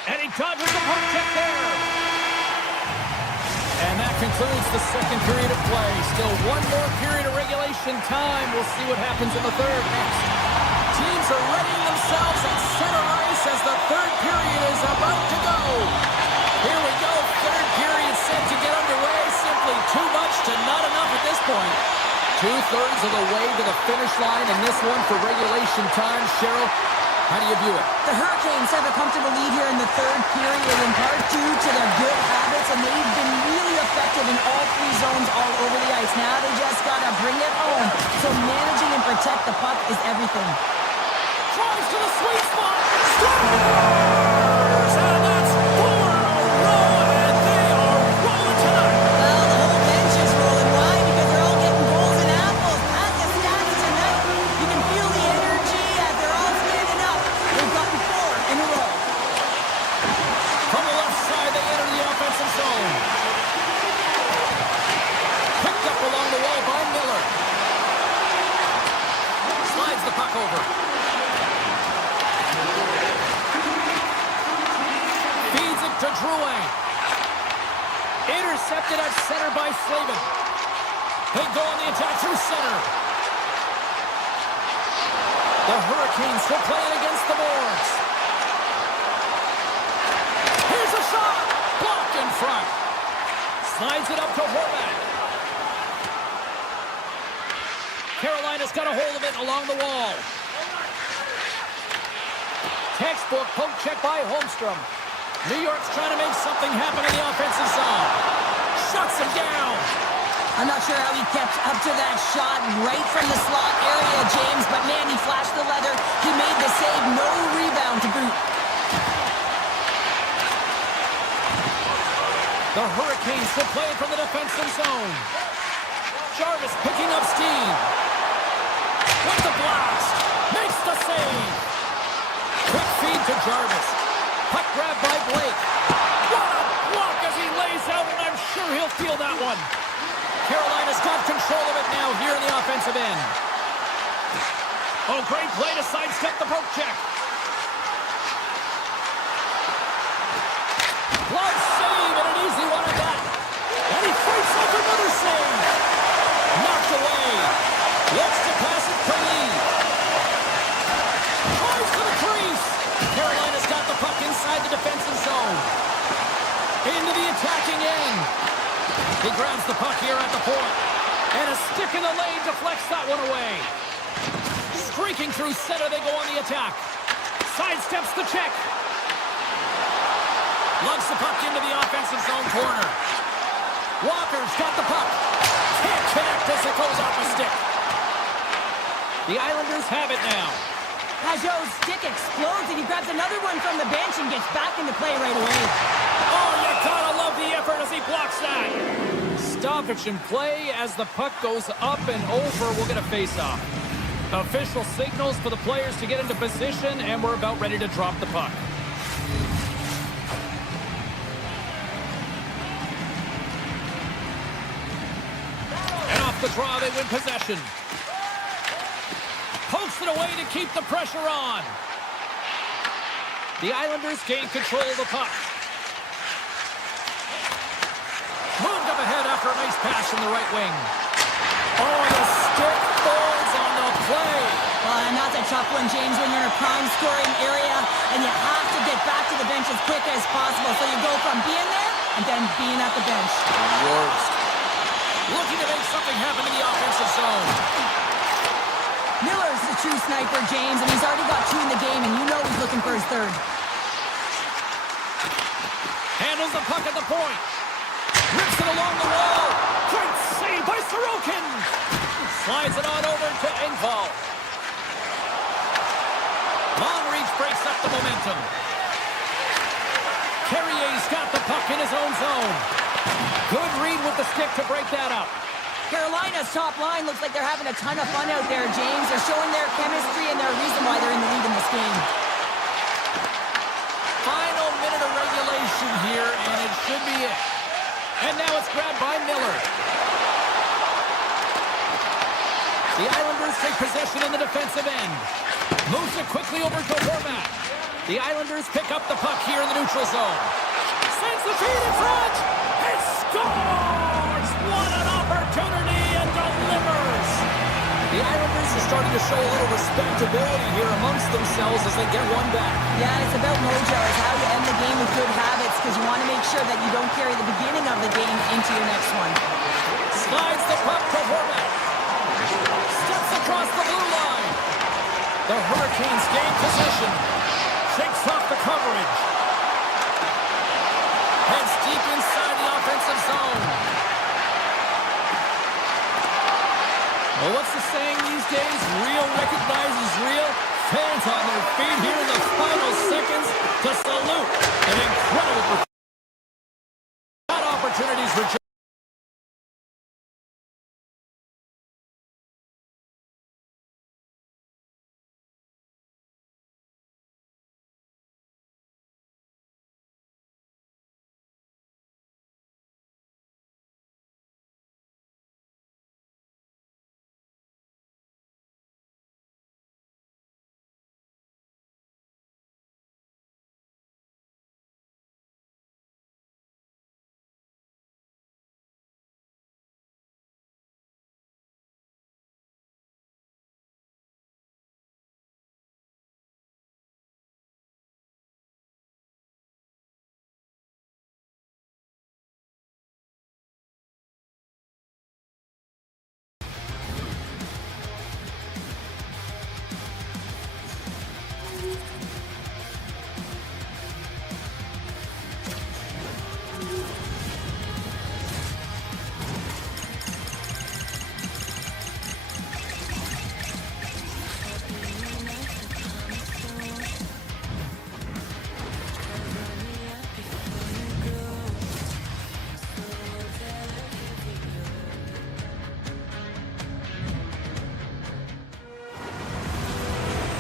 And he dodges the poke check there. And that concludes the second period of play. Still one more period of regulation time. We'll see what happens in the third next. Teams are readying themselves at center ice as the third period is about to go. Here we go. Third period set to get underway. Simply too much to not enough at this point. 2/3 of the way to the finish line in this one for regulation time. Cheryl, how do you view it? The Hurricanes have a comfortable lead here in the third period, in part due to their good habits, and they've been really effective in all 3 zones all over the ice. Now they just got to bring it home. So managing and protect the puck is everything. Drives to the sweet spot. Scores! And that's 4 in a row, and they are rolling tonight. Well, the whole bench is rolling. Why? Because they're all getting goals and apples. At the stats tonight, you can feel the energy as they're all standing up. They've gotten 4 in a row. From the left side, they enter the offensive zone. Picked up along the wall by Miller. Slides the puck over. Feeds it to Drouin. Intercepted at center by Slavin. They go on the attack through center. The Hurricanes still playing against the boards. Here's a shot. Blocked in front. Slides it up to Horvat. Carolina's got a hold of it along the wall. Textbook poke check by Holmstrom. New York's trying to make something happen in the offensive zone. Shuts him down. I'm not sure how he kept up to that shot right from the slot area, James, but man, he flashed the leather. He made the save. No rebound to boot. The Hurricanes still playing from the defensive zone. Jarvis picking up steam. With the blast. Makes the save. Quick feed to Jarvis. Puck grab by Blake. What a block as he lays out, and I'm sure he'll feel that one. Carolina's got control of it now here in the offensive end. Oh, great play to sidestep the poke check. Glove save, and an easy one at that. And he fights off another save. Knocked away. He grabs the puck here at the point. And a stick in the lane deflects that one away. Streaking through center, they go on the attack. Sidesteps the check. Lugs the puck into the offensive zone corner. Walker's got the puck. Can't connect as it goes off a stick. The Islanders have it now. Pajot's stick explodes, and he grabs another one from the bench and gets back into play right away. Oh, you gotta love the effort as he blocks that. Stoppage in play as the puck goes up and over. We'll get a face-off. Official signals for the players to get into position, and we're about ready to drop the puck. And off the draw, they win possession. Pokes it away to keep the pressure on. The Islanders gain control of the puck. Moved up ahead after a nice pass from the right wing. Oh, the stick falls on the play. Well, and that's a tough one, James, when you're in a prime scoring area and you have to get back to the bench as quick as possible. So you go from being there and then being at the bench. Worst. Looking to make something happen in the offensive zone. Miller's the true sniper, James, and he's already got 2 in the game, and you know he's looking for his 3rd. Handles the puck at the point. Rips it along the wall. Great save by Sorokin. Slides it on over to Engvall. Long reach breaks up the momentum. Carrier's got the puck in his own zone. Good read with the stick to break that up. Carolina's top line looks like they're having a ton of fun out there, James. They're showing their chemistry and their reason why they're in the lead in this game. Final minute of regulation here, and it should be it. And now it's grabbed by Miller. The Islanders take possession in the defensive end. Moves it quickly over to Horvat. The Islanders pick up the puck here in the neutral zone. Sends the feed in front. He scores! What an opportunity, and delivers! The Islanders are starting to show a little respectability here amongst themselves as they get one back. Yeah, it's about mojo. It's how you end the game with good habits because you want to make sure that you don't carry the beginning of the game into your next one. Slides the puck to Horvat. Steps across the blue line. The Hurricanes gain possession. Shakes off the coverage. Heads deep inside the offensive zone. Well, what's the saying these days? Real recognizes real. Fans on their feet here in the final seconds to salute an incredible performance. That opportunities rejected.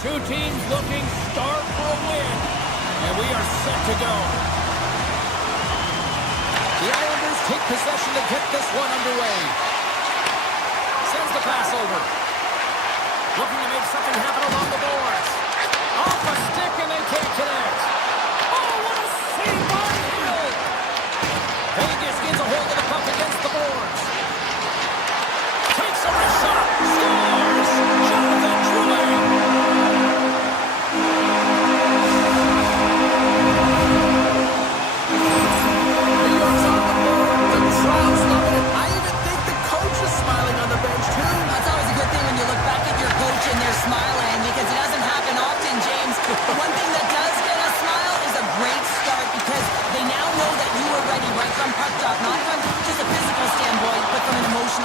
Two teams looking sharp for a win, and we are set to go. The Islanders take possession to get this one underway. Sends the pass over. Looking to make something happen along the boards. Off a stick, and they can't connect. Oh, what a save by Hill! Vegas gets a hold of the puck against the boards. Takes a wrist shot. Scores! Jonathan Drouin! New York's on the board. The crowd's loving it.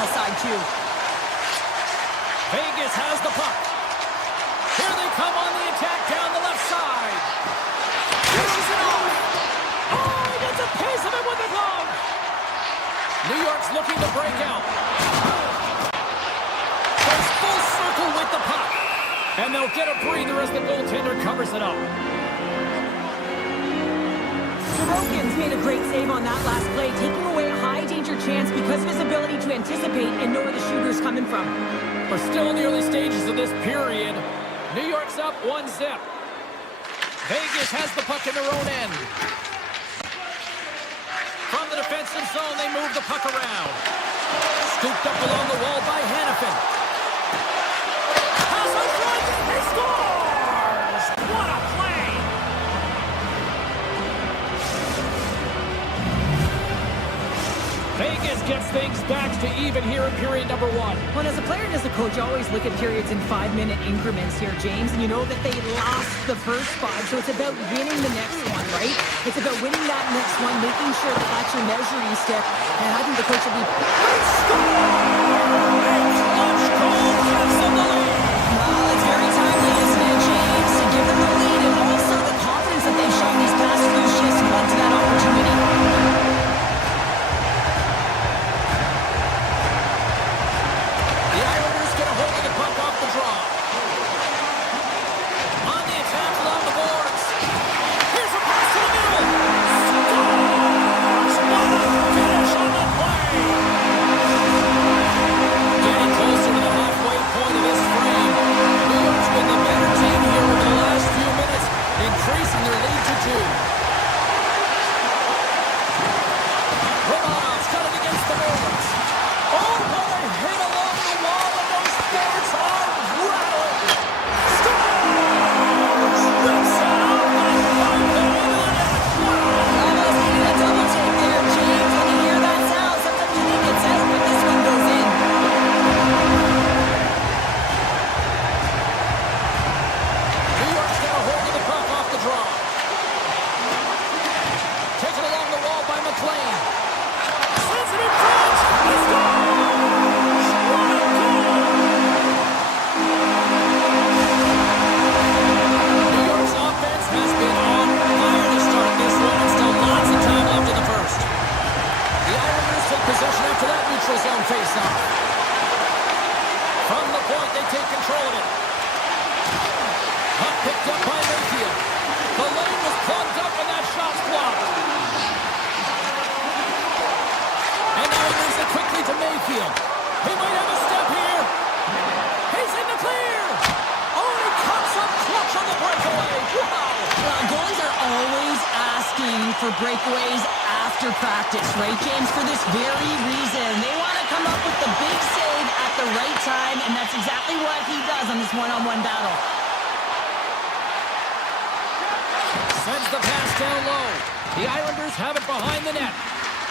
the side, too. Vegas has the puck. Here they come on the attack down the left side. Pushes it off. Oh, he gets a piece of it with the glove. New York's looking to break out. Goes full circle with the puck. And they'll get a breather as the goaltender covers it up. Sorokin's made a great save on that last play, taking away a high-danger chance because of his ability to anticipate and know where the shooter's coming from. We're still in the early stages of this period. New York's up 1-0. Vegas has the puck in their own end. From the defensive zone, they move the puck around. Scooped up along the wall by Hannafin. Pass in front, he scores! What a play! Vegas gets things back to even here in period number 1. Well, as a player and as a coach, you always look at periods in 5-minute increments here, James, and you know that they lost the first 5, so it's about winning the next one, right? It's about winning that next one, making sure that that's your measuring stick, and I think the coach will be... Well, it's very timely, isn't it, James, to give them the lead, and also the confidence that they've shown these past few shifts led to that opportunity. For breakaways after practice, right, James? For this very reason. They want to come up with the big save at the right time, and that's exactly what he does on this one-on-one battle. Sends the pass down low. The Islanders have it behind the net.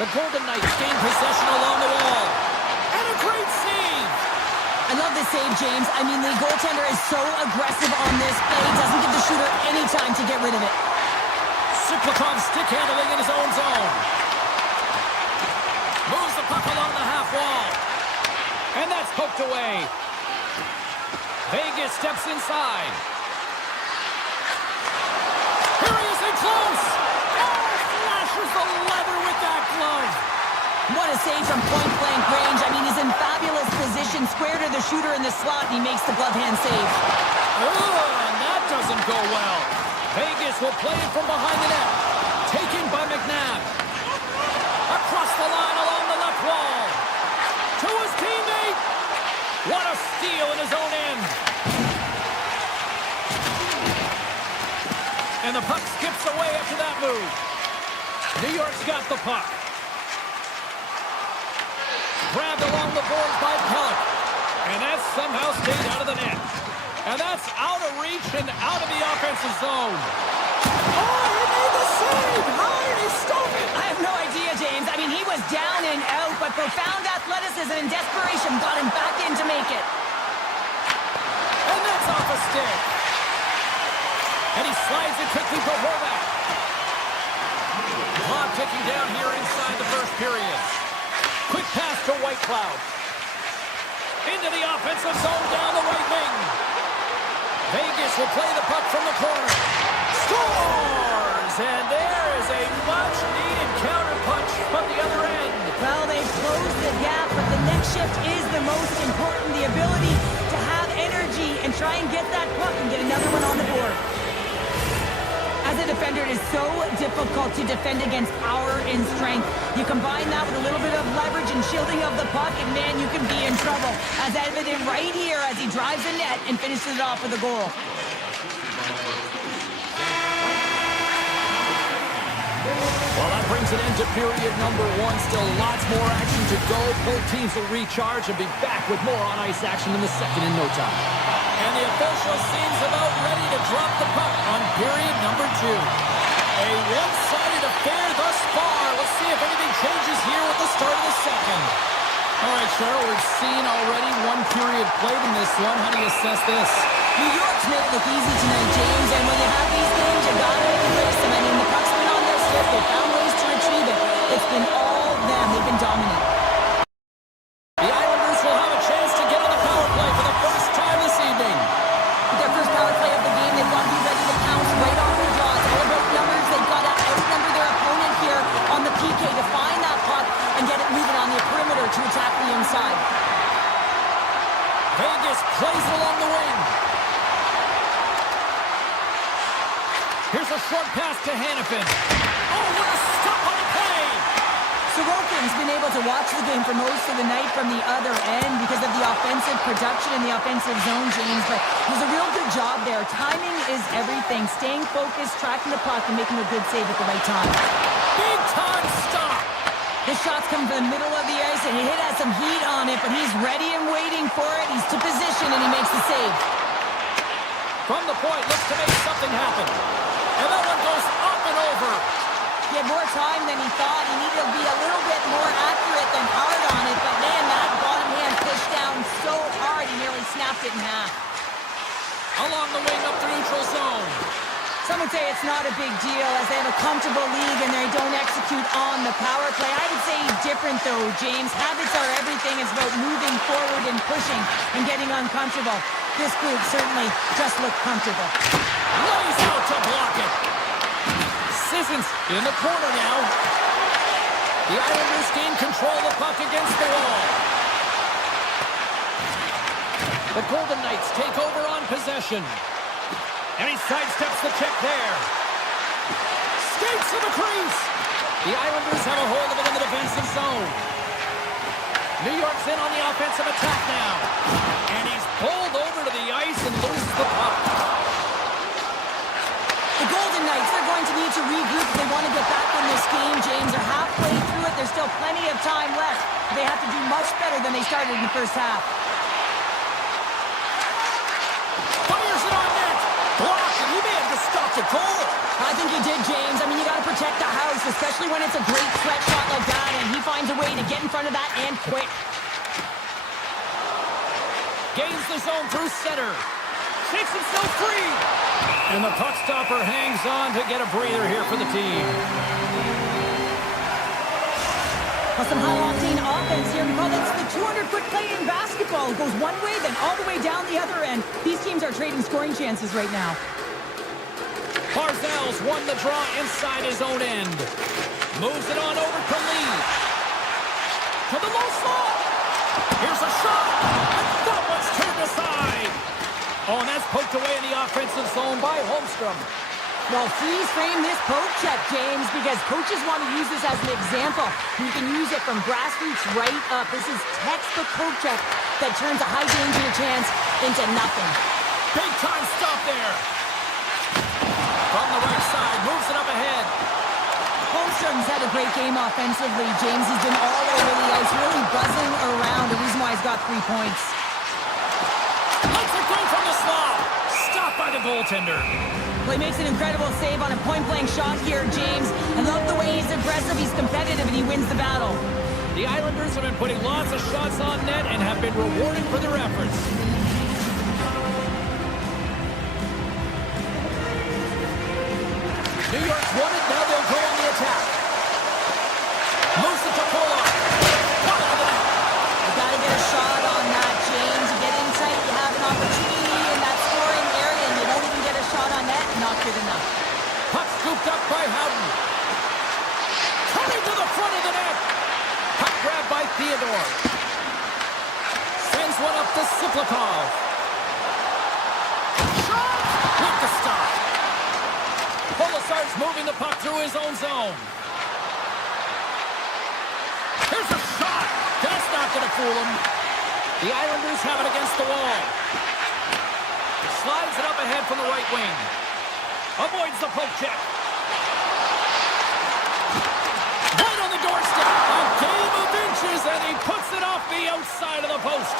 The Golden Knights gain possession along the wall. And a great save! I love this save, James. I mean, the goaltender is so aggressive on this play. Doesn't give the shooter any time to get rid of it. Siplikov stick handling in his own zone. Moves the puck along the half wall. And that's poked away. Vegas steps inside. Here he is in close. Oh, flashes the leather with that glove. What a save from point-blank range. I mean, he's in fabulous position, square to the shooter in the slot, and he makes the glove hand save. And that doesn't go well. Vegas will play it from behind the net. Taken by McNabb. Across the line along the left wall. To his teammate. What a steal in his own end. And the puck skips away after that move. New York's got the puck. Grabbed along the boards by Pellick. And that somehow stayed out of the net. And that's out of reach and out of the offensive zone. Oh, he made the save! How did he stop it? I have no idea, James. I mean, he was down and out, but profound athleticism and desperation got him back in to make it. And that's off a stick. And he slides it quickly to Horvath. Clock ticking down here inside the first period. Quick pass to Whitecloud. Into the offensive zone down the right wing. Vegas will play the puck from the corner. Scores! And there is a much-needed counterpunch from the other end. Well, they closed the gap, but the next shift is the most important. The ability to have energy and try and get that puck and get another one on the board. As a defender, it is so difficult to defend against power and strength. You combine that with a little bit of leverage and shielding of the puck, and man, you can be in trouble. As evident right here as he drives the net and finishes it off with a goal. Well, that brings an end to period number one. Still lots more action to go. Both teams will recharge and be back with more on-ice action in the second in no time. And the official seems about ready to drop the puck on period number two. A one-sided affair thus far. Let's see if anything changes here with the start of the second. All right, Cheryl, we've seen already one period played in this one. How do you assess this? New York's made it look easy tonight, James, and when you have these games, you gotta embrace them. I mean, the puck's been on their stick. They found ways to retrieve it. It's been all them. They've been dominant. The Islanders will have a chance to get on the power play for the first time this evening. With their first power play of the game, they've got to be ready to pounce right off the draw. It's all about numbers. They've got to outnumber their opponent here on the PK to find that puck and get it moving on the perimeter to attack the inside. Vegas plays it along the wing. Here's a short pass to Hannafin. Oh, what a stop on the play! Sorokin's been able to watch the game for most of the night from the other end because of the offensive production in the offensive zone, James, but he does a real good job there. Timing is everything. Staying focused, tracking the puck, and making a good save at the right time. Big time stop! His shots come from the middle of the ice, and he has some heat on it, but he's ready and waiting for it. He's to position, and he makes the save. From the point, looks to make something happen. And that one goes up and over. He had more time than he thought. He needed to be a little bit more accurate than hard on it, but man, that bottom hand pushed down so hard, he nearly snapped it in half. Along the wing up the neutral zone. Some would say it's not a big deal as they have a comfortable league and they don't execute on the power play. I would say he's different though, James. Habits are everything. It's about moving forward and pushing and getting uncomfortable. This group certainly just looked comfortable. Lays out to block it. Sissons in the corner now. The Islanders gain control of the puck against the wall. The Golden Knights take over on possession. And he sidesteps the check there. Skates to the crease. The Islanders have a hold of it in the defensive zone. New York's in on the offensive attack now. And he's pulled over to the ice and loses the puck. The Golden Knights are going to need to regroup if they want to get back in this game, James. They're halfway through it. There's still plenty of time left. They have to do much better than they started in the first half. Fires it on net. Block, and he may have just stopped a goal. I think he did, James. I mean, you got to protect the house, especially when it's a great threat shot like that, and he finds a way to get in front of that and quick. Gains the zone through center. Shakes himself free. And the puck stopper hangs on to get a breather here for the team. Well, some high-octane offense here. We call this the 200-foot play in basketball. It goes one way, then all the way down the other end. These teams are trading scoring chances right now. Barzell's won the draw inside his own end. Moves it on over to Lee. To the low slot. Here's a shot. And that one's turned aside. Oh, and that's poked away in the offensive zone by Holmstrom. Well, freeze frame this poke check, James, because coaches want to use this as an example. You can use it from grassroots right up. This is textbook poke check that turns a high-danger chance into nothing. Big time stop there. From the right side, moves it up ahead. Holmstrom's had a great game offensively, James. He's been all over the ice, really buzzing around. The reason why he's got 3 points. Lets it go from the slot. Stopped by the goaltender. Well, he makes an incredible save on a point-blank shot here, James. I love the way he's aggressive, he's competitive, and he wins the battle. The Islanders have been putting lots of shots on net and have been rewarded for their efforts. New York's won it, now they'll go on the attack. Moves it to Pollock. You gotta get a shot on that, James. up by Howden. Coming to the front of the net. Puck grab by Theodore. Sends one up to Siplikov. Shot! With the stop. Polisar's moving the puck through his own zone. Here's a shot. That's not going to fool him. The Islanders have it against the wall. Slides it up ahead from the right wing. Avoids the poke check. Right on the doorstep. A game of inches, and he puts it off the outside of the post.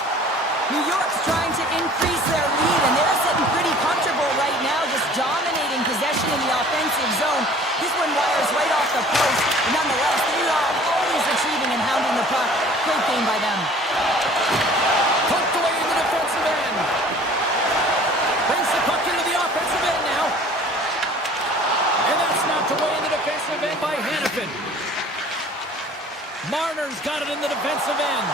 New York's trying to increase their lead, and they're sitting pretty comfortable right now, just dominating possession in the offensive zone. This one wires right off the post, but nonetheless, they are always retrieving and hounding the puck. Great game by them. Poked away in the defensive end. Brings the puck into the offensive end now. And that's knocked away in the defensive end by Hannafin. Marner's got it in the defensive end.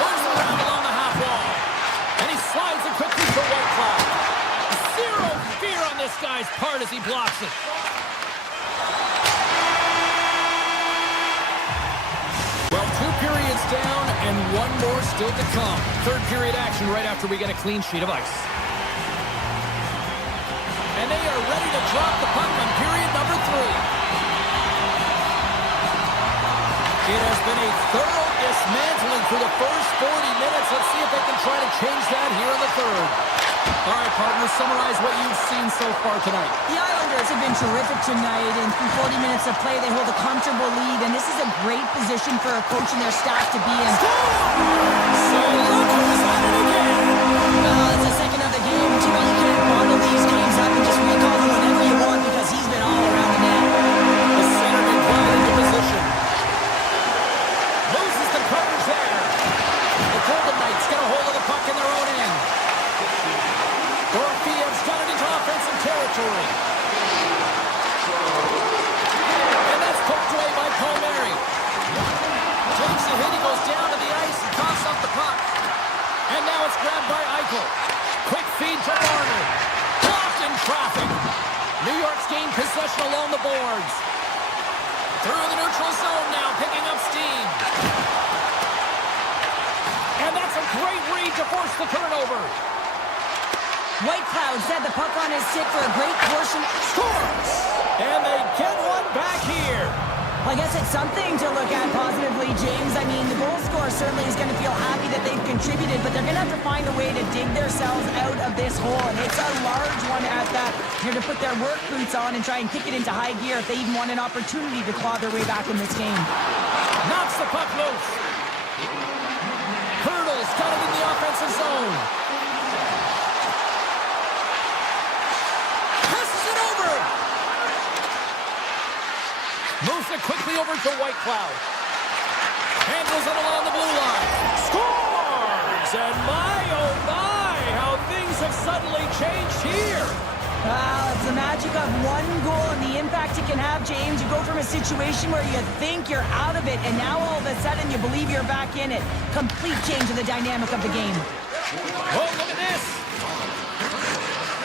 Moves around along the half wall. And he slides it quickly for Whitecloud. Zero fear on this guy's part as he blocks it. Well, 2 periods down and 1 more still to come. Third period action right after we get a clean sheet of ice. And they are ready to drop the puck on period number 3. It has been a thorough dismantling through the first 40 minutes. Let's see if they can try to change that here in the third. All right, partner, summarize what you've seen so far tonight. The Islanders have been terrific tonight, and through 40 minutes of play, they hold a comfortable lead, and this is a great position for a coach and their staff to be in. So look who's at it again. It's the second of the game, but you know you can't bottle these games up and just recall them whenever you want because he's been all around the net. The centerman brought into position. Loses the coverage there. The Golden Knights get a hold of the puck in their own end. Dorofeyev's got it into offensive territory. And that's poked away by Palmieri. Takes the hit, he goes down to the ice and coughs up the puck. And now it's grabbed by Eichel. Quick feed to Marner. Blocked in traffic. New York's gained possession along the boards. Through the neutral zone now, picking up steam. And that's a great read to force the turnover. Whitecloud had the puck on his stick for a great portion. Scores! And they get one back here. Well, I guess it's something to look at positively, James. I mean, the goal scorer certainly is going to feel happy that they've contributed, but they're going to have to find a way to dig themselves out of this hole, and it's a large one at that. They're going to put their work boots on and try and kick it into high gear if they even want an opportunity to claw their way back in this game. Knocks the puck loose. Hurdles got it in the offensive zone. Passes it over. Moves it quickly over to Whitecloud. Handles it along the blue line. Scores! And my, oh my, how things have suddenly changed here. Well, it's the magic of one goal and the impact it can have, James. You go from a situation where you think you're out of it, and now all of a sudden you believe you're back in it. Complete change of the dynamic of the game. Oh, look at this.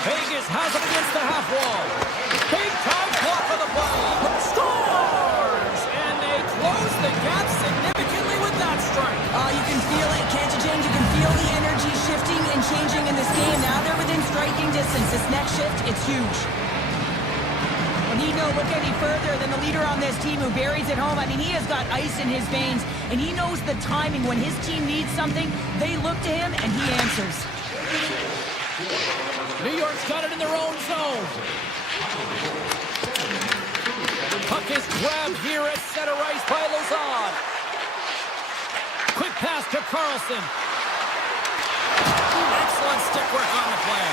Vegas has it against the half wall. Big time block of the play. Scores! And they close the gap significantly with that strike. You can feel it, can't you, James? You can feel the energy shifting and changing in this game. Now they're within striking distance. This next shift, it's huge. We need no look any further than the leader on this team who buries it home. I mean, he has got ice in his veins, and he knows the timing. When his team needs something, they look to him, and he answers. New York's got it in their own zone. Puck is grabbed here at center ice by Lazard. Quick pass to Carlson. Excellent stick work on the play.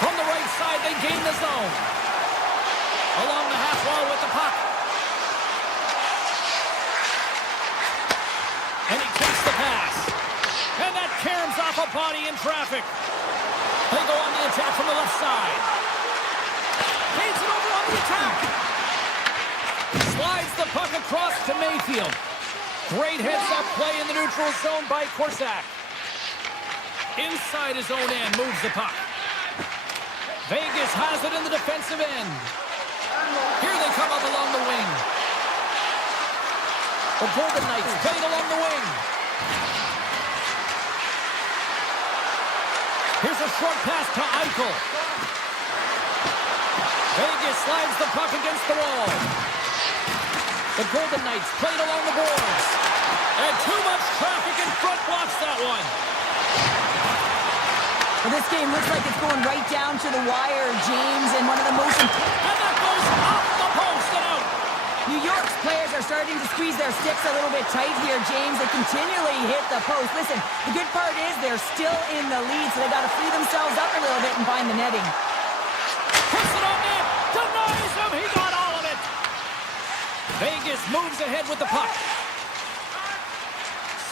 From the right side, they gain the zone. Along the half wall with the puck. And he takes the pass. And that caroms off a body in traffic. They go on the attack from the left side. Feeds it over on the attack. Slides the puck across to Mayfield. Great heads-up play in the neutral zone by Korsak. Inside his own end, moves the puck. Vegas has it in the defensive end. Here they come up along the wing. The Golden Knights played along the wing. Here's a short pass to Eichel. Vegas slides the puck against the wall. The Golden Knights played along the boards. And too much traffic in front blocks that one. Well, this game looks like it's going right down to the wire, James, and one of the most... And that goes off the post and out. New York's players are starting to squeeze their sticks a little bit tight here, James. They continually hit the post. Listen, the good part is they're still in the lead, so they got to free themselves up a little bit and find the netting. Puts it on net. Denies him. He got all of it. Vegas moves ahead with the puck.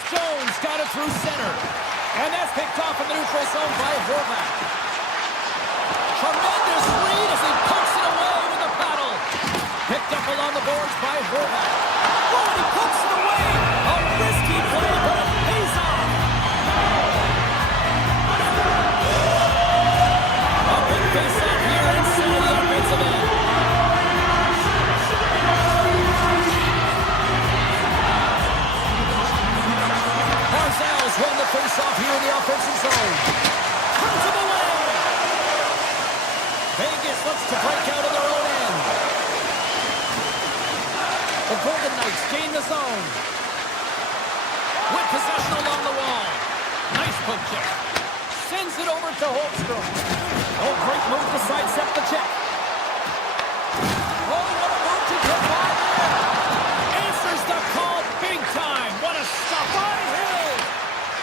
Stone's got it through center. And that's picked off in the neutral zone by Horvath. Tremendous read as he pokes it away with the paddle. Picked up along the boards by Horvath. Oh, and he pokes it away. A risky play, but it pays off. A big face-off here inside the offensive end. Barzal's won the face-off here in the offensive zone. Turns him away. Vegas looks to break out of their own end. The Golden Knights gain the zone. With possession along the wall. Nice poke check. Sends it over to Holmstrom. Oh, great move to sidestep the check. Oh, what a move to provide there. Answers the call big time. What a stop by Hill.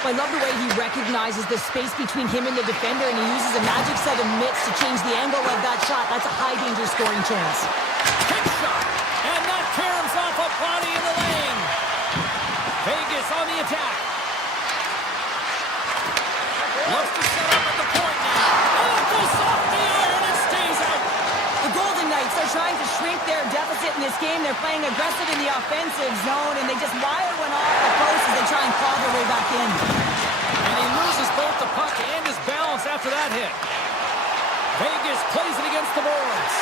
I love the way he recognizes the space between him and the defender, and he uses a magic set of mitts to change the angle of that shot. That's a high-danger scoring chance. Kick shot. And that caroms off a body in the lane. Vegas on the attack. Loves to set up at the point now. Oh, it goes off the iron and stays out. The Golden Knights are trying to shrink their deficit in this game. They're playing aggressive in the offensive zone, and they just wire one off the post as they try and claw their way back in. And he loses both the puck and his balance after that hit. Vegas plays it against the boards.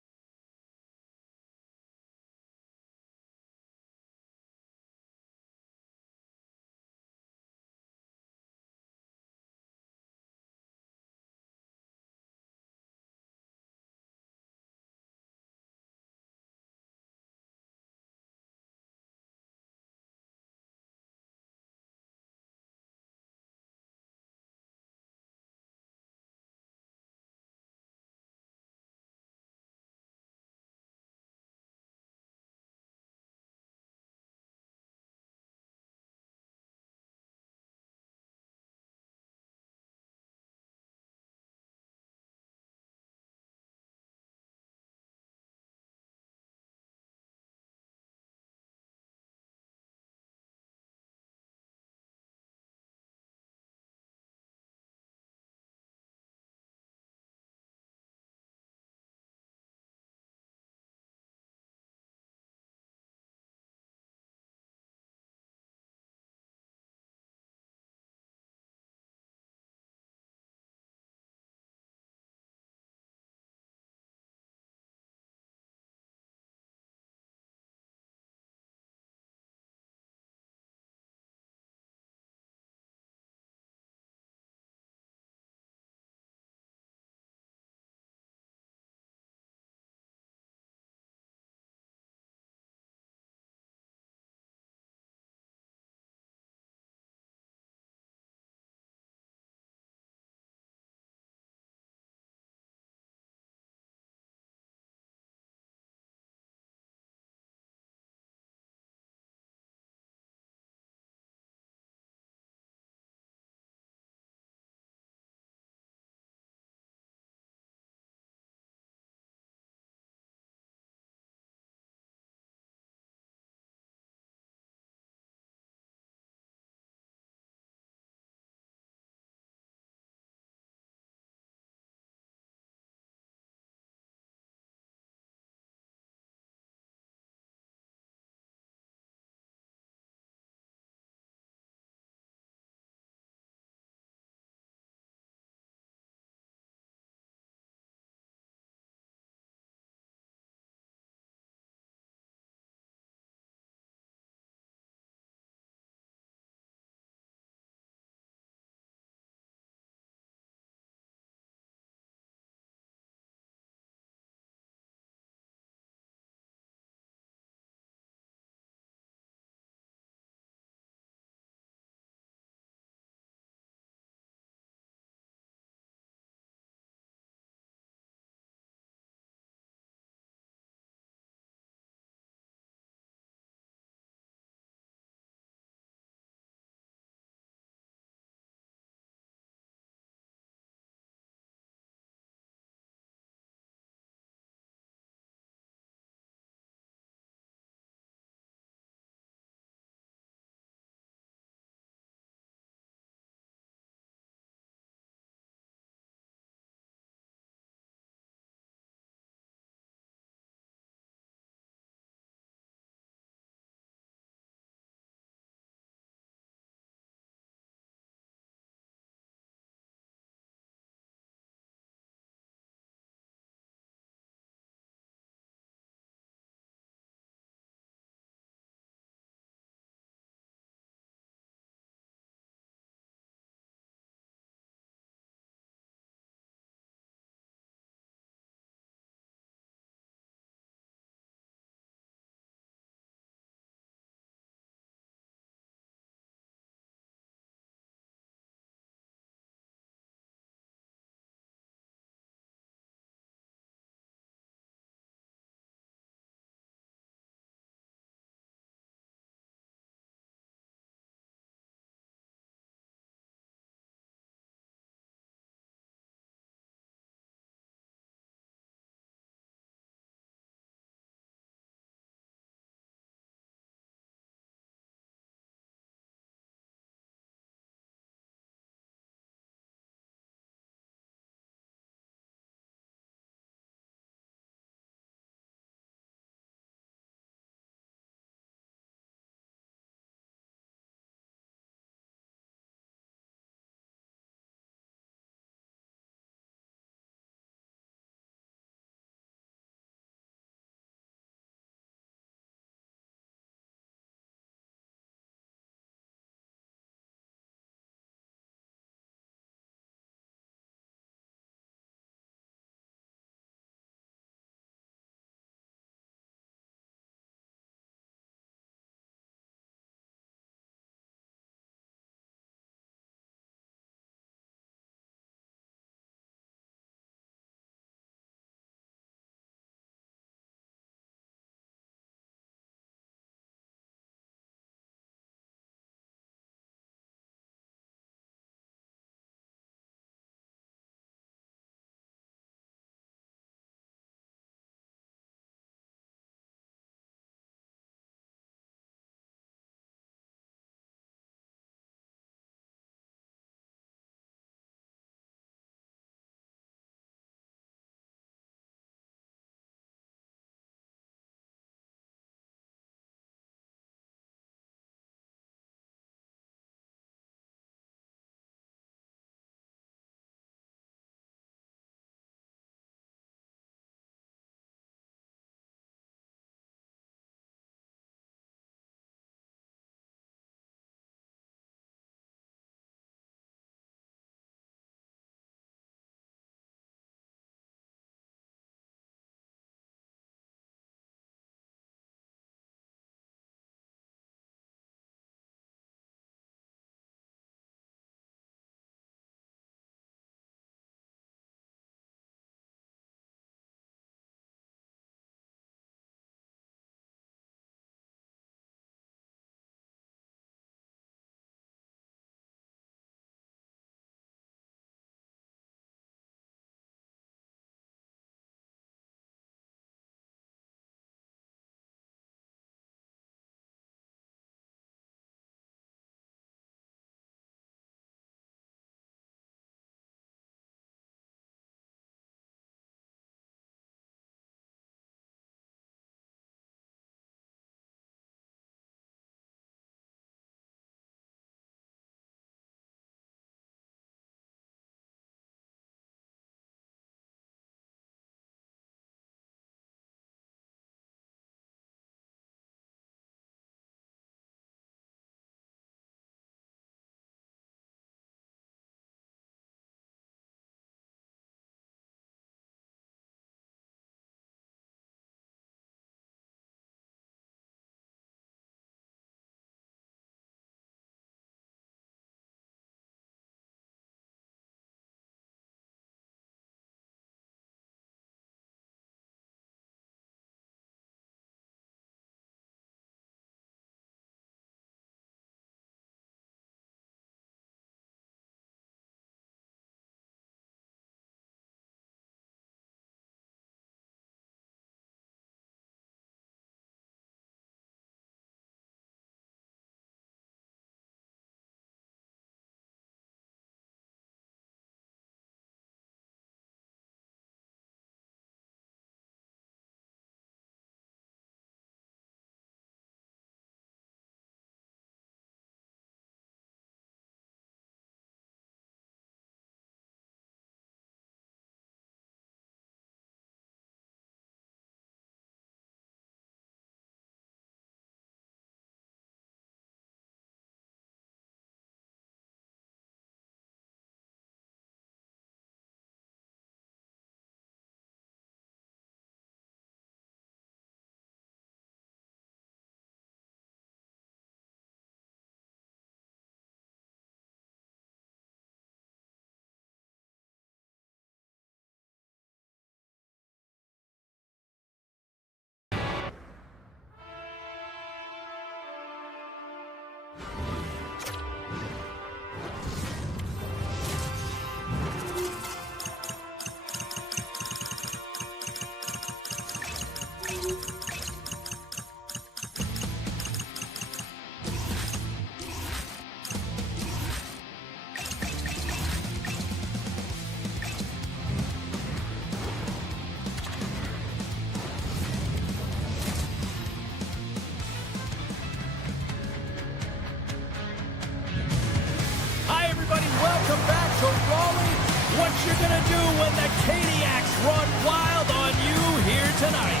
what you're going to do when the Caniacs run wild on you here tonight.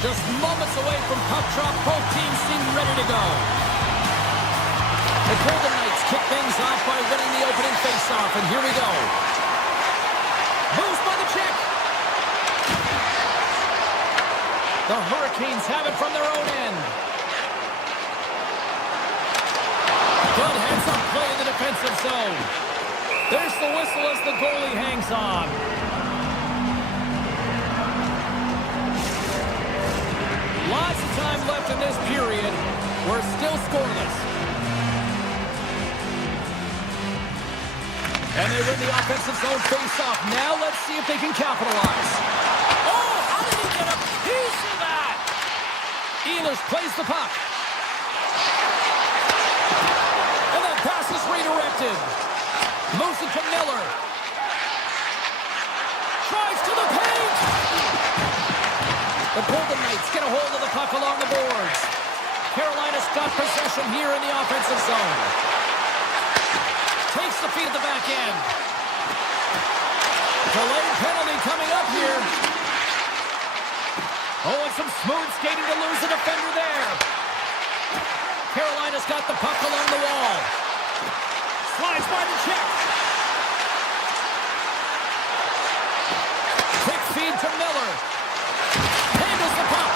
Just moments away from puck drop, both teams seem ready to go. The Golden Knights kick things off by winning the opening faceoff, and here we go. Moves by the check. The Hurricanes have it from their own end. Good heads-up play in the defensive zone. There's the whistle as the goalie hangs on. Lots of time left in this period. We're still scoreless. And they win the offensive zone face-off. Now let's see if they can capitalize. Oh, how did he get a piece of that? Ehlers plays the puck. And that pass is redirected. Moves it to Miller. Drives to the paint. The Golden Knights get a hold of the puck along the boards. Carolina's got possession here in the offensive zone. Takes the feed at the back end. Delayed penalty coming up here. Oh, and some smooth skating to lose the defender there. Carolina's got the puck along the wall. Slides by the check. Quick feed to Miller. Handles the puck.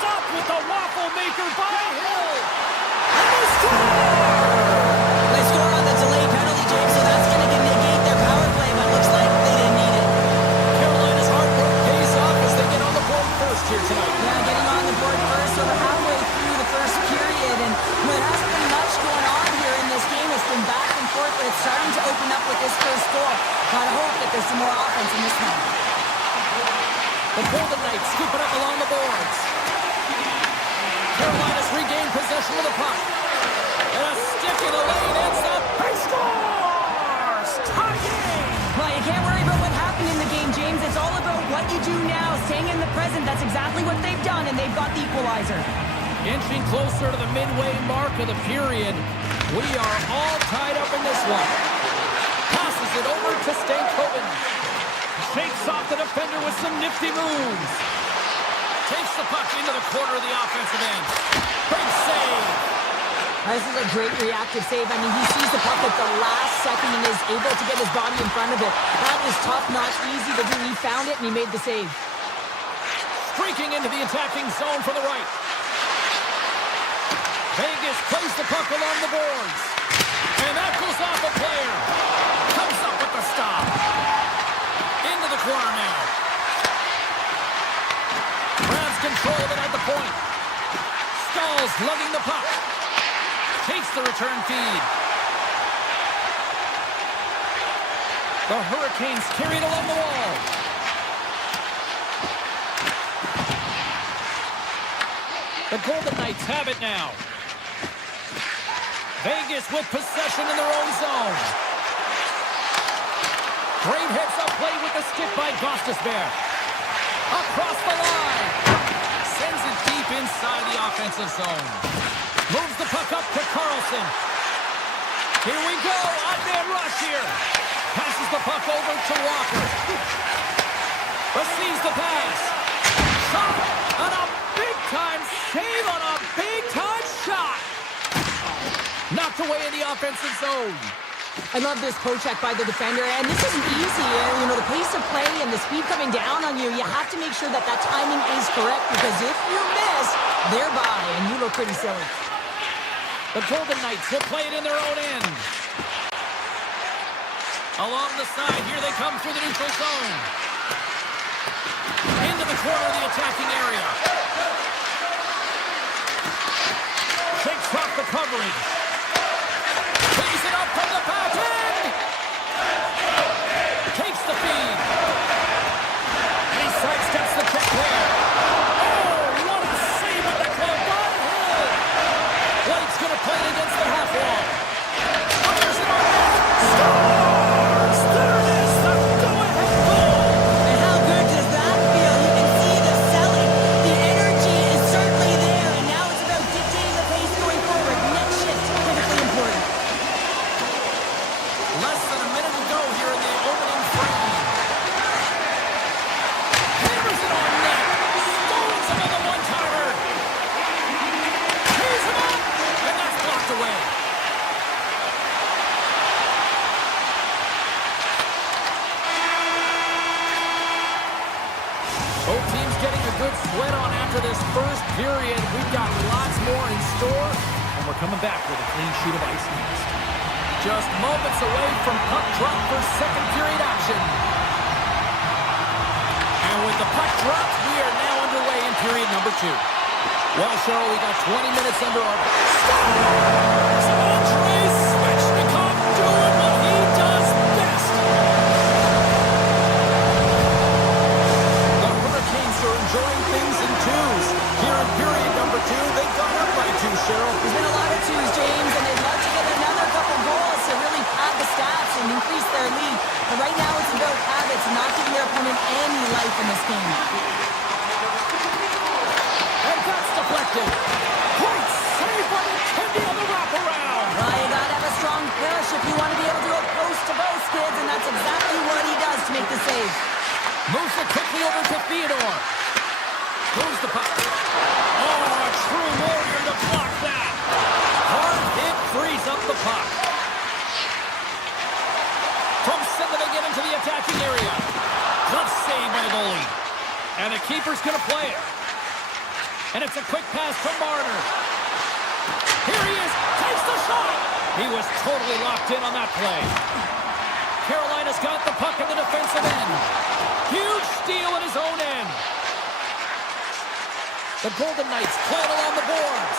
Stopped with the waffle maker by Hill. And they score! They score on the delayed penalty, James, so that's going to negate their power play, but looks like they didn't need it. Carolina's hard work pays off as they get on the board first here tonight. Yeah, getting on the board first over halfway through the first period, and there hasn't been much going on here in this game. It's been back and forth, but it's starting to open up with this first goal. Gotta hope that there's some more offense in this one. The Golden Knights scoop it up along the boards. Carolina's regained possession of the puck. And a stick in the lane ends up. They scores! Tie game! Well, you can't worry about what happened in the game, James. It's all about what you do now, staying in the present. That's exactly what they've done, and they've got the equalizer. Inching closer to the midway mark of the period. We are all tied up in this one. Passes it over to Stankoven. Shakes off the defender with some nifty moves. Takes the puck into the corner of the offensive end. Big save. This is a great reactive save. I mean, he sees the puck at the last second and is able to get his body in front of it. That is tough, not easy to do. He found it, and he made the save. Streaking into the attacking zone for the right. Vegas plays the puck along the boards. And that goes off a player. Comes up with the stop. Into the corner now. Grabs control of it at the point. Stalls lugging the puck. Takes the return feed. The Hurricanes carry it along the wall. The Golden Knights have it now. Vegas with possession in their own zone. Great heads-up play with the stick by Gostisbehere. Across the line. Sends it deep inside the offensive zone. Moves the puck up to Carlson. Here we go. Odd-man rush here. Passes the puck over to Walker. Receives the pass. Shot. And a big-time save on a big-time shot. Knocked away in the offensive zone. I love this poke check by the defender, and this isn't easy. You know, the pace of play and the speed coming down on you, you have to make sure that that timing is correct, because if you miss, they're by, and you look pretty silly. The Golden Knights will play it in their own end. Along the side, here they come through the neutral zone. Into the corner of the attacking area. Shakes off the coverage. Plays it up from the back end. Takes the feed. And he sidesteps the check play. Oh, what a save with the glove by Hill. Blake's going to play it against the half wall. Fires it on net. Scores! There it is, the go-ahead goal. And how good does that feel? You can see the selling. The energy is certainly there, and now it's about dictating the pace going forward. Next shift, sweat on after this first period. We've got lots more in store, and we're coming back with a clean sheet of ice next. Just moments away from puck drop for second period action. And with the puck dropped, we are now underway in period number 2. Well, Cheryl, we got 20 minutes under our... Stop! Andrei Svechnikov doing what he does best. The Hurricanes are enjoying things in twos. Here in period number 2, they've gone up by 2, Cheryl. There's been a lot of twos, James, and they'd love to get another couple goals to really pad the stats and increase their lead. But right now it's about habits and not giving their opponent any life in this game. And that's deflected. Great save by McKenzie on the wraparound. Well, you gotta have a strong push if you want to be able to do a post-to-post, kids, and that's exactly what he does to make the save. Moves it quickly over to Theodore. Moves the puck. Oh, a true warrior to block that. Hard hit frees up the puck. From center they get into the attacking area. Tough save by the goalie. And the keeper's going to play it. And it's a quick pass from Marner. Here he is. Takes the shot. He was totally locked in on that play. Carolina's got the puck in the defensive end. Huge steal at his own end. The Golden Knights play it along the boards.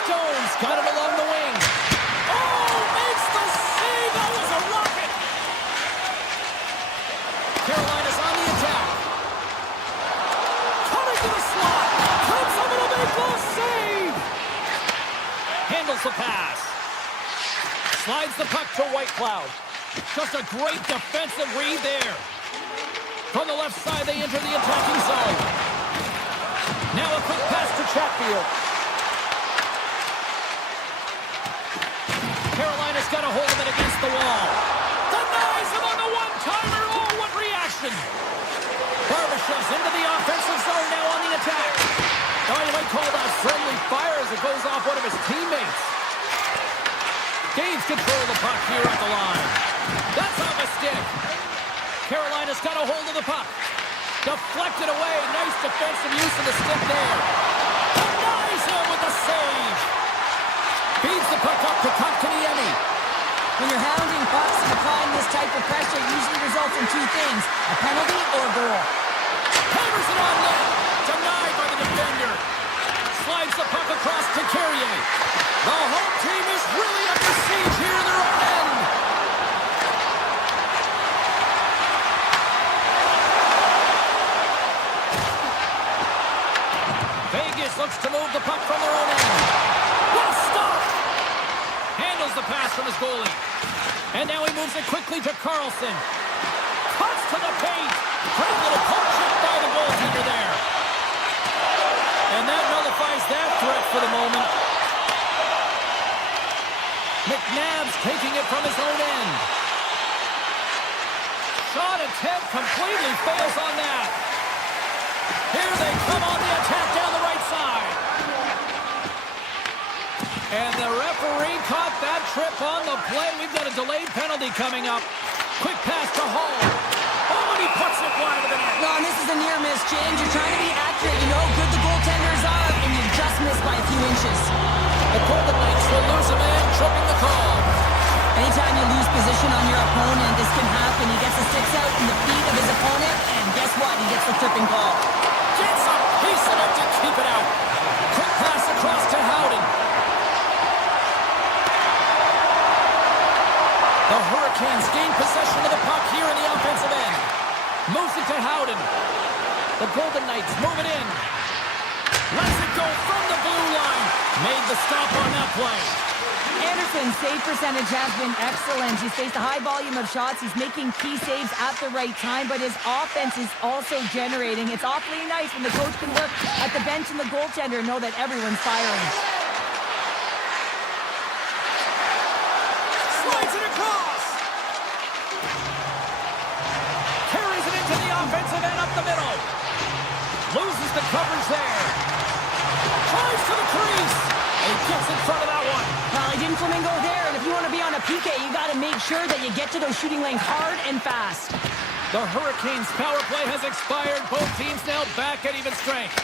Stone's got it along the wing. Oh, makes the save. That was a rocket. Carolina's on the attack. Coming to the slot. Comes up and a big close save. Handles the pass. Slides the puck to Whitecloud. Just a great defensive read there. From the left side, they enter the attacking zone. Now a quick pass to Chatfield. Carolina's got a hold of it against the wall. Denies him on the one-timer. Oh, what reaction. Barbashev's into the offensive zone now on the attack. Oh, you might call that friendly fire as it goes off one of his teammates. Gains control of the puck here at the line. That's off a stick. Carolina's got a hold of the puck. Deflected away. Nice defensive use of the stick there. Denies him with the save. Feeds the puck up to Kotkaniemi. When you're hounding pucks and applying this type of pressure, it usually results in two things, a penalty or a goal. Hammers it on net. Denied by the defender. Slides the puck across to Carrier. The home team is really under siege here in their own end. Vegas looks to move the puck from their own end. What a stop! Handles the pass from his goalie. And now he moves it quickly to Carlson. Cuts to the paint. Great little poke check by the goaltender there. And that nullifies that threat for the moment. McNabb's taking it from his own end. Shot attempt completely fails on that. Here they come on the attack down the right side. And the referee caught that trip on the play. We've got a delayed penalty coming up. Quick pass to Hall. Oh, and he puts it wide of the net. No, and this is a near miss, James. You're trying to be accurate. You know how good the goaltenders are, and you just missed by a few inches. The Golden Knights will lose a man, tripping the call. Anytime you lose position on your opponent, this can happen. He gets the sticks out in the feet of his opponent, and guess what? He gets the tripping call. Gets a piece of it to keep it out. Quick pass across to Howden. The Hurricanes gain possession of the puck here in the offensive end. Moves it to Howden. The Golden Knights move it in. Lets it go from the blue line. Made the stop on that play. Anderson's save percentage has been excellent. He's faced a high volume of shots. He's making key saves at the right time, but his offense is also generating. It's awfully nice when the coach can work at the bench and the goaltender know that everyone's firing. Slides it across. Carries it into the offensive end up the middle. Loses the coverage there. Tries to the crease. He gets in front of that one. Well, he didn't flamingo there, and if you want to be on a PK, you got to make sure that you get to those shooting lanes hard and fast. The Hurricanes' power play has expired. Both teams now back at even strength.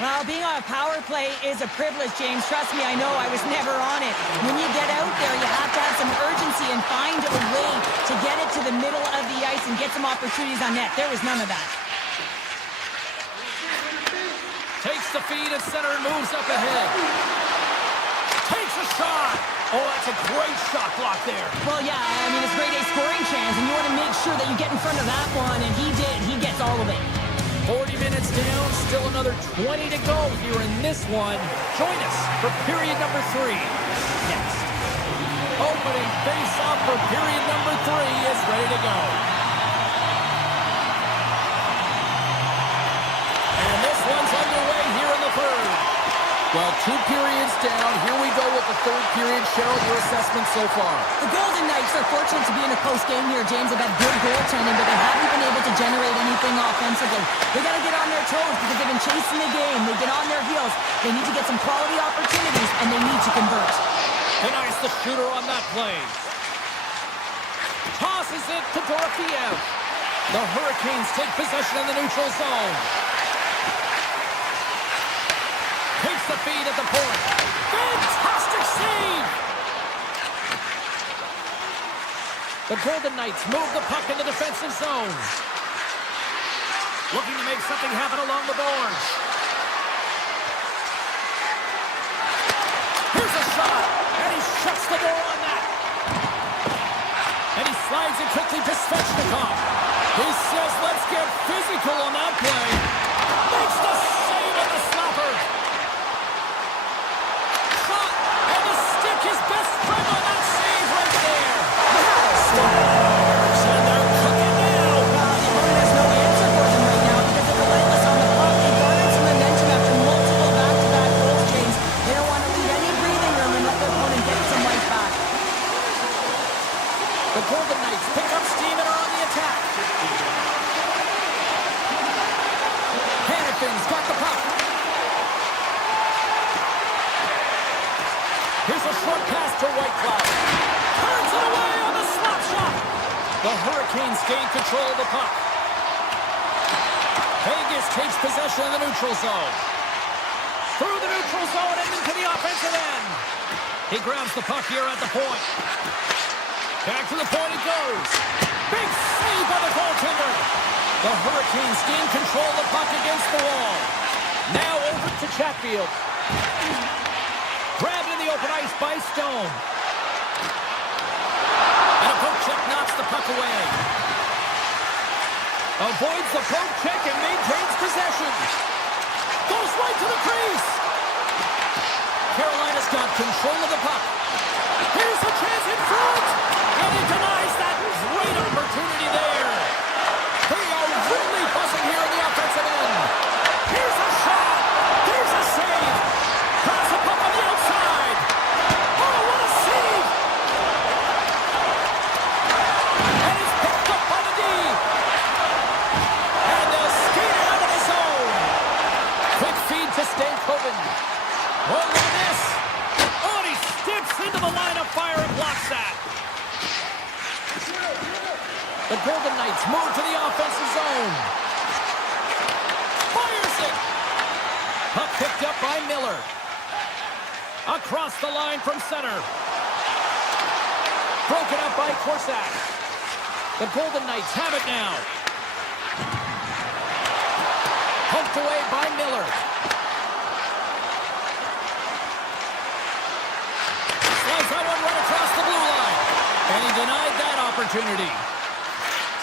Well, being on a power play is a privilege, James. Trust me, I know. I was never on it. When you get out there, you have to have some urgency and find a way to get it to the middle of the ice and get some opportunities on net. There was none of that. Takes the feed at center and moves up ahead. Takes a shot. Oh, that's a great shot block there. Well, yeah, I mean, it's grade A scoring chance, and you want to make sure that you get in front of that one, and he did. He gets all of it. 40 minutes down, still another 20 to go here in this one. Join us for period number 3 next. Opening face-off for period number 3 is ready to go. And this one's underway here in the third. Well, 2 periods down. Here we go with the third period. Cheryl, your assessment so far? The Golden Knights are fortunate to be in a close game here, James. They've had good goaltending, but they haven't been able to generate anything offensively. They got to get on their toes because they've been chasing the game. They've been on their heels. They need to get some quality opportunities, and they need to convert. Denies the shooter on that play. Tosses it to Dorofeev. The Hurricanes take possession in the neutral zone. Takes the feed at the point. Fantastic save! The Golden Knights move the puck in the defensive zone. Looking to make something happen along the boards. Here's a shot, and he shuts the door on that. And he slides it quickly to Svechnikov. He says, let's get physical on that play. Makes the save on the slapper. Shot, and the stick is best friend on that save right there. Scores, and they're cooking now. The opponent has no answer for them right now because they're relentless on the puck. They garnered some momentum after multiple back-to-back goals, James. They don't want to leave any breathing room and let their opponent get some life back. The Golden Knights pick up steam and are on the attack. Hannafin's got the puck. Here's a short pass to Whitecloud. Turns it away on the slap shot. The Hurricanes gain control of the puck. Vegas takes possession of the neutral zone. Through the neutral zone and into the offensive end. He grabs the puck here at the point. Back to the point it goes. Big save by the goaltender. The Hurricanes gain control of the puck against the wall. Now over to Chatfield. Grabbed in the open ice by Stone. And a poke check knocks the puck away. Avoids the poke check and maintains possession. Goes right to the crease. Carolina's got control of the puck. Here's a chance in front. And he denies that great opportunity there. They are really buzzing here in the offensive end. Here's a shot. Here's a save. Cross the puck on the outside. Oh, what a save. And it's picked up by the D. And they'll skate it out of the zone. Quick feed to Stankoven. Oh, look at this. Oh, and he steps into the line of fire and blocks that. The Golden Knights move to the offensive zone. Fires it. Puck picked up by Miller. Across the line from center. Broken up by Korsak. The Golden Knights have it now. Poked away by Miller. Slides that one right across the blue line. And he denied that opportunity.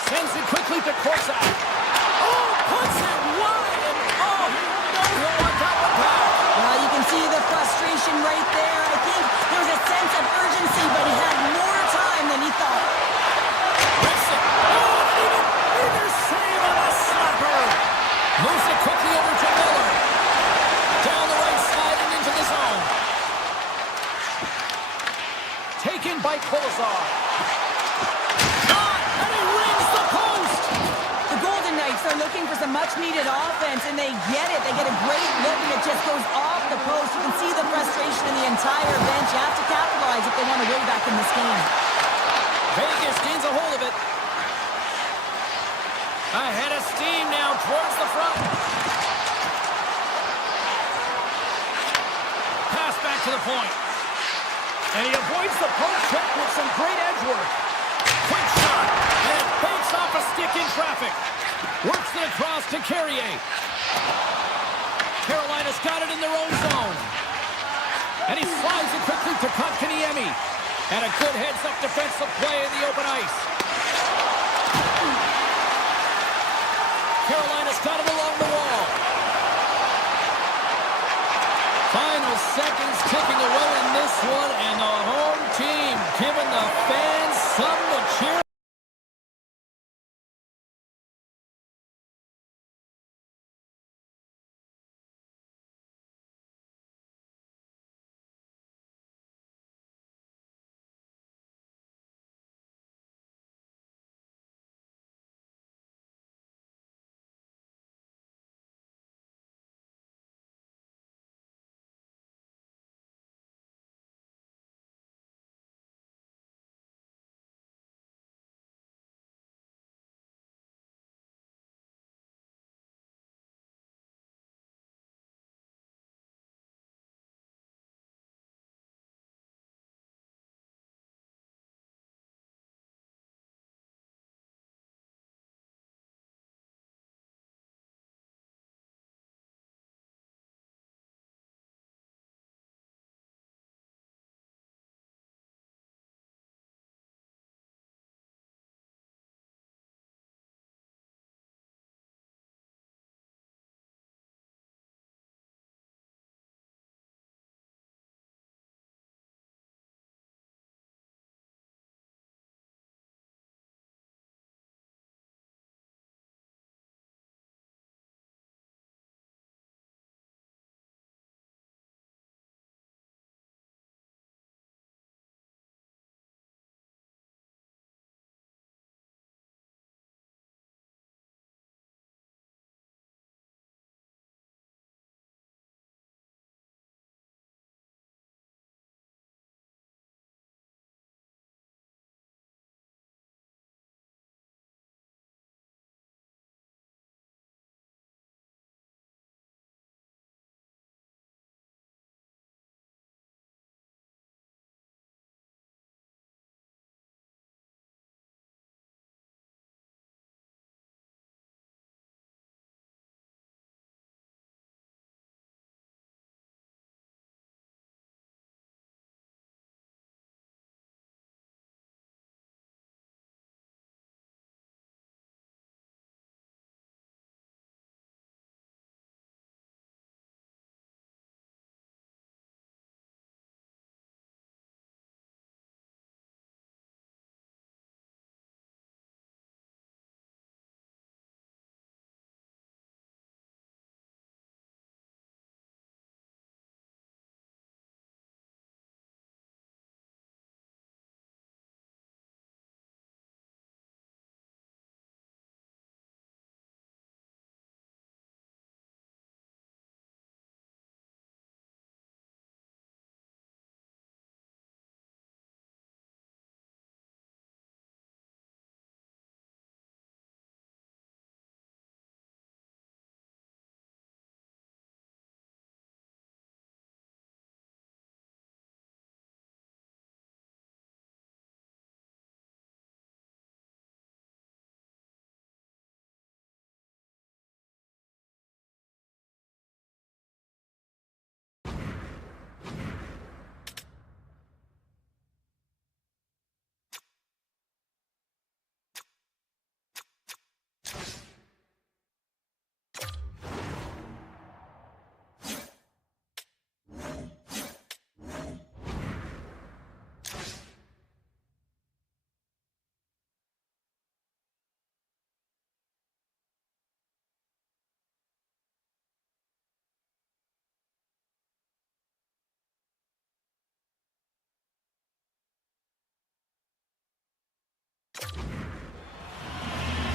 Sends it quickly to Korsak. Oh, puts it wide. And oh, no, he'll want that one back. Well, you can see the frustration right there. I think there was a sense of urgency, but he had more time than he thought. Rips it. Oh, and either save on a slapper. Moves it quickly over to Miller. Down the right side and into the zone. Taken by Kolazar. Are looking for some much-needed offense, and they get it. They get a great look, and it just goes off the post. You can see the frustration in the entire bench. You have to capitalize if they want to win back in this game. Vegas gains a hold of it. Ahead of steam now towards the front. Pass back to the point. And he avoids the post check with some great edge work. Quick shot. And it fakes off a stick in traffic. Works it across to Carrier. Carolina's got it in their own zone. And he slides it quickly to Kotkaniemi. And a good heads-up defensive play in the open ice. Carolina's got it along the wall. Final seconds ticking away in this one, and the home team giving the fans something to cheer.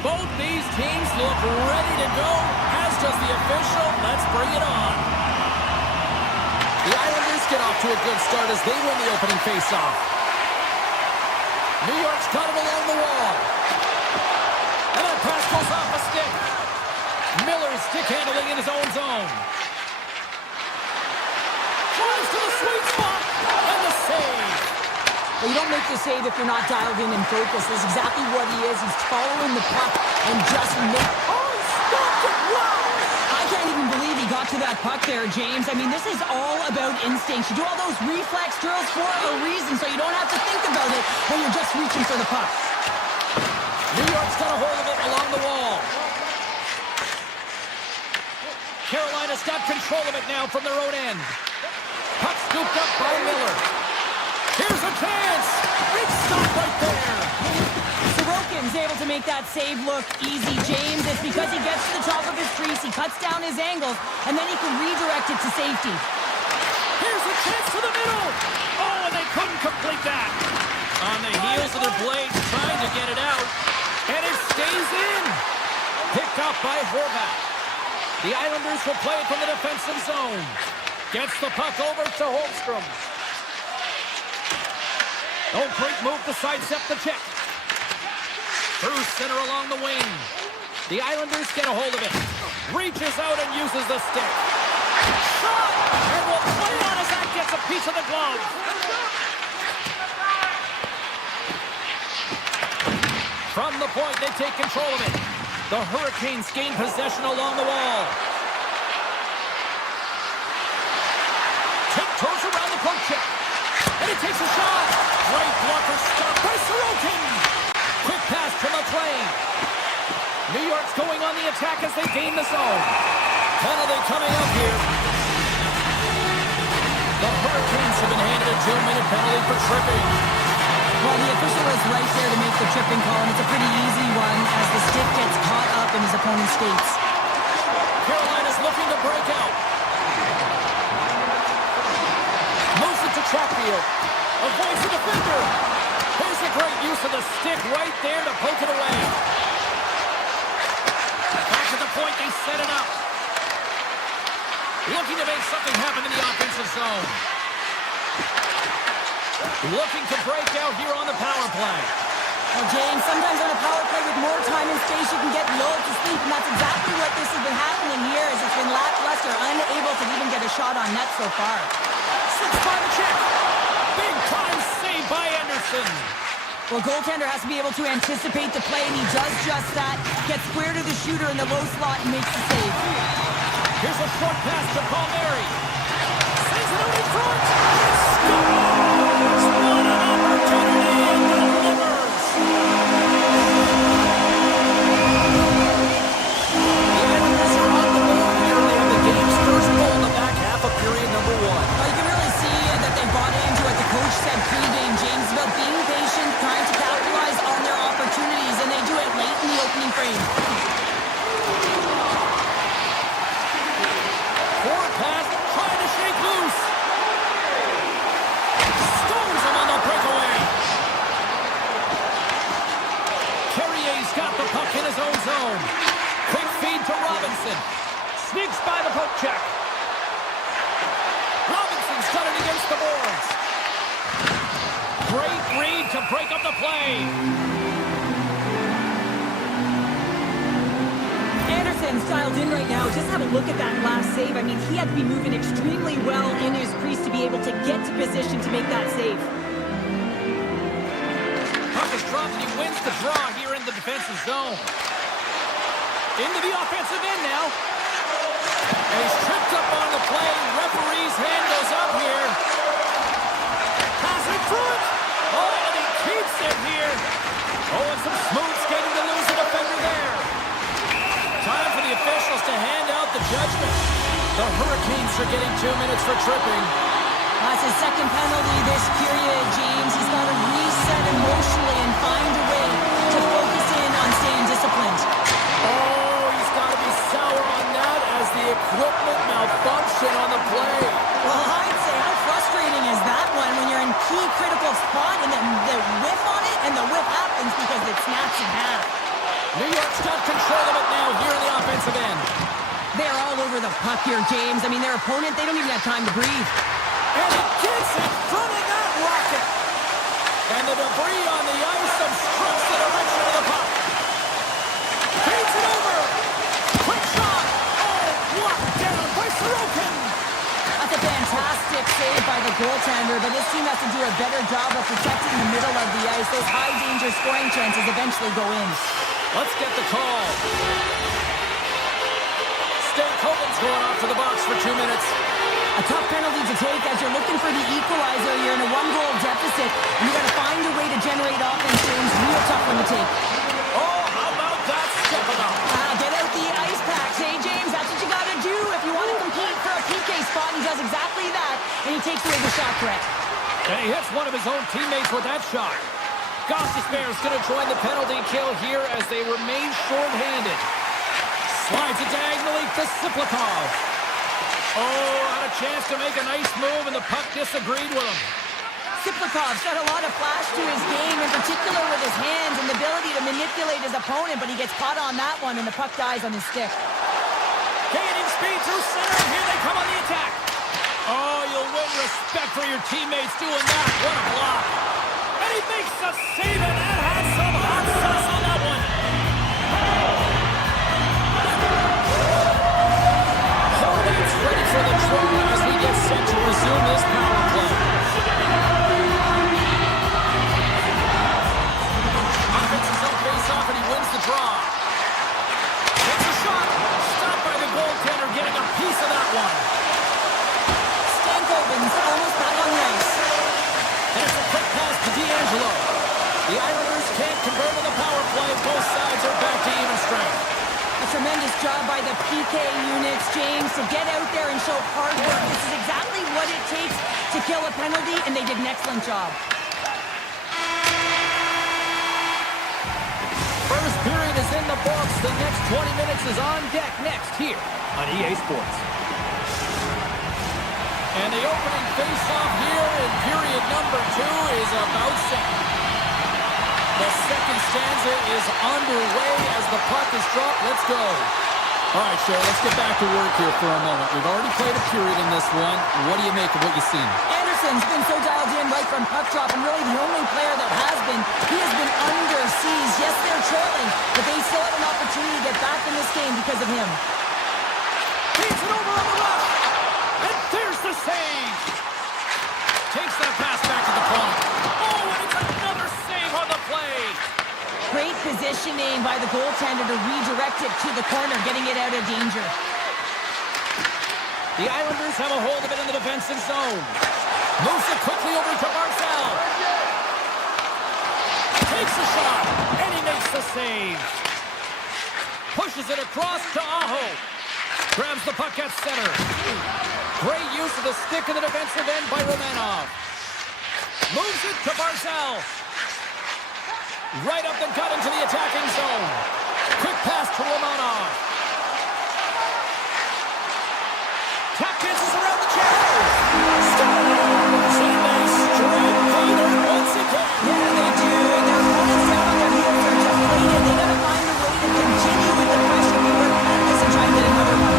Both these teams look ready to go, as does the official. Let's bring it on. The Islanders get off to a good start as they win the opening faceoff. New York's got it along the wall. And that pass Pulls off a stick. Miller stick handling in his own zone. Drives to the sweet spot. And the save. Well, you don't make the save if you're not dialed in and focused. That's exactly what he is. He's following the puck and just oh, he stopped it! Wow! I can't even believe he got to that puck there, James. I mean, this is all about instinct. You do all those reflex drills for a reason, so you don't have to think about it when you're just reaching for the puck. New York's got a hold of it along the wall. Carolina's got control of it now from their own end. Puck scooped up by Miller. Here's a chance! It's stopped right there! Sorokin's able to make that save look easy, James. It's because he gets to the top of his crease, he cuts down his angles, and then he can redirect it to safety. Here's a chance to the middle! Oh, and they couldn't complete that! On the heels of their blades, trying to get it out. And it stays in! Picked up by Horvat. The Islanders will play it from the defensive zone. Gets the puck over to Holmstrom. Oh, great move to sidestep the check. Through center along the wing. The Islanders get a hold of it. Reaches out and uses the stick. Shot! And will play on as that gets a piece of the glove. From the point, they take control of it. The Hurricanes gain possession along the wall. Tiptoes around the poke check. And he takes a shot. Great blocker stop by Sorokin. Quick pass to McLean. New York's going on the attack as they gain the zone. Penalty coming up here. The Hurricanes have been handed a 2-minute penalty for tripping. Well, the official is right there to make the tripping call, and it's a pretty easy one as the stick gets caught up in his opponent's skates. Carolina's looking to break out. Moves it to Chatfield. Avoids the defender. Here's a great use of the stick right there to poke it away. Back at the point, they set it up. Looking to make something happen in the offensive zone. Looking to break out here on the power play. Well, James, sometimes on a power play with more time and space, you can get lulled to sleep, and that's exactly what this has been happening here, as it's been lackluster, unable to even get a shot on net so far. Slips by the check. Big time save by Anderson. Well, goaltender has to be able to anticipate the play, and he does just that. Gets square to the shooter in the low slot and makes the save. Here's a short pass to Palmieri. Sends it out in front. Scores! What an opportunity and delivers! The Islanders are on the board here. They have the game's first goal in the back half of period number 1. Well, you can really see that they bought into what the coach said pre-game, James, about being patient, trying to capitalize on their opportunities, and they do it late in the opening frame. Forward pass, trying to shake loose. Stones him on the breakaway. Carrier's got the puck in his own zone. Quick feed to Robinson. Sneaks by the poke check. Robinson's got it against the boards. Great read to break up the play. Anderson's dialed in right now. Just have a look at that last save. I mean, he had to be moving extremely well in his crease to be able to get to position to make that save. Puck is dropped and he wins the draw here in the defensive zone. Into the offensive end now. And he's tripped up on the play. Referee's hand goes up here. Pass in front. Oh, and he keeps it here. Oh, and some smooth skating to lose the defender there. Time for the officials to hand out the judgment. The Hurricanes are getting 2 minutes for tripping. That's his second penalty this period, James. He's got to reset emotionally and find a way to focus in on staying disciplined. Oh, he's got to be sour on that as the equipment malfunction on the play. Well, I'd say how frustrating is that one when you're in key critical spot and then the whiff on it, and the whiff happens because it snaps in half. New York's got control of it now here in the offensive end. They're all over the puck here, James. I mean, their opponent, they don't even have time to breathe. And he gets in front of that rocket. And the debris on the ice obstructs the direction of the puck. Feeds save by the goaltender, but this team has to do a better job of protecting the middle of the ice. Those high-danger scoring chances eventually go in. Let's get the call. Stankoven's going off to the box for 2 minutes. A tough penalty to take as you're looking for the equalizer. You're in a one-goal deficit, and you got to find a way to generate offense, James. Real tough one to take. Oh, how about that step about? Get out the ice packs, hey, James? That's what you got to do if you want to compete for a PK spot. He does exactly that, and he takes away the shot threat. And he hits one of his own teammates with that shot. Gostisbehere's going to join the penalty kill here as they remain short-handed. Slides it diagonally to Siplikov. Oh, had a chance to make a nice move, and the puck disagreed with him. Siplikov's got a lot of flash to his game, in particular with his hands and the ability to manipulate his opponent, but he gets caught on that one, and the puck dies on his stick. Gaining speed through center, and here they come on the attack. Oh, you'll win respect for your teammates doing that. What a block. And he makes a save, and that had some hot sauce on that one. Hornets ready for the draw as we get set to resume this power play. Offensive zone face-off, and he wins the draw. Takes a shot. Stopped by the goaltender, getting a piece of that one. Stankoven's almost back on the ice. And it's a quick pass to D'Angelo. The Islanders can't convert on the power play. Both sides are back to even strength. A tremendous job by the PK units, James, to get out there and show hard work. This is exactly what it takes to kill a penalty, and they did an excellent job. First period is in the books. The next 20 minutes is on deck next here on EA Sports. And the opening face-off here in period number 2 is about set. The second stanza is underway as the puck is dropped. Let's go. All right, Cheryl, let's get back to work here for a moment. We've already played a period in this one. What do you make of what you've seen? Anderson's been so dialed in right from puck drop, and really the only player that has been. He has been under siege. Yes, they're trailing, but they still have an opportunity to get back in this game because of him. Beats it over on the rush. And there's the save. Takes that pass back to the point. Oh, and it's another save on the play. Great positioning by the goaltender to redirect it to the corner, getting it out of danger. The Islanders have a hold of it in the defensive zone. Moves it quickly over to Barzal. Takes the shot, and he makes the save. Pushes it across to Aho. Grabs the puck at center. Great use of the stick in the defensive end by Romanov. Moves it to Barzal. Right up the gut into the attacking zone. Quick pass to Romanov. Tap dances around the channel. Stars! And they strike Peter once again. Yeah, they do. And their opponents down on their heels are deflated. They got to find a way to continue with the pressure. We work at this and try and get another one.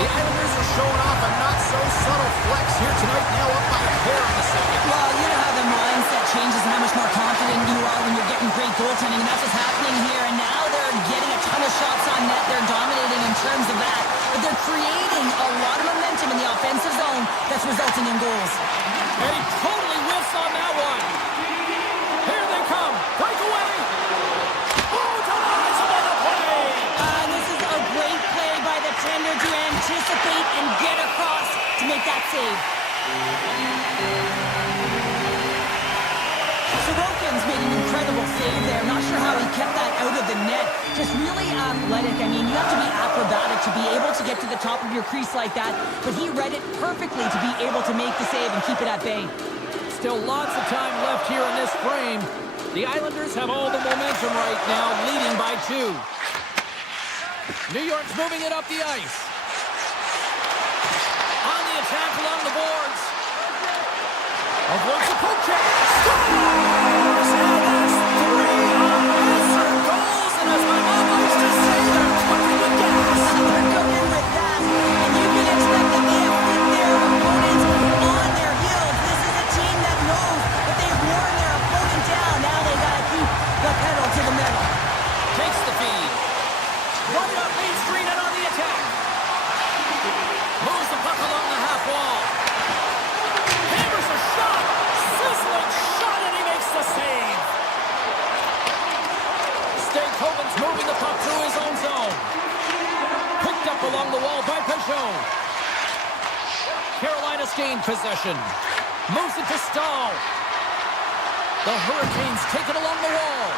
The Islanders are showing off a not-so-subtle flex here tonight, now up by a pair in the second. Well, you know how the mindset changes and how much more confident you are when you're getting great goaltending, and that's what's happening here. And now they're getting a ton of shots on net. They're dominating in terms of that. But they're creating a lot of momentum in the offensive zone that's resulting in goals. And he totally whiffs on that one. Here they come. Breakaway. Oh, denies him on the play. This is a great play by the tender to anticipate and get across to make that save. Sorokin's made an incredible save there. Not sure how he kept that out of the net. Just really athletic. I mean, you have to be acrobatic to be able to get to the top of your crease like that. But he read it perfectly to be able to make the save and keep it at bay. Still lots of time left here in this frame. The Islanders have all the momentum right now, leading by 2. New York's moving it up the ice. On the attack along the boards. Avoids the poke check. Scores! And that's 3 unanswered goals. And as my mom likes to say, they're cooking with gas. They're cooking with that. And you can expect that they have put their opponents on their heels. This is a team that knows that they've worn their opponent down. Now they got to keep the pedal to the metal. Takes the feed. Right up Main Street and on the attack. Moves the puck along the half wall. gained possession. Moves it to Stahl. The Hurricanes take it along the wall.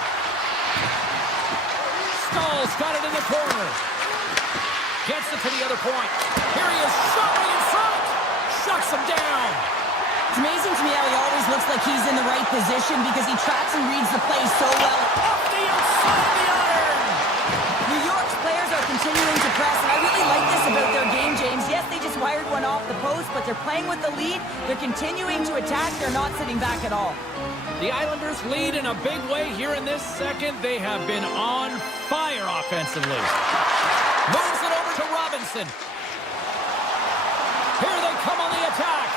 Stahl's got it in the corner. Gets it to the other point. Here he is, shot right in front. Shuts him down. It's amazing to me how he always looks like he's in the right position because he tracks and reads the play so well. Off the outside of the iron. New York's players are continuing to press, and I really like this about their game, James. Yes, they just wired one off the post, but they're playing with the lead. They're continuing to attack. They're not sitting back at all. The Islanders lead in a big way here in this second. They have been on fire offensively. Moves it over to Robinson. Here they come on the attack.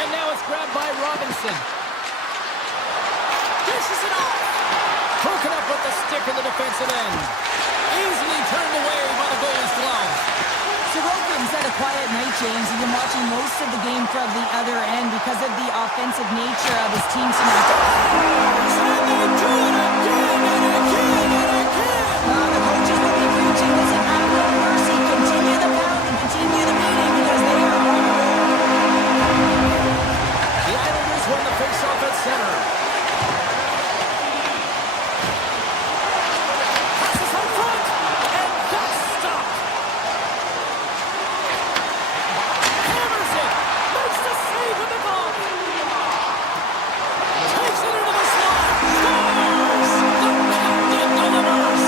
And now it's grabbed by Robinson. Dishes it off. Broken up with the stick in the defensive end. Easily turned away by the goalie's glove. Sorokin's had a quiet night, James. He's been watching most of the game from the other end because of the offensive nature of his team tonight. And they do it again and again and again. The coaches will be preaching this and have no mercy. Continue the pound and continue the beating because they are on the roll. The Islanders win the faceoff at center. Passes up front, and that's stopped. Hammers it, makes the save with the glove. Takes it into the slot, scores! The captain delivers.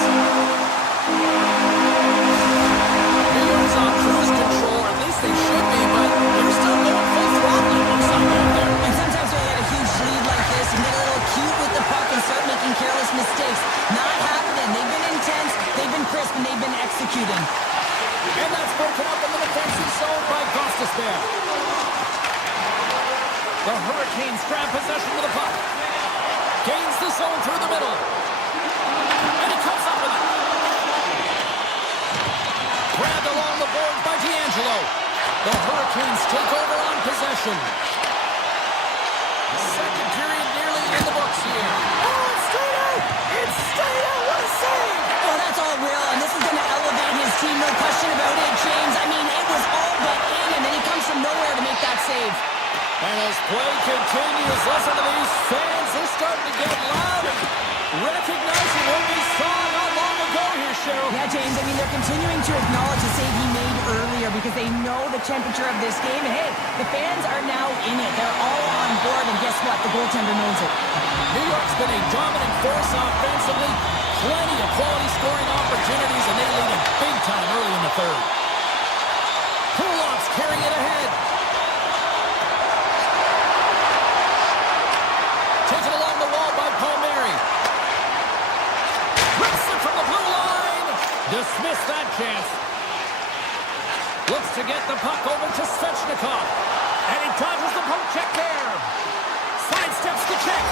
New York's on cruise control, or at least they should be, but they're still going full throttle. It looks like out there. And sometimes when you get a huge lead like this, you get a little cute with the puck and start making careless mistakes. Not happening. They've been intense, they've been crisp, and they've been executing. And that's broken up in the defensive zone by Gostisbehere. The Hurricanes grab possession of the puck. Gains the zone through the middle. And he comes up with it. Grabbed along the board by D'Angelo. The Hurricanes take over on possession. Second period nearly in the books here. Oh, it's straight out! It's straight out! What a save! Oh, that's all real, and this is going to elevate his team, no question about it, James. I mean, it was all but in, and then he comes from nowhere to make that save. And as play continues, listen to these fans. They're starting to get loud and recognizing what we saw not long ago here, Cheryl. Yeah, James, I mean, they're continuing to acknowledge the save he made earlier because they know the temperature of this game. And, hey, the fans are now in it. They're all on board, and guess what? The goaltender knows it. New York's been a dominant force offensively. Plenty of quality scoring opportunities, and they lead it big time early in the third. Pulov's carrying it ahead. Taken along the wall by Palmieri. Rips it from the blue line. Dismissed that chance. Looks to get the puck over to Svechnikov. And he dodges the poke check there. Sidesteps the check.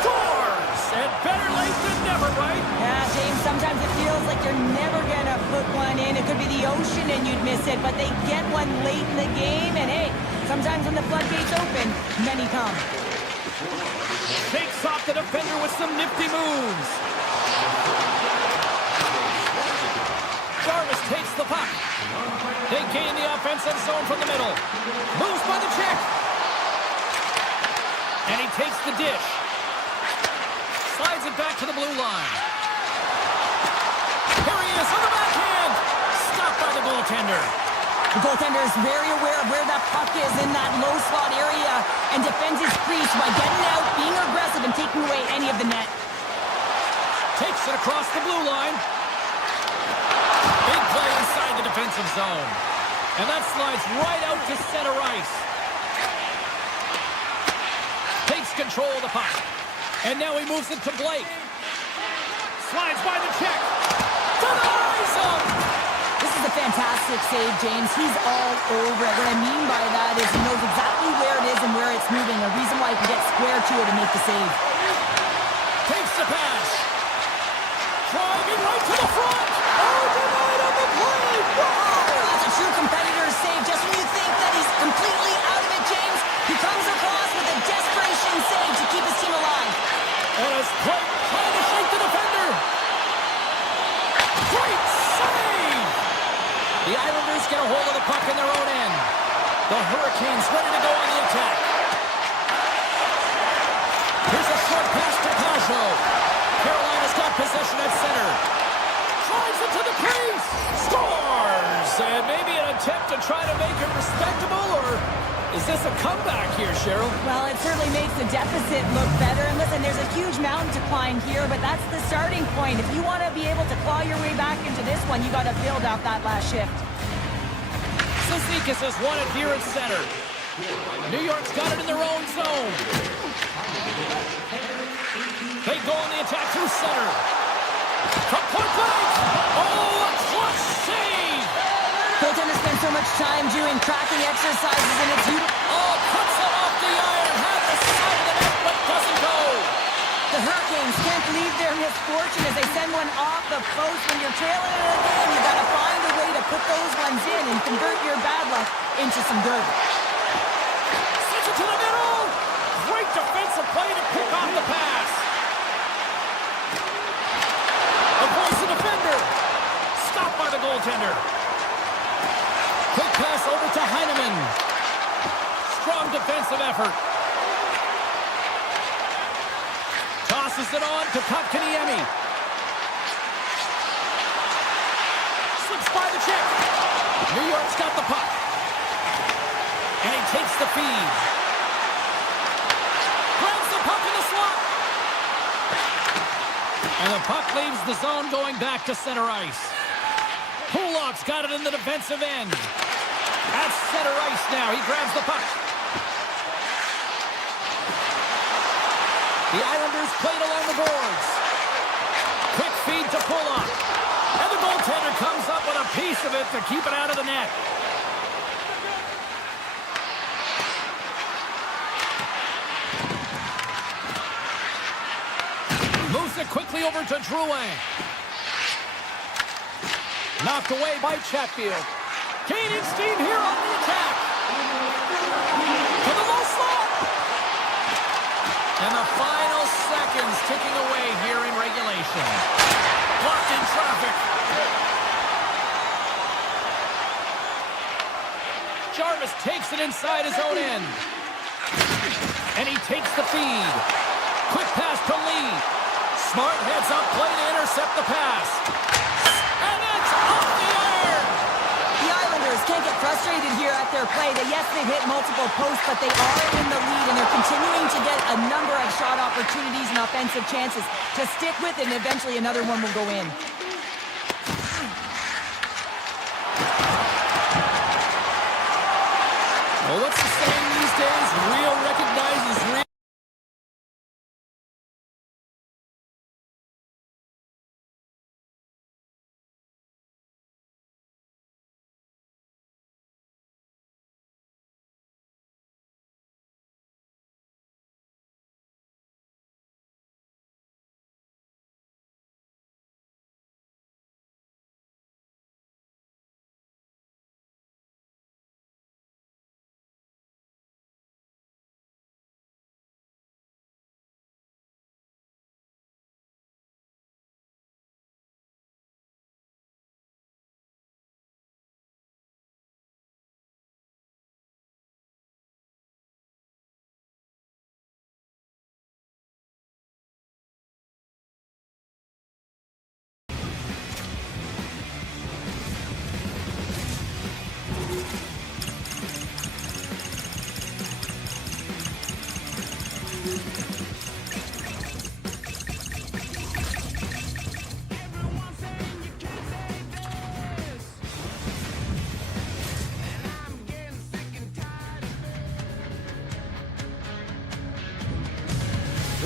Scores! And better late than never, right? Yeah, James, sometimes it feels like you're never going to put one in. It could be the ocean and you'd miss it, but they get one late in the game. And, hey, sometimes when the floodgates open, many come. Shakes off the defender with some nifty moves. Jarvis takes the puck. They gain the offensive zone from the middle. Moves by the check. And he takes the dish. Slides it back to the blue line. Here he is on the backhand. Stopped by the goaltender. The goaltender is very aware of where that puck is in that low slot area and defends his crease by getting out, being aggressive, and taking away any of the net. Takes it across the blue line. Big play inside the defensive zone. And that slides right out to center ice. Takes control of the puck. And now he moves it to Blake. Slides by the check. Denies him! This is a fantastic save, James. He's all over it. What I mean by that is he knows exactly where it is and where it's moving. A reason why he can get square to it and make the save. Takes the pass. Driving right to the front. Oh, denied on the play. Wow! That's a true competitor's save. Just when you think that he's completely out of it, James, he comes across with a desperation save to keep his team alive. And as Blake trying to shake the defender. Great save! The Islanders get a hold of the puck in their own end. The Hurricanes ready to go on the attack. Here's a short pass to Pajot. Carolina's got possession at center. Drives it to the crease. Scores! And maybe an attempt to try to make it respectable, or is this a comeback here, Cheryl? Well, it certainly makes the deficit look better. And listen, there's a huge mountain to climb here, but that's the starting point. If you want to be able to claw your way back into this one, you got to build off that last shift. Cizikas has won it here at center. New York's got it in their own zone. They go on the attack through center. From point blank. Oh, a clutch save. Goaltenders spend so much time doing tracking exercises, and it's beautiful. Oh, puts it off the iron. Had the side of the net, but doesn't go. The Hurricanes can't believe their misfortune as they send one off the post. When you're trailing in a game, you got to find a way to put those ones in and convert your bad luck into some good. Sends it to the middle. Great defensive play to pick off the pass. Avoids the defender. Stopped by the goaltender. Quick pass over to Heineman. Strong defensive effort. Tosses it on to Kotkaniemi. Slips by the check. New York's got the puck. And he takes the feed. Grabs the puck in the slot. And the puck leaves the zone going back to center ice. Pulock's got it in the defensive end. At center ice now. He grabs the puck. The Islanders played along the boards. Quick feed to Pulock. And the goaltender comes up with a piece of it to keep it out of the net. Moves it quickly over to Drouin. Knocked away by Chatfield. Gaining steam here on the attack. To the low slot. And the final seconds ticking away here in regulation. Blocked in traffic. Jarvis takes it inside his own end. And he takes the feed. Quick pass to Lee. Smart heads up play to intercept the pass. And it's off the iron! The Islanders can't get frustrated here at their play. Yes, they've hit multiple posts, but they are in the lead, and they're continuing to get a number of shot opportunities and offensive chances to stick with it, and eventually another one will go in. Well, what's the saying these days? Real recognizes real.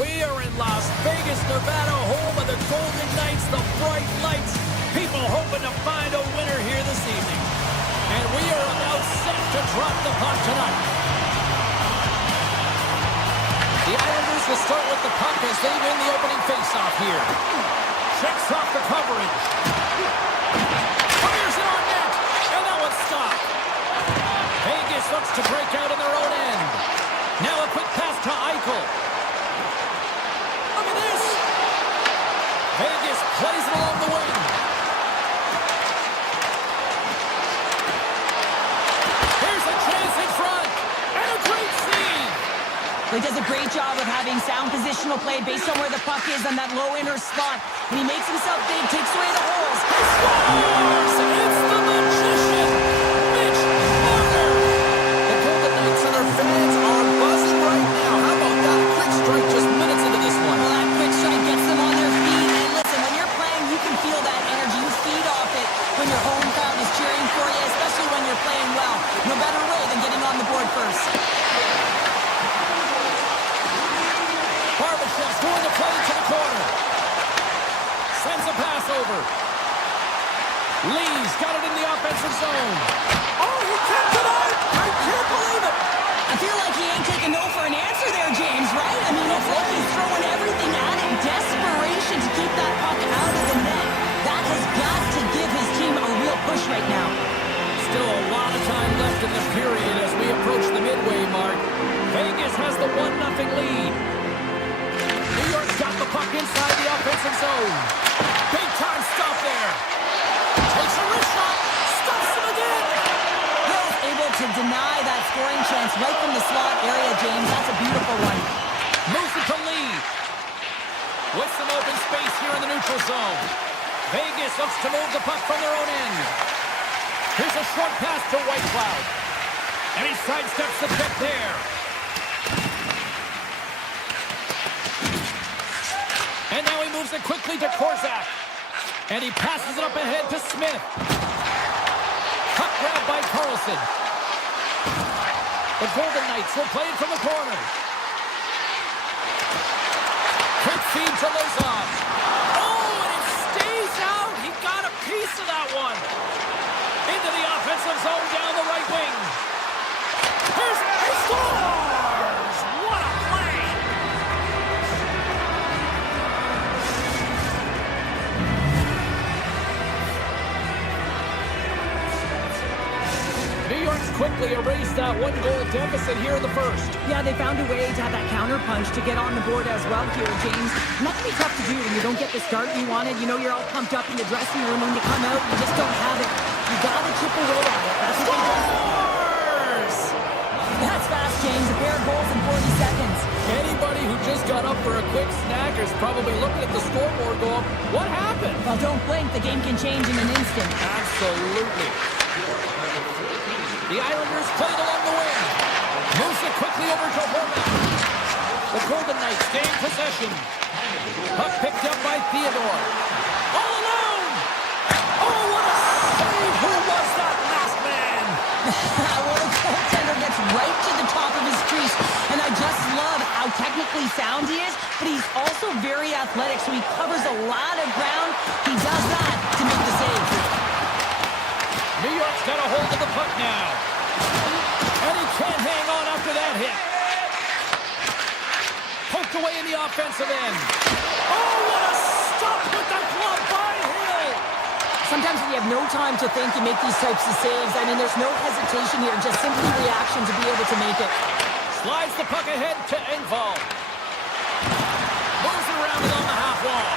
We are in Las Vegas, Nevada, home of the Golden Knights, the bright lights. People hoping to find a winner here this evening. And we are about set to drop the puck tonight. The Islanders will start with the puck as they win the opening faceoff here. Checks off the coverage. Fires it on net. And that one's stopped. Vegas looks to break out in their own end. Now a quick pass to Eichel. Look at this. Vegas plays it along the wing. Here's a chance he does a great job of having sound positional play based on where the puck is on that low inner slot. When he makes himself big, takes away the holes. He scores! It's the magician, Mitch Marner. The Golden Knights and their fans are buzzing right now. How about that quick strike just minutes into this one? Well, that quick strike gets them on their feet. And listen, when you're playing, you can feel that energy. You feed off it when your home crowd is cheering for you, especially when you're playing well. No better way than getting on the board first. Barbashev's throwing the play to the corner. Sends a pass over. Lee's got it in the offensive zone. Oh, he kept it out! I can't believe it! I feel like he ain't taking no for an answer there, James, right? I mean, it's like he's throwing everything at it. Desperation to keep that puck out of the net. That has got to give his team a real push right now. Still a lot of time left in the period as we approach the midway mark. Vegas has the 1-0 lead. New York's got the puck inside the offensive zone. Big time stop there. Takes a wrist shot. Stops him again. Bill's able to deny that scoring chance right from the slot area, James. That's a beautiful one. Moves it to Lee. With some open space here in the neutral zone. Vegas looks to move the puck from their own end. Here's a short pass to Whitecloud. And he sidesteps the pick there. And now he moves it quickly to Korzak. And he passes it up ahead to Smith. Puck grabbed by Carlson. The Golden Knights will play it from the corner. Quick feed to Lozon. Oh, and it stays out. He got a piece of that one. Into the offensive zone down the right wing. Here's he scores! What a play! New York's quickly erased that one-goal deficit here in the first. Yeah, they found a way to have that counter punch to get on the board as well here, James. And that can be tough to do when you don't get the start you wanted. You know, you're all pumped up in the dressing room. When you come out, you just don't have it. You gotta chip away at it. That's what they do. Scores! That's fast, James. A pair of goals in 40 seconds. Anybody who just got up for a quick snack is probably looking at the scoreboard going, what happened? Well, don't blink. The game can change in an instant. Absolutely. The Islanders played along the wing. Moves it quickly over to Horvath. The Golden Knights gain possession. Puck picked up by Theodore. All alone! Oh, what a save! Who was that last man? Well, the goaltender gets right to the top of his crease, and I just love how technically sound he is, but he's also very athletic, so he covers a lot of ground. He does that to make the save. New York's got a hold of the puck now. And he can't hang on after that hit. Poked away in the offensive end. Oh, what a stop with the glove by Hill! Sometimes when you have no time to think, you make these types of saves. I mean, there's no hesitation here, just simply reaction to be able to make it. Slides the puck ahead to Engvall. Moves it around along the half wall.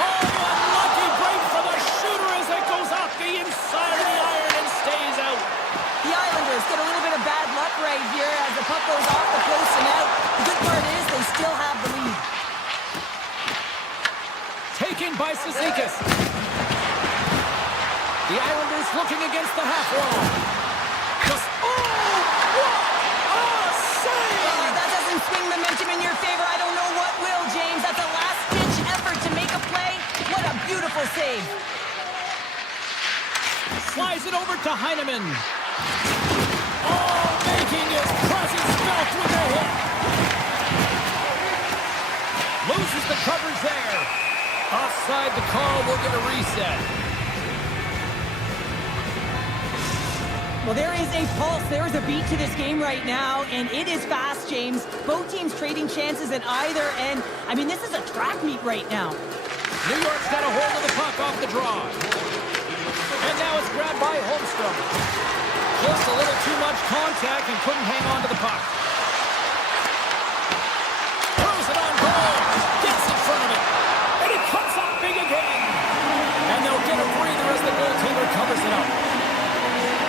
Oh, unlucky break for the shooter as it goes off the inside of the iron and stays out. The Islanders get a little bit of bad luck right here as the puck goes off the post and out. The good part is they still have the lead. Taken by Cizikas. The Islanders looking against the half wall. Just, oh, what a save! That doesn't swing momentum in your favor. I don't know what will, James. That's a last-ditch effort to make a play. What a beautiful save. Slides it over to Heineman. Oh, making his presence felt with a hit. Loses the coverage there. Offside, the call will get a reset. Well, there is a pulse. There is a beat to this game right now, and it is fast, James. Both teams trading chances at either end. I mean, this is a track meet right now. New York's got a hold of the puck off the draw. And now it's grabbed by Holmstrom. Just a little too much contact and couldn't hang on to the puck. Throws it on goal. Gets in front of it. And it comes up big again. And they'll get a breather as the goaltender covers it up.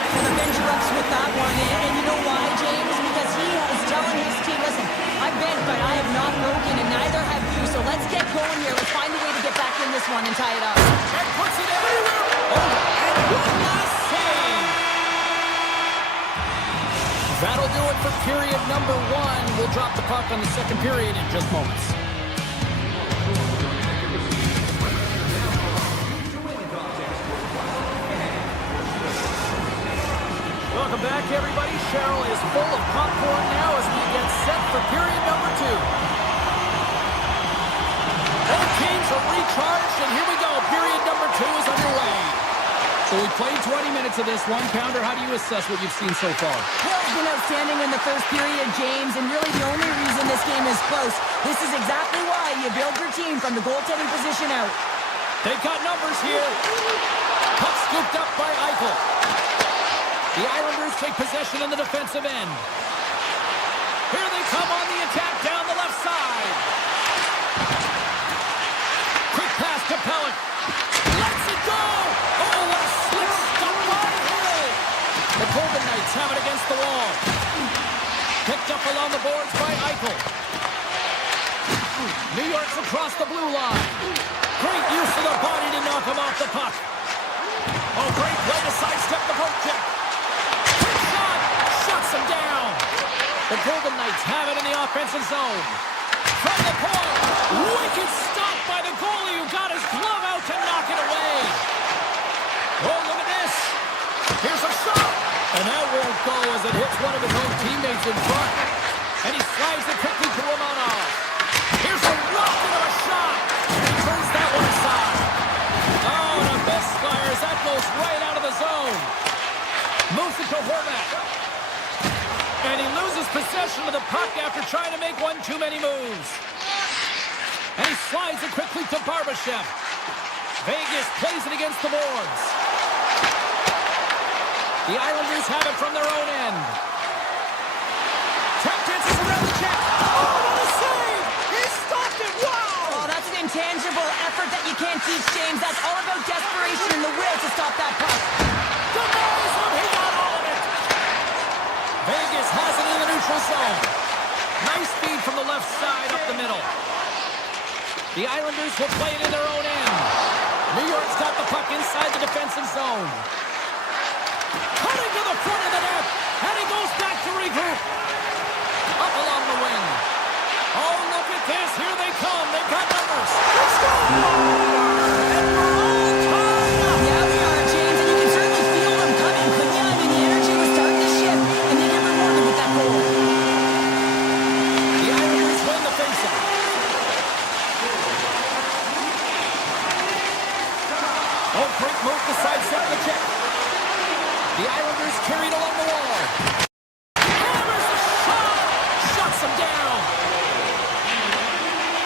And the bench erupts with that one, and you know why, James? Because he is telling his team, listen, I've been one and tie it up. And puts it in. Oh, and one last save. That'll do it for period number 1. We'll drop the puck on the second period in just moments. Welcome back, everybody. Cheryl is full of popcorn now as we get set for period number 2. Both teams are recharged, and here we go. Period number 2 is underway. So we played 20 minutes of this one. Pounder, how do you assess what you've seen so far? Hill's been outstanding in the first period, James, and really the only reason this game is close. This is exactly why you build your team from the goaltending position out. They've got numbers here. Puck scooped up by Eichel. The Islanders take possession in the defensive end. Here they come on the attack down the left side. Quick pass to Pellick. Lets it go! Oh, what a slick stop by Hill! The Golden Knights have it against the wall. Picked up along the boards by Eichel. New York's across the blue line. Great use of the body to knock him off the puck. Oh, great way to sidestep the poke check. Quick shot! Shuts him down. The Golden Knights have it in the offensive zone. From the point. Wicked stop by the goalie who got his glove out to knock it away. Oh, look at this. Here's a shot. And that won't go as it hits one of his own teammates in front. And he slides it quickly to Romanov. Here's a rocket of a shot. And he turns that one aside. Oh, and a misfires. That goes right out of the zone. Moves it to Horvat. And he loses possession of the puck after trying to make one too many moves. And he slides it quickly to Barbashev. Vegas plays it against the boards. The Islanders have it from their own end. Tap dances around the check. Oh, what a save! He stopped it! Wow! Oh, that's an intangible effort that you can't teach, James. That's all about desperation and the will to stop that puck. Denies him! He got all of it! Vegas has it in the neutral zone. Nice feed from the left side up the middle. The Islanders will play it in their own end. New York's got the puck inside the defensive zone. Cutting to the front of the net, and he goes back to regroup. Up along the wing. Oh, look at this. Here they come. They've got numbers. Let's go! And we're all tied up. Yeah, we are, James, and you can certainly feel them coming, couldn't you? I mean, the energy was starting to shift, and they get rewarded with that goal. The Islanders win the faceoff. Oh, great move to sidestep the check. The Islanders carried along the wall. Hammers a shot! Shuts him down.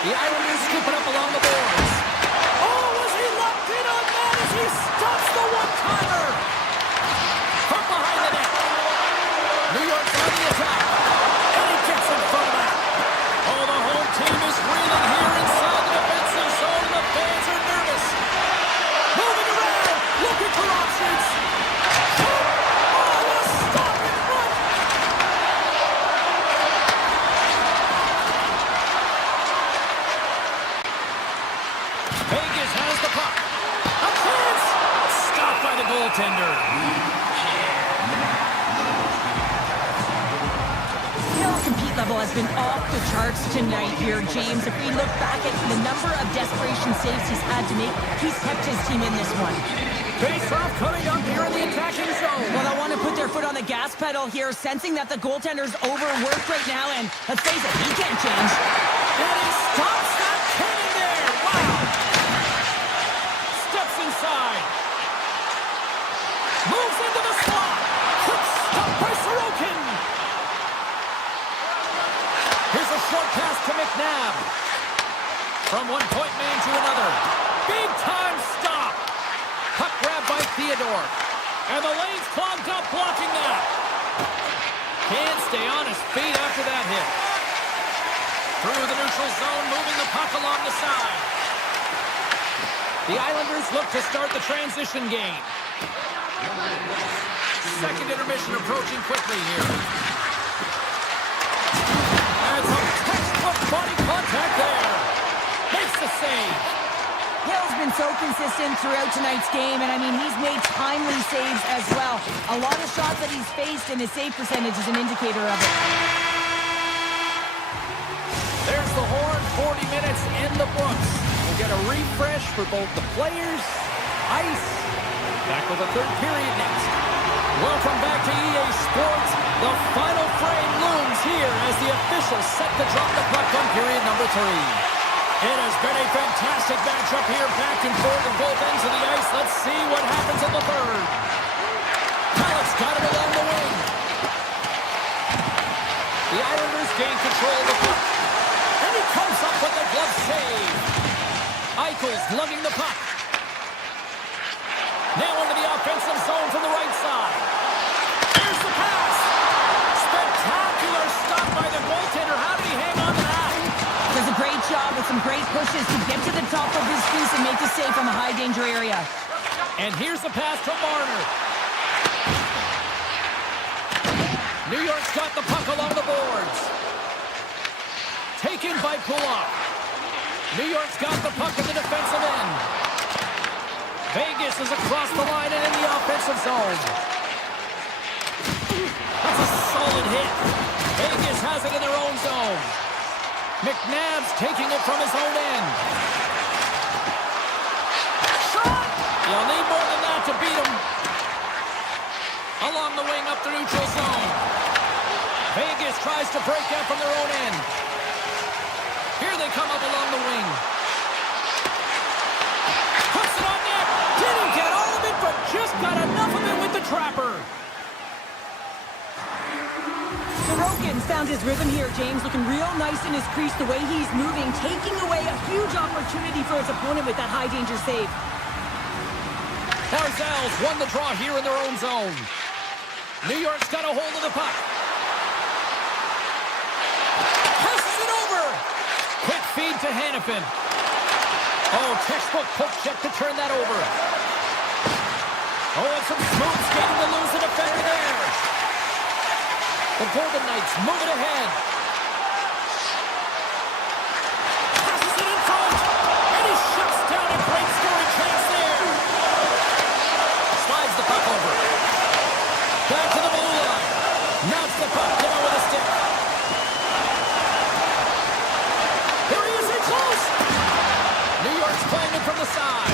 The Islanders scoop it up along the boards. Oh, was he locked in on that as he stops the one-timer? From behind the net. New York's on the attack. And he gets in front of that. Oh, the home team is reeling here inside the defensive zone. The fans are nervous. Moving around. Looking for options. Vegas has the puck. A chance! Stopped by the goaltender. Hill's compete level has been off the charts tonight here, James. If we look back at the number of desperation saves he's had to make, he's kept his team in this one. Face-off coming up here in the attacking zone. Well, I want to put their foot on the gas pedal here, sensing that the goaltender's overworked right now, and let's face it, he can't change. And he stops that cannon there. Wow! Steps inside. Moves into the slot. Quick stop by Sorokin. Here's a short pass to McNabb. From one point man to another. Big time stop. Puck grab by Theodore. And the lane's clogged up blocking that. Can't stay on his feet after that hit. Through the neutral zone, moving the puck along the side. The Islanders look to start the transition game. Second intermission approaching quickly here. And some textbook body contact there. Makes the save. Hill's been so consistent throughout tonight's game, and I mean, he's made timely saves as well. A lot of shots that he's faced, and his save percentage is an indicator of it. There's the horn, 40 minutes in the books. We'll get a refresh for both the players, ice. Back with the third period next. Welcome back to EA Sports. The final frame looms here as the officials set to drop the puck on period number 3. It has been a fantastic matchup here, back and forth on both ends of the ice. Let's see what happens in the third. Hallett's got it along the wing. The Islanders gain control of the puck. And he comes up with a glove save. Eichel's lugging the puck. Now into the offensive zone from the right side. Here's the pass. Spectacular stop by the goaltender. How did he hang on to that? Does a great job with some great pushes to get to the top of his crease and make the save from a high-danger area. And here's the pass to Marner. New York's got the puck along the boards. Taken by Kulak. New York's got the puck in the defensive end. Vegas is across the line and in the offensive zone. That's a solid hit. Vegas has it in their own zone. McNabb's taking it from his own end. Shot! You'll need more than that to beat him. Along the wing up the neutral zone. Vegas tries to break out from their own end. Here they come up along the wing. Puts it on net. Didn't get all of it, but just got enough of it with the trapper. Sorokin's found his rhythm here, James, looking real nice in his crease, the way he's moving, taking away a huge opportunity for his opponent with that high-danger save. Barzal's won the draw here in their own zone. New York's got a hold of the puck. Passes it over. Quick feed to Hannafin. Oh, textbook poke check to turn that over. Oh, and some smooth skating to lose the defender there. The Golden Knights move it ahead. Passes it in front. And he shuts down a great scoring chance there. Slides the puck over. Back to the blue line. Knocks the puck down with a stick. Here he is in close. New York's playing it from the side.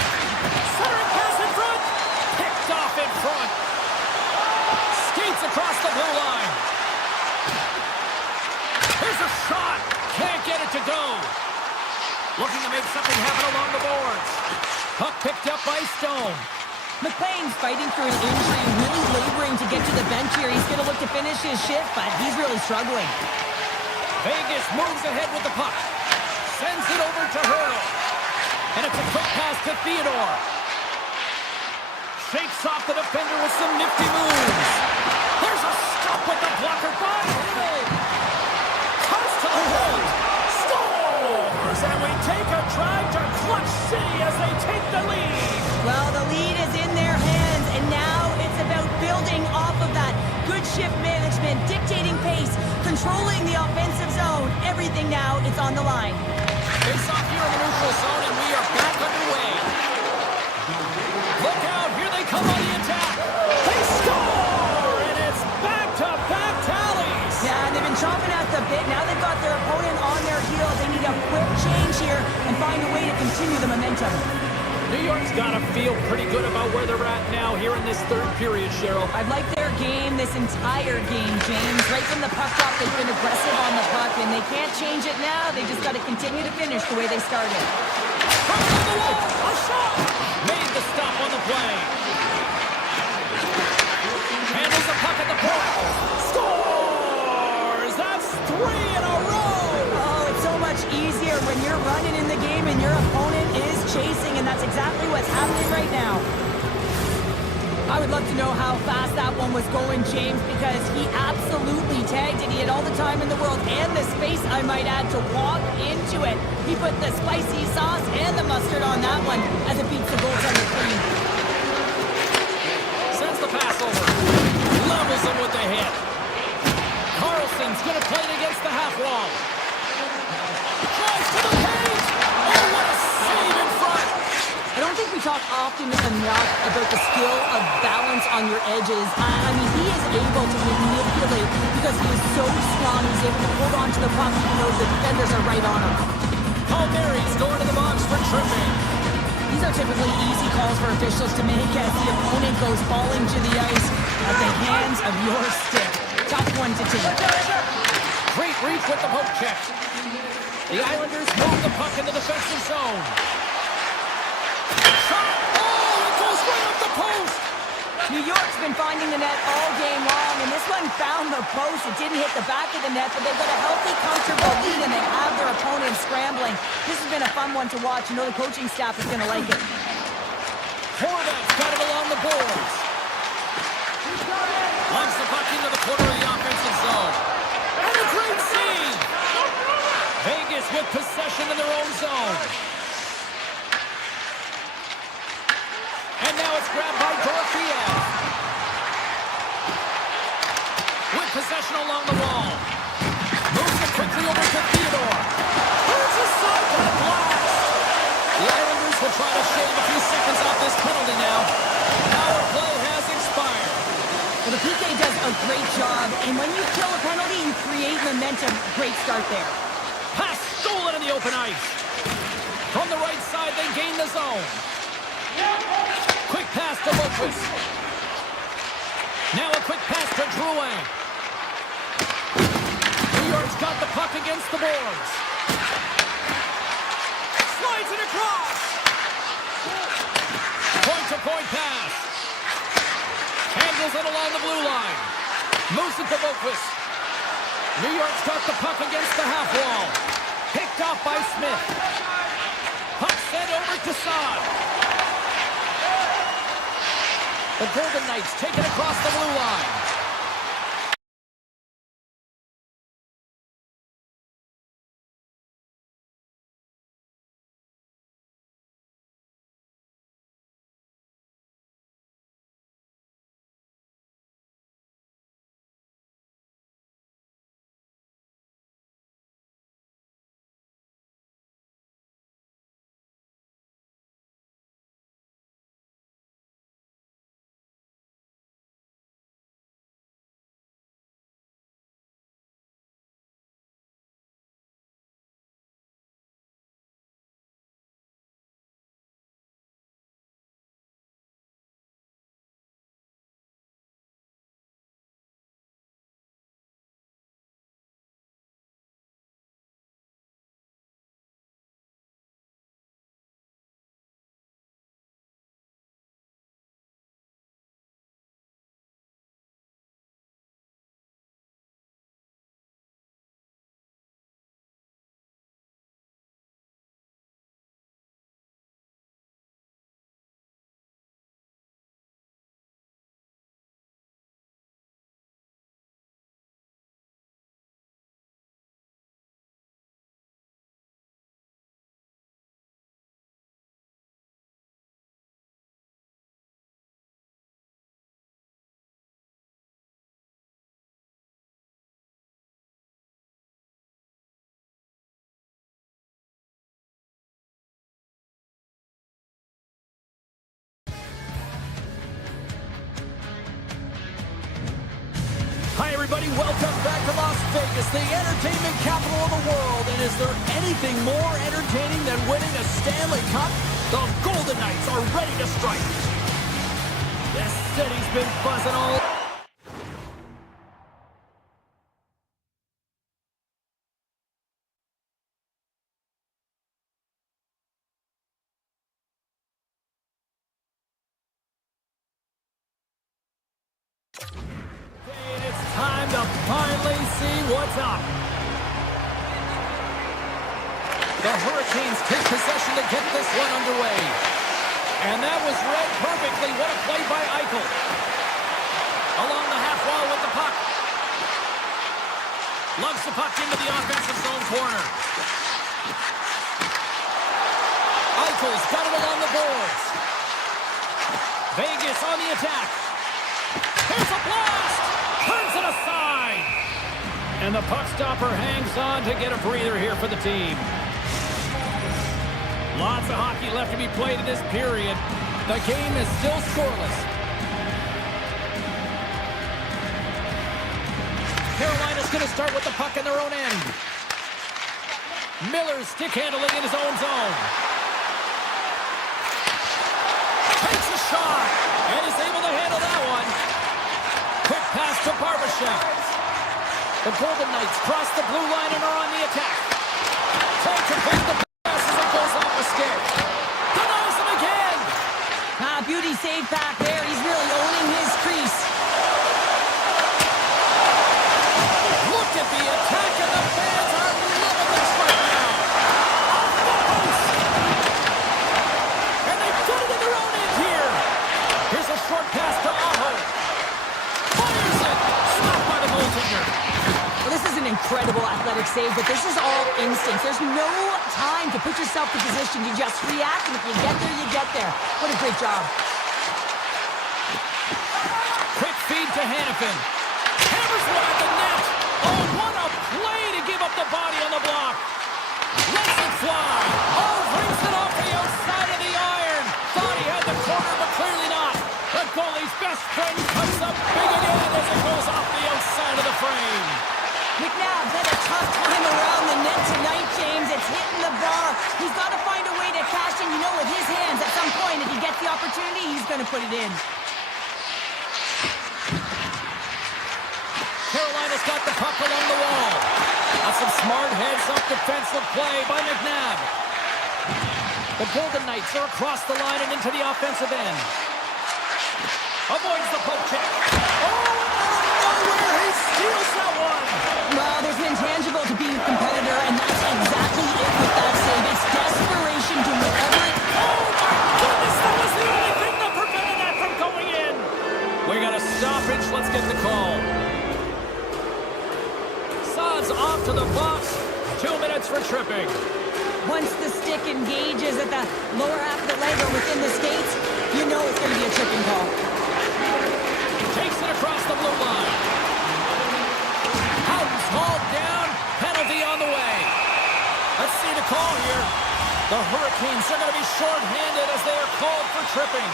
Centering pass in front. Picked off in front. Skates across the blue line. Here's a shot. Can't get it to go. Looking to make something happen along the boards. Puck picked up by Stone. McLean's fighting through an injury, really laboring to get to the bench here. He's going to look to finish his shift, but he's really struggling. Vegas moves ahead with the puck. Sends it over to Hurdle. And it's a quick pass to Theodore. Shakes off the defender with some nifty moves. There's a stop with the blocker by Hill. Comes to the hold. Scores! And we take a drive to Clutch City as they take the lead. Well, the lead is in their hands, and now it's about building off of that. Good shift management, dictating pace, controlling the offensive zone. Everything now, it's on the line. Face off here in the neutral zone, and we are back underway. Look out, here they come on the attack. They score, and it's back-to-back tallies. Yeah, and they've been chomping at the bit. Now they've got their opponent on their heels. They need a quick change here and find a way to continue the momentum. New York's got to feel pretty good about where they're at now here in this third period, Cheryl. I've liked their game this entire game, James. Right from the puck drop, they've been aggressive on the puck, and they can't change it now. They just got to continue to finish the way they started. From the wall, a shot! Made the stop on the play. Handles the puck at the point. Scores! That's 3 in a row! Oh, it's so much easier when you're running in the game and your opponent is chasing, and that's exactly what's happening right now. I would love to know how fast that one was going, James, because he absolutely tagged it. He had all the time in the world and the space, I might add, to walk into it. He put the spicy sauce and the mustard on that one as it beats the goaltender clean. Sends the pass over. Levels him with the hit. Carlson's going to play it against the half wall. Drives to the paint. Oh, what a save in front. talk often enough about the skill of balance on your edges. I mean, he is able to manipulate because he is so strong. He's able to hold on to the puck even though the defenders are right on him. Palmieri's going to the box for tripping. These are typically easy calls for officials to make as the opponent goes falling to the ice at the hands of your stick. Tough one to take. Great reach with the poke check. The Islanders move the puck in the defensive zone. Shot! Oh, it goes right up the post! New York's been finding the net all game long, and this one found the post. It didn't hit the back of the net, but they've got a healthy, comfortable lead, and they have their opponent scrambling. This has been a fun one to watch. You know the coaching staff is going to like it. Horvat's got it along the boards. Launch the puck into the corner of the offensive zone. And a great save! Vegas with possession in their own zone. And now it's grabbed by Dorofiev. With possession along the wall. Moves it quickly over to Theodore. Here's a side blast. The Islanders will try to shave a few seconds off this penalty now. Power play has expired. Well, the PK does a great job, and when you kill a penalty, you create momentum. Great start there. Pass stolen in the open ice. From the right side, they gain the zone. Quick pass to Lopez. Now a quick pass to Drouin. New York's got the puck against the boards. Slides it across. Point-to-point pass. Handles it along the blue line. Moves it to Lopez. New York's got the puck against the half wall. Picked off by Smith. Puck sent over to Saad. The Golden Knights take it across the blue line. Hi, everybody. Welcome back to Las Vegas, the entertainment capital of the world. And is there anything more entertaining than winning a Stanley Cup? The Golden Knights are ready to strike. This city's been buzzing all... And it's time to finally see what's up. The Hurricanes take possession to get this one underway. And that was read perfectly. What a play by Eichel. Along the half wall with the puck. Lugs the puck into the offensive zone corner. Eichel's got it along the boards. Vegas on the attack. Here's a blast! Turns it aside! And the puck stopper hangs on to get a breather here for the team. Lots of hockey left to be played in this period. The game is still scoreless. Carolina's going to start with the puck in their own end. Miller's stick handling in his own zone. Takes a shot and is able to handle that one. Quick pass to Barbashev. The Golden Knights cross the blue line and are on the attack. Trying to break the pass as it goes off the stick. Denies him again. Beauty save back there. He's really owning his crease. Look at the attack, and the fans are loving this right now. Off the post. And they've done it in their own end here. Here's a short pass to Aho. Fires it. Stopped by the goaltender. Well, this is an incredible athletic save, but this is all instincts. There's no time to put yourself in position. You just react, and if you get there, you get there. What a great job. Quick feed to Hannafin. Hammers one at the net. Oh, what a play to give up the body on the block. Lets it fly. Oh, brings it off the outside of the iron. Thought he had the corner, but clearly not. The goalie's best friend comes up big again as it goes off the outside of the frame. McNabb's had a tough time around the net tonight, James. It's hitting the bar. He's got to find a way to cash in, with his hands. At some point, if he gets the opportunity, he's going to put it in. Carolina's got the puck along the wall. That's some smart heads-up defensive play by McNabb. The Golden Knights are across the line and into the offensive end. Avoids the poke check. Oh, and nowhere, he steals that one. Well, there's an intangible to being a competitor, and that's exactly it with that save. It's desperation to whatever it... Oh, my goodness, that was the only thing that prevented that from going in. We got a stoppage. Let's get the call. Saad's off to the box. 2 minutes for tripping. Once the stick engages at the lower half of the leg or within the skates, you know it's going to be a tripping call. Takes it across the blue line. Houghton's hauled down. Penalty on the way. Let's see the call here. The Hurricanes are going to be short-handed as they are called for tripping.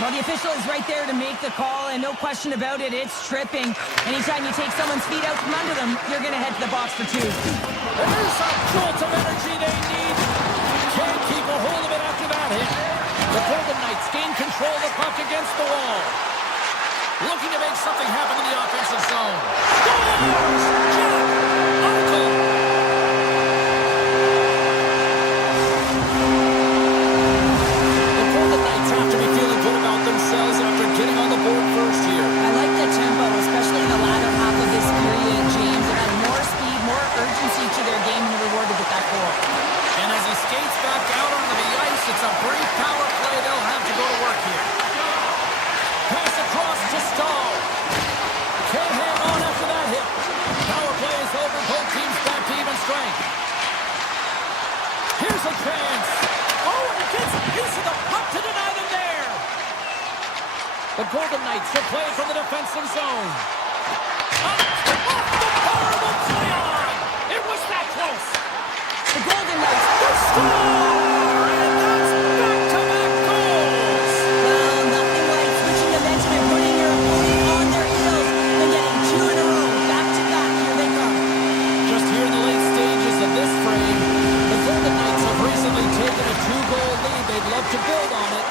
Well, the official is right there to make the call, and no question about it, it's tripping. Anytime you take someone's feet out from under them, you're going to head to the box for two. There's a jolt of energy they need. Can't keep a hold of it after that hit. The Golden Knights gain control of the puck against the wall. Looking to make something happen in the offensive zone. Scores! Jack Eichel. The Golden Knights have to be feeling good about themselves after getting on the board first here. I like the tempo, especially in the latter half of this period, James. They had more speed, more urgency to their game, and rewarded with that goal. And as he skates back out onto the ice, it's a brief power play. They'll have to go to work here. Pass across to Stahl. Can't hang on after that hit. Power play is over. Both teams back to even strength. Here's a chance. Oh, and he gets a piece of the puck to deny them there. The Golden Knights are playing from the defensive zone. Off the bar will play on. It was that close. The Golden Knights, They score! And that's back-to-back goals. well, nothing like switching momentum and putting your opponent on their heels and getting two in a row. Back-to-back, here they come. Just here in the late stages of this frame, the Golden Knights have recently taken a 2-goal lead. They'd love to build on it.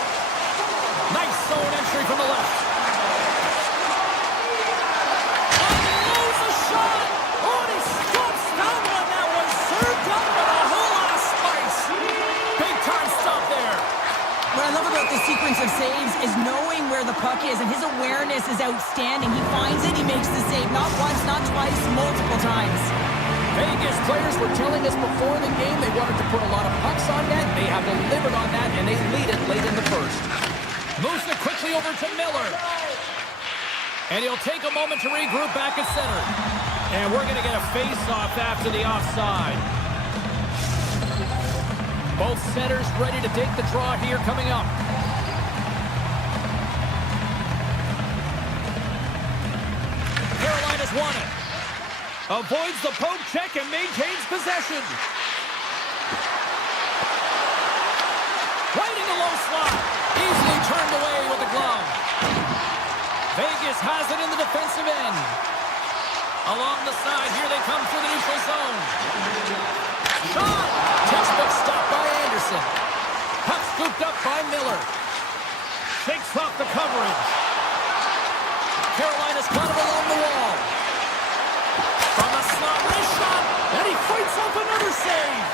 Nice zone entry from the left. Unloads a shot. Oh, and he stops that one. That was served up with a whole lot of spice. Big time stop there. What I love about this sequence of saves is knowing where the puck is, and his awareness is outstanding. He finds it, he makes the save, not once, not twice, multiple times. Vegas players were telling us before the game they wanted to put a lot of pucks on net. They have delivered on that, and they lead it late in the first. Moves it quickly over to Miller. And he'll take a moment to regroup back at center. And we're going to get a face-off after the offside. Both centers ready to take the draw here coming up. Carolina's won it. Avoids the poke check and maintains possession. Right in the low slot. Easily has it in the defensive end. Along the side, here they come through the neutral zone. Shot! Textbook stop by Anderson. Puck scooped up by Miller. Shakes off the coverage. Carolina's got it along the wall. From the slot, wrist shot, and he fights off another save.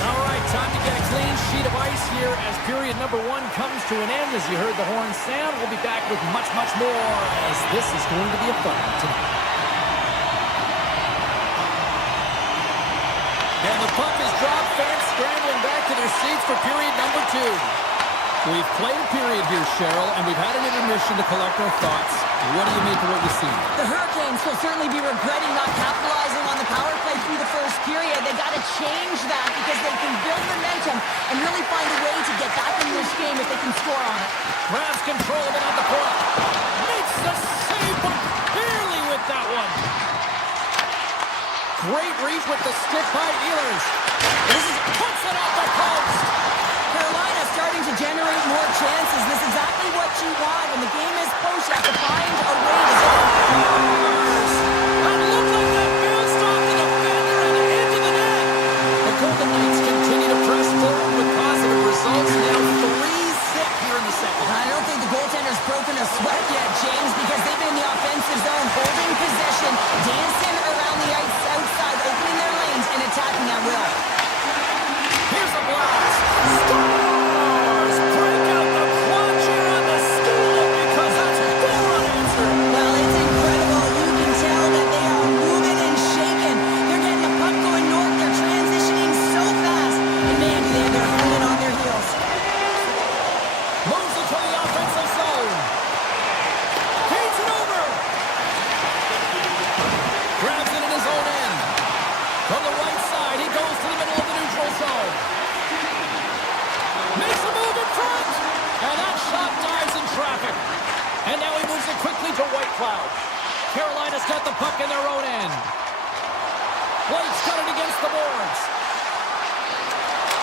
All right, time to get a clean sheet of ice here as period number 1 comes to an end. As you heard the horn sound, we'll be back with much, much more as this is going to be a fun one tonight. And the puck is dropped, fans scrambling back to their seats for period number 2. We've played a period here, Cheryl, and we've had an intermission to collect our thoughts. What do you make of what you see? The Hurricanes will certainly be regretting not capitalizing on the power play through the first period. They got to change that because they can build momentum and really find a way to get back in this game if they can score on it. Grabs control of it on the point. Makes the save, but barely with that one. Great reach with the stick by Ehlers. Puts it off the post. Carolina starting to generate more chances. This is exactly what you want. When the game is close, you have to find a way to Scores! And look like that bounced off the defender and into the net. The Golden Knights continue to press forward with positive results. Now 3-6 here in the second. I don't think the goaltender's broken a sweat yet, James, because they've been in the offensive zone, holding possession, dancing around the ice outside, opening their lanes, and attacking at will. Here's a blast. Stars! Break out the clutch here on the steal because that's four unanswered. Well, it's incredible. You can tell that they are moving and shaking. They're getting the puck going north. They're transitioning so fast. And man, they're holding on their heels. Moves it to the offensive zone. Feeds it over. Grabs it in his own end. From the right side, he goes to the middle of the neutral zone. Makes a move in front. And that shot dives in traffic. And now he moves it quickly to White Cloud. Carolina's got the puck in their own end. Blake's got it against the boards.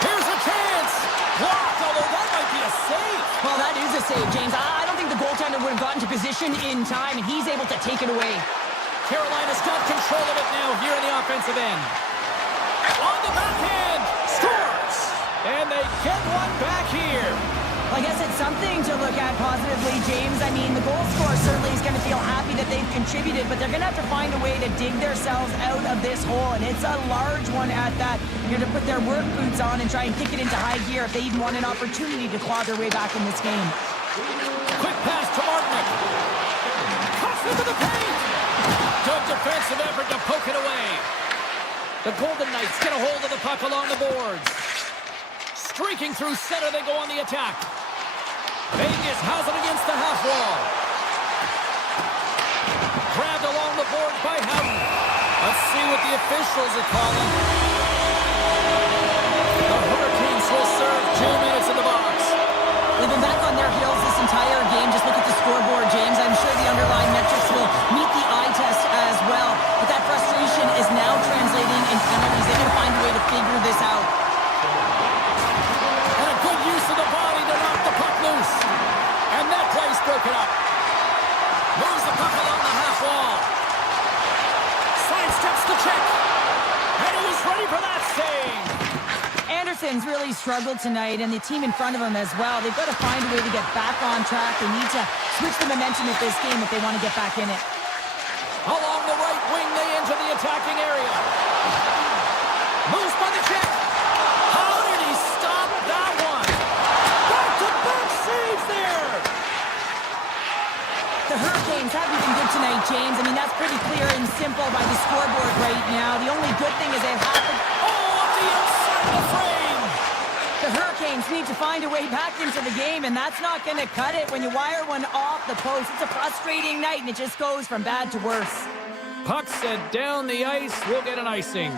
Here's a chance. Blocked, although that might be a save. Well, that is a save, James. I don't think the goaltender would have gotten to position in time, and he's able to take it away. Carolina's got control of it now here in the offensive end. On the backhand. Scores. And they get one back here. Well, I guess it's something to look at positively, James. I mean, the goal scorer certainly is going to feel happy that they've contributed, but they're going to have to find a way to dig themselves out of this hole, and it's a large one at that. They're going to put their work boots on and try and kick it into high gear if they even want an opportunity to claw their way back in this game. Quick pass to Martinick. Cuts into the paint. Good defensive effort to poke it away. The Golden Knights get a hold of the puck along the boards. Streaking through center, they go on the attack. Vegas has it against the half wall. Grabbed along the boards by Howden. Let's see what the officials are calling. The Hurricanes will serve 2 minutes in the box. They've been back on their heels this entire game. Just look at the scoreboard, James. I'm sure the underlying metrics will meet the eye test as well. But that frustration is now translating in penalties. They're going to find a way to figure this out. And a good use of the body to knock the puck loose. And that play's broken up. Moves the puck along the half wall. Sidesteps the check. And he was ready for that save. Anderson's really struggled tonight, and the team in front of him as well. They've got to find a way to get back on track. They need to switch the momentum of this game if they want to get back in it. Along the right wing, they enter the attacking area. Moves by the check. How did he stop that one? Back-to-back saves there. The Hurricanes haven't been good tonight, James. I mean, that's pretty clear and simple by the scoreboard right now. The only good thing is they have to... On the outside of the frame. The Hurricanes need to find a way back into the game, and that's not going to cut it when you wire one off the post. It's a frustrating night, and it just goes from bad to worse. Puck set down the ice. We'll get an icing.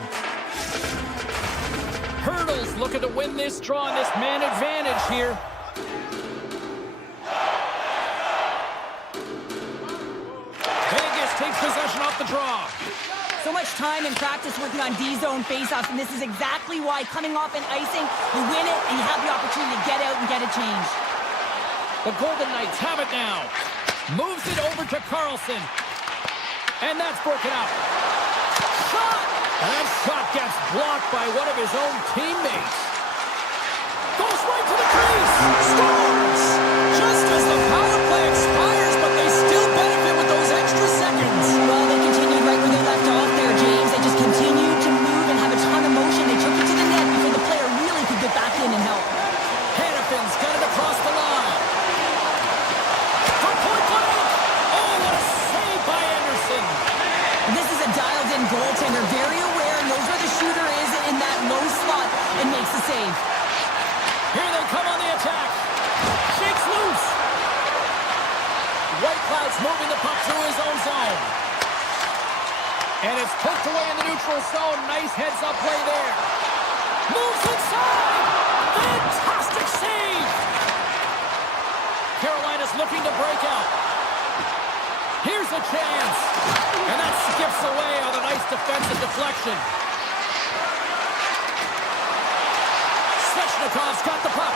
Hurdles looking to win this draw and this man advantage here. Vegas takes possession off the draw. So much time and practice working on D-zone faceoffs, and this is exactly why coming off an icing, you win it, and you have the opportunity to get out and get it changed. The Golden Knights have it now. Moves it over to Carlson. And that's broken up. Shot! And that shot gets blocked by one of his own teammates. Goes right to the crease. Scores! Just as the power play expires, but they still benefit with those extra seconds. Well, they continued right where they left off there, James. They just continued to move and have a ton of motion. They took it to the net before the player really could get back in and help. Hannafin's got it across the line. From point blank. Oh, what a save by Anderson. And this is a dialed-in goaltender, very aware, knows where the shooter is in that low slot, and makes the save. Here they come on the attack. Shakes loose. Whitecloud's moving the puck through his own zone. And it's poked away in the neutral zone. Nice heads-up play there. Moves inside. Fantastic save. Carolina's looking to break out. Here's a chance. And that skips away on a nice defensive deflection. Svechnikov's got the puck.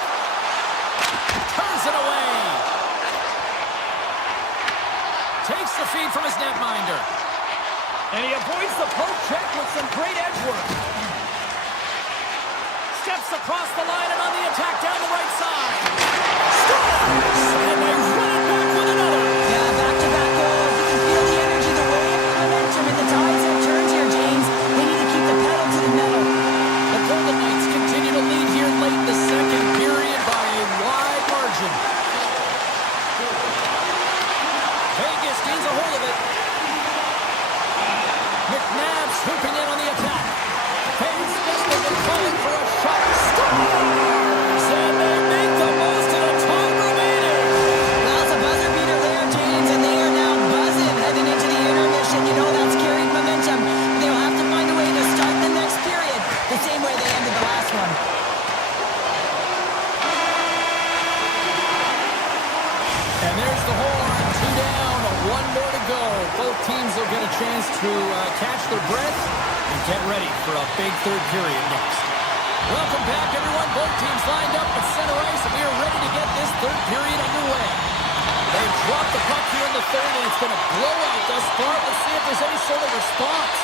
Turns it away. Takes the feed from his netminder. And he avoids the poke check with some great edge work. Steps across the line and on the attack down the right side. Scores! And they run it back with another. Yeah, back-to-back goals. You can feel the energy, the wave, the momentum, and the tides have turned here, James. They need to keep the pedal to the metal. The Golden Knights continue to lead here late in the second period by a wide margin. Vegas gains a hold of it. McNabb's swooping in on the attack. Hayes desperately calling for a shot. Scores! And they make the most of the time remaining. Well, it's a buzzer beater there, James, and they are now buzzing heading into the intermission. You know that's carried momentum. They'll have to find a way to start the next period the same way they ended the last one. And there's the horn. 2 down, 1 more to go. Both teams will get a chance to catch their breath and get ready for a big third period next. Welcome back, everyone. Both teams lined up at center ice, and we are ready to get this third period underway. They've dropped the puck here in the third, and it's been a blowout thus far. Let's see if there's any sort of response.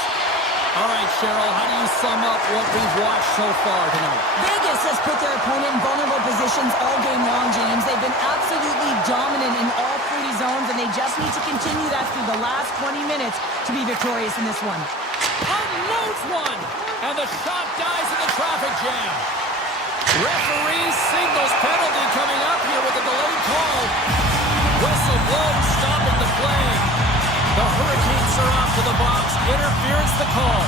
All right, Cheryl, how do you sum up what we've watched so far tonight? Vegas has put their opponent in vulnerable positions all game long, James. They've been absolutely dominant in all 30 zones, and they just need to continue that through the last 20 minutes to be victorious in this one. Unloads one, and the shot dies in the traffic jam. Referee signals penalty coming up here with a delayed call. Whistle blows, stopping the play. The Hurricanes are off to the box. Interference the call.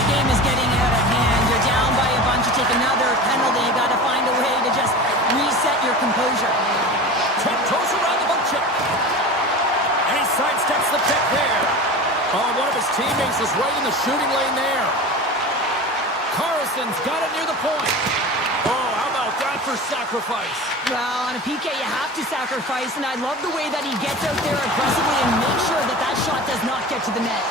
The game is getting out of hand. You're down by a bunch. You take another penalty. You got to find a way to just reset your composure. Tiptoes around the bump chip. And he sidesteps the pick there. Oh, one of his teammates is right in the shooting lane there. Carlson's got it near the point. Oh, how about that for sacrifice? Well, on a PK, you have to sacrifice, and I love the way that he gets out there aggressively and makes sure that that shot does not get to the net.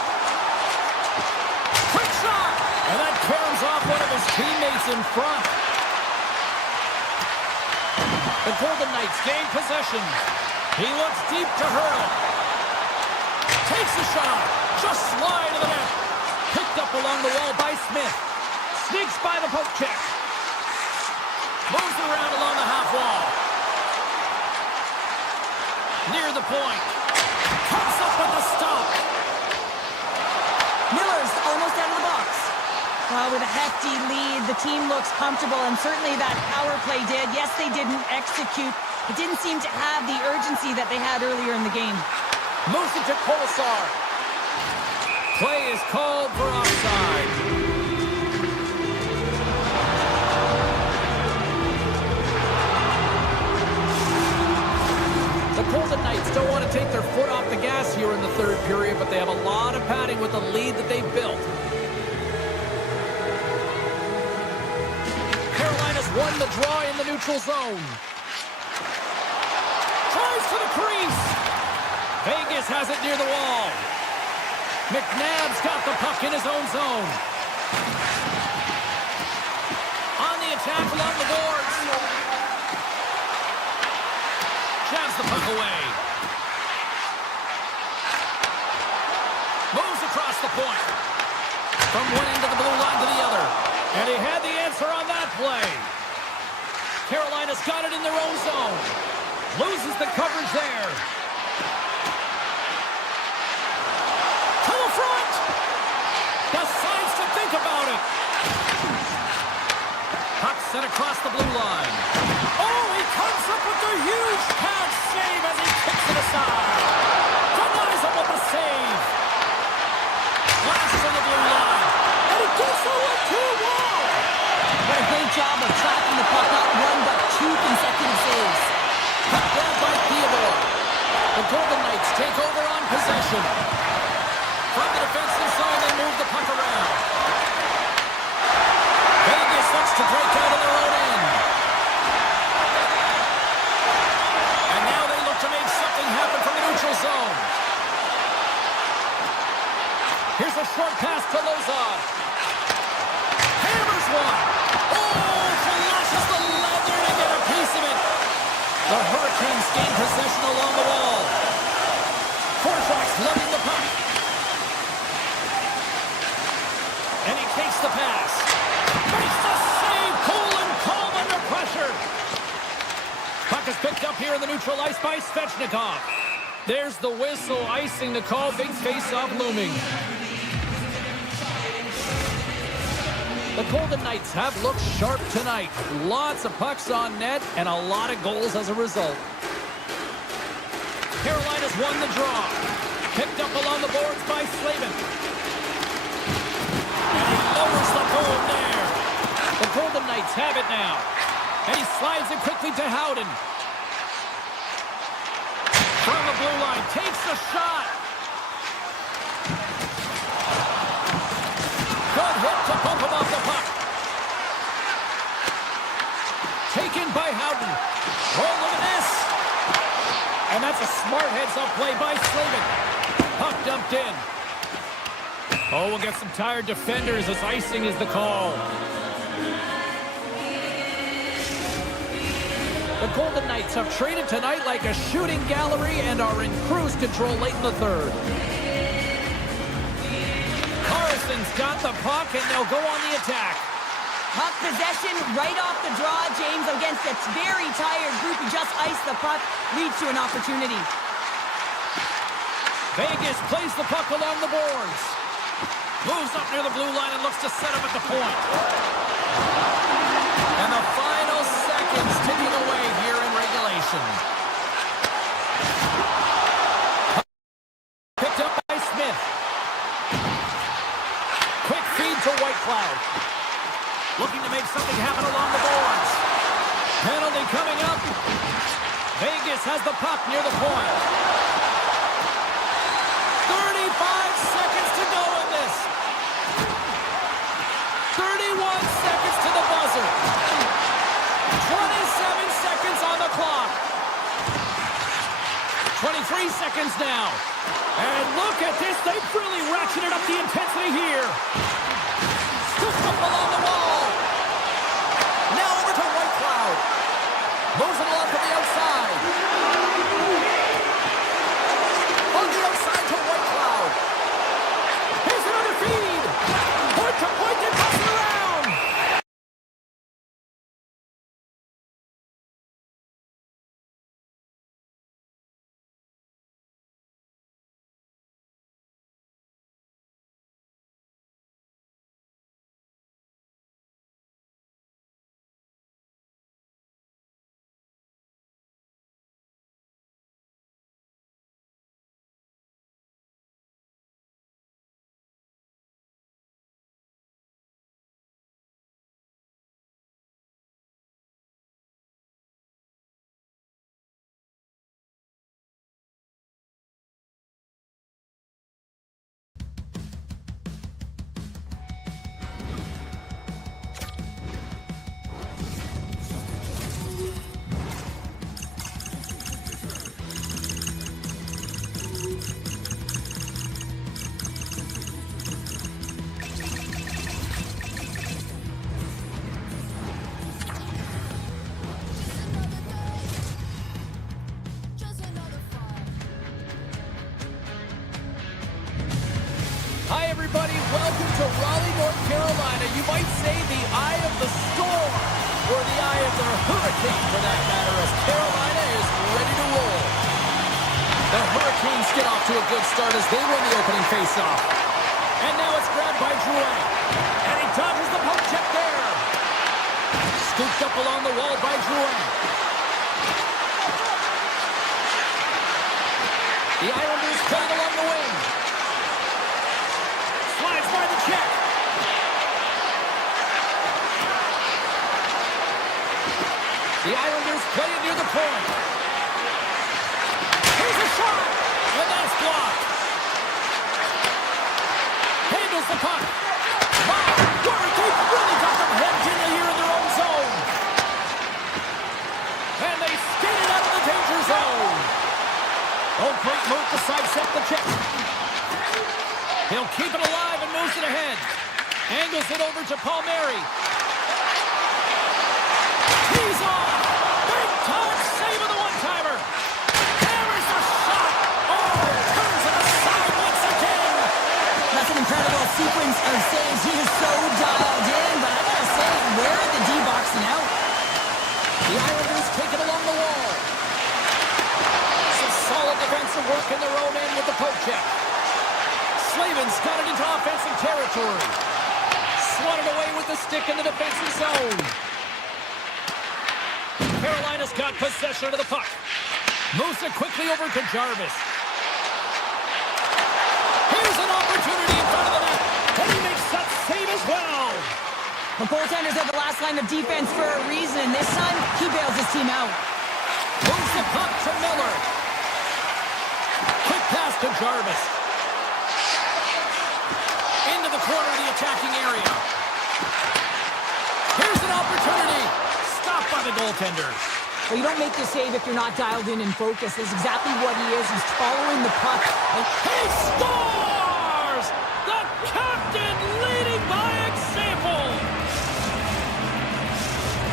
Quick shot! And that caroms off one of his teammates in front. The Golden Knights gain possession. He looks deep to hurl. Takes a shot. Just slide to the net. Picked up along the wall by Smith. Sneaks by the poke check. Moves around along the half wall. Near the point. Comes up with the stop. Miller's almost out of the box. With a hefty lead, the team looks comfortable, and certainly that power play did. Yes, they didn't execute. It didn't seem to have the urgency that they had earlier in the game. Moves it to Kolesar. Play is called for offside. The Golden Knights don't want to take their foot off the gas here in the third period, but they have a lot of padding with the lead that they've built. Carolina's won the draw in the neutral zone. Tries to the crease. Vegas has it near the wall. McNabb's got the puck in his own zone. On the attack along the boards. Jabs the puck away. Moves across the point. From one end of the blue line to the other. And he had the answer on that play. Carolina's got it in their own zone. Loses the coverage there. To the front. Decides to think about it. Puck sent across the blue line. Oh, he comes up with a huge pad save as he kicks it aside. Denies him with the save. Flashes on the blue line. And he gets a 1-2 wall. A great job of tracking the puck, not one but two consecutive saves. Puck grabbed by Theodore. The Golden Knights take over on possession. From the defensive zone, they move the puck around. Vegas looks to break out of their own end. And now they look to make something happen from the neutral zone. Here's a short pass to Lozon. Hammers one. Oh, flashes the leather to get a piece of it. The Hurricanes gain possession along the wall. Forshock's lugging the puck. And he takes the pass. Makes the save. Cool and calm under pressure. Puck is picked up here in the neutral ice by Svechnikov. There's the whistle, icing the call. Big face-off looming. The Golden Knights have looked sharp tonight. Lots of pucks on net and a lot of goals as a result. Carolina's won the draw. Picked up along the boards by Slavin. And he lowers the goal there. The Golden Knights have it now. And he slides it quickly to Howden. From the blue line, takes a shot. Good hit to bump him off the puck. Taken by Howden. Oh, look at this. And that's a smart heads-up play by Slavin. Puck dumped in. Oh, we'll get some tired defenders as icing is the call. The Golden Knights have traded tonight like a shooting gallery and are in cruise control late in the third. Carlson's got the puck, and they'll go on the attack. Puck possession right off the draw, James, against a very tired group who just iced the puck, leads to an opportunity. Vegas plays the puck along the boards. Moves up near the blue line and looks to set up at the point. And the final seconds ticking away here in regulation. Picked up by Smith. Quick feed to Whitecloud. Looking to make something happen along the boards. Penalty coming up. Vegas has the puck near the point. 35 seconds to go in this. 31 seconds to the buzzer. 27 seconds on the clock. 23 seconds now. And look at this. They've really ratcheted up the intensity here. Scooped up along the wall. Now over to Whitecloud. Moves it along to the outside. Welcome to Raleigh, North Carolina. You might say the eye of the storm, or the eye of the hurricane, for that matter, as Carolina is ready to roll. The Hurricanes get off to a good start as they win the opening faceoff. And now it's grabbed by Drouin. And he dodges the poke check there. Scooped up along the wall by Drouin. The Islanders playing along the wing. Slides by the check. The Islanders play it near the point. Here's a shot. And that's blocked. Handles the puck. Wow, they've really got them hemmed in here in their own zone. And they skate it out of the danger zone. Oh, great move to sidestep the check. He'll keep it alive and moves it ahead. Angles it over to Palmieri. He's on. Big time save of the one-timer. There is the shot. Oh, turns it aside once again. That's an incredible sequence of saves. He is so dialed in, but I gotta say, where are the D-boxing out? The Islanders take it along the wall. Some solid defensive work in their own end with the poke check. Slavin's got it into offensive territory. Swatted away with the stick in the defensive zone. Carolina's got possession of the puck. Moves it quickly over to Jarvis. Here's an opportunity in front of the net. And he makes that save as well. The goaltenders are the last line of defense for a reason. This time, he bails his team out. Moves the puck to Miller. Quick pass to Jarvis. Into the corner of the attacking area. Here's an opportunity. Stopped by the goaltender. Well, you don't make the save if you're not dialed in and focused. That's exactly what he is. He's following the puck. And he scores! The captain leading by example.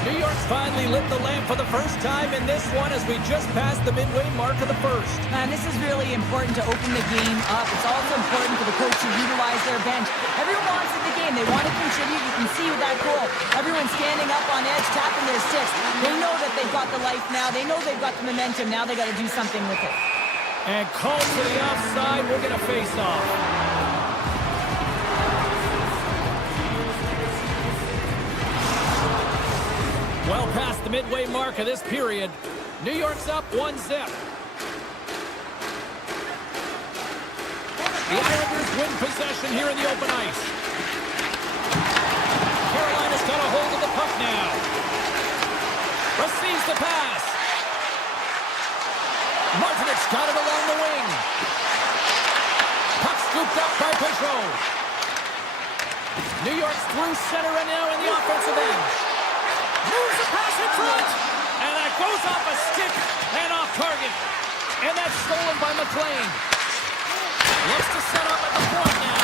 New York's finally lit the lamp for the first time in this one as we just passed the midway mark of the first. And this is really important to open the game up. It's also important for the coach to utilize their bench. Everyone wants in the game. They want to contribute. You can see with that goal. Everyone's standing up on edge, tapping their sticks. They know that they've got the life now. They know they've got the momentum. Now they got to do something with it. And called to the offside. We're going to face off. Well past the midway mark of this period. New York's up 1-0. The Islanders win possession here in the open ice. Carolina's got a hold of the puck now. Receives the pass. Martinez got it along the wing. Puck scooped up by Peugeot. New York's through center and now in the offensive end. Moves the pass in front. And that goes off a stick and off target. And that's stolen by McLean. Looks to set up at the point now.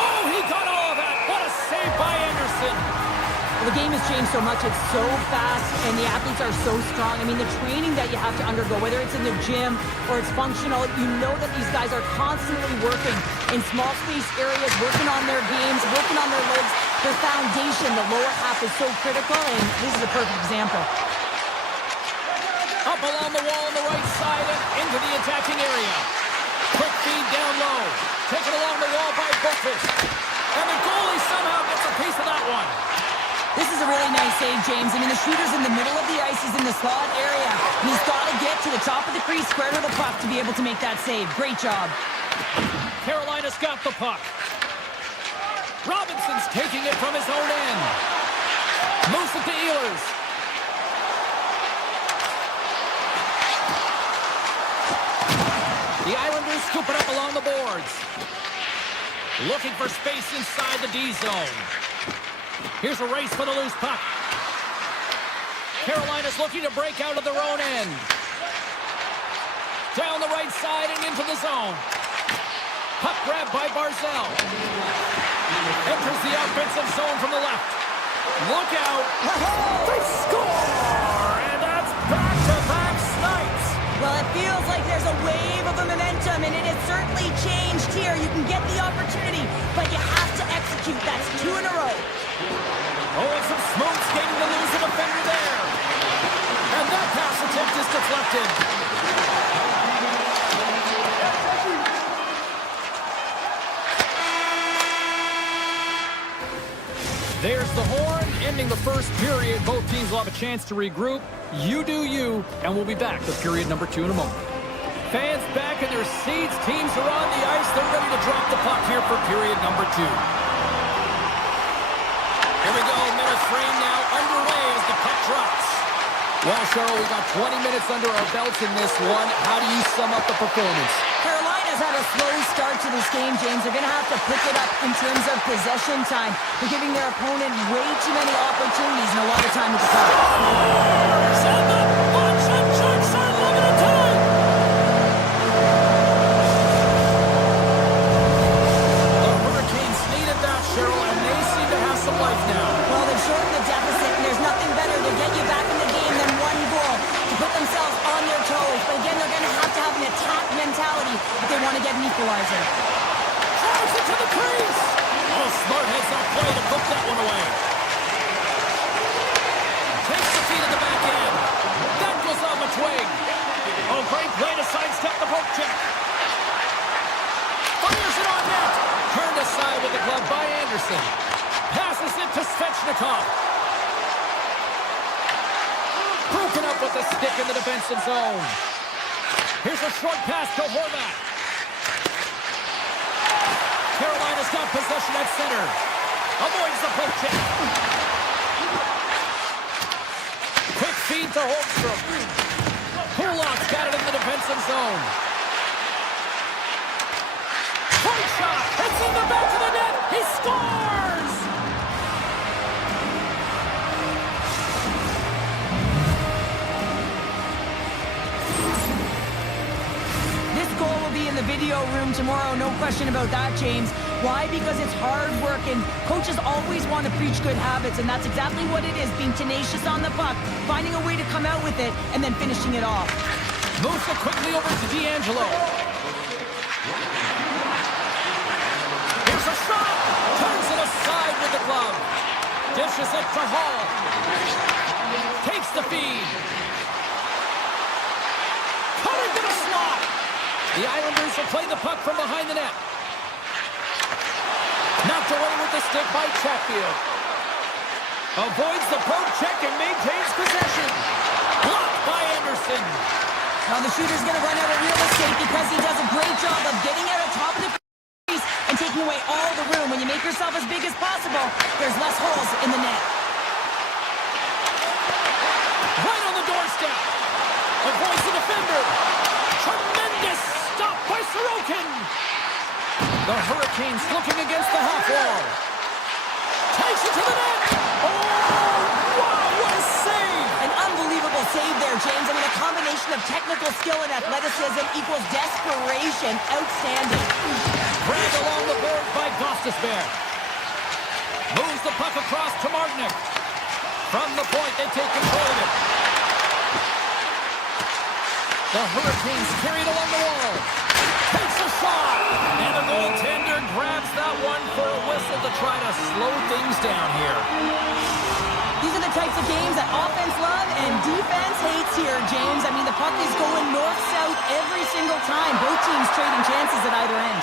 Oh, he got all of that. What a save by Anderson. Well, the game has changed so much. It's so fast, and the athletes are so strong. I mean, the training that you have to undergo, whether it's in the gym or it's functional, you know that these guys are constantly working in small space areas, working on their games, working on their legs. Their foundation, the lower half, is so critical, and this is a perfect example. Up along the wall on the right side and into the attacking area. Quick feed down low. Taken along the wall by Bookfish. And the goalie somehow gets a piece of that one. This is a really nice save, James. I mean, the shooter's in the middle of the ice. He's in the slot area. And he's got to get to the top of the crease, square to the puck, to be able to make that save. Great job. Carolina's got the puck. Robinson's taking it from his own end. Moves it to Ehlers. The Islanders scoop it up along the boards. Looking for space inside the D zone. Here's a race for the loose puck. Carolina's looking to break out of their own end. Down the right side and into the zone. Puck grabbed by Barzell. Enters the offensive zone from the left. Look out. They score! And that's back-to-back snipes. Well, it feels like there's a wave of momentum, and and it has certainly changed here. You can get the opportunity, but you have to execute. That's 2 in a row. Oh, and some smooth skating to lose a defender there. And that pass attempt is deflected. There's the horn, ending the first period. Both teams will have a chance to regroup. You do you, and we'll be back with period number 2 in a moment. Fans back in their seats. Teams are on the ice. They're ready to drop the puck here for period number 2. Here we go. Minute frame now underway as the puck drops. Well, Cheryl, we got 20 minutes under our belts in this one. How do you sum up the performance? Carolina's had a slow start to this game, James. They're going to have to pick it up in terms of possession time. They're giving their opponent way too many opportunities and a lot of time with the puck. Send the punch and checks are limited time. The Hurricanes needed that, Cheryl, and they seem to have some life now. Well, they've shortened the deficit, and there's nothing better to get you back in the game than 1 goal to put themselves on their toes. But again, they're going to have an attack mentality if they want to get an equalizer. Drives it to the crease. Oh, smart heads that play to put that one away. Takes the feet of the back end. That goes off a twig. Oh, great play to sidestep the poke check. Fires it on net. Turned aside with the glove by Anderson. Passes it to Svechnikov. Broken up with the stick in the defensive zone. Here's a short pass to Horvat. Carolina's got possession at center. Avoids the poke check. Quick feed to Holmstrom. Kulak's got it in the defensive zone. Point shot. It's in the back of the net. He scores! This goal will be in the video room tomorrow, no question about that, James. Why? Because it's hard work, and coaches always want to preach good habits, and that's exactly what it is, being tenacious on the puck, finding a way to come out with it, and then finishing it off. Moves it quickly over to D'Angelo. Here's a shot! Turns it aside with the glove. Dishes it to Hall. Takes the feed. Cutter to the slot. The Islanders will play the puck from behind the net. Knocked away with the stick by Chatfield. Avoids the poke check and maintains possession. Blocked by Anderson. Now the shooter's going to run out of real estate because he does a great job of getting out on top of the crease and taking away all the room. When you make yourself as big as possible, there's less holes in the net. Right on the doorstep. Avoids the defender. Tremendous stop by Sorokin. The Hurricanes looking against the half wall. Takes it to the net. Oh, wow, what a save. An unbelievable save there, James. I mean, a combination of technical skill and athleticism equals desperation. Outstanding. Grabbed along the board by Gostisbehere. Moves the puck across to Martinic. From the point, they take control of it. The Hurricanes carried along the wall. Takes a shot. And the goaltender grabs that one for a whistle to try to slow things down here. These are the types of games that offense love and defense hates here, James. I mean, the puck is going north-south every single time. Both teams trading chances at either end.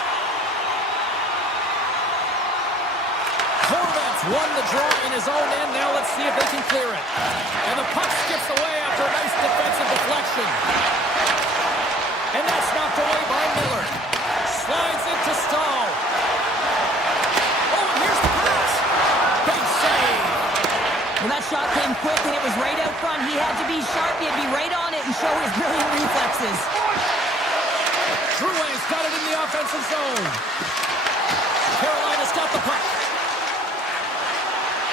Horvat's won the draw in his own end. Now let's see if they can clear it. And the puck skips away after a nice defensive deflection. And that's knocked away by Miller. Slides it to Stahl. Oh, and here's the pass. Big save. Well, that shot came quick, and it was right out front. He had to be sharp. He had to be right on it and show his brilliant reflexes. Drouin's got it in the offensive zone. Carolina's got the puck.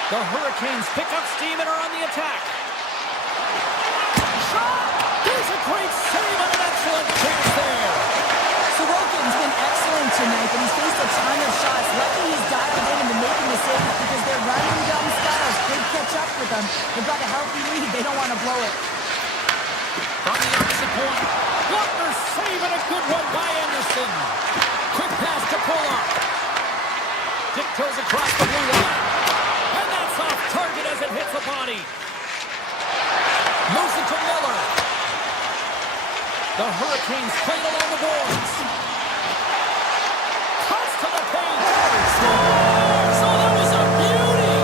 The Hurricanes pick up steam and are on the attack. Shot! There's a great save and an excellent chance there. Sorokin's been excellent tonight, but he's faced a ton of shots. Lucky he's dialed in and been making the saves because their running dumb styles could catch up with them. They've got a healthy lead. They don't want to blow it. From the opposite point. Blocker saving a good one by Anderson. Quick pass to Pulla. Tiptoes across the blue line. And that's off target as it hits the body. Moves it to Miller. The Hurricanes played along the boards. Cuts to the paint. Scores! Oh, that was a beauty!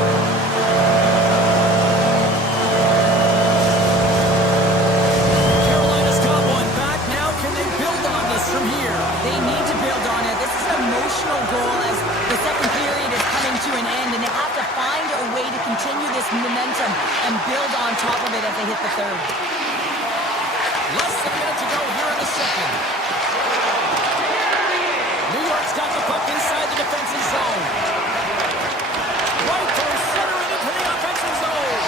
Carolina's got one back now. Can they build on this from here? They need to build on it. This is an emotional goal as the second period is coming to an end, and they have to find a way to continue this momentum and build on top of it as they hit the third. Less than a minute to go here in the second. New York's got the puck inside the defensive zone. Right through center and into the offensive zone.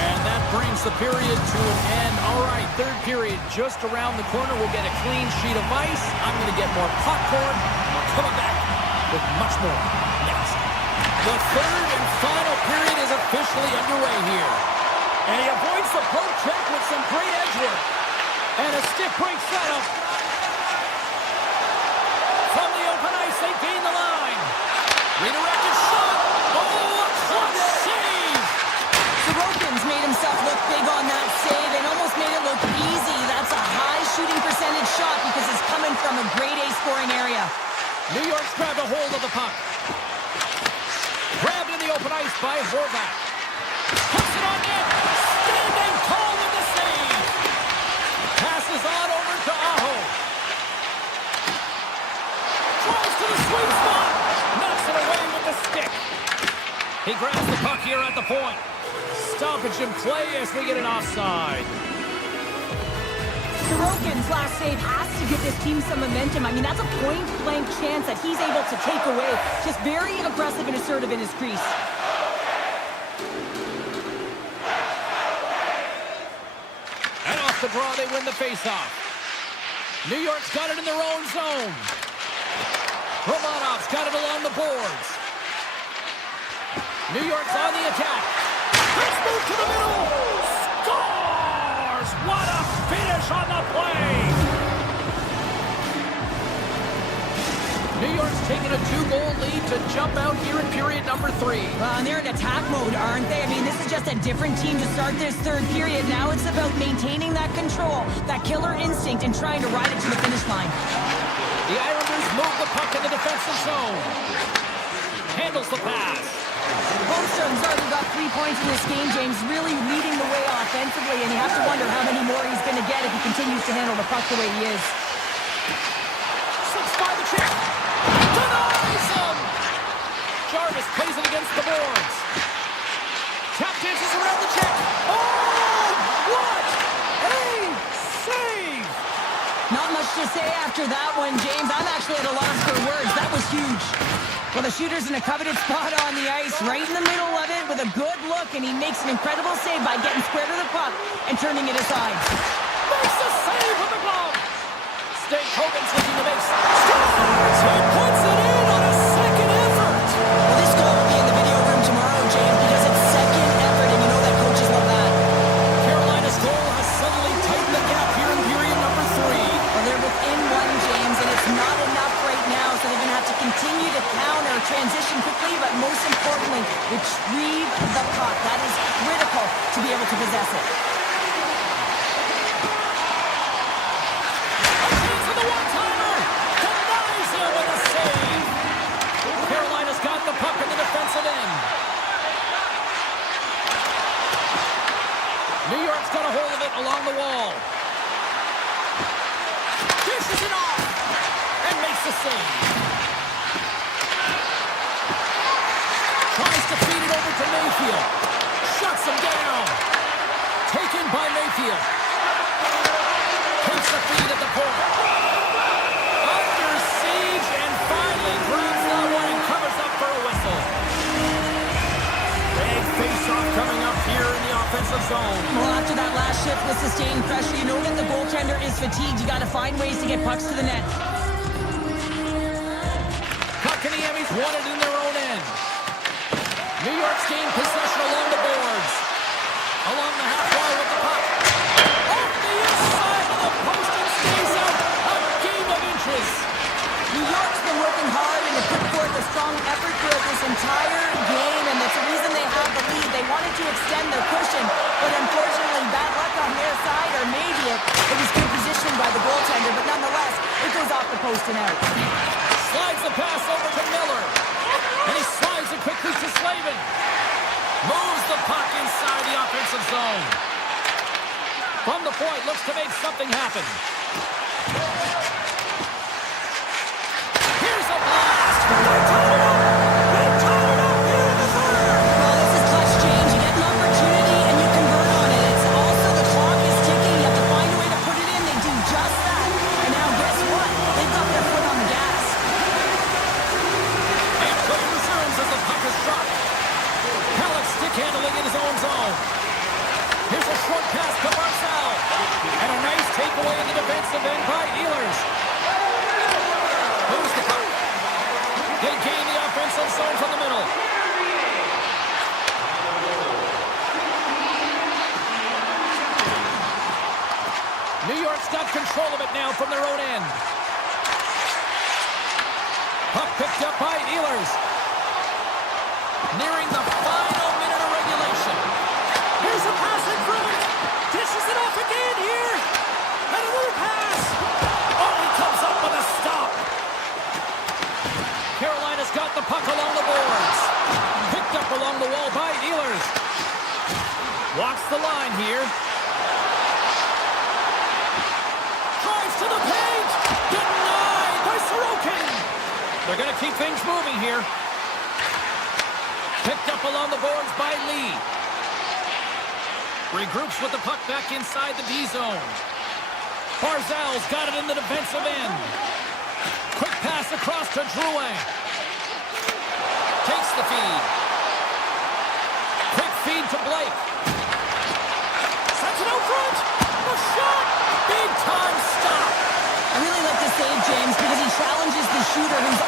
And that brings the period to an end. All right, third period just around the corner. We'll get a clean sheet of ice. I'm going to get more popcorn. We're coming back with much more next. The third and final period is officially underway here. And he avoids the poke check with some great edge work. And a stick break setup. From the open ice, they gain the line. Redirected shot. Oh, a clutch save. Sorokin's made himself look big on that save and almost made it look easy. That's a high shooting percentage shot because it's coming from a grade A scoring area. New York's grabbed a hold of the puck. Grabbed in the open ice by Horvat. Puts it on net. Standing tall with the save. Passes on over to Aho. Drives to the sweet spot. Knocks it away with the stick. He grabs the puck here at the point. Stoppage in play as we get an offside. Sorokin's last save has to give this team some momentum. I mean, that's a point-blank chance that he's able to take away. Just very aggressive and assertive in his crease. And off the draw, they win the faceoff. New York's got it in their own zone. Romanov's got it along the boards. New York's on the attack. Let's move to the middle. Scores! What a finish on the play! New York's taking a 2-goal lead to jump out here in period number 3. And they're in attack mode, aren't they? I mean, this is just a different team to start this third period. Now it's about maintaining that control, that killer instinct, and trying to ride it to the finish line. The Islanders move the puck in the defensive zone. Handles the pass. Holmstrom's already got 3 points in this game, James, really leading the way offensively, and you have to wonder how many more he's going to get if he continues to handle the puck the way he is. Slips by the check. Denies him! Jarvis plays it against the boards. Tap dances around the check. Oh, what a save! Not much to say after that one, James. I'm actually at a loss for words. That was huge. Well, the shooter's in a coveted spot on the ice, right in the middle of it with a good look, and he makes an incredible save by getting square to the puck and turning it aside. Makes the save with the glove. Stake Hogan's looking to make scores. He puts it in on a second effort. Well, this goal will be in the video room tomorrow, James, because it's second effort, and you know that coaches love that. Carolina's goal has suddenly tightened the gap here in period number 3. Well, they're within one, James, and it's not enough right now, so they're going to have to continue to counter, transition quickly, but most importantly, retrieve the puck. That is critical to be able to possess it. To the one-timer. Denies him with a save. Carolina's got the puck in the defensive end. New York's got a hold of it along the wall. Dishes it off and makes the save. Tries to feed it over to Mayfield. Shuts him down. Taken by Mayfield. Takes the feed at the point. Under siege and finally grabs that one and covers up for a whistle. Big face-off coming up here in the offensive zone. Well, after that last shift with sustained pressure, you know that the goaltender is fatigued. You got to find ways to get pucks to the net. Puck and the Emmys won it in their own end. New York's gained possession along the boards. Along the half wall with the puck. Off the inside of the post and stays out. A game of inches. New York's been working hard and have put forth a strong effort throughout this entire game, and that's the reason they have the lead. They wanted to extend their cushion, but unfortunately, bad luck on their side, or maybe it was good positioning by the goaltender, but nonetheless, it goes off the post and out. Slides the pass over to Miller. And he slides it quickly to Slavin. Moves the puck inside the offensive zone. From the point, looks to make something happen. Here's a blast. They tied it up. They tied it up here in the third. Well, this is clutch change. You get an opportunity and you convert on it. It's also the clock is ticking. You have to find a way to put it in. They do just that. And now guess what? They've got their foot on the gas. And play resumes as the puck is dropped. Halleck stick handling in his own zone. Here's a short pass to Barzal. And a nice takeaway in the defensive end by Ehlers. Moves the puck. They gain the offensive zone from the middle. New York's got control of it now from their own end. Puck picked up by Ehlers. Nearing the final minute of regulation. Here's a pass in front. Dishes it off again here. And another pass. Oh, he comes up with a stop. Carolina's got the puck along the boards. Picked up along the wall by Ehlers. Walks the line here. Drives to the paint. Denied by Sorokin. They're going to keep things moving here. Picked up along the boards by Lee. Regroups with the puck back inside the D zone. Barzal's got it in the defensive end. Quick pass across to Drouin. Takes the feed. Quick feed to Blake. Sets it out front. A shot. Big time stop. I really like to save James because he challenges the shooter who's